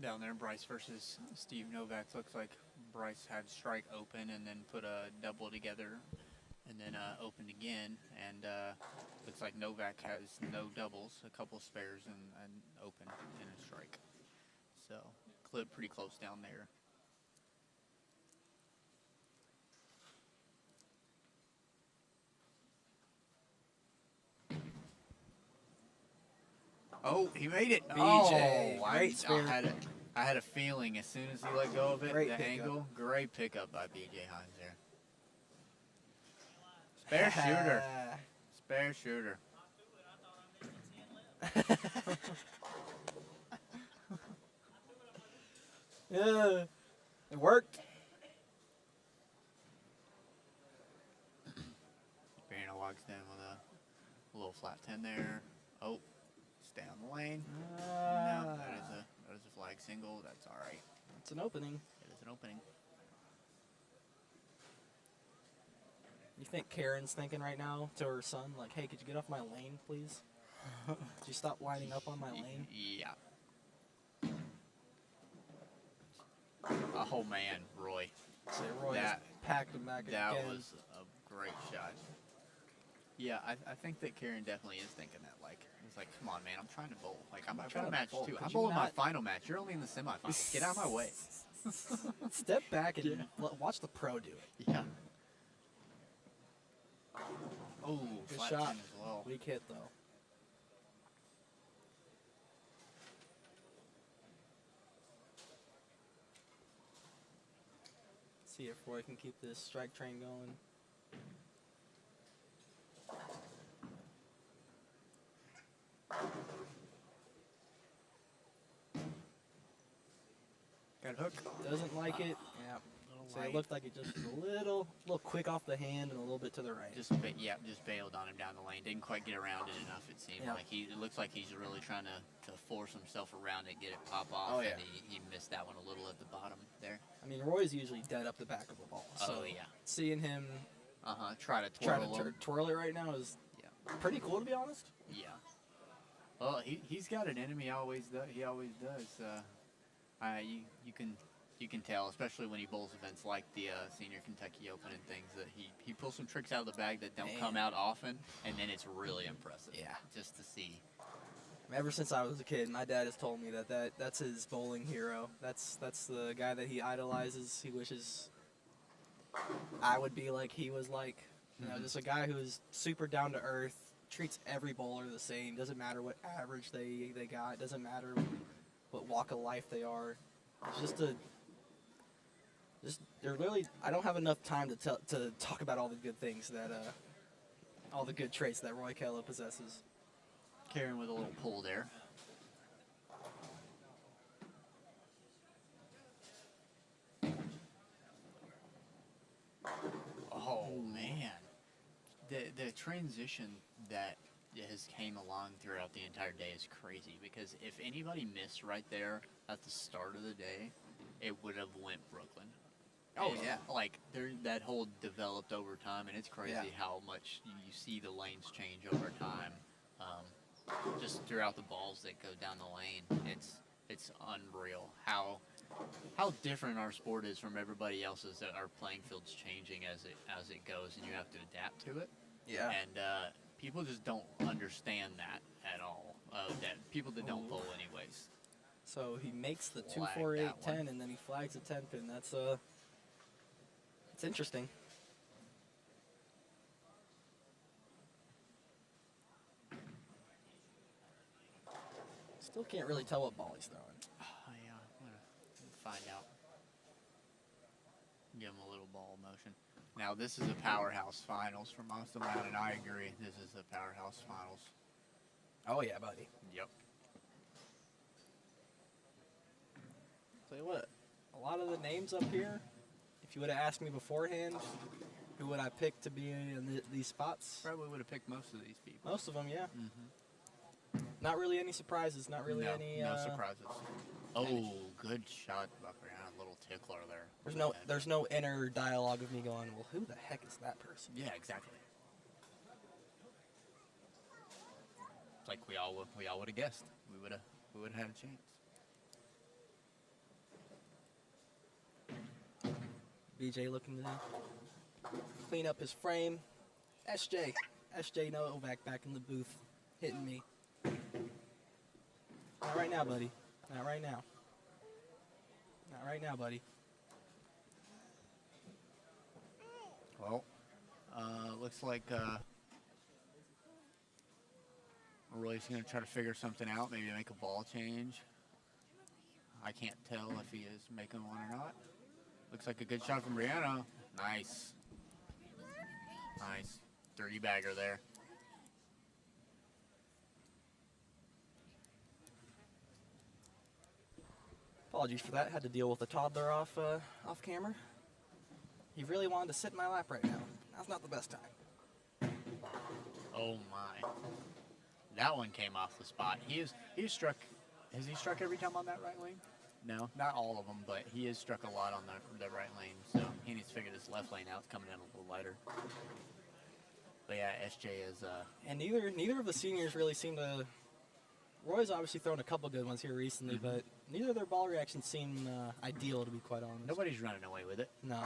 Down there, Bryce versus Steve Novak. Looks like Bryce had strike open and then put a double together and then opened again. And looks like Novak has no doubles, a couple spares and open and a strike. So pretty close down there. Oh, he made it. BJ, Oh, great spare. I had a feeling as soon as he let go of it, Great the pickup. angle, great pickup by BJ Hines there. Spare shooter. Spare shooter. Yeah, it worked. Brianna walks down with a little flat 10 there. Oh, stay on the lane. No, that is a flag single. That's all right. It's an opening. It is an opening. You think Karen's thinking right now to her son, like, hey, could you get off my lane, please? Could you stop lining up on my lane? Yeah. Oh man, Roy. So Roy just packed him back That again. was a great shot. Yeah, I think that Karen definitely is thinking that. Like, it's like, come on, man, I'm trying to bowl. Like, I've got a match too. I'm bowling my final match. You're only in the semifinals. Get out of my way. Step back and watch the pro do it. Yeah. Oh, Good flat shot. 10 as well. Weak hit though. See if Roy can keep this strike train going. Got hook. Doesn't like it. Yeah. So it looked like it just was a little quick off the hand and a little bit to the right. Just bailed on him down the lane. Didn't quite get around it enough. It seemed like it looks like he's really trying to force himself around it, get it pop off. Oh, yeah. And he missed that one a little at the bottom there. I mean, Roy's usually dead up the back of the ball. So Oh yeah. seeing him Try to try twirl to him. twirl it right now is pretty cool, to be honest. Yeah. Well, he's got an enemy. He always does. You can tell, especially when he bowls events like the Senior Kentucky Open and things, that he pulls some tricks out of the bag that don't come out often, and then it's really impressive. Yeah. Just to see. Ever since I was a kid, my dad has told me that's his bowling hero. That's the guy that he idolizes. He wishes I would be like he was like. You know, just a guy who's super down to earth, treats every bowler the same. Doesn't matter what average they got. Doesn't matter what walk of life they are. It's they're really. I don't have enough time to talk about all the good things that all the good traits that Roy Kello possesses. Karen with a little pull there. Oh man, the transition that has came along throughout the entire day is crazy, because if anybody missed right there at the start of the day, it would have went Brooklyn. Oh, And, yeah. like that whole developed over time, and it's crazy how much you see the lanes change over time. Just throughout the balls that go down the lane, it's unreal how different our sport is from everybody else's. That our playing field's changing as it goes, and you have to adapt to it. Yeah. And people just don't understand that at all. That people that don't bowl anyways. So he makes the Flag 2, 4, 8, that 10, one. and then he flags a 10 pin. That's it's interesting. Still can't really tell what ball he's throwing. Yeah, I'm gonna find out. Give him a little ball motion. Now this is a powerhouse finals for most of them, and I agree. This is a powerhouse finals. Oh yeah, buddy. Yep. Tell you what, a lot of the names up here, if you would have asked me beforehand, who would I pick to be in these spots? Probably would have picked most of these people. Most of them, yeah. Mm-hmm. Not really any surprises. Not really any. No surprises. Oh, good shot, Buckriana. A little tickler there. There's no inner dialogue of me going, well, who the heck is that person? Yeah, exactly. It's like we all would have guessed. We would have had a chance. BJ looking to clean up his frame. SJ Novak back in the booth, hitting me. Not right now, buddy. Not right now. Not right now, buddy. Well, looks like Roy's going to try to figure something out, maybe make a ball change. I can't tell if he is making one or not. Looks like a good shot from Brianna. Nice. Nice. 30-bagger there. Apologies for that. Had to deal with a toddler off camera. He really wanted to sit in my lap right now. Now's not the best time. Oh my. That one came off the spot. He's struck. Has he struck every time on that right lane? No, not all of them, but he has struck a lot on the right lane. So he needs to figure this left lane out. It's coming in a little lighter. But yeah, SJ is. And neither of the seniors really seem to. Roy's obviously thrown a couple good ones here recently, but neither of their ball reactions seem ideal, to be quite honest. Nobody's running away with it. No.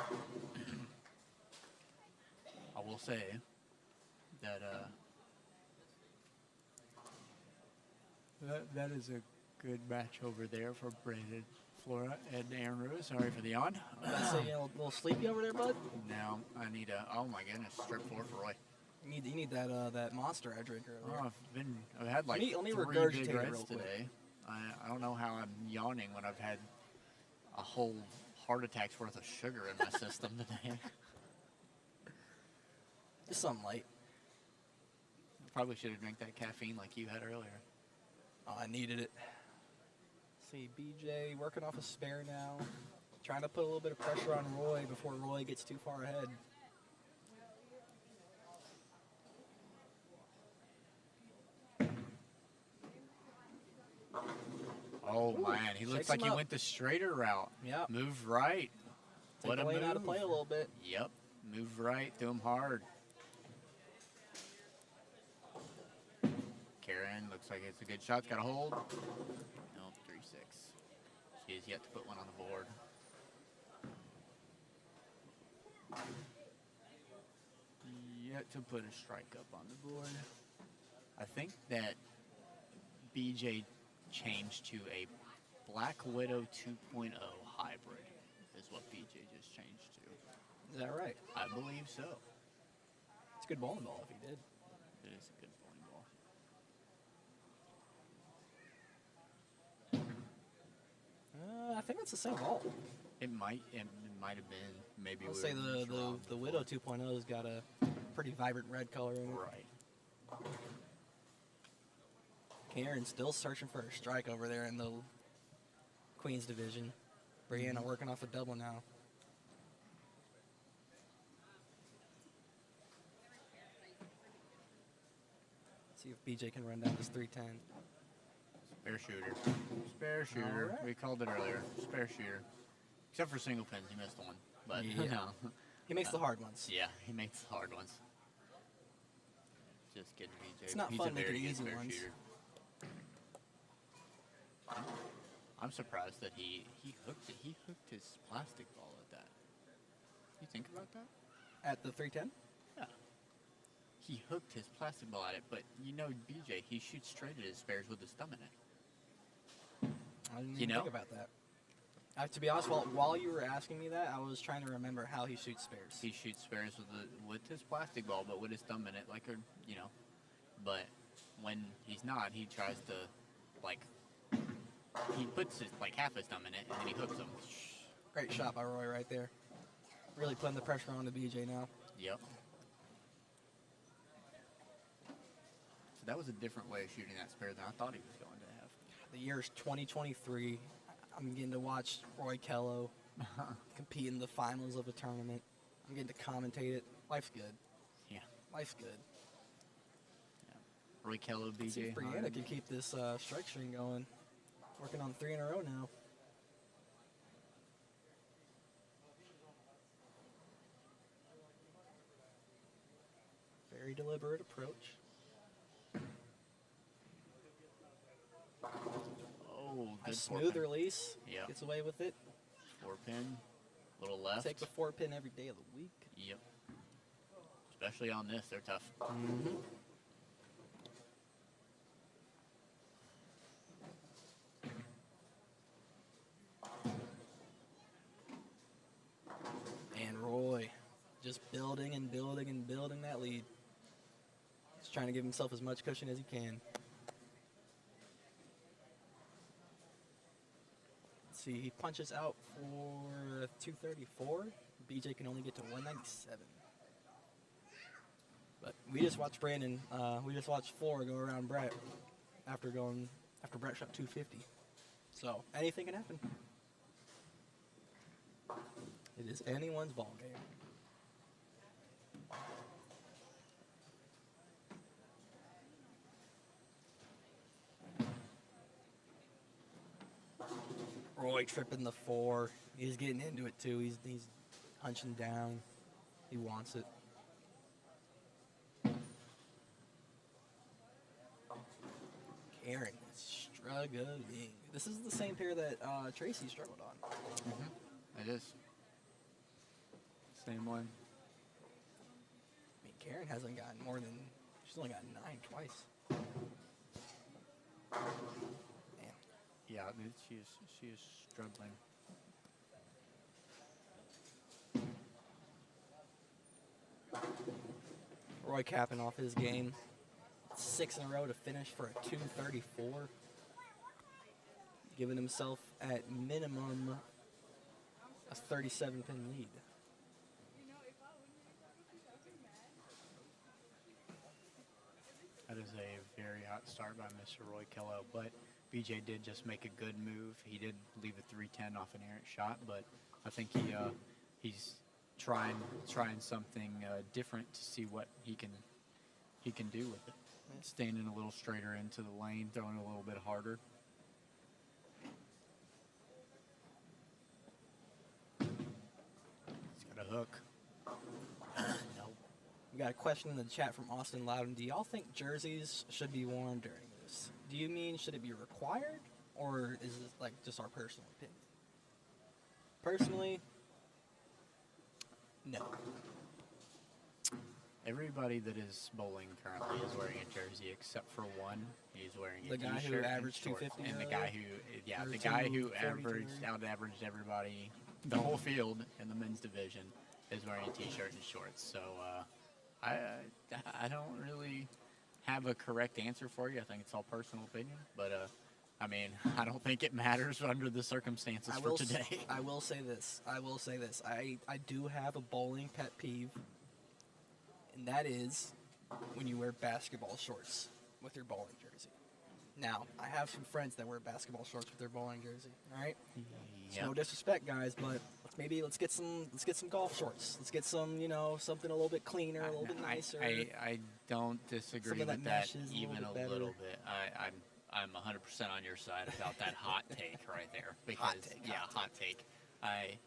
I will say, that that is a good match over there for Brandon Flora and Aaron Rose. Sorry for the yawn. So, you know, a little sleepy over there, bud? Now I need a, oh my goodness, strip floor for Roy. You need that monster I drink earlier. Oh, I've had like let me 3 regurgitate big it reds real quick. today. I don't know how I'm yawning when I've had a whole heart attack's worth of sugar in my system today. Just something light. Probably should have drank that caffeine like you had earlier. Oh, I needed it. See, BJ working off a spare now. Trying to put a little bit of pressure on Roy before Roy gets too far ahead. Oh, Ooh, man, he looks shakes like him he up. went the straighter route. Yep. Move right. Take What a away move. how to play a little bit. Yep. Move right. Do him hard. Karen looks like it's a good shot. Got a hold. Nope, 3-6. She has yet to put one on the board. Yet to put a strike up on the board. I think that BJ changed to a Black Widow 2.0 hybrid is what BJ just changed to. Is that right? I believe so. It's a good bowling ball if he did. It is a good bowling ball. I think it's the same ball. It might have been. Maybe I'll we say were wrong the Widow 2.0 has got a pretty vibrant red color in it. Right. Karen's still searching for a strike over there in the Queens division. Brianna working off a double now. See if BJ can run down this 310. Spare shooter. Spare shooter. Alright. We called it earlier. Spare shooter. Except for single pins, he missed one. But you Yeah. know. He makes the hard ones. Yeah, he makes the hard ones. Just kidding, BJ. It's not He's fun a very making good easy spare ones. shooter. I'm surprised that he hooked it. He hooked his plastic ball at that. You think about that? At the 310? Yeah. He hooked his plastic ball at it, but you know BJ, he shoots straight at his spares with his thumb in it. I didn't You even know? think about that. To be honest, while you were asking me that, I was trying to remember how he shoots spares. He shoots spares with his plastic ball, but with his thumb in it, like a, you know. But when he's not, he tries to, like, he puts his, like half his thumb in it, and then he hooks them. Great shot by Roy right there. Really putting the pressure on the BJ now. Yep. So that was a different way of shooting that spare than I thought he was going to have. The year's 2023. I'm getting to watch Roy Kello compete in the finals of a tournament. I'm getting to commentate it. Life's good. Yeah. Life's good. Yeah. Roy Kello, See BJ. if Brianna can keep this strike string going. Working on 3 in a row now. Very deliberate approach. Oh, A good smooth release. Yep. Gets away with it. 4-pin, little left. Take the 4-pin every day of the week. Yep. Especially on this, they're tough. Mm-hmm. And Roy just building and building and building that lead. He's trying to give himself as much cushion as he can. Let's see, he punches out for 234. BJ can only get to 197. But we just watched Brandon, we just watched Flora go around Brett after Brett shot 250. So anything can happen. It is anyone's ball game. Roy tripping the 4. He's getting into it too. He's hunching down. He wants it. Karen is struggling. This is the same pair that Tracy struggled on. Mm-hmm. It is. Same one. I mean, Karen hasn't gotten more than She's only got 9 twice. Yeah, she is struggling. Roy capping off his game. 6 in a row to finish for a 234. Giving himself at minimum a 37-pin lead. That is a very hot start by Mr. Roy Kello, but BJ did just make a good move. He did leave a 310 off an errant shot, but I think he's trying something different to see what he can do with it. Standing a little straighter into the lane, throwing a little bit harder. He's got a hook. No. We got a question in the chat from Austin Loudon. Do y'all think jerseys should be worn during this? Do you mean should it be required, or is this like just our personal opinion? Personally, no. Everybody that is bowling currently is wearing a jersey except for one. He's wearing a The guy who t-shirt and averaged shorts. 250 and the earlier? guy who Or the guy who 240 out-averaged everybody, the whole field in the men's division, is wearing a t-shirt and shorts. So I don't really have a correct answer for you. I think it's all personal opinion, but I mean, I don't think it matters under the circumstances for today. I will say this. I do have a bowling pet peeve, and that is when you wear basketball shorts with your bowling jersey. Now, I have some friends that wear basketball shorts with their bowling jersey. All right. It's no disrespect, guys, but maybe let's get some golf shorts. Let's get some, something a little bit cleaner, a little bit nicer. I don't disagree Something with that that meshes a even little a bit little better. bit. I'm 100% on your side about that hot take right there. Because, hot take. I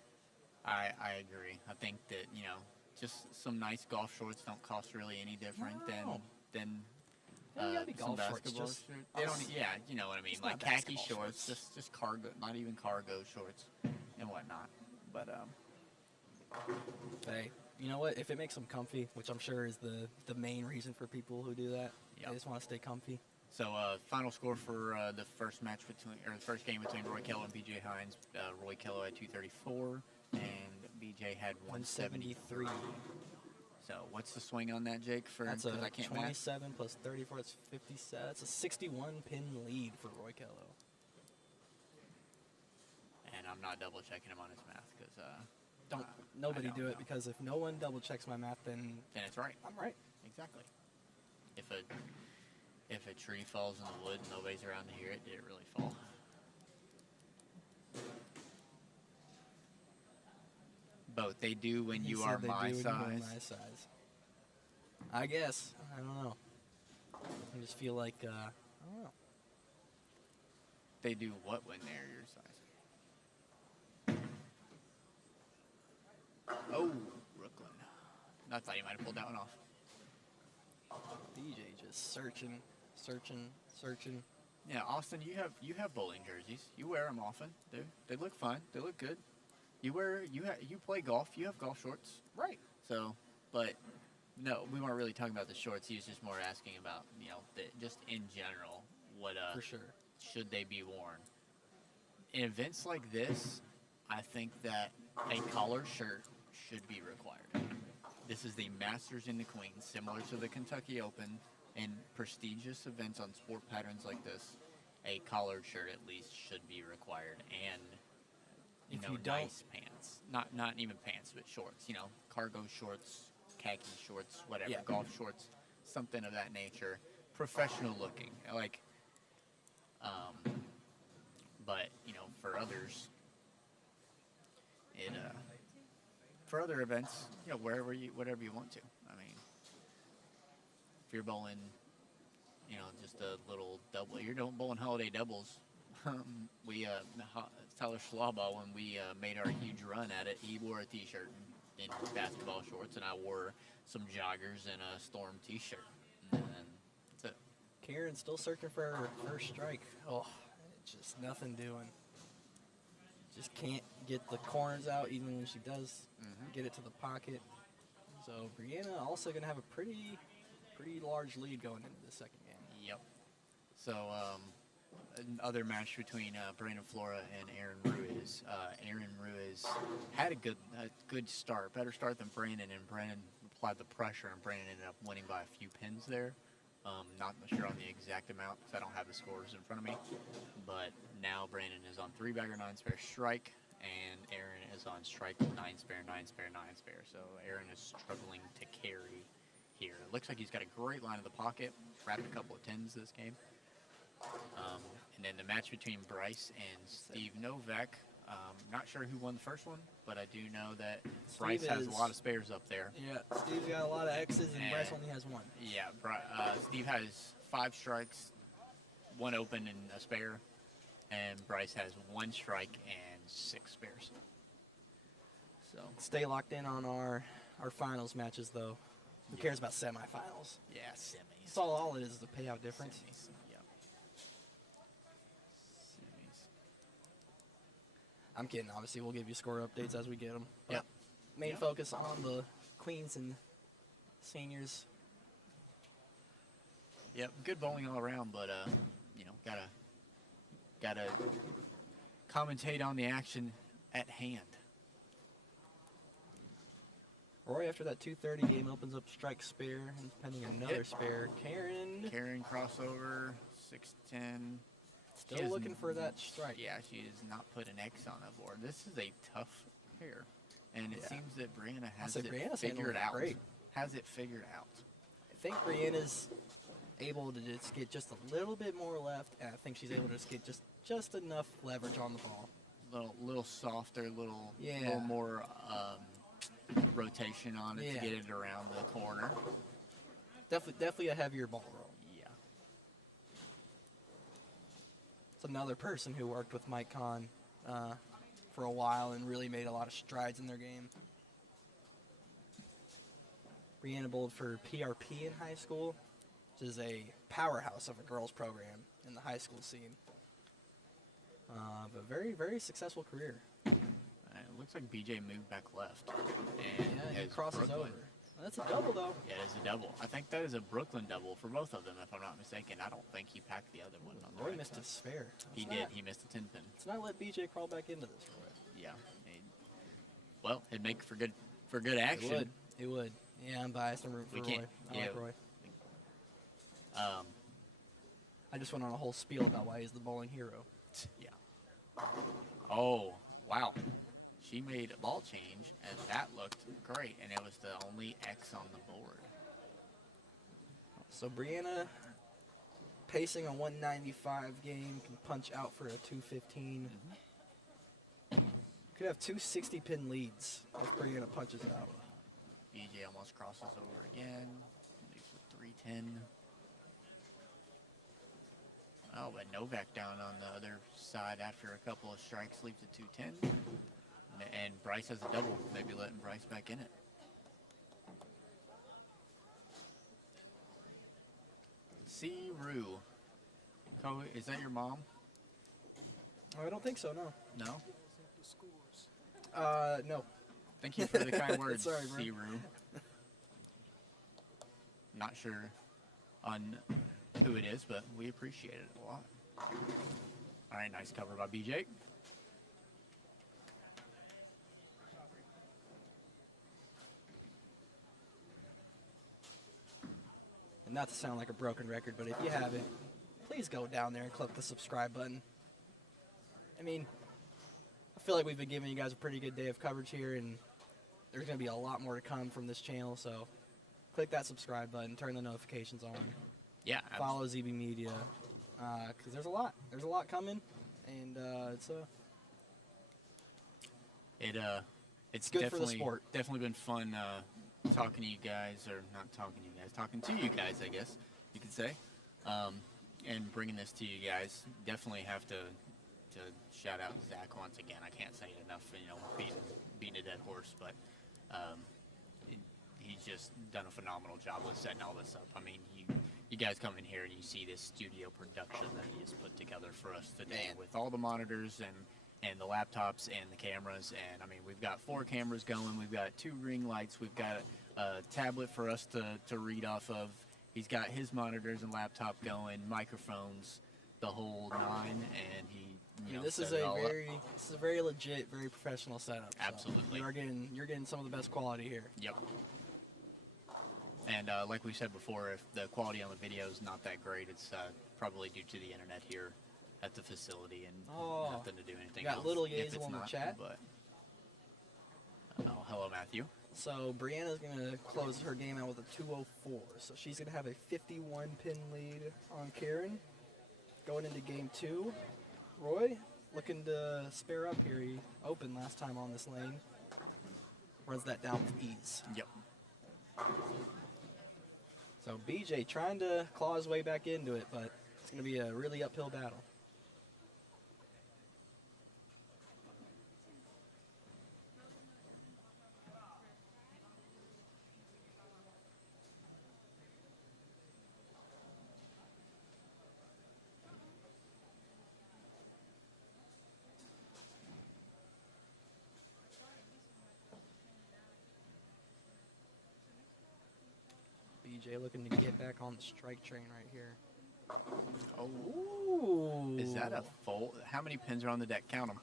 agree. I think that just some nice golf shorts don't cost really any different than They don't gotta be some golf shorts, basketball just shorts. They don't. Yeah, you know what I mean. Just Like not khaki basketball shorts, shorts. just cargo, not even cargo shorts and whatnot. But Hey, you know what? If it makes them comfy, which I'm sure is the main reason for people who do that, they just want to stay comfy. So, final score for the first game between Roy Kello and BJ Hines. Roy Kello had 234, and BJ had 173. So, what's the swing on that, Jake? That's a I can't math. 27 plus 34. That's 57. That's a 61-pin lead for Roy Kello. And I'm not double checking him on his math because Nobody do it, because if no one double checks my math, then it's right. I'm right. Exactly. If a tree falls in the wood and nobody's around to hear it, did it really fall? Both. They do when you are my size. I guess. I don't know. I just feel like, I don't know. They do what when they're your size? Oh, Brooklyn. I thought you might have pulled that one off. DJ just searching. Yeah, Austin, you have bowling jerseys. You wear them often, dude. They look fun. They look good. You play golf. You have golf shorts, right? So, but no, we weren't really talking about the shorts. He was just more asking about just in general what for sure should they be worn in events like this. I think that a collared shirt should be required. This is the Masters and the Queens, similar to the Kentucky Open. In prestigious events on sport patterns like this, a collared shirt at least should be required, and nice pants. Not even pants, but shorts. Cargo shorts, khaki shorts, whatever, golf shorts, something of that nature. Professional looking, like. But for others, for other events, whatever you want to. I mean, if you're bowling, just a little double, you're bowling holiday doubles. Tyler Schlaubaugh, when we made our huge run at it, he wore a t-shirt and basketball shorts, and I wore some joggers and a Storm t-shirt. And that's it. Karen's still searching for her first strike. Oh, just nothing doing. Just can't get the corners out even when she does get it to the pocket. So Brianna also going to have a pretty pretty large lead going into the second game. Yep. So another match between Brandon Flora and Aaron Ruiz. Aaron Ruiz had a good start, better start than Brandon, and Brandon applied the pressure, and Brandon ended up winning by a few pins there. Not sure on the exact amount because I don't have the scores in front of me. But now Brandon is on 3-bagger, 9-spare strike, and Aaron is on strike 9-spare, 9-spare, 9-spare. So Aaron is struggling to carry here. It looks like he's got a great line of the pocket. Grabbed a couple of 10s this game. And then the match between Bryce and Steve Novak. Not sure who won the first one, but I do know that Bryce has a lot of spares up there. Yeah, Steve's got a lot of X's, and Bryce only has one. Yeah, Steve has 5 strikes, 1 open and a spare, and Bryce has 1 strike and 6 spares. So stay locked in on our finals matches, though. Who cares about semifinals? Yeah, semis. That's all it is the payout difference. Semis. Yep. Semis. I'm kidding. Obviously, we'll give you score updates as we get them. Yep. Main focus on the queens and seniors. Yep, good bowling all around, but gotta commentate on the action at hand. Roy, after that 2:30 game, opens up strike spare and pending another spare. Karen crossover 6-10. Still looking for that strike. Yeah, she has not put an X on the board. This is a tough pair, and it seems that Brianna has it figured out. Great. Has it figured out. I think Brianna's able to just get just a little bit more left, and I think she's able to just get just enough leverage on the ball. Little softer, little Yeah. more rotation on it to get it around the corner. Definitely a heavier ball roll. Yeah. It's another person who worked with Mike Kahn for a while and really made a lot of strides in their game. Brianna bowled for PRP in high school, which is a powerhouse of a girls program in the high school scene. But very, very successful career. It looks like BJ moved back left. And he crosses Brooklyn. over. That's a double, though. Yeah, it is a double. I think that is a Brooklyn double for both of them, if I'm not mistaken. I don't think he packed the other one on the Roy right missed side. a spare. He did. He missed a 10 pin. Let's not let BJ crawl back into this, Roy. Yeah. Well, it'd make for good action. It would. Yeah, I'm biased. I'm rooting for Roy. I like Roy. I just went on a whole spiel about why he's the bowling hero. Yeah. Oh, wow. She made a ball change, and that looked great, and it was the only X on the board. So Brianna, pacing a 195 game, can punch out for a 215. Could have 2 60-pin leads if Brianna punches out. BJ almost crosses over again. Leaves with 310. Oh, but Novak down on the other side after a couple of strikes leaves at 210. And Bryce has a double, maybe letting Bryce back in it. C. Rue. Is that your mom? Oh, I don't think so, no. No? No. Thank you for the kind words, Sorry, bro. C. Rue. Not sure on who it is, but we appreciate it a lot. All right, nice cover by BJ. And not to sound like a broken record, but if you haven't, please go down there and click the subscribe button. I mean, I feel like we've been giving you guys a pretty good day of coverage here, and there's going to be a lot more to come from this channel, so click that subscribe button, turn the notifications on. Yeah. Follow ZB Media, because there's a lot. There's a lot coming, and it's good for the sport. Definitely been fun talking to you guys, or not talking to you guys, talking to you guys, I guess you could say, and bringing this to you guys. Definitely have to shout out Zach once again. I can't say it enough, beating a dead horse, but he's just done a phenomenal job with setting all this up. I mean, you guys come in here and you see this studio production that he has put together for us today with all the monitors and the laptops and the cameras. And I mean, we've got 4 cameras going. We've got 2 ring lights. We've got a tablet for us to read off of. he's got his monitors and laptop going, microphones, the whole nine, and he. This is a very legit, very professional setup. Absolutely. So you're getting some of the best quality here. Yep. And like we said before, if the quality on the video is not that great, it's probably due to the internet here at the facility and nothing to do anything got else. little if Yazel it's in the not, chat. But hello, Matthew. So Brianna's going to close her game out with a 204. So she's going to have a 51 pin lead on Karen. Going into game 2, Roy looking to spare up here. He opened last time on this lane. Runs that down with ease. Yep. So BJ trying to claw his way back into it, but it's going to be a really uphill battle. BJ looking to get back on the strike train right here. Oh. Ooh. Is that a fold? How many pins are on the deck? Count them.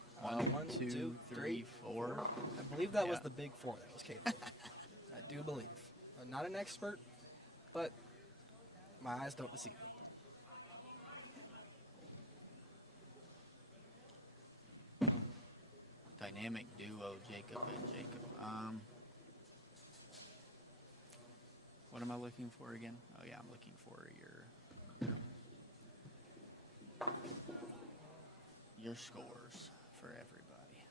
One, two, three, four. I believe that was the big 4 that was capable. I do believe. I'm not an expert, but my eyes don't deceive me. Dynamic duo, Jacob and Jacob. What am I looking for again? Oh yeah, I'm looking for your scores for everybody.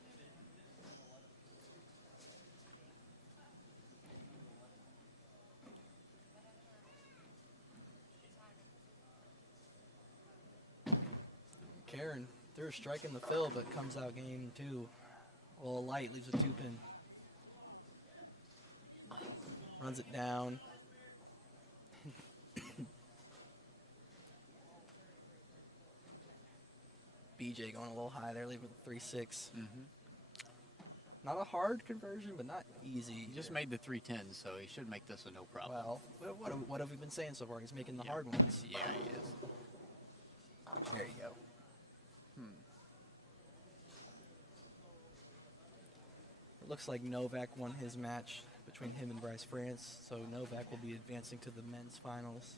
Karen threw a strike in the fill, but comes out game 2. A little light, leaves a 2-pin. Runs it down. BJ going a little high there, leaving a 3-6. Not a hard conversion, but not easy. He just made the 310s, so he should make this a no problem. Well, what have we been saying so far? He's making the hard ones. Yeah, he is. There you go. It looks like Novak won his match between him and Paige France, so Novak will be advancing to the men's finals.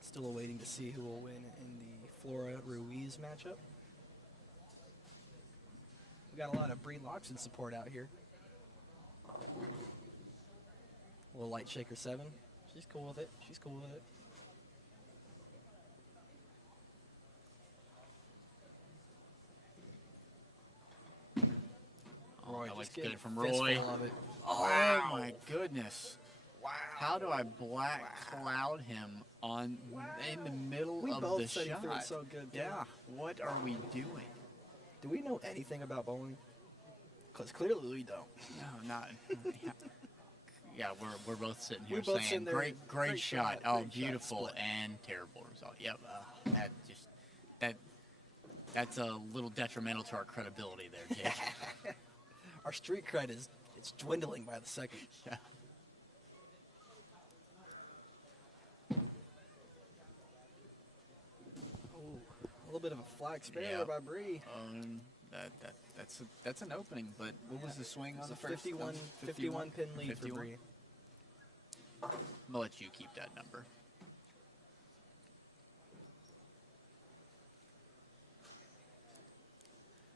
Still awaiting to see who will win in the Flora Ruiz matchup. We got a lot of Bree Loxton support out here. A little light shaker 7. She's cool with it. She's cool with it. Oh, that looks good from Fistful Roy. of it. Oh Wow. my goodness. Wow. How do I black cloud him in the middle We of both the said he threw it shot? so good, too. Yeah. What are we doing? Do we know anything about bowling? Because clearly we don't. No, not. Yeah, we're both sitting here We're both saying sitting there, great shot. Oh, great shot, beautiful split. and terrible result. Yep. That's a little detrimental to our credibility there, Jake. Our street cred it's dwindling by the second. Yeah. Ooh, a little bit of a flag spare Yeah. there by Bree. That's an opening, but what was the swing It was on a the first? 51 pin lead 51? for Bree. I'm gonna let you keep that number.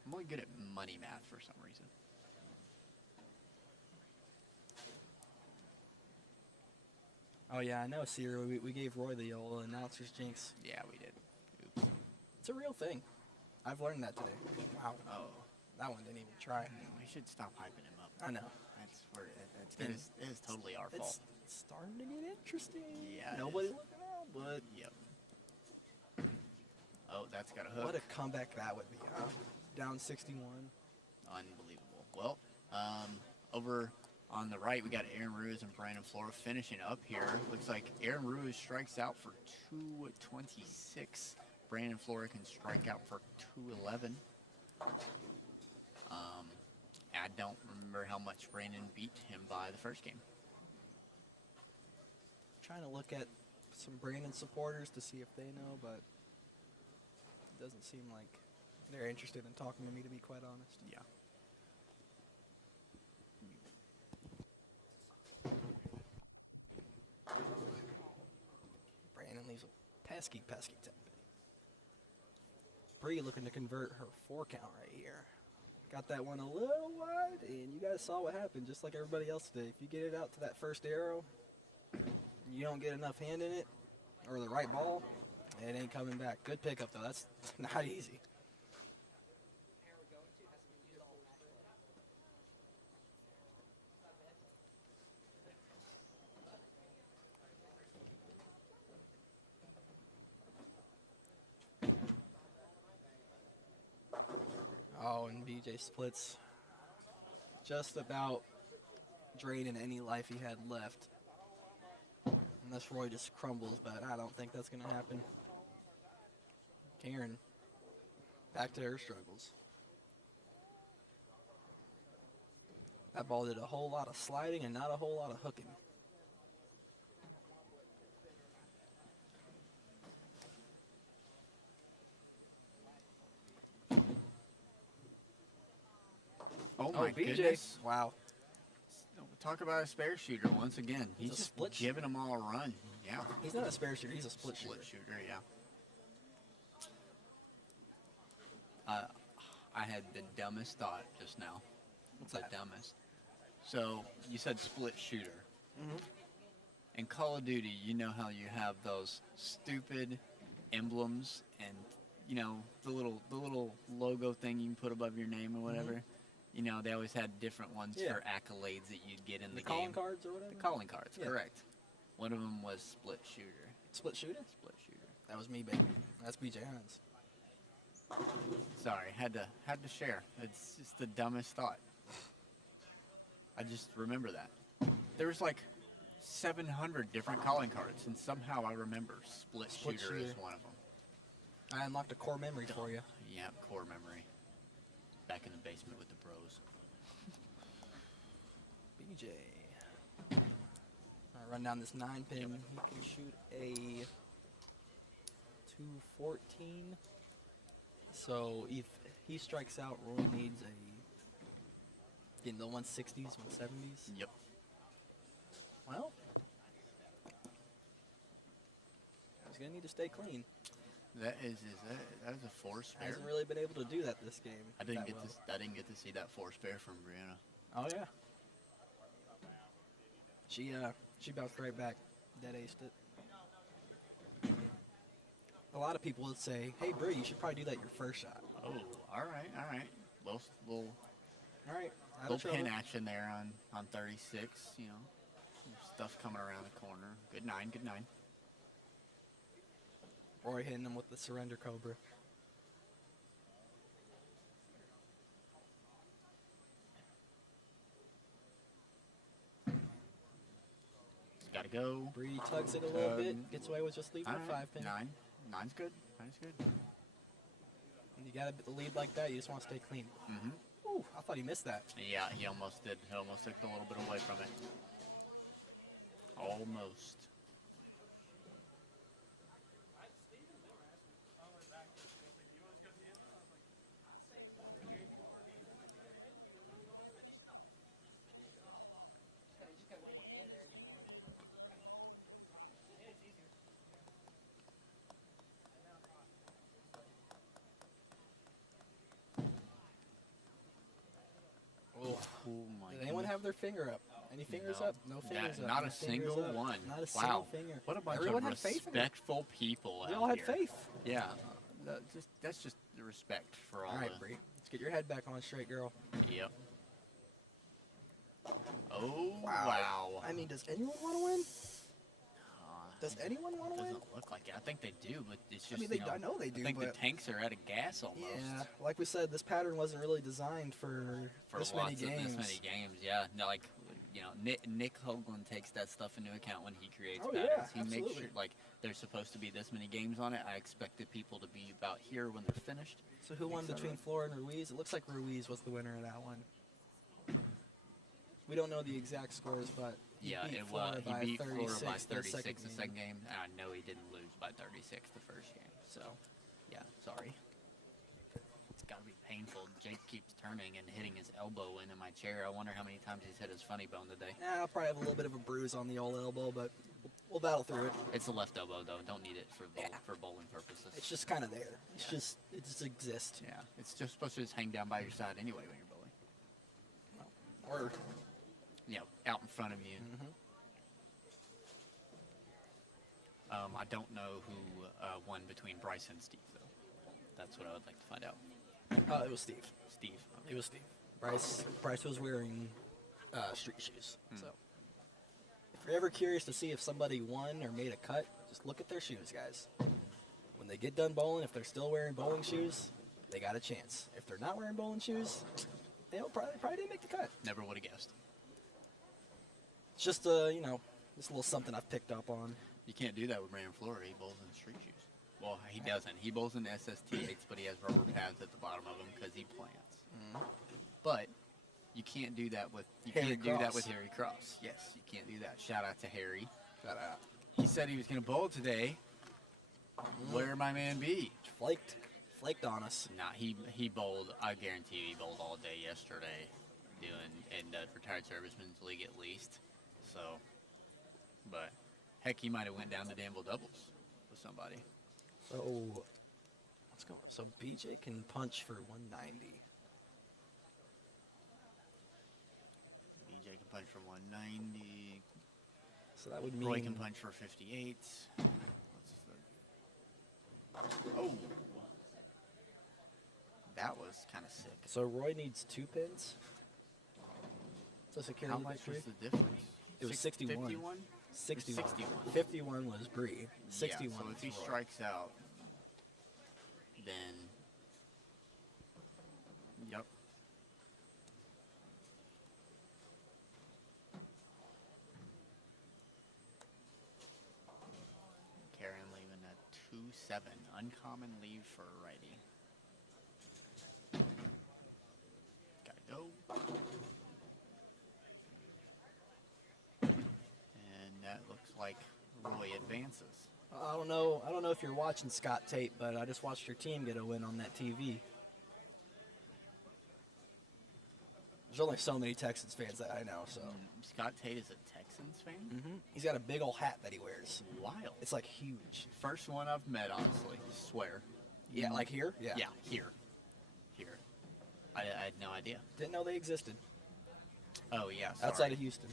I'm really good at money math for some reason. Oh yeah, I know, Sierra. We gave Roy the old announcer's jinx. Yeah, we did. Oops. It's a real thing. I've learned that today. Wow. Oh. That one didn't even try. We should stop hyping him up. I know. That's where it is totally our fault. It's starting to get interesting. Yeah, it Nobody is. looking out, but Yep. Oh, that's got a hook. what a comeback that would be, huh? Down 61. Unbelievable. Well, over on the right, we got Aaron Ruiz and Brandon Flora finishing up here. Looks like Aaron Ruiz strikes out for 226. Brandon Flora can strike out for 211. I don't remember how much Brandon beat him by the first game. trying to look at some Brandon supporters to see if they know, but it doesn't seem like they're interested in talking to me, to be quite honest. Yeah. Brandon leaves a pesky 10 pin. Bree looking to convert her 4 count right here. Got that one a little wide, and you guys saw what happened, just like everybody else today. If you get it out to that first arrow, you don't get enough hand in it, or the right ball, it ain't coming back. Good pickup, though. That's not easy. Oh, and BJ splits just about draining any life he had left. Unless Roy just crumbles, but I don't think that's going to happen. Karen, back to her struggles. That ball did a whole lot of sliding and not a whole lot of hooking. Oh my BJ. goodness. Wow. Talk about a spare shooter once again. He's a just split giving them all a run. Yeah. He's not a spare shooter, he's a split Split shooter. shooter, yeah. I had the dumbest thought just now. What's the that? dumbest. So you said split shooter. Mm-hmm. In Call of Duty, you know how you have those stupid emblems and you know the little logo thing you can put above your name or whatever. Mm-hmm. You know they always had different ones Yeah. for accolades that you'd get in the calling game. cards or whatever? The calling cards, Yeah. correct. One of them was split shooter. Split shooter? Split shooter. That was me, baby. That's BJ Hines. Sorry, had to share. It's just the dumbest thought. I just remember that. There was like 700 different calling cards, and somehow I remember split shooter is one of them. I unlocked a core memory for you. Yeah, core memory. Back in the basement with the pros. BJ. I'll run down this 9 pin. He can shoot a 214. So if he strikes out, Roy needs in the 160s, 170s. Yep. Well, he's gonna need to stay clean. That is a force spare. Hasn't really been able to do that this game. I didn't that get well. I didn't get to see that force spare from Brianna. Oh yeah. She bounced right back, dead aced it. A lot of people would say, "Hey, Bree, you should probably do that your first shot." Oh, all right. Little All right, little pin action there on 36. You know, stuff coming around the corner. Good nine. Roy hitting him with the surrender cobra. Gotta go. Bree tugs it a little bit, gets away with just leaving All a right, 5 pin. Nine's good. Nine's good. And you got a lead like that, you just want to stay clean. Mm-hmm. Ooh, I thought he missed that. Yeah, he almost did. He almost took a little bit away from it. Almost. Oh my Did anyone have their finger up? Any fingers No. up? No fingers up. Not No a fingers single up. one. Not a Wow. single finger. What a bunch Everyone of had faith in it. respectful people We out all had here. faith. Yeah. That's just the respect for all. All right, the, Bree. Let's get your head back on straight, girl. Yep. Oh, wow. I mean, does anyone want to win? Does anyone want to win? Doesn't look like it. I think they do, but it's just, I mean, I know they do, I think but the tanks are out of gas almost. yeah, like we said, this pattern wasn't really designed for this many games. This many games, yeah. No, like, you know, Nick Hoagland takes that stuff into account when he creates Oh, patterns. yeah, He makes absolutely. sure, like, there's supposed to be this many games on it. I expected people to be about here when they're finished. So who won et cetera. between Flora and Ruiz? It looks like Ruiz was the winner of that one. We don't know the exact scores, but he Yeah, beat it Florida was. by He beat 36 Florida by the 36 the game. second game, and I know he didn't lose by 36 the first game. So, yeah, sorry. It's got to be painful. Jake keeps turning and hitting his elbow into my chair. I wonder how many times he's hit his funny bone today. Yeah, I'll probably have a little bit of a bruise on the old elbow, but we'll battle through it. It's the left elbow, though. Don't need it for bowling purposes. It's just kind of there. It just exists. Yeah, it's just supposed to just hang down by your side anyway when you're bowling. Or, you know, out in front of you. I don't know who won between Bryce and Steve, though. That's what I would like to find out. it was Steve. Steve. It was Steve. Bryce was wearing street shoes. So, if you're ever curious to see if somebody won or made a cut, just look at their shoes, guys. When they get done bowling, if they're still wearing bowling shoes, they got a chance. If they're not wearing bowling shoes, they'll probably didn't make the cut. Never would have guessed. It's just you know, just a little something I've picked up on. You can't do that with Brandon Fleury. He bowls in street shoes. Well, he doesn't. He bowls in SST8s, but he has rubber pads at the bottom of them because he plants. But you can't do that with Harry Cross. Harry Cross. Yes, you can't do that. Shout out to Harry. Shout out. He said he was going to bowl today. Where my man be? Flaked on us. Nah, he bowled. I guarantee you, he bowled all day yesterday, doing in the retired servicemen's league at least. So, but heck, he might have went down to Danville doubles with somebody. So, let's go. So BJ can punch for 190. BJ can punch for 190. So that would mean Roy can punch for 58. Oh, that was kind of sick. So Roy needs 2 pins. So security How much victory. was the difference? It was 61. 51? 61. 61. 51 was Bree. 61 Yeah, so was if he Roy. strikes out, then yep. Karen leaving at 2-7. Uncommon leave for a righty. Gotta go. And that looks like Roy advances. I don't know if you're watching Scott Tate, but I just watched your team get a win on that TV. There's only so many Texans fans that I know, so. Scott Tate is a Texans fan? He's got a big old hat that he wears. Wild. It's like huge. First one I've met, honestly. Swear. Yeah, like here? Yeah, here. Here. I had no idea. Didn't know they existed. Oh, yeah, sorry. Outside of Houston.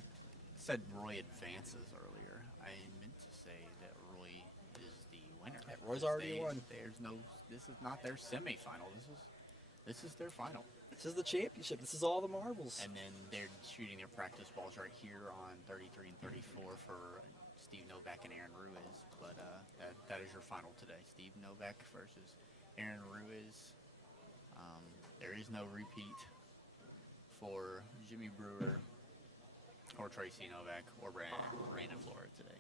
Said Roy advances earlier. I meant to say that Roy is the winner. Yeah, Roy's already won. There's no. This is not their semifinal. This is their final. This is the championship. This is all the marbles. And then they're shooting their practice balls right here on 33 and 34 for Steve Novak and Aaron Ruiz. But that is your final today. Steve Novak versus Aaron Ruiz. There is no repeat for Jimmy Brewer or Tracy Novak or Brandon Flora today.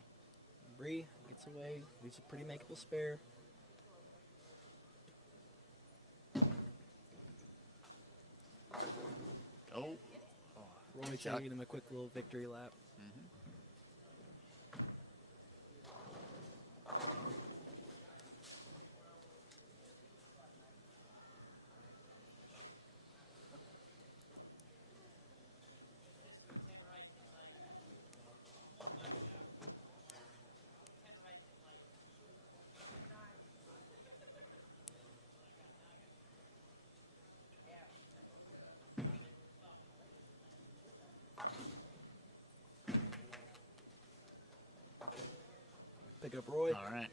Bree gets away. Leaves a pretty makeable spare. Oh. Roy taking him a quick little victory lap. Pick up Roy. All right.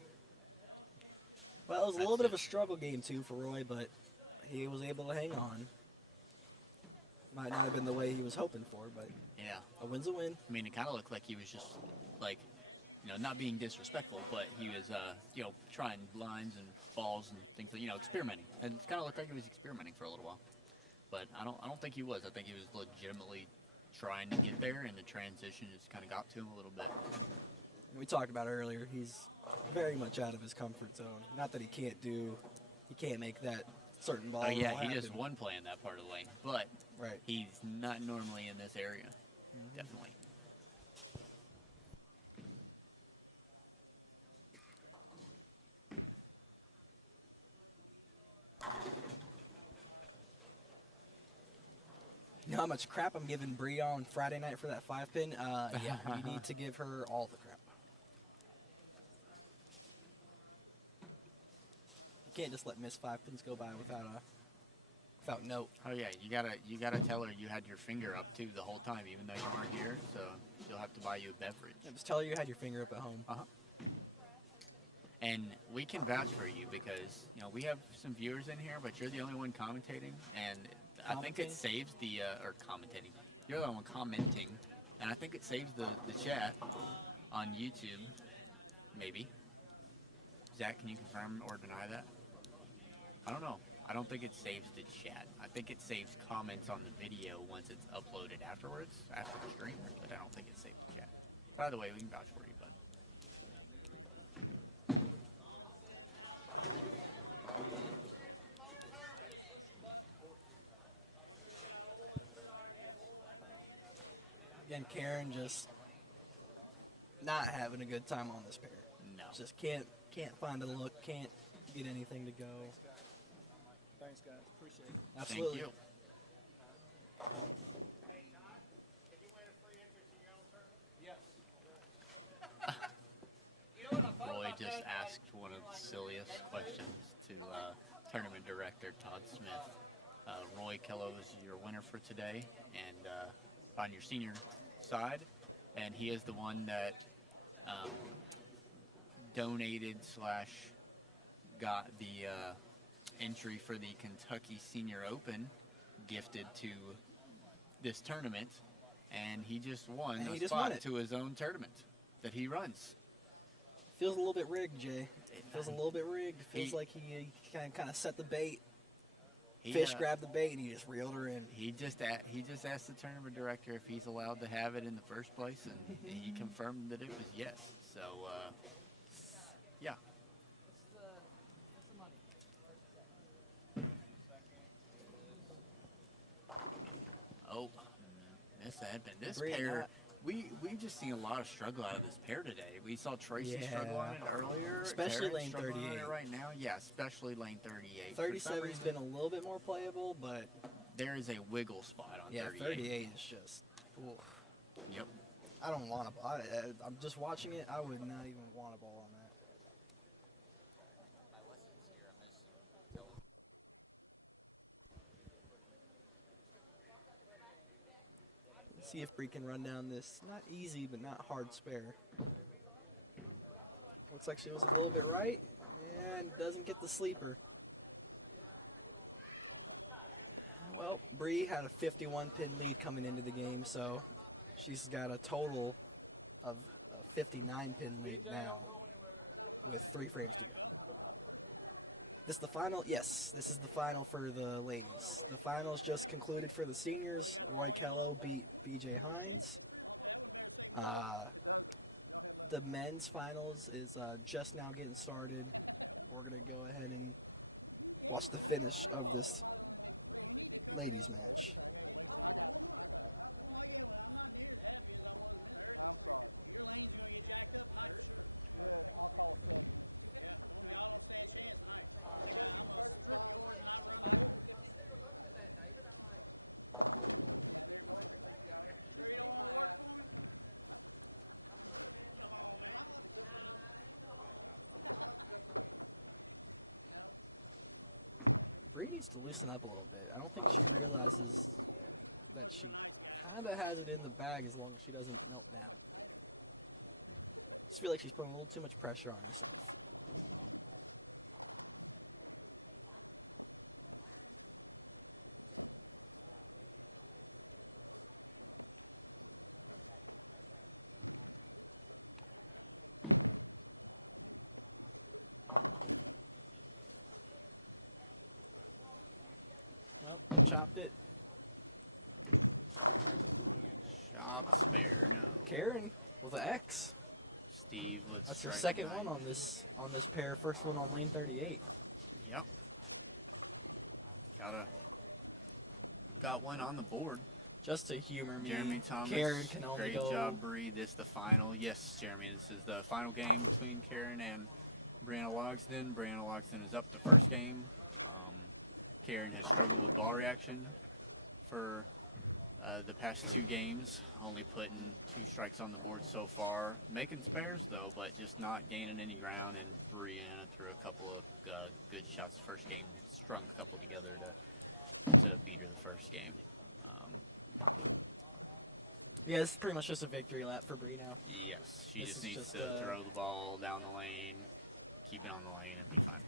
Well, it was a little bit of a struggle game, too, for Roy, but he was able to hang on. Might not have been the way he was hoping for, but Yeah. a win's a win. I mean, it kind of looked like he was just like, not being disrespectful, but he was, trying lines and balls and things, experimenting. And it kind of looked like he was experimenting for a little while. But I don't think he was. I think he was legitimately trying to get there, and the transition just kind of got to him a little bit. We talked about earlier, he's very much out of his comfort zone. Not that he can't make that certain ball. Oh yeah, roll he just happen. won playing that part of the lane, but Right. he's not normally in this area. definitely. You know how much crap I'm giving Bree on Friday night for that 5-pin? Yeah, you need to give her all the crap. You can't just let miss 5-pins go by without note. Oh yeah, you gotta tell her you had your finger up too the whole time, even though you weren't here. So she'll have to buy you a beverage. Yeah, just tell her you had your finger up at home. And we can vouch for you because we have some viewers in here, but you're the only one commentating, and I think it saves the or commentating. You're the only one commenting, and I think it saves the chat on YouTube. Maybe. Zach, can you confirm or deny that? I don't know. I don't think it saves the chat. I think it saves comments on the video once it's uploaded afterwards, after the stream, but I don't think it saves the chat. By the way, we can vouch for you, bud. Again, Karen just not having a good time on this pair. No. Just can't find a look, can't get anything to go. Thanks, guys. Appreciate it. Absolutely. Thank you. Roy just asked one of the silliest questions to tournament director Todd Smith. Roy Kello is your winner for today, and on your senior side, and he is the one that donated / got the entry for the Kentucky Senior Open gifted to this tournament, and he just won a spot to his own tournament that he runs. Feels a little bit rigged, Jay. Feels a little bit rigged. Feels like he kind of set the bait. Fish grabbed the bait and he just reeled her in. He just asked the tournament director if he's allowed to have it in the first place, and he confirmed that it was yes. So, yeah. Oh, this pair. We've just seen a lot of struggle out of this pair today. We saw Tracy struggle on it earlier. Especially Taryn lane 38. on it right now. Yeah, especially lane 38. 37's been a little bit more playable, but there is a wiggle spot on 38. 38 is just. Oof. Yep. I don't want to. I'm just watching it. I would not even want a ball on that. Let's see if Bree can run down this not easy but not hard spare. Looks like she was a little bit right and doesn't get the sleeper. Well, Bree had a 51-pin lead coming into the game, so she's got a total of a 59-pin lead now with 3 frames to go. This is the final? Yes, this is the final for the ladies. The finals just concluded for the seniors. Roy Kello beat BJ Hines. The men's finals is just now getting started. We're going to go ahead and watch the finish of this ladies match. Bree needs to loosen up a little bit. I don't think she realizes that she kind of has it in the bag as long as she doesn't melt down. I just feel like she's putting a little too much pressure on herself. Well, chopped it. Shop spare, no. Karen with an X. Steve, That's her second one on this pair. First one on lane 38. Yep. Got one on the board. Just to humor me, Jeremy Thomas, Karen can only great go. job, Bree. This the final. Yes, Jeremy, this is the final game between Karen and Brianna Logsdon. Brianna Logsdon is up the first game. Karen has struggled with ball reaction for the past 2 games, only putting 2 strikes on the board so far. Making spares, though, but just not gaining any ground, and Brianna threw a couple of good shots the first game, strung a couple together to beat her the first game. Yeah, it's pretty much just a victory lap for Bree now. Yes, she This just is needs just, to throw the ball down the lane, keep it on the lane, and be fine.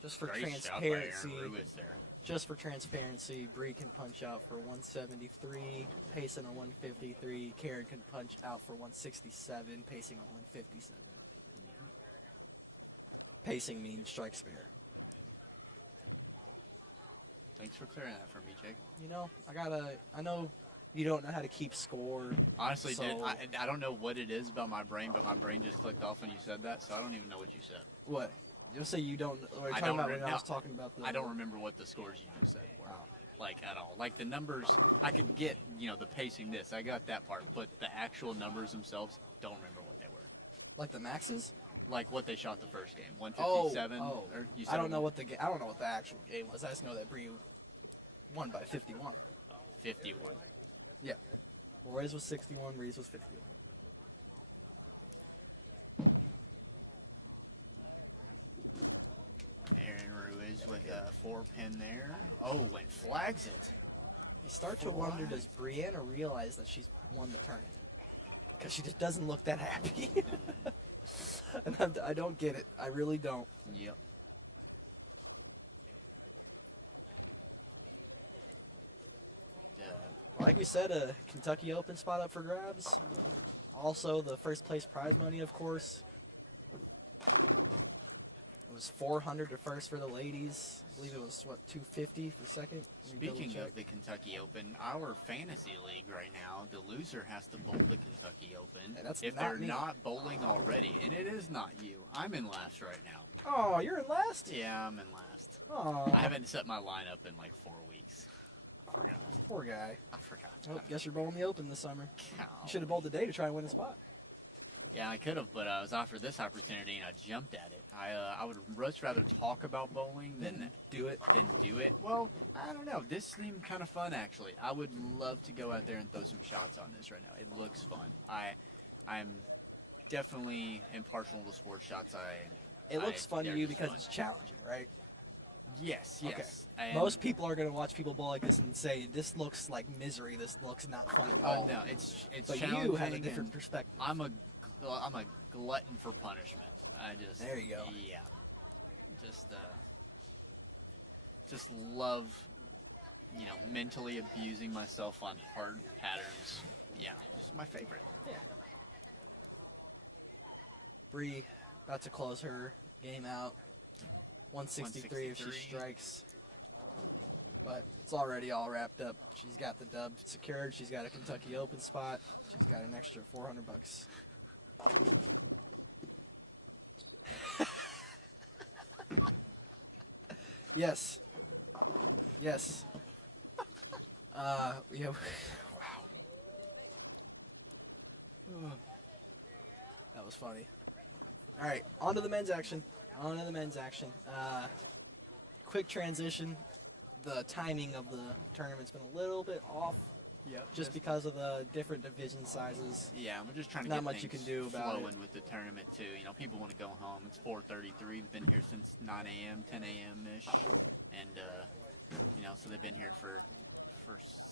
Just for Great transparency. shot by Aaron Ruiz there. Just for transparency, Bree can punch out for 173, pacing a 153. Karen can punch out for 167, pacing a 157. Pacing means strike spare. Thanks for clearing that for me, Jake. You know, I know you don't know how to keep score. Honestly, so, I don't know what it is about my brain, but my brain just clicked off when you said that, so I don't even know what you said. What? You'll say you don't. What I talking don't about re- when I was no, talking about the. I don't remember what the scores you just said were. Like, at all. Like, the numbers, I could get, the pacing this. I got that part, but the actual numbers themselves, don't remember what they were. Like the maxes? Like what they shot the first game, 157. Oh. Or you said I don't know what the actual game was. I just know that Bree won by 51. 51. Yeah. Roy's was 61, Bree's was 51. Aaron Ruiz with a 4-pin there. Oh, and flags it. You start to wonder, does Brianna realize that she's won the tournament? Because she just doesn't look that happy. And I don't get it. I really don't. Yep. Like we said, a Kentucky Open spot up for grabs. Also, the first place prize money, of course. It was $400 to first for the ladies. I believe it was, what, $250 for second? Speaking of the Kentucky Open, our fantasy league right now, the loser has to bowl the Kentucky Open. Yeah, that's if not they're me. not bowling already, and it is not you. I'm in last right now. Oh, you're in last? Yeah, I'm in last. Oh. I haven't set my lineup in like 4 weeks. I forgot. Poor guy. I forgot. Oh, guess you're bowling the Open this summer. Cow. You should have bowled today to try and win a spot. Yeah, I could have, but I was offered this opportunity and I jumped at it. I would much rather talk about bowling than do it. Well, I don't know. This seemed kind of fun, actually. I would love to go out there and throw some shots on this right now. It looks fun. I'm definitely impartial to sports shots. It looks fun to they're you just because fun. it's challenging, right? Yes. Okay. And Most people are going to watch people bowl like this and say, this looks like misery, this looks not fun at all. no, it's But challenging. you have a and different perspective. I'm a glutton for punishment. There you go. Yeah. Just love, mentally abusing myself on hard patterns. Yeah, just my favorite. Yeah. Bree about to close her game out. 163 if she strikes. But it's already all wrapped up. She's got the dub secured. She's got a Kentucky Open spot. She's got an extra $400. Yes. Yes. Yeah. Wow. That was funny. All right, on to the men's action. Quick transition. The timing of the tournament's been a little bit off. Yep. Just because of the different division sizes. Yeah, we're just trying to Not get much you things can do about flowing it. with the tournament too. People want to go home. It's 4:33. We've been here since 9 a.m., 10 a.m. ish, and so they've been here for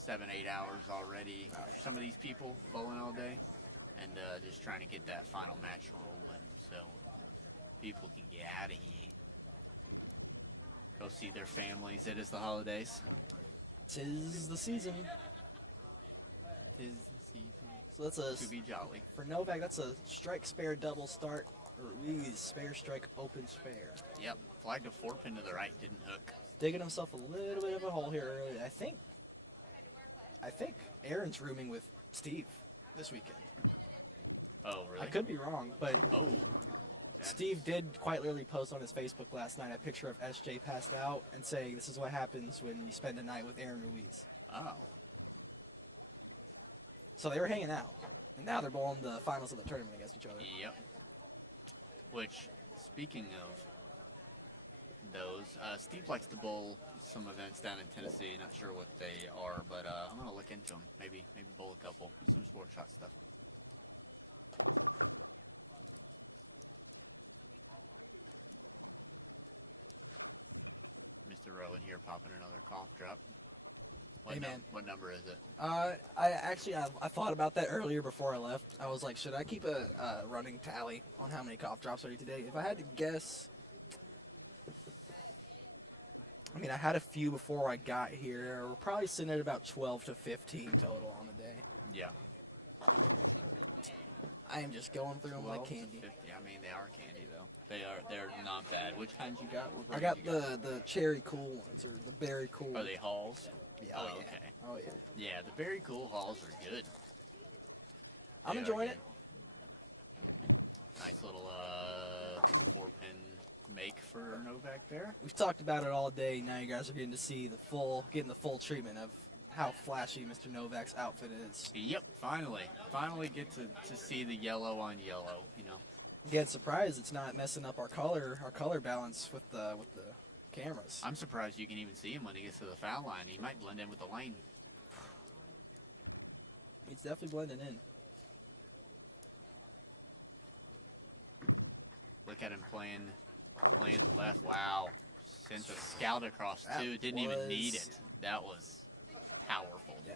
7-8 hours already. Some of these people bowling all day, and just trying to get that final match rolling so people can get out of here, go see their families. It is the holidays. 'Tis the season. Tis the season. So that's a to be jolly. For Novak. That's a strike spare double start. Ruiz spare strike open spare. Yep, flagged a 4-pin to the right, didn't hook. Digging himself a little bit of a hole here early. I think Aaron's rooming with Steve this weekend. Oh, really? I could be wrong, but Oh. Steve did quite literally post on his Facebook last night a picture of SJ passed out and saying this is what happens when you spend a night with Aaron Ruiz. Oh. So they were hanging out. And now they're bowling the finals of the tournament against each other. Yep. Which, speaking of those, Steve likes to bowl some events down in Tennessee. Not sure what they are, but I'm gonna look into them. Maybe bowl a couple, some sport shot stuff. Mr. Rowan here popping another cough drop. Hey, man. What number is it? I thought about that earlier before I left. I was like, should I keep a running tally on how many cough drops I did today? If I had to guess, I mean, I had a few before I got here. We're probably sitting at about 12 to 15 total on the day. Yeah. I am just going through them like candy. 50. I mean, they are candy though. They're not bad. Which kinds you got? I got the cherry cool ones or the berry cool. Are they Halls? Yeah. Oh, yeah. okay. Oh yeah. Yeah, the very cool Halls are good. I'm enjoying it. Nice little 4-pin make for Novak there. We've talked about it all day. Now you guys are getting to see the full treatment of how flashy Mr. Novak's outfit is. Yep, finally get to see the yellow on yellow. You know. Again, surprised it's not messing up our color balance with the cameras. I'm surprised you can even see him when he gets to the foul line. He might blend in with the lane. He's definitely blending in. Look at him playing left. Wow. Sent a scout across too. Didn't even need it. That was powerful. Yeah.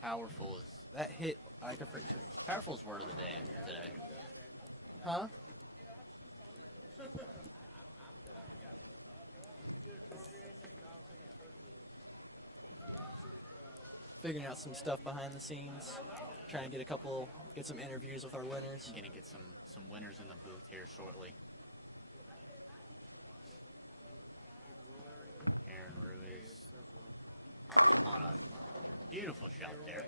Powerful is that hit like a freight train. Powerful is word of the day today. Huh? Figuring out some stuff behind the scenes. Trying to get some interviews with our winners. Gonna get some winners in the booth here shortly. Aaron Ruiz on a beautiful shot there.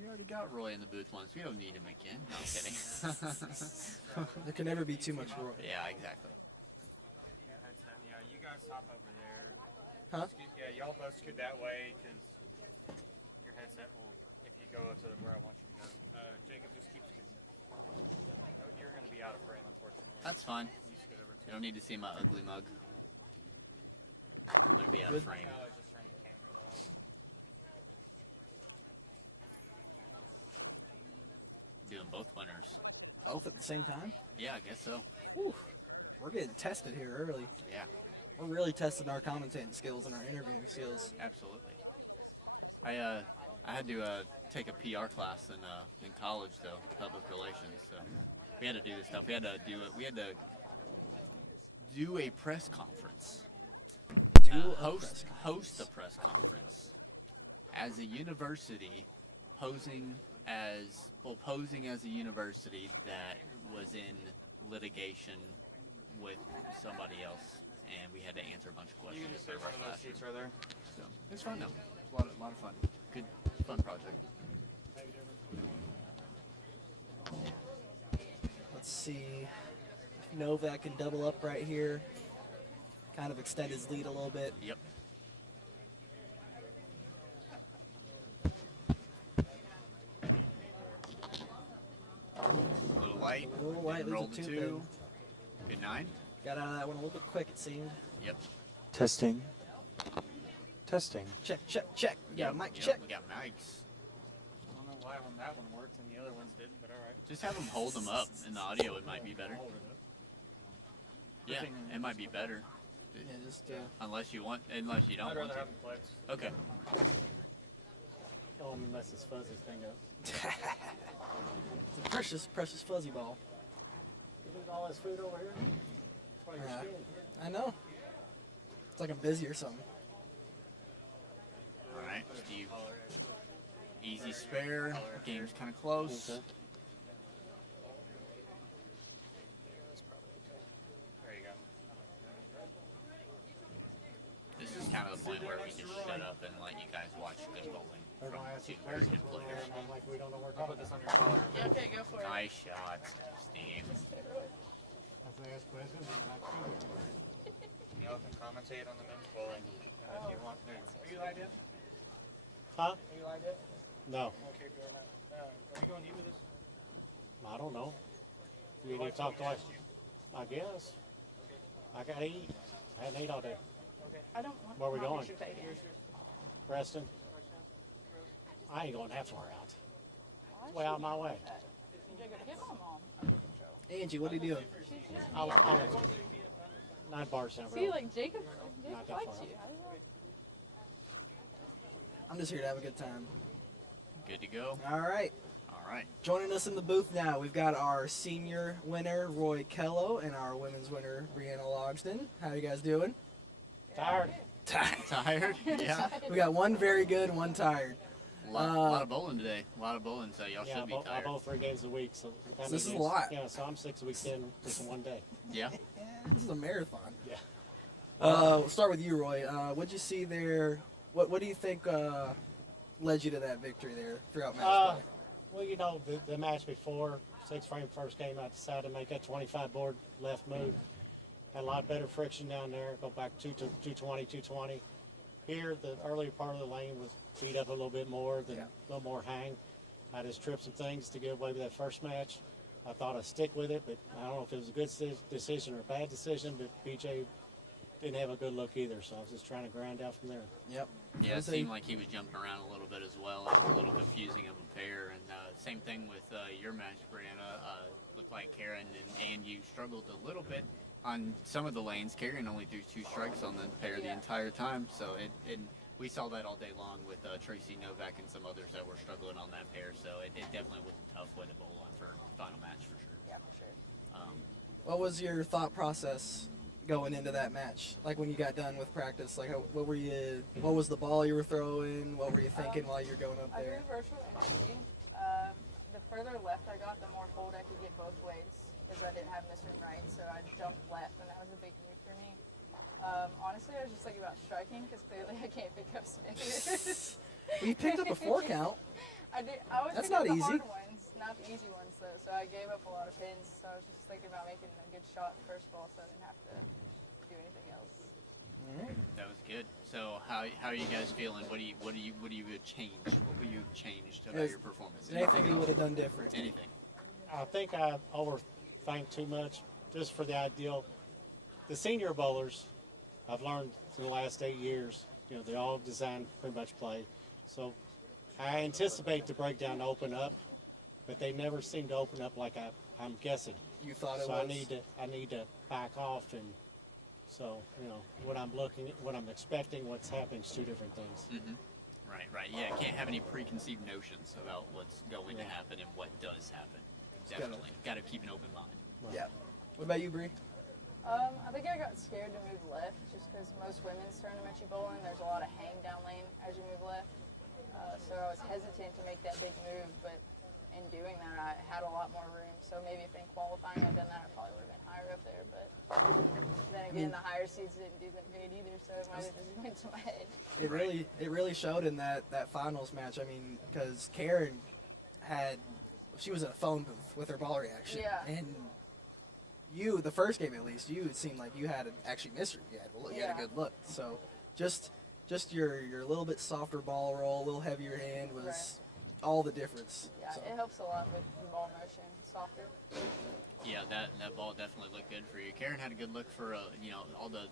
We already got Roy in the booth once. We don't need him again. No, I'm kidding. There can never be too much Roy. Yeah, exactly. Yeah, you guys hop over there. Huh? Yeah, y'all both scoot that way because your headset will, if you go to where I want you to go. Jacob, just keep scooting. You're going to be out of frame, unfortunately. That's fine. You scoot over You don't need to see my ugly mug. I'm going to be out of frame. just turn the camera off. Doing both winners. Both at the same time? Yeah, I guess so. Whew. We're getting tested here early. Yeah. We're really testing our commentating skills and our interviewing skills. Absolutely. I had to take a PR class in college though, public relations. So we had to do this stuff. We had to do a press conference. Host a press conference as a university, posing as a university that was in litigation with somebody else, and we had to answer a bunch of questions. You can just take one of those seats right there. So it's fun though. It's a lot of fun. Good, fun project. Let's see if Novak can double up right here. Kind of extend his lead a little bit. Yep. A little light. Rolled the 2. Good 9. Got out of that one a little bit quick, it seemed. Yep. Testing. Testing. Check. Yeah, mic Yep, check. We got mics. I don't know why that one worked and the other ones didn't, but all right. Just have them hold them up in the audio. It might be better. Yeah, it might be better. Yeah, just unless you don't want I'd rather to. have them flex. Okay. Oh, unless his fuzzy thing up. It's a precious fuzzy ball. You leave all his food over here? That's why you're Yeah. scared. I know. It's like I'm busy or something. All right, Steve. Easy spare. Game's kind of close. Okay. There you go. This is kind of the point where we just shut up and let you guys watch good bowling. They're from gonna ask two you very questions, good players. and I'm like, we don't know where to I'll talk put this about. on your collar. Yeah, okay, go for it. Nice shot, Steve. If they ask questions, I'm like, Y'all can commentate on the men's bowling if you want to. Are you live yet? huh? Are you live yet? No, Okay, good. Are you going to eat with us? I don't know. You need to talk twice. I guess. I gotta eat. I hadn't ate all day. I don't want Where we not going? Mr. Fagan. Preston. I ain't going that far out. It's way out of my way. Jacob, get my mom under control. Angie, what are you doing? She's just I'll let you. 9 bars down the See, road. like Jacob Not that likes far. you. I don't know. I'm just here to have a good time. Good to go. All right. All right. Joining us in the booth now, we've got our senior winner, Roy Kello, and our women's winner, Brianna Logston. How you guys doing? Tired. Tired? Yeah. We got one very good, one tired. A lot of bowling today. A lot of bowling, so y'all Yeah, should be I tired. bowl 3 games a week, so that This is a means- lot. Yeah, so I'm 6 weeks in just in one day. Yeah. This is a marathon. Yeah. We'll start with you, Roy. What'd you see there? What do you think led you to that victory there throughout match play? Well, you know, the match before, 6-frame first game, I decided to make that 25 board left move. Had a lot better friction down there, go back 220. Here, the earlier part of the lane was beat up a little bit more, a little more hang. I just tripped some things to get away with that first match. I thought I'd stick with it, but I don't know if it was a good decision or a bad decision, but BJ didn't have a good look either, so I was just trying to grind out from there. Yep. Yeah, it seemed like he was jumping around a little bit as well. It was a little confusing of a pair. And same thing with your match, Brianna. Looked like Karen and you struggled a little bit on some of the lanes. Karen only threw 2 strikes on the pair the entire time. So we saw that all day long with Tracy Novak and some others that were struggling on that pair. So it definitely was a tough way to bowl on for final match for sure. Yeah, for sure. What was your thought process going into that match? Like when you got done with practice, like what was the ball you were throwing? What were you thinking while you were going up I there? threw virtual energy. The further left I got, the more hold I could get both ways because I didn't have Mr. Right, so I jumped left, and that was a big move for me. Honestly, I was just thinking about striking because clearly I can't pick up spinners. Well, you picked up a 4 count. I did. I was That's picking not up the easy. hard ones, not the easy ones though. So I gave up a lot of pins. So I was just thinking about making a good shot first ball, so I didn't have to do anything else. That was good. So how are you guys feeling? What do you change? What would you have changed about your performance? Anything you would have done different? Anything? I think I overthink too much just for the ideal. The senior bowlers, I've learned in the last 8 years, you know, they all design pretty much play. So I anticipate the breakdown to open up, but they never seem to open up like I'm guessing. You thought it so was? I need to back off, and so you know what I'm looking at, what I'm expecting, what's happening is 2 different things. Mm-hmm. Right. Yeah, can't have any preconceived notions about what's going to happen and what does happen. Definitely. Got to keep an open mind. Yeah. What about you, Bree? I think I got scared to move left just because most women's tournaments you bowl in, there's a lot of hang down lane as you move left. So I was hesitant to make that big move, but in doing that, I had a lot more room. So maybe if in qualifying I'd done that, I probably would have been higher up there. But then again, the higher seeds didn't do that great either, so it might have just went to my head. It really showed in that finals match. I mean, because Karen she was in a phone booth with her ball reaction. Yeah. And you, the first game at least, it seemed like you had actually missed her. You had a good look. So just your little bit softer ball roll, a little heavier hand was all the difference. Yeah, So. it helps a lot with the ball motion, softer. Yeah, that ball definitely looked good for you. Karen had a good look for all the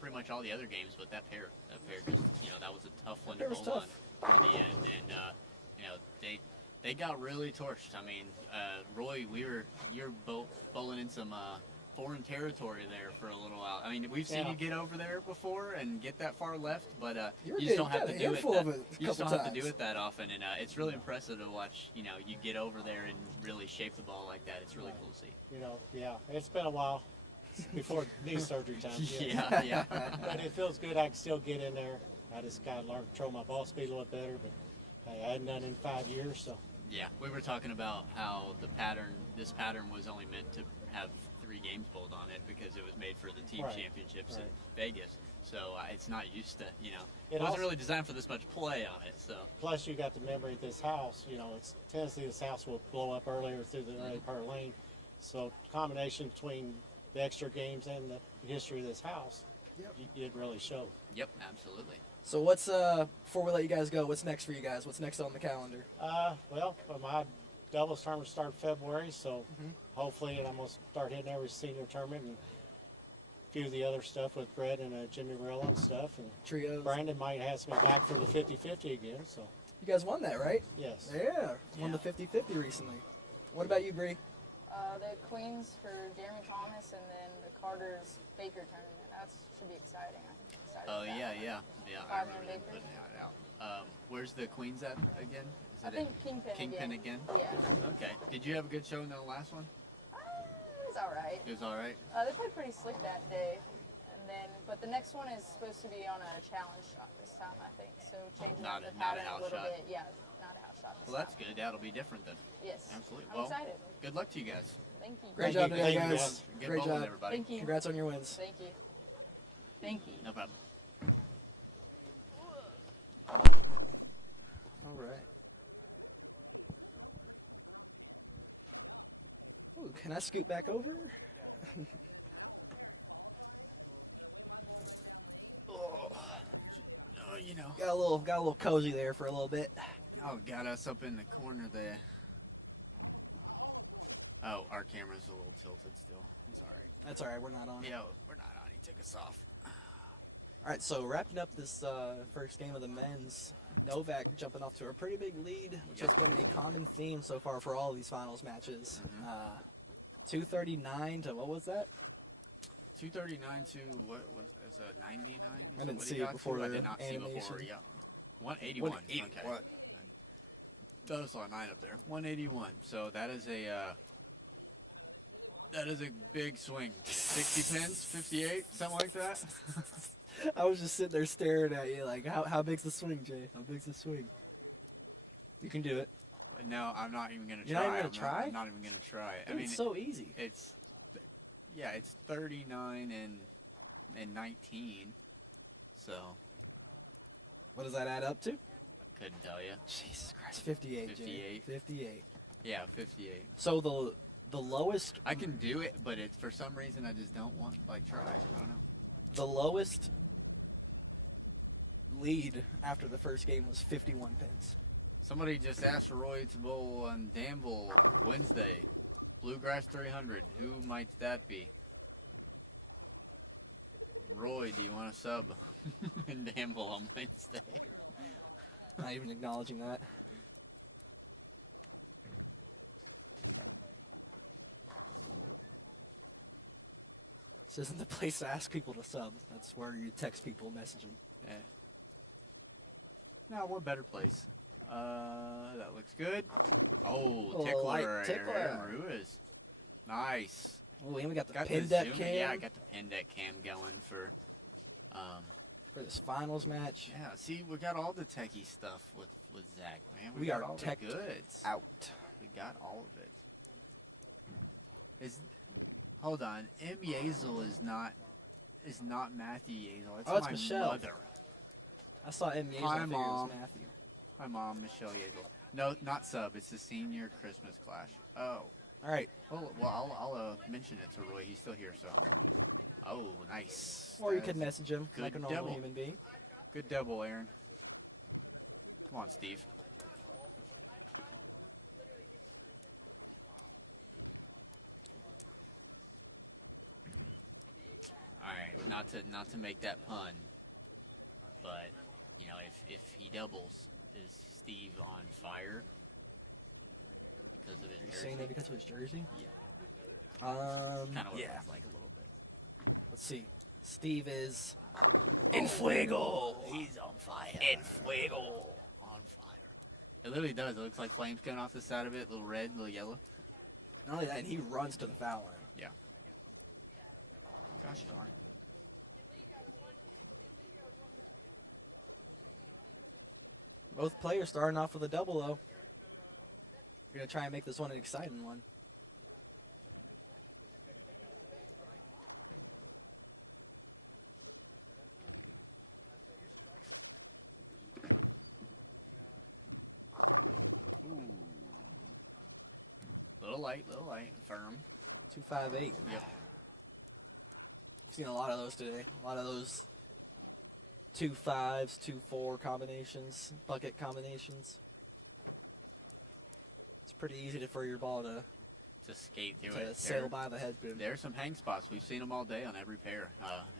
pretty much all the other games, but that pair just that was a tough one to bowl on in the end, and they got really torched. I mean, Roy, you're bowling in some foreign territory there for a little while. I mean, we've seen you get over there before and get that far left, but you just don't have to do it. You just don't have to do it that often, and it's really impressive to watch. You get over there and really shape the ball like that. It's really cool to see. Yeah, it's been a while before knee surgery time. Yeah. But it feels good. I can still get in there. I just got to learn to control my ball speed a little better, but hey, I hadn't done it in 5 years, so. Yeah, we were talking about how this pattern was only meant to have 3 games bowled on it because it was made for the team championships in Vegas. So it's not used to, it It wasn't also- really designed for this much play on it. So Plus, you got the memory of this house. It's Tennessee. This house will blow up earlier through the early part of the lane. So, combination between the extra games and the history of this house, it really showed. yep, absolutely. So what's before we let you guys go? What's next for you guys? What's next on the calendar? Well, my doubles tournament start February, so hopefully, and I'm gonna start hitting every senior tournament and a few of the other stuff with Brett and Jimmy Morello and stuff. And Trios. Brandon might ask me back for the 50-50 again. So You guys won that, right? yes. Yeah. Won the 50-50 recently. What about you, Bree? The Queens for Jeremy Thomas, and then the Carter's Baker tournament. That should be exciting. I'm excited Oh about that. yeah. I Five-man remember them Baker. putting that out. Where's the Queens at again? Is I it think Kingpin, Kingpin again? Yeah. Okay. Did you have a good show in the last one? It was all right. It was all right. They played pretty slick that day, and then but the next one is supposed to be on a challenge shot this time, I think. So changing Not up the a- not a pattern house a little shot. bit. Yeah, not a house shot this Well, that's time. good. That'll be different then. Yes. Absolutely. I'm Well, excited. good luck to you guys. Thank you. Great Thank job you. today, Thank you, guys. guys. Good Great bowling, job. everybody. Thank you. Congrats on your wins. Thank you. Thank you. No problem. All right. Ooh, can I scoot back over? Oh, got a little cozy there for a little bit. Oh, got us up in the corner there. Oh, our camera's a little tilted still. It's all right. That's all right. We're not on. Yeah, we're not on. He took us off. All right. So wrapping up this first game of the men's, Novak jumping off to a pretty big lead, which has been a common theme so far for all of these finals matches. 239 to what was that? 239 to what was that? 99? I didn't see it before I the did not see before. animation. Yeah. 181. 181. Okay. I thought I saw a 9 up there. 181. So that is a big swing. 60 pins, 58, something like that. I was just sitting there staring at you like, how big's the swing, Jay? How big's the swing? You can do it. No, I'm not even gonna try. You're not even gonna try? I'm not even gonna try. Dude, it's so easy. It's 39 and 19. So What does that add up to? couldn't tell you. Jesus Christ, 58, Jay. 58. 58. Yeah, 58. So the lowest I can do it, but it's for some reason I just don't want try. I don't know. the lowest lead after the first game was 51 pins. Somebody just asked Roy to bowl on Danville Wednesday. Bluegrass 300. Who might that be? Roy, do you want to sub in Danville on Wednesday? Not even acknowledging that. This isn't the place to ask people to sub. That's where you text people, message them. Yeah. No, what better place? That looks good. Oh, Oh, light tickler. tickler. Aaron Ruiz. Nice. Oh, and we got the Got pin the deck zoom- cam Yeah, I got the pin deck cam going for for this finals match. yeah, see, we got all the techie stuff with Zach, man. We got are all teched the goods. out. We got all of it. Hold on, M. Yazel is not Matthew Yazel. It's Oh, it's my Michelle. mother. I saw M. Yates. Hi, I figured it was Mom. Matthew. My mom, Michelle Yazel. No, not sub. It's the senior Christmas clash. Oh. All right. Well, I'll mention it to Roy. He's still here, so. Oh, nice. Or you That could is message him good like a normal double. human being. Good double, Aaron. Come on, Steve. All right, not to make that pun, but if he doubles, is Steve on fire because of his You're jersey? saying that because of his jersey? Yeah. Yeah. Kind of what it looks like a little bit. Let's see. Steve is en fuego. He's on fire. En fuego. On fire. It literally does. It looks like flames coming off the side of it. Little red, little yellow. Not only that, and he runs to the foul line. Yeah. Gosh darn. Both players starting off with a double, though. We're going to try and make this one an exciting one. Ooh. Little light, firm. 258. Yep. I've seen a lot of those today. A lot of those 2.5s, 2.4 combinations, bucket combinations. It's pretty easy for your ball to skate through it. Sail by the head boom. There's some hang spots. We've seen them all day on every pair,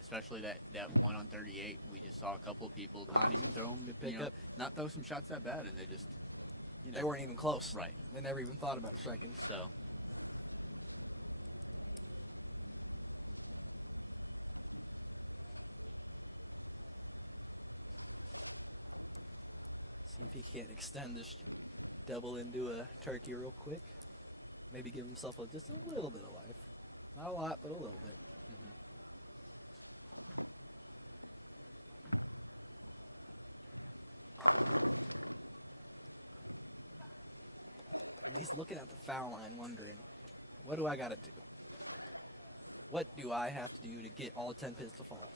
especially that one on 38. We just saw a couple of people not even throw them, not throw some shots that bad, and they just, they weren't even close. Right. They never even thought about striking. So. See if he can't extend this double into a turkey real quick. Maybe give himself just a little bit of life. Not a lot, but a little bit. And he's looking at the foul line wondering, what do I got to do? What do I have to do to get all 10 pins to fall?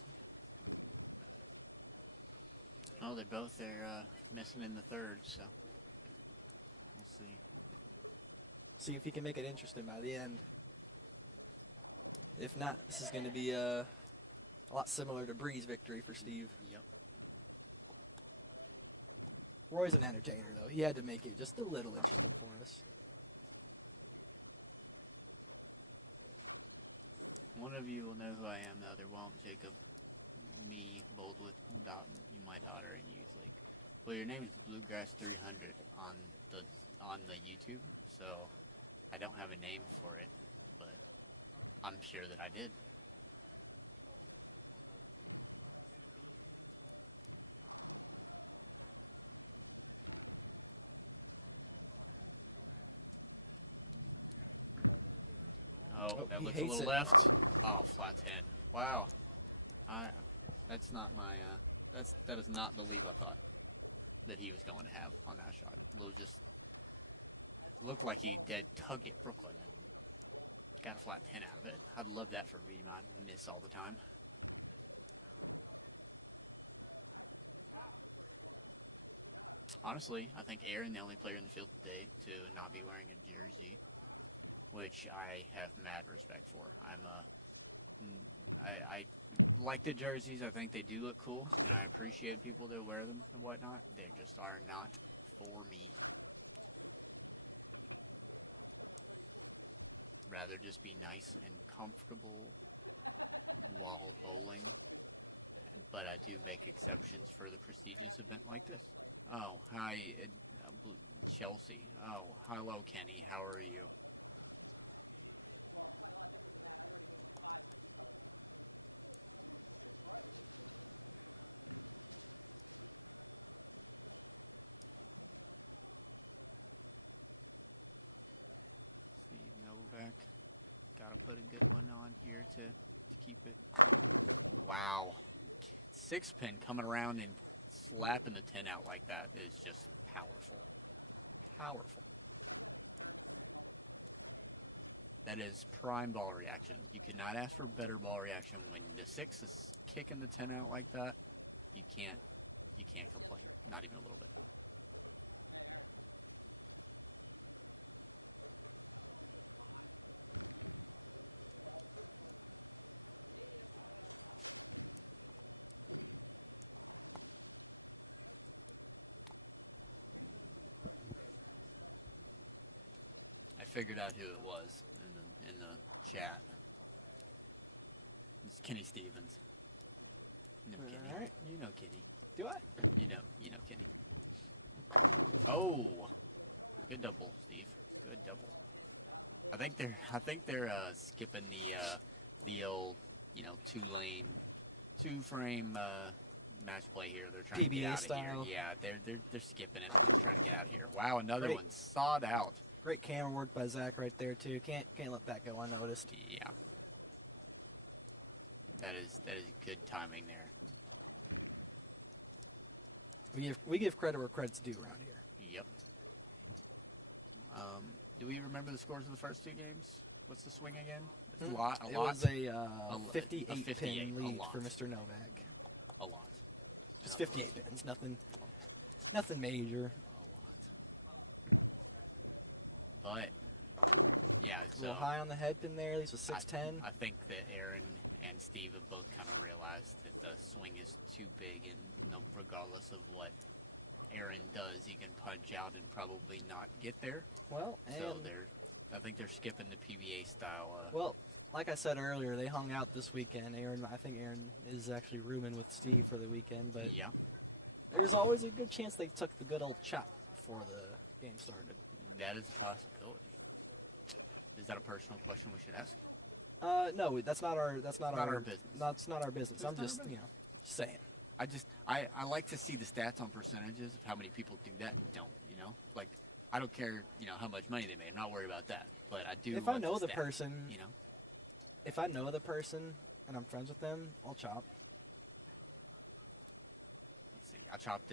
Oh, they both are missing in the third, so we'll see. See if he can make it interesting by the end. If not, this is going to be a lot similar to Bree's victory for Steve. Yep. Roy's an entertainer, though. He had to make it just a little interesting for us. One of you will know who I am, the other won't. Jacob, me, bold with my daughter in youth league. Well, your name is Bluegrass 300 on the YouTube, so I don't have a name for it, but I'm sure that I did. Oh, that looks a little left. Oh, flat 10. Wow. That's not my, that is not the lead I thought that he was going to have on that shot. It just looked like he dead tugged at Brooklyn and got a flat 10 out of it. I'd love that for me. I miss all the time. Honestly, I think Aaron, the only player in the field today to not be wearing a jersey, which I have mad respect for. I like the jerseys. I think they do look cool, and I appreciate people that wear them and whatnot. They just are not for me. Rather just be nice and comfortable while bowling. But I do make exceptions for the prestigious event like this. Oh, hi, Chelsea. Oh, hello, Kenny. How are you? Steve Novak. Gotta put a good one on here to keep it. Wow. 6-pin coming around and slapping the 10 out like that is just powerful. Powerful. That is prime ball reaction. You cannot ask for better ball reaction when the 6 is kicking the 10 out like that. You can't complain. Not even a little bit. I figured out who it was in the chat. It's Kenny Stevens. You know Kenny. All right. You know Kenny. Do I? You know Kenny. Oh, good double, Steve. Good double. I think they're skipping the old 2-frame match play here. They're trying to get PBA out style. of here. Yeah, they're skipping it. They're just trying to get out of here. Wow, another one sawed out. Great camera work by Zach right there too. Can't let that go unnoticed. Yeah. That is good timing there. We give credit where credit's due around here. Yep. Do we remember the scores of the first 2 games? What's the swing again? It's a lot. It was a 58 pin lead for Mr. Novak. A lot. Just 58 pins. Nothing major. But yeah, A so little high on the head pin there. He's a 6'10". I think that Aaron and Steve have both kind of realized that the swing is too big, and regardless of what Aaron does, he can punch out and probably not get there. Well, so and I think they're skipping the PBA style. well, like I said earlier, they hung out this weekend. I think Aaron is actually rooming with Steve for the weekend, but yeah, there's always a good chance they took the good old chop before the game started. that is a possibility. Is that a personal question we should ask? No, that's not our business. That's not our business. It's I'm not our just business. Just saying. I like to see the stats on percentages of how many people do that and don't. Like I don't care, how much money they made. I'm not worried about that. But I do. If I know the stat, person, if I know the person and I'm friends with them, I'll chop. Let's see. I chopped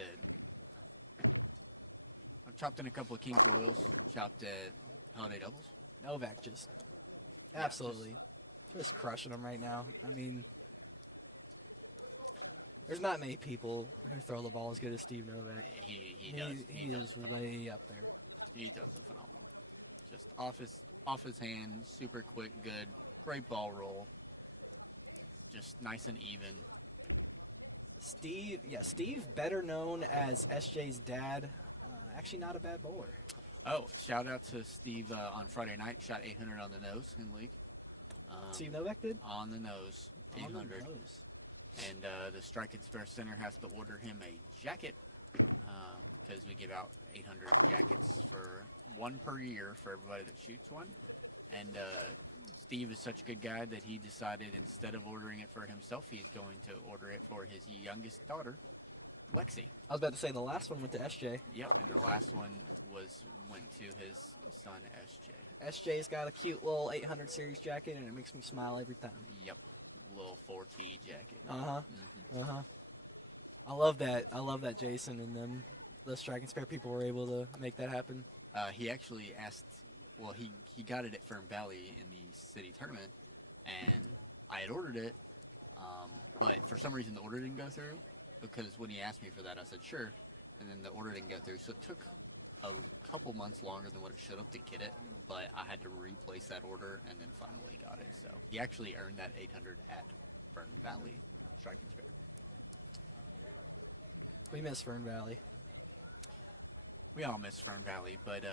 in a couple of Kings Royals. Chopped at Holiday Doubles. Novak just absolutely just crushing them right now. I mean, there's not many people who throw the ball as good as Steve Novak. He does. He is way up there. He does it phenomenal. Just off his hand, super quick, good, great ball roll. Just nice and even. Steve, better known as SJ's dad, actually not a bad bowler. Oh, shout out to Steve on Friday night. Shot 800 on the nose in league. Steve Novak did? On the nose, 800. On the nose. And the Strike and Spare Center has to order him a jacket because we give out 800 jackets for one per year for everybody that shoots one. And Steve is such a good guy that he decided instead of ordering it for himself, he's going to order it for his youngest daughter, Lexi. I was about to say the last one went to SJ. Yep, and the last one went to his son, SJ. SJ's got a cute little 800 series jacket, and it makes me smile every time. Yep, little 4T jacket. I love that. I love that Jason and them, the Strike and Spare people were able to make that happen. He actually asked. Well, he got it at Fern Valley in the city tournament, and I had ordered it, but for some reason the order didn't go through. Because when he asked me for that, I said sure, and then the order didn't go through. So it took a couple months longer than what it should have to get it, but I had to replace that order and then finally got it. So he actually earned that 800 at Fern Valley Strike and Spare. We miss Fern Valley. We all miss Fern Valley, but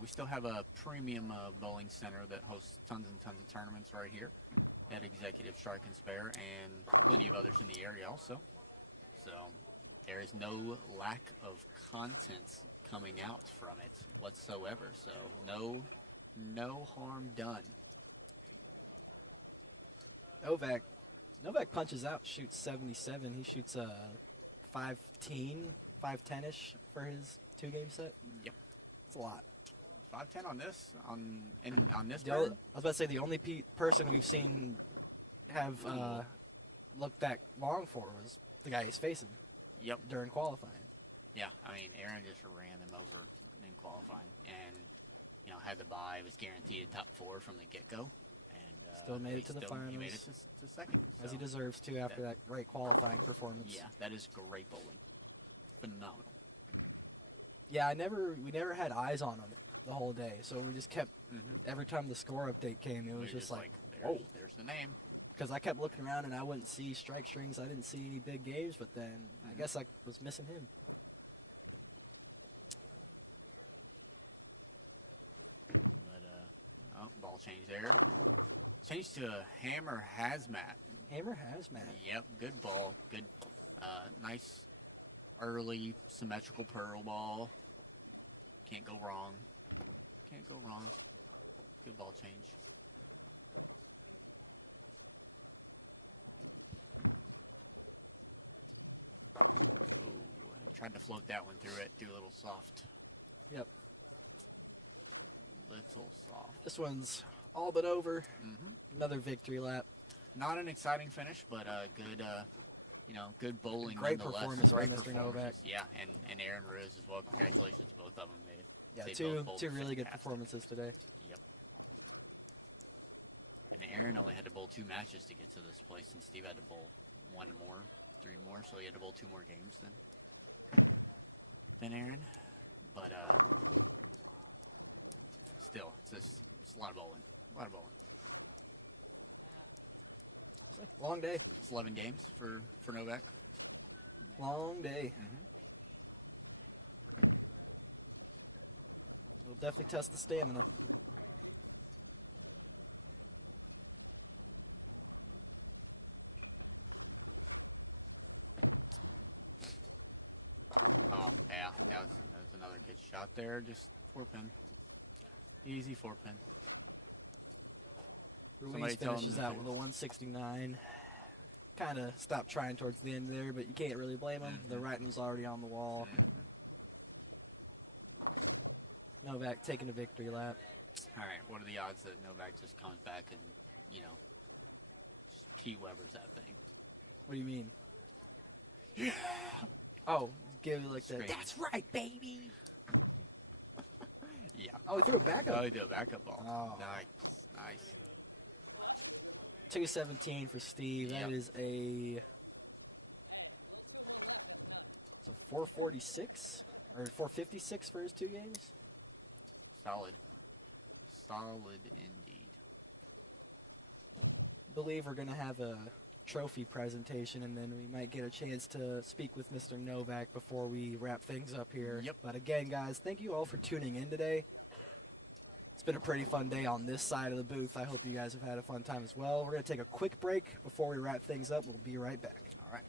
we still have a premium bowling center that hosts tons and tons of tournaments right here at Executive Strike and Spare, and plenty of others in the area also. So there is no lack of content coming out from it whatsoever. So no harm done. Novak punches out, shoots 77. He shoots 5'10-ish for his 2-game set. Yep, it's a lot. 5'10 on this on this. I was about to say the only person we've seen have looked that long for was the guy he's facing. Yep. During qualifying. Yeah, I mean Aaron just ran them over in qualifying, and had the bye, was guaranteed a top 4 from the get-go, and still made it to the finals. He made it to second, as he deserves to after that great qualifying performance. Yeah, that is great bowling, phenomenal. Yeah, we never had eyes on him the whole day, so we just kept every time the score update came, it was just like whoa, there's the name. Because I kept looking around and I wouldn't see strike strings. I didn't see any big games, but then I guess I was missing him. But ball change there. Change to a Hammer Hazmat. Hammer Hazmat. Yep, good ball. Good, nice early symmetrical pearl ball. Can't go wrong. Can't go wrong. Good ball change. Tried to float that one through it. Do a little soft. Yep. Little soft. This one's all but over. Another victory lap. Not an exciting finish, but good. Good bowling. Great performance by Mr. Novak. Yeah, and Aaron Rose as well. Congratulations to both of them. They two really good performances today. Yep. And Aaron only had to bowl 2 matches to get to this place, and Steve had to bowl 3 more, so he had to bowl 2 more games than Aaron. But It's a lot of bowling. A lot of bowling. Long day. It's 11 games for Novak. Long day. We'll definitely test the stamina. Oh, yeah. That was another good shot there. Just 4-pin. Easy 4-pin. Ruiz finishes out with a 169. Kind of stopped trying towards the end there, but you can't really blame him. The writing was already on the wall. Novak taking a victory lap. All right, what are the odds that Novak just comes back and, you know, P. Weber's that thing? What do you mean? Yeah. Oh, give it like that. Scream. That's right, baby. Yeah. Oh, he threw a backup. Oh, he threw a backup ball. Oh. Nice. 217 for Steve. That is a 446 or 456 for his 2 games. Solid indeed. Believe we're gonna have a trophy presentation, and then we might get a chance to speak with Mr. Novak before we wrap things up here. Yep. But again, guys, thank you all for tuning in today. It's been a pretty fun day on this side of the booth. I hope you guys have had a fun time as well. We're going to take a quick break before we wrap things up. We'll be right back. All right.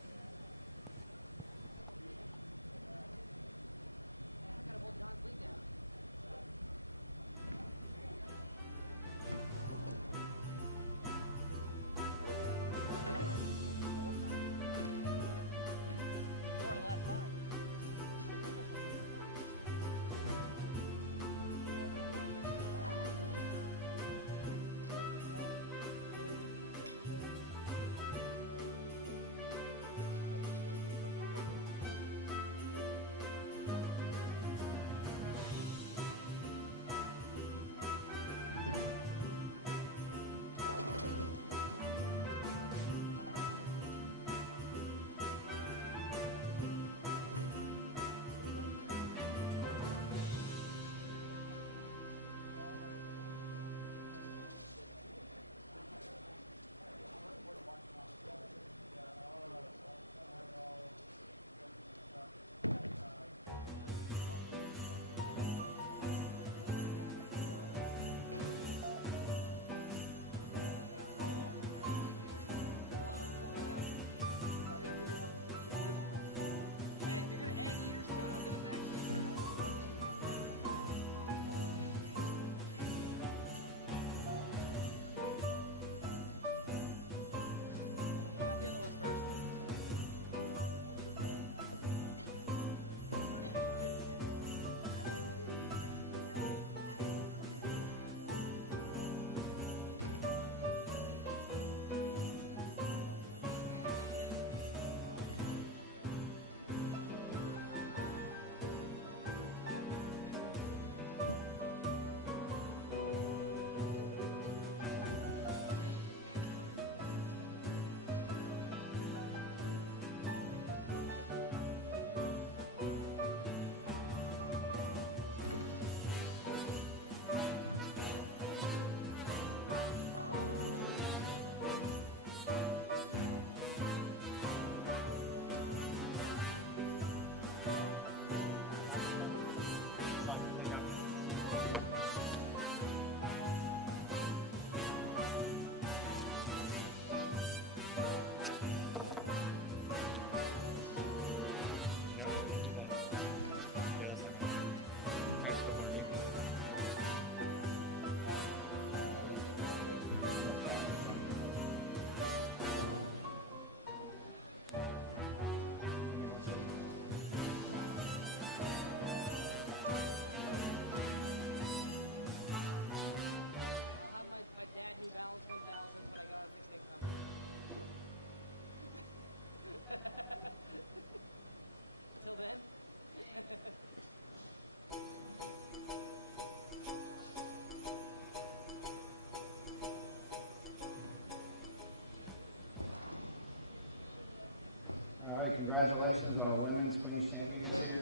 All right, congratulations on our women's Queen's Champion this year.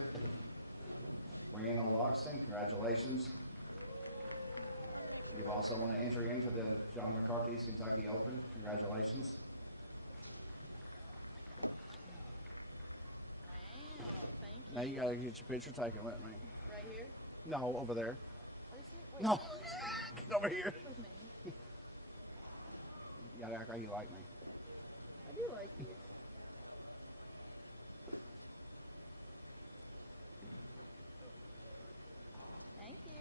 Brianna Loxton, congratulations. You've also won an entry into the John McCarthy's Kentucky Open. Congratulations. Wow, thank you. Now you gotta get your picture taken with me. Right here? No, over there. Are you serious? Wait, No, get over here. with me. You gotta act like you like me. I do like you. Thank you.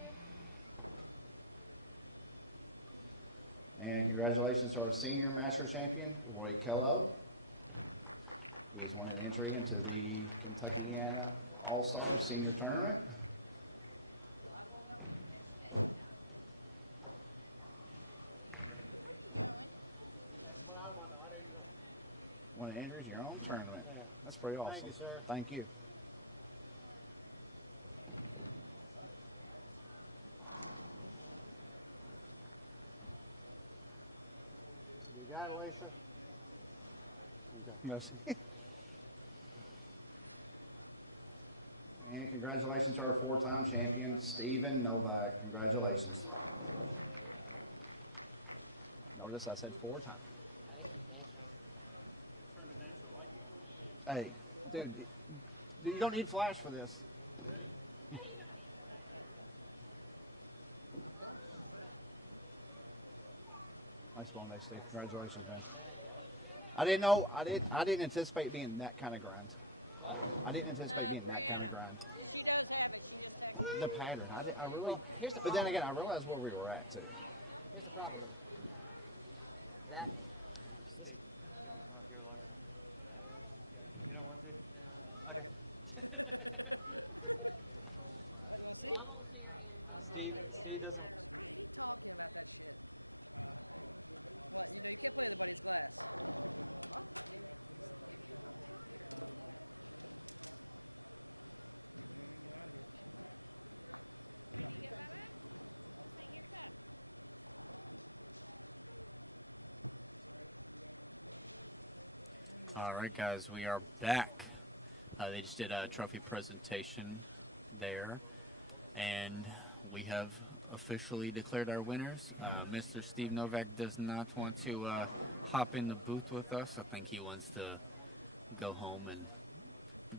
And congratulations to our senior master champion, Roy Kello. He has won an entry into the Kentuckiana All-Star Senior Tournament. Won an entry to your own tournament. Yeah. That's pretty awesome. Thank you, sir. Thank you. You got it, Lisa? Okay. Yes. And congratulations to our four-time champion, Stephen Novak. Congratulations. Notice I said four times. Hey, dude, you don't need flash for this. Nice ball there, Steve. Congratulations, man. I didn't know. I didn't anticipate being that kind of grind. I didn't anticipate being that kind of grind. The pattern. I really. Well, here's the but then problem. again, I realized where we were at too. Here's the problem. That. You don't want to? Okay. Steve doesn't. All right, guys, we are back. They just did a trophy presentation there, and we have officially declared our winners. Mr. Steve Novak does not want to hop in the booth with us. I think he wants to go home and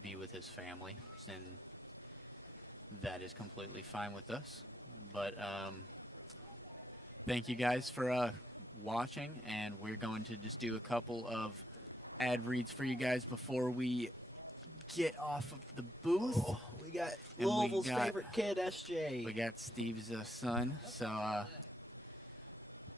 be with his family, and that is completely fine with us. But thank you guys for watching, and we're going to just do a couple of ad reads for you guys before we get off of the booth. Oh, we got Louisville's favorite kid, SJ. We got Steve's son. So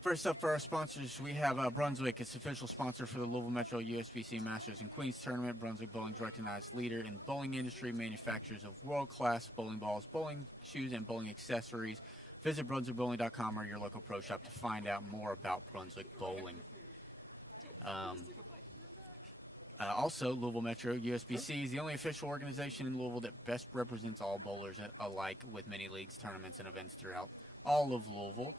first up for our sponsors, we have Brunswick. It's official sponsor for the Louisville Metro USBC Masters and Queens Tournament. Brunswick Bowling's recognized leader in bowling industry, manufacturers of world-class bowling balls, bowling shoes, and bowling accessories. Visit BrunswickBowling.com or your local pro shop to find out more about Brunswick Bowling. Also, Louisville Metro USBC is the only official organization in Louisville that best represents all bowlers alike, with many leagues, tournaments, and events throughout all of Louisville.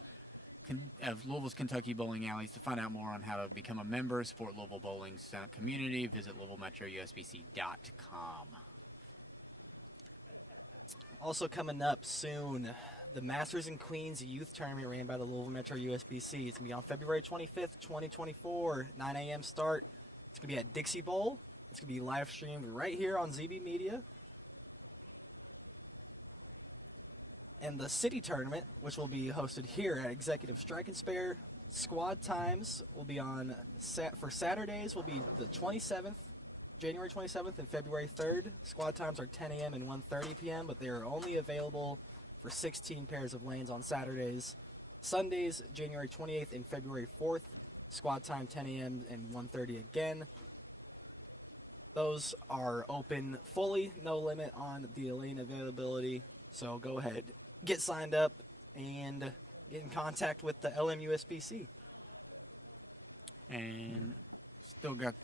Of Louisville's Kentucky Bowling Alleys. To find out more on how to become a member, support Louisville Bowling's community, visit LouisvilleMetroUSBC.com. Also coming up soon, the Masters and Queens Youth Tournament ran by the Louisville Metro USBC. It's going to be on February 25th, 2024, 9 a.m. start. It's going to be at Dixie Bowl. It's going to be live streamed right here on ZB Media. And the City Tournament, which will be hosted here at Executive Strike and Spare. Squad times will be on for Saturdays will be the 27th, January 27th and February 3rd. Squad times are 10 a.m. and 1:30 p.m., but they are only available for 16 pairs of lanes on Saturdays. Sundays, January 28th and February 4th. Squad time 10 a.m. and 1:30 again. Those are open fully, no limit on the lane availability. So go ahead, get signed up, and get in contact with the LMUSBC. And still got,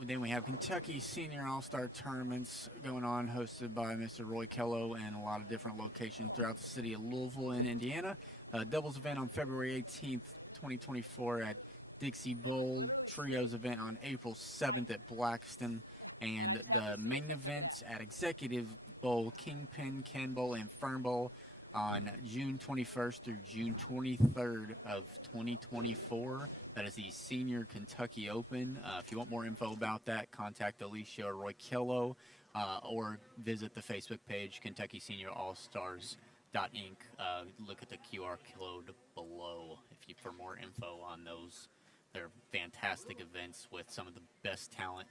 then we have Kentucky Senior All-Star Tournaments going on, hosted by Mr. Roy Kello and a lot of different locations throughout the city of Louisville and Indiana. Doubles event on February 18th, 2024 at Dixie Bowl, trios event on April 7th at Blackston, and the main events at Executive Bowl, Kingpin, Ken Bowl, and Fern Bowl on June 21st through June 23rd of 2024. That is the Senior Kentucky Open. If you want more info about that, contact Alicia or Roy Killo, or visit the Facebook page, Kentucky Senior All-Stars Inc. Look at the QR code below for more info on those. They're fantastic events with some of the best talent,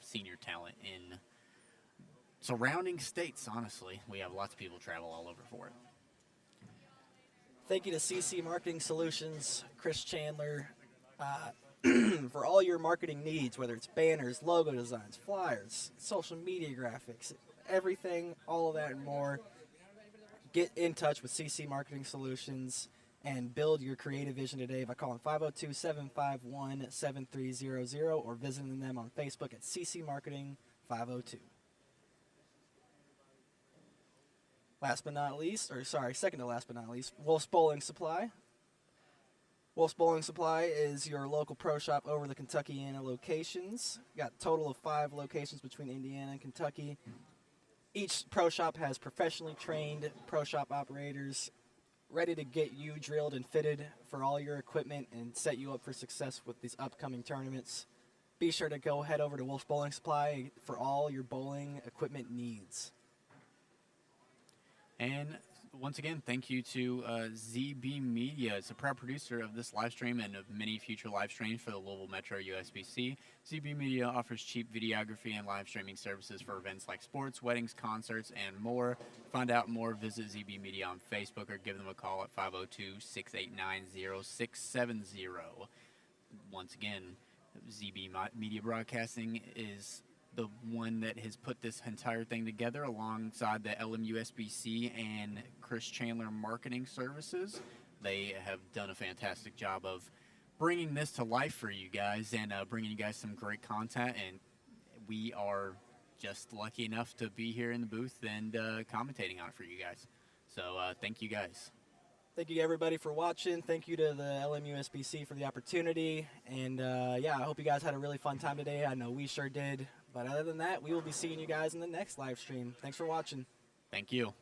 senior talent in surrounding states, honestly. We have lots of people travel all over for it. Thank you to CC Marketing Solutions, Chris Chandler, for all your marketing needs, whether it's banners, logo designs, flyers, social media graphics, everything, all of that and more. Get in touch with CC Marketing Solutions and build your creative vision today by calling 502-751-7300 or visiting them on Facebook at CC Marketing 502. Second to last but not least, Wolf's Bowling Supply. Wolf's Bowling Supply is your local pro shop over the Kentuckiana locations. Got a total of 5 locations between Indiana and Kentucky. Each pro shop has professionally trained pro shop operators ready to get you drilled and fitted for all your equipment and set you up for success with these upcoming tournaments. Be sure to go head over to Wolf's Bowling Supply for all your bowling equipment needs. And once again, thank you to ZB Media. It's a proud producer of this live stream and of many future live streams for the Louisville Metro USBC. ZB Media offers cheap videography and live streaming services for events like sports, weddings, concerts, and more. To find out more, visit ZB Media on Facebook or give them a call at 502-689-0670. Once again, ZB Media Broadcasting is the one that has put this entire thing together alongside the LMUSBC and Chris Chandler Marketing Services. They have done a fantastic job of bringing this to life for you guys and bringing you guys some great content, and we are just lucky enough to be here in the booth and commentating on it for you guys. So thank you guys. Thank you everybody for watching. Thank you to the LMUSBC for the opportunity. And I hope you guys had a really fun time today. I know we sure did. But other than that, we will be seeing you guys in the next live stream. Thanks for watching. Thank you.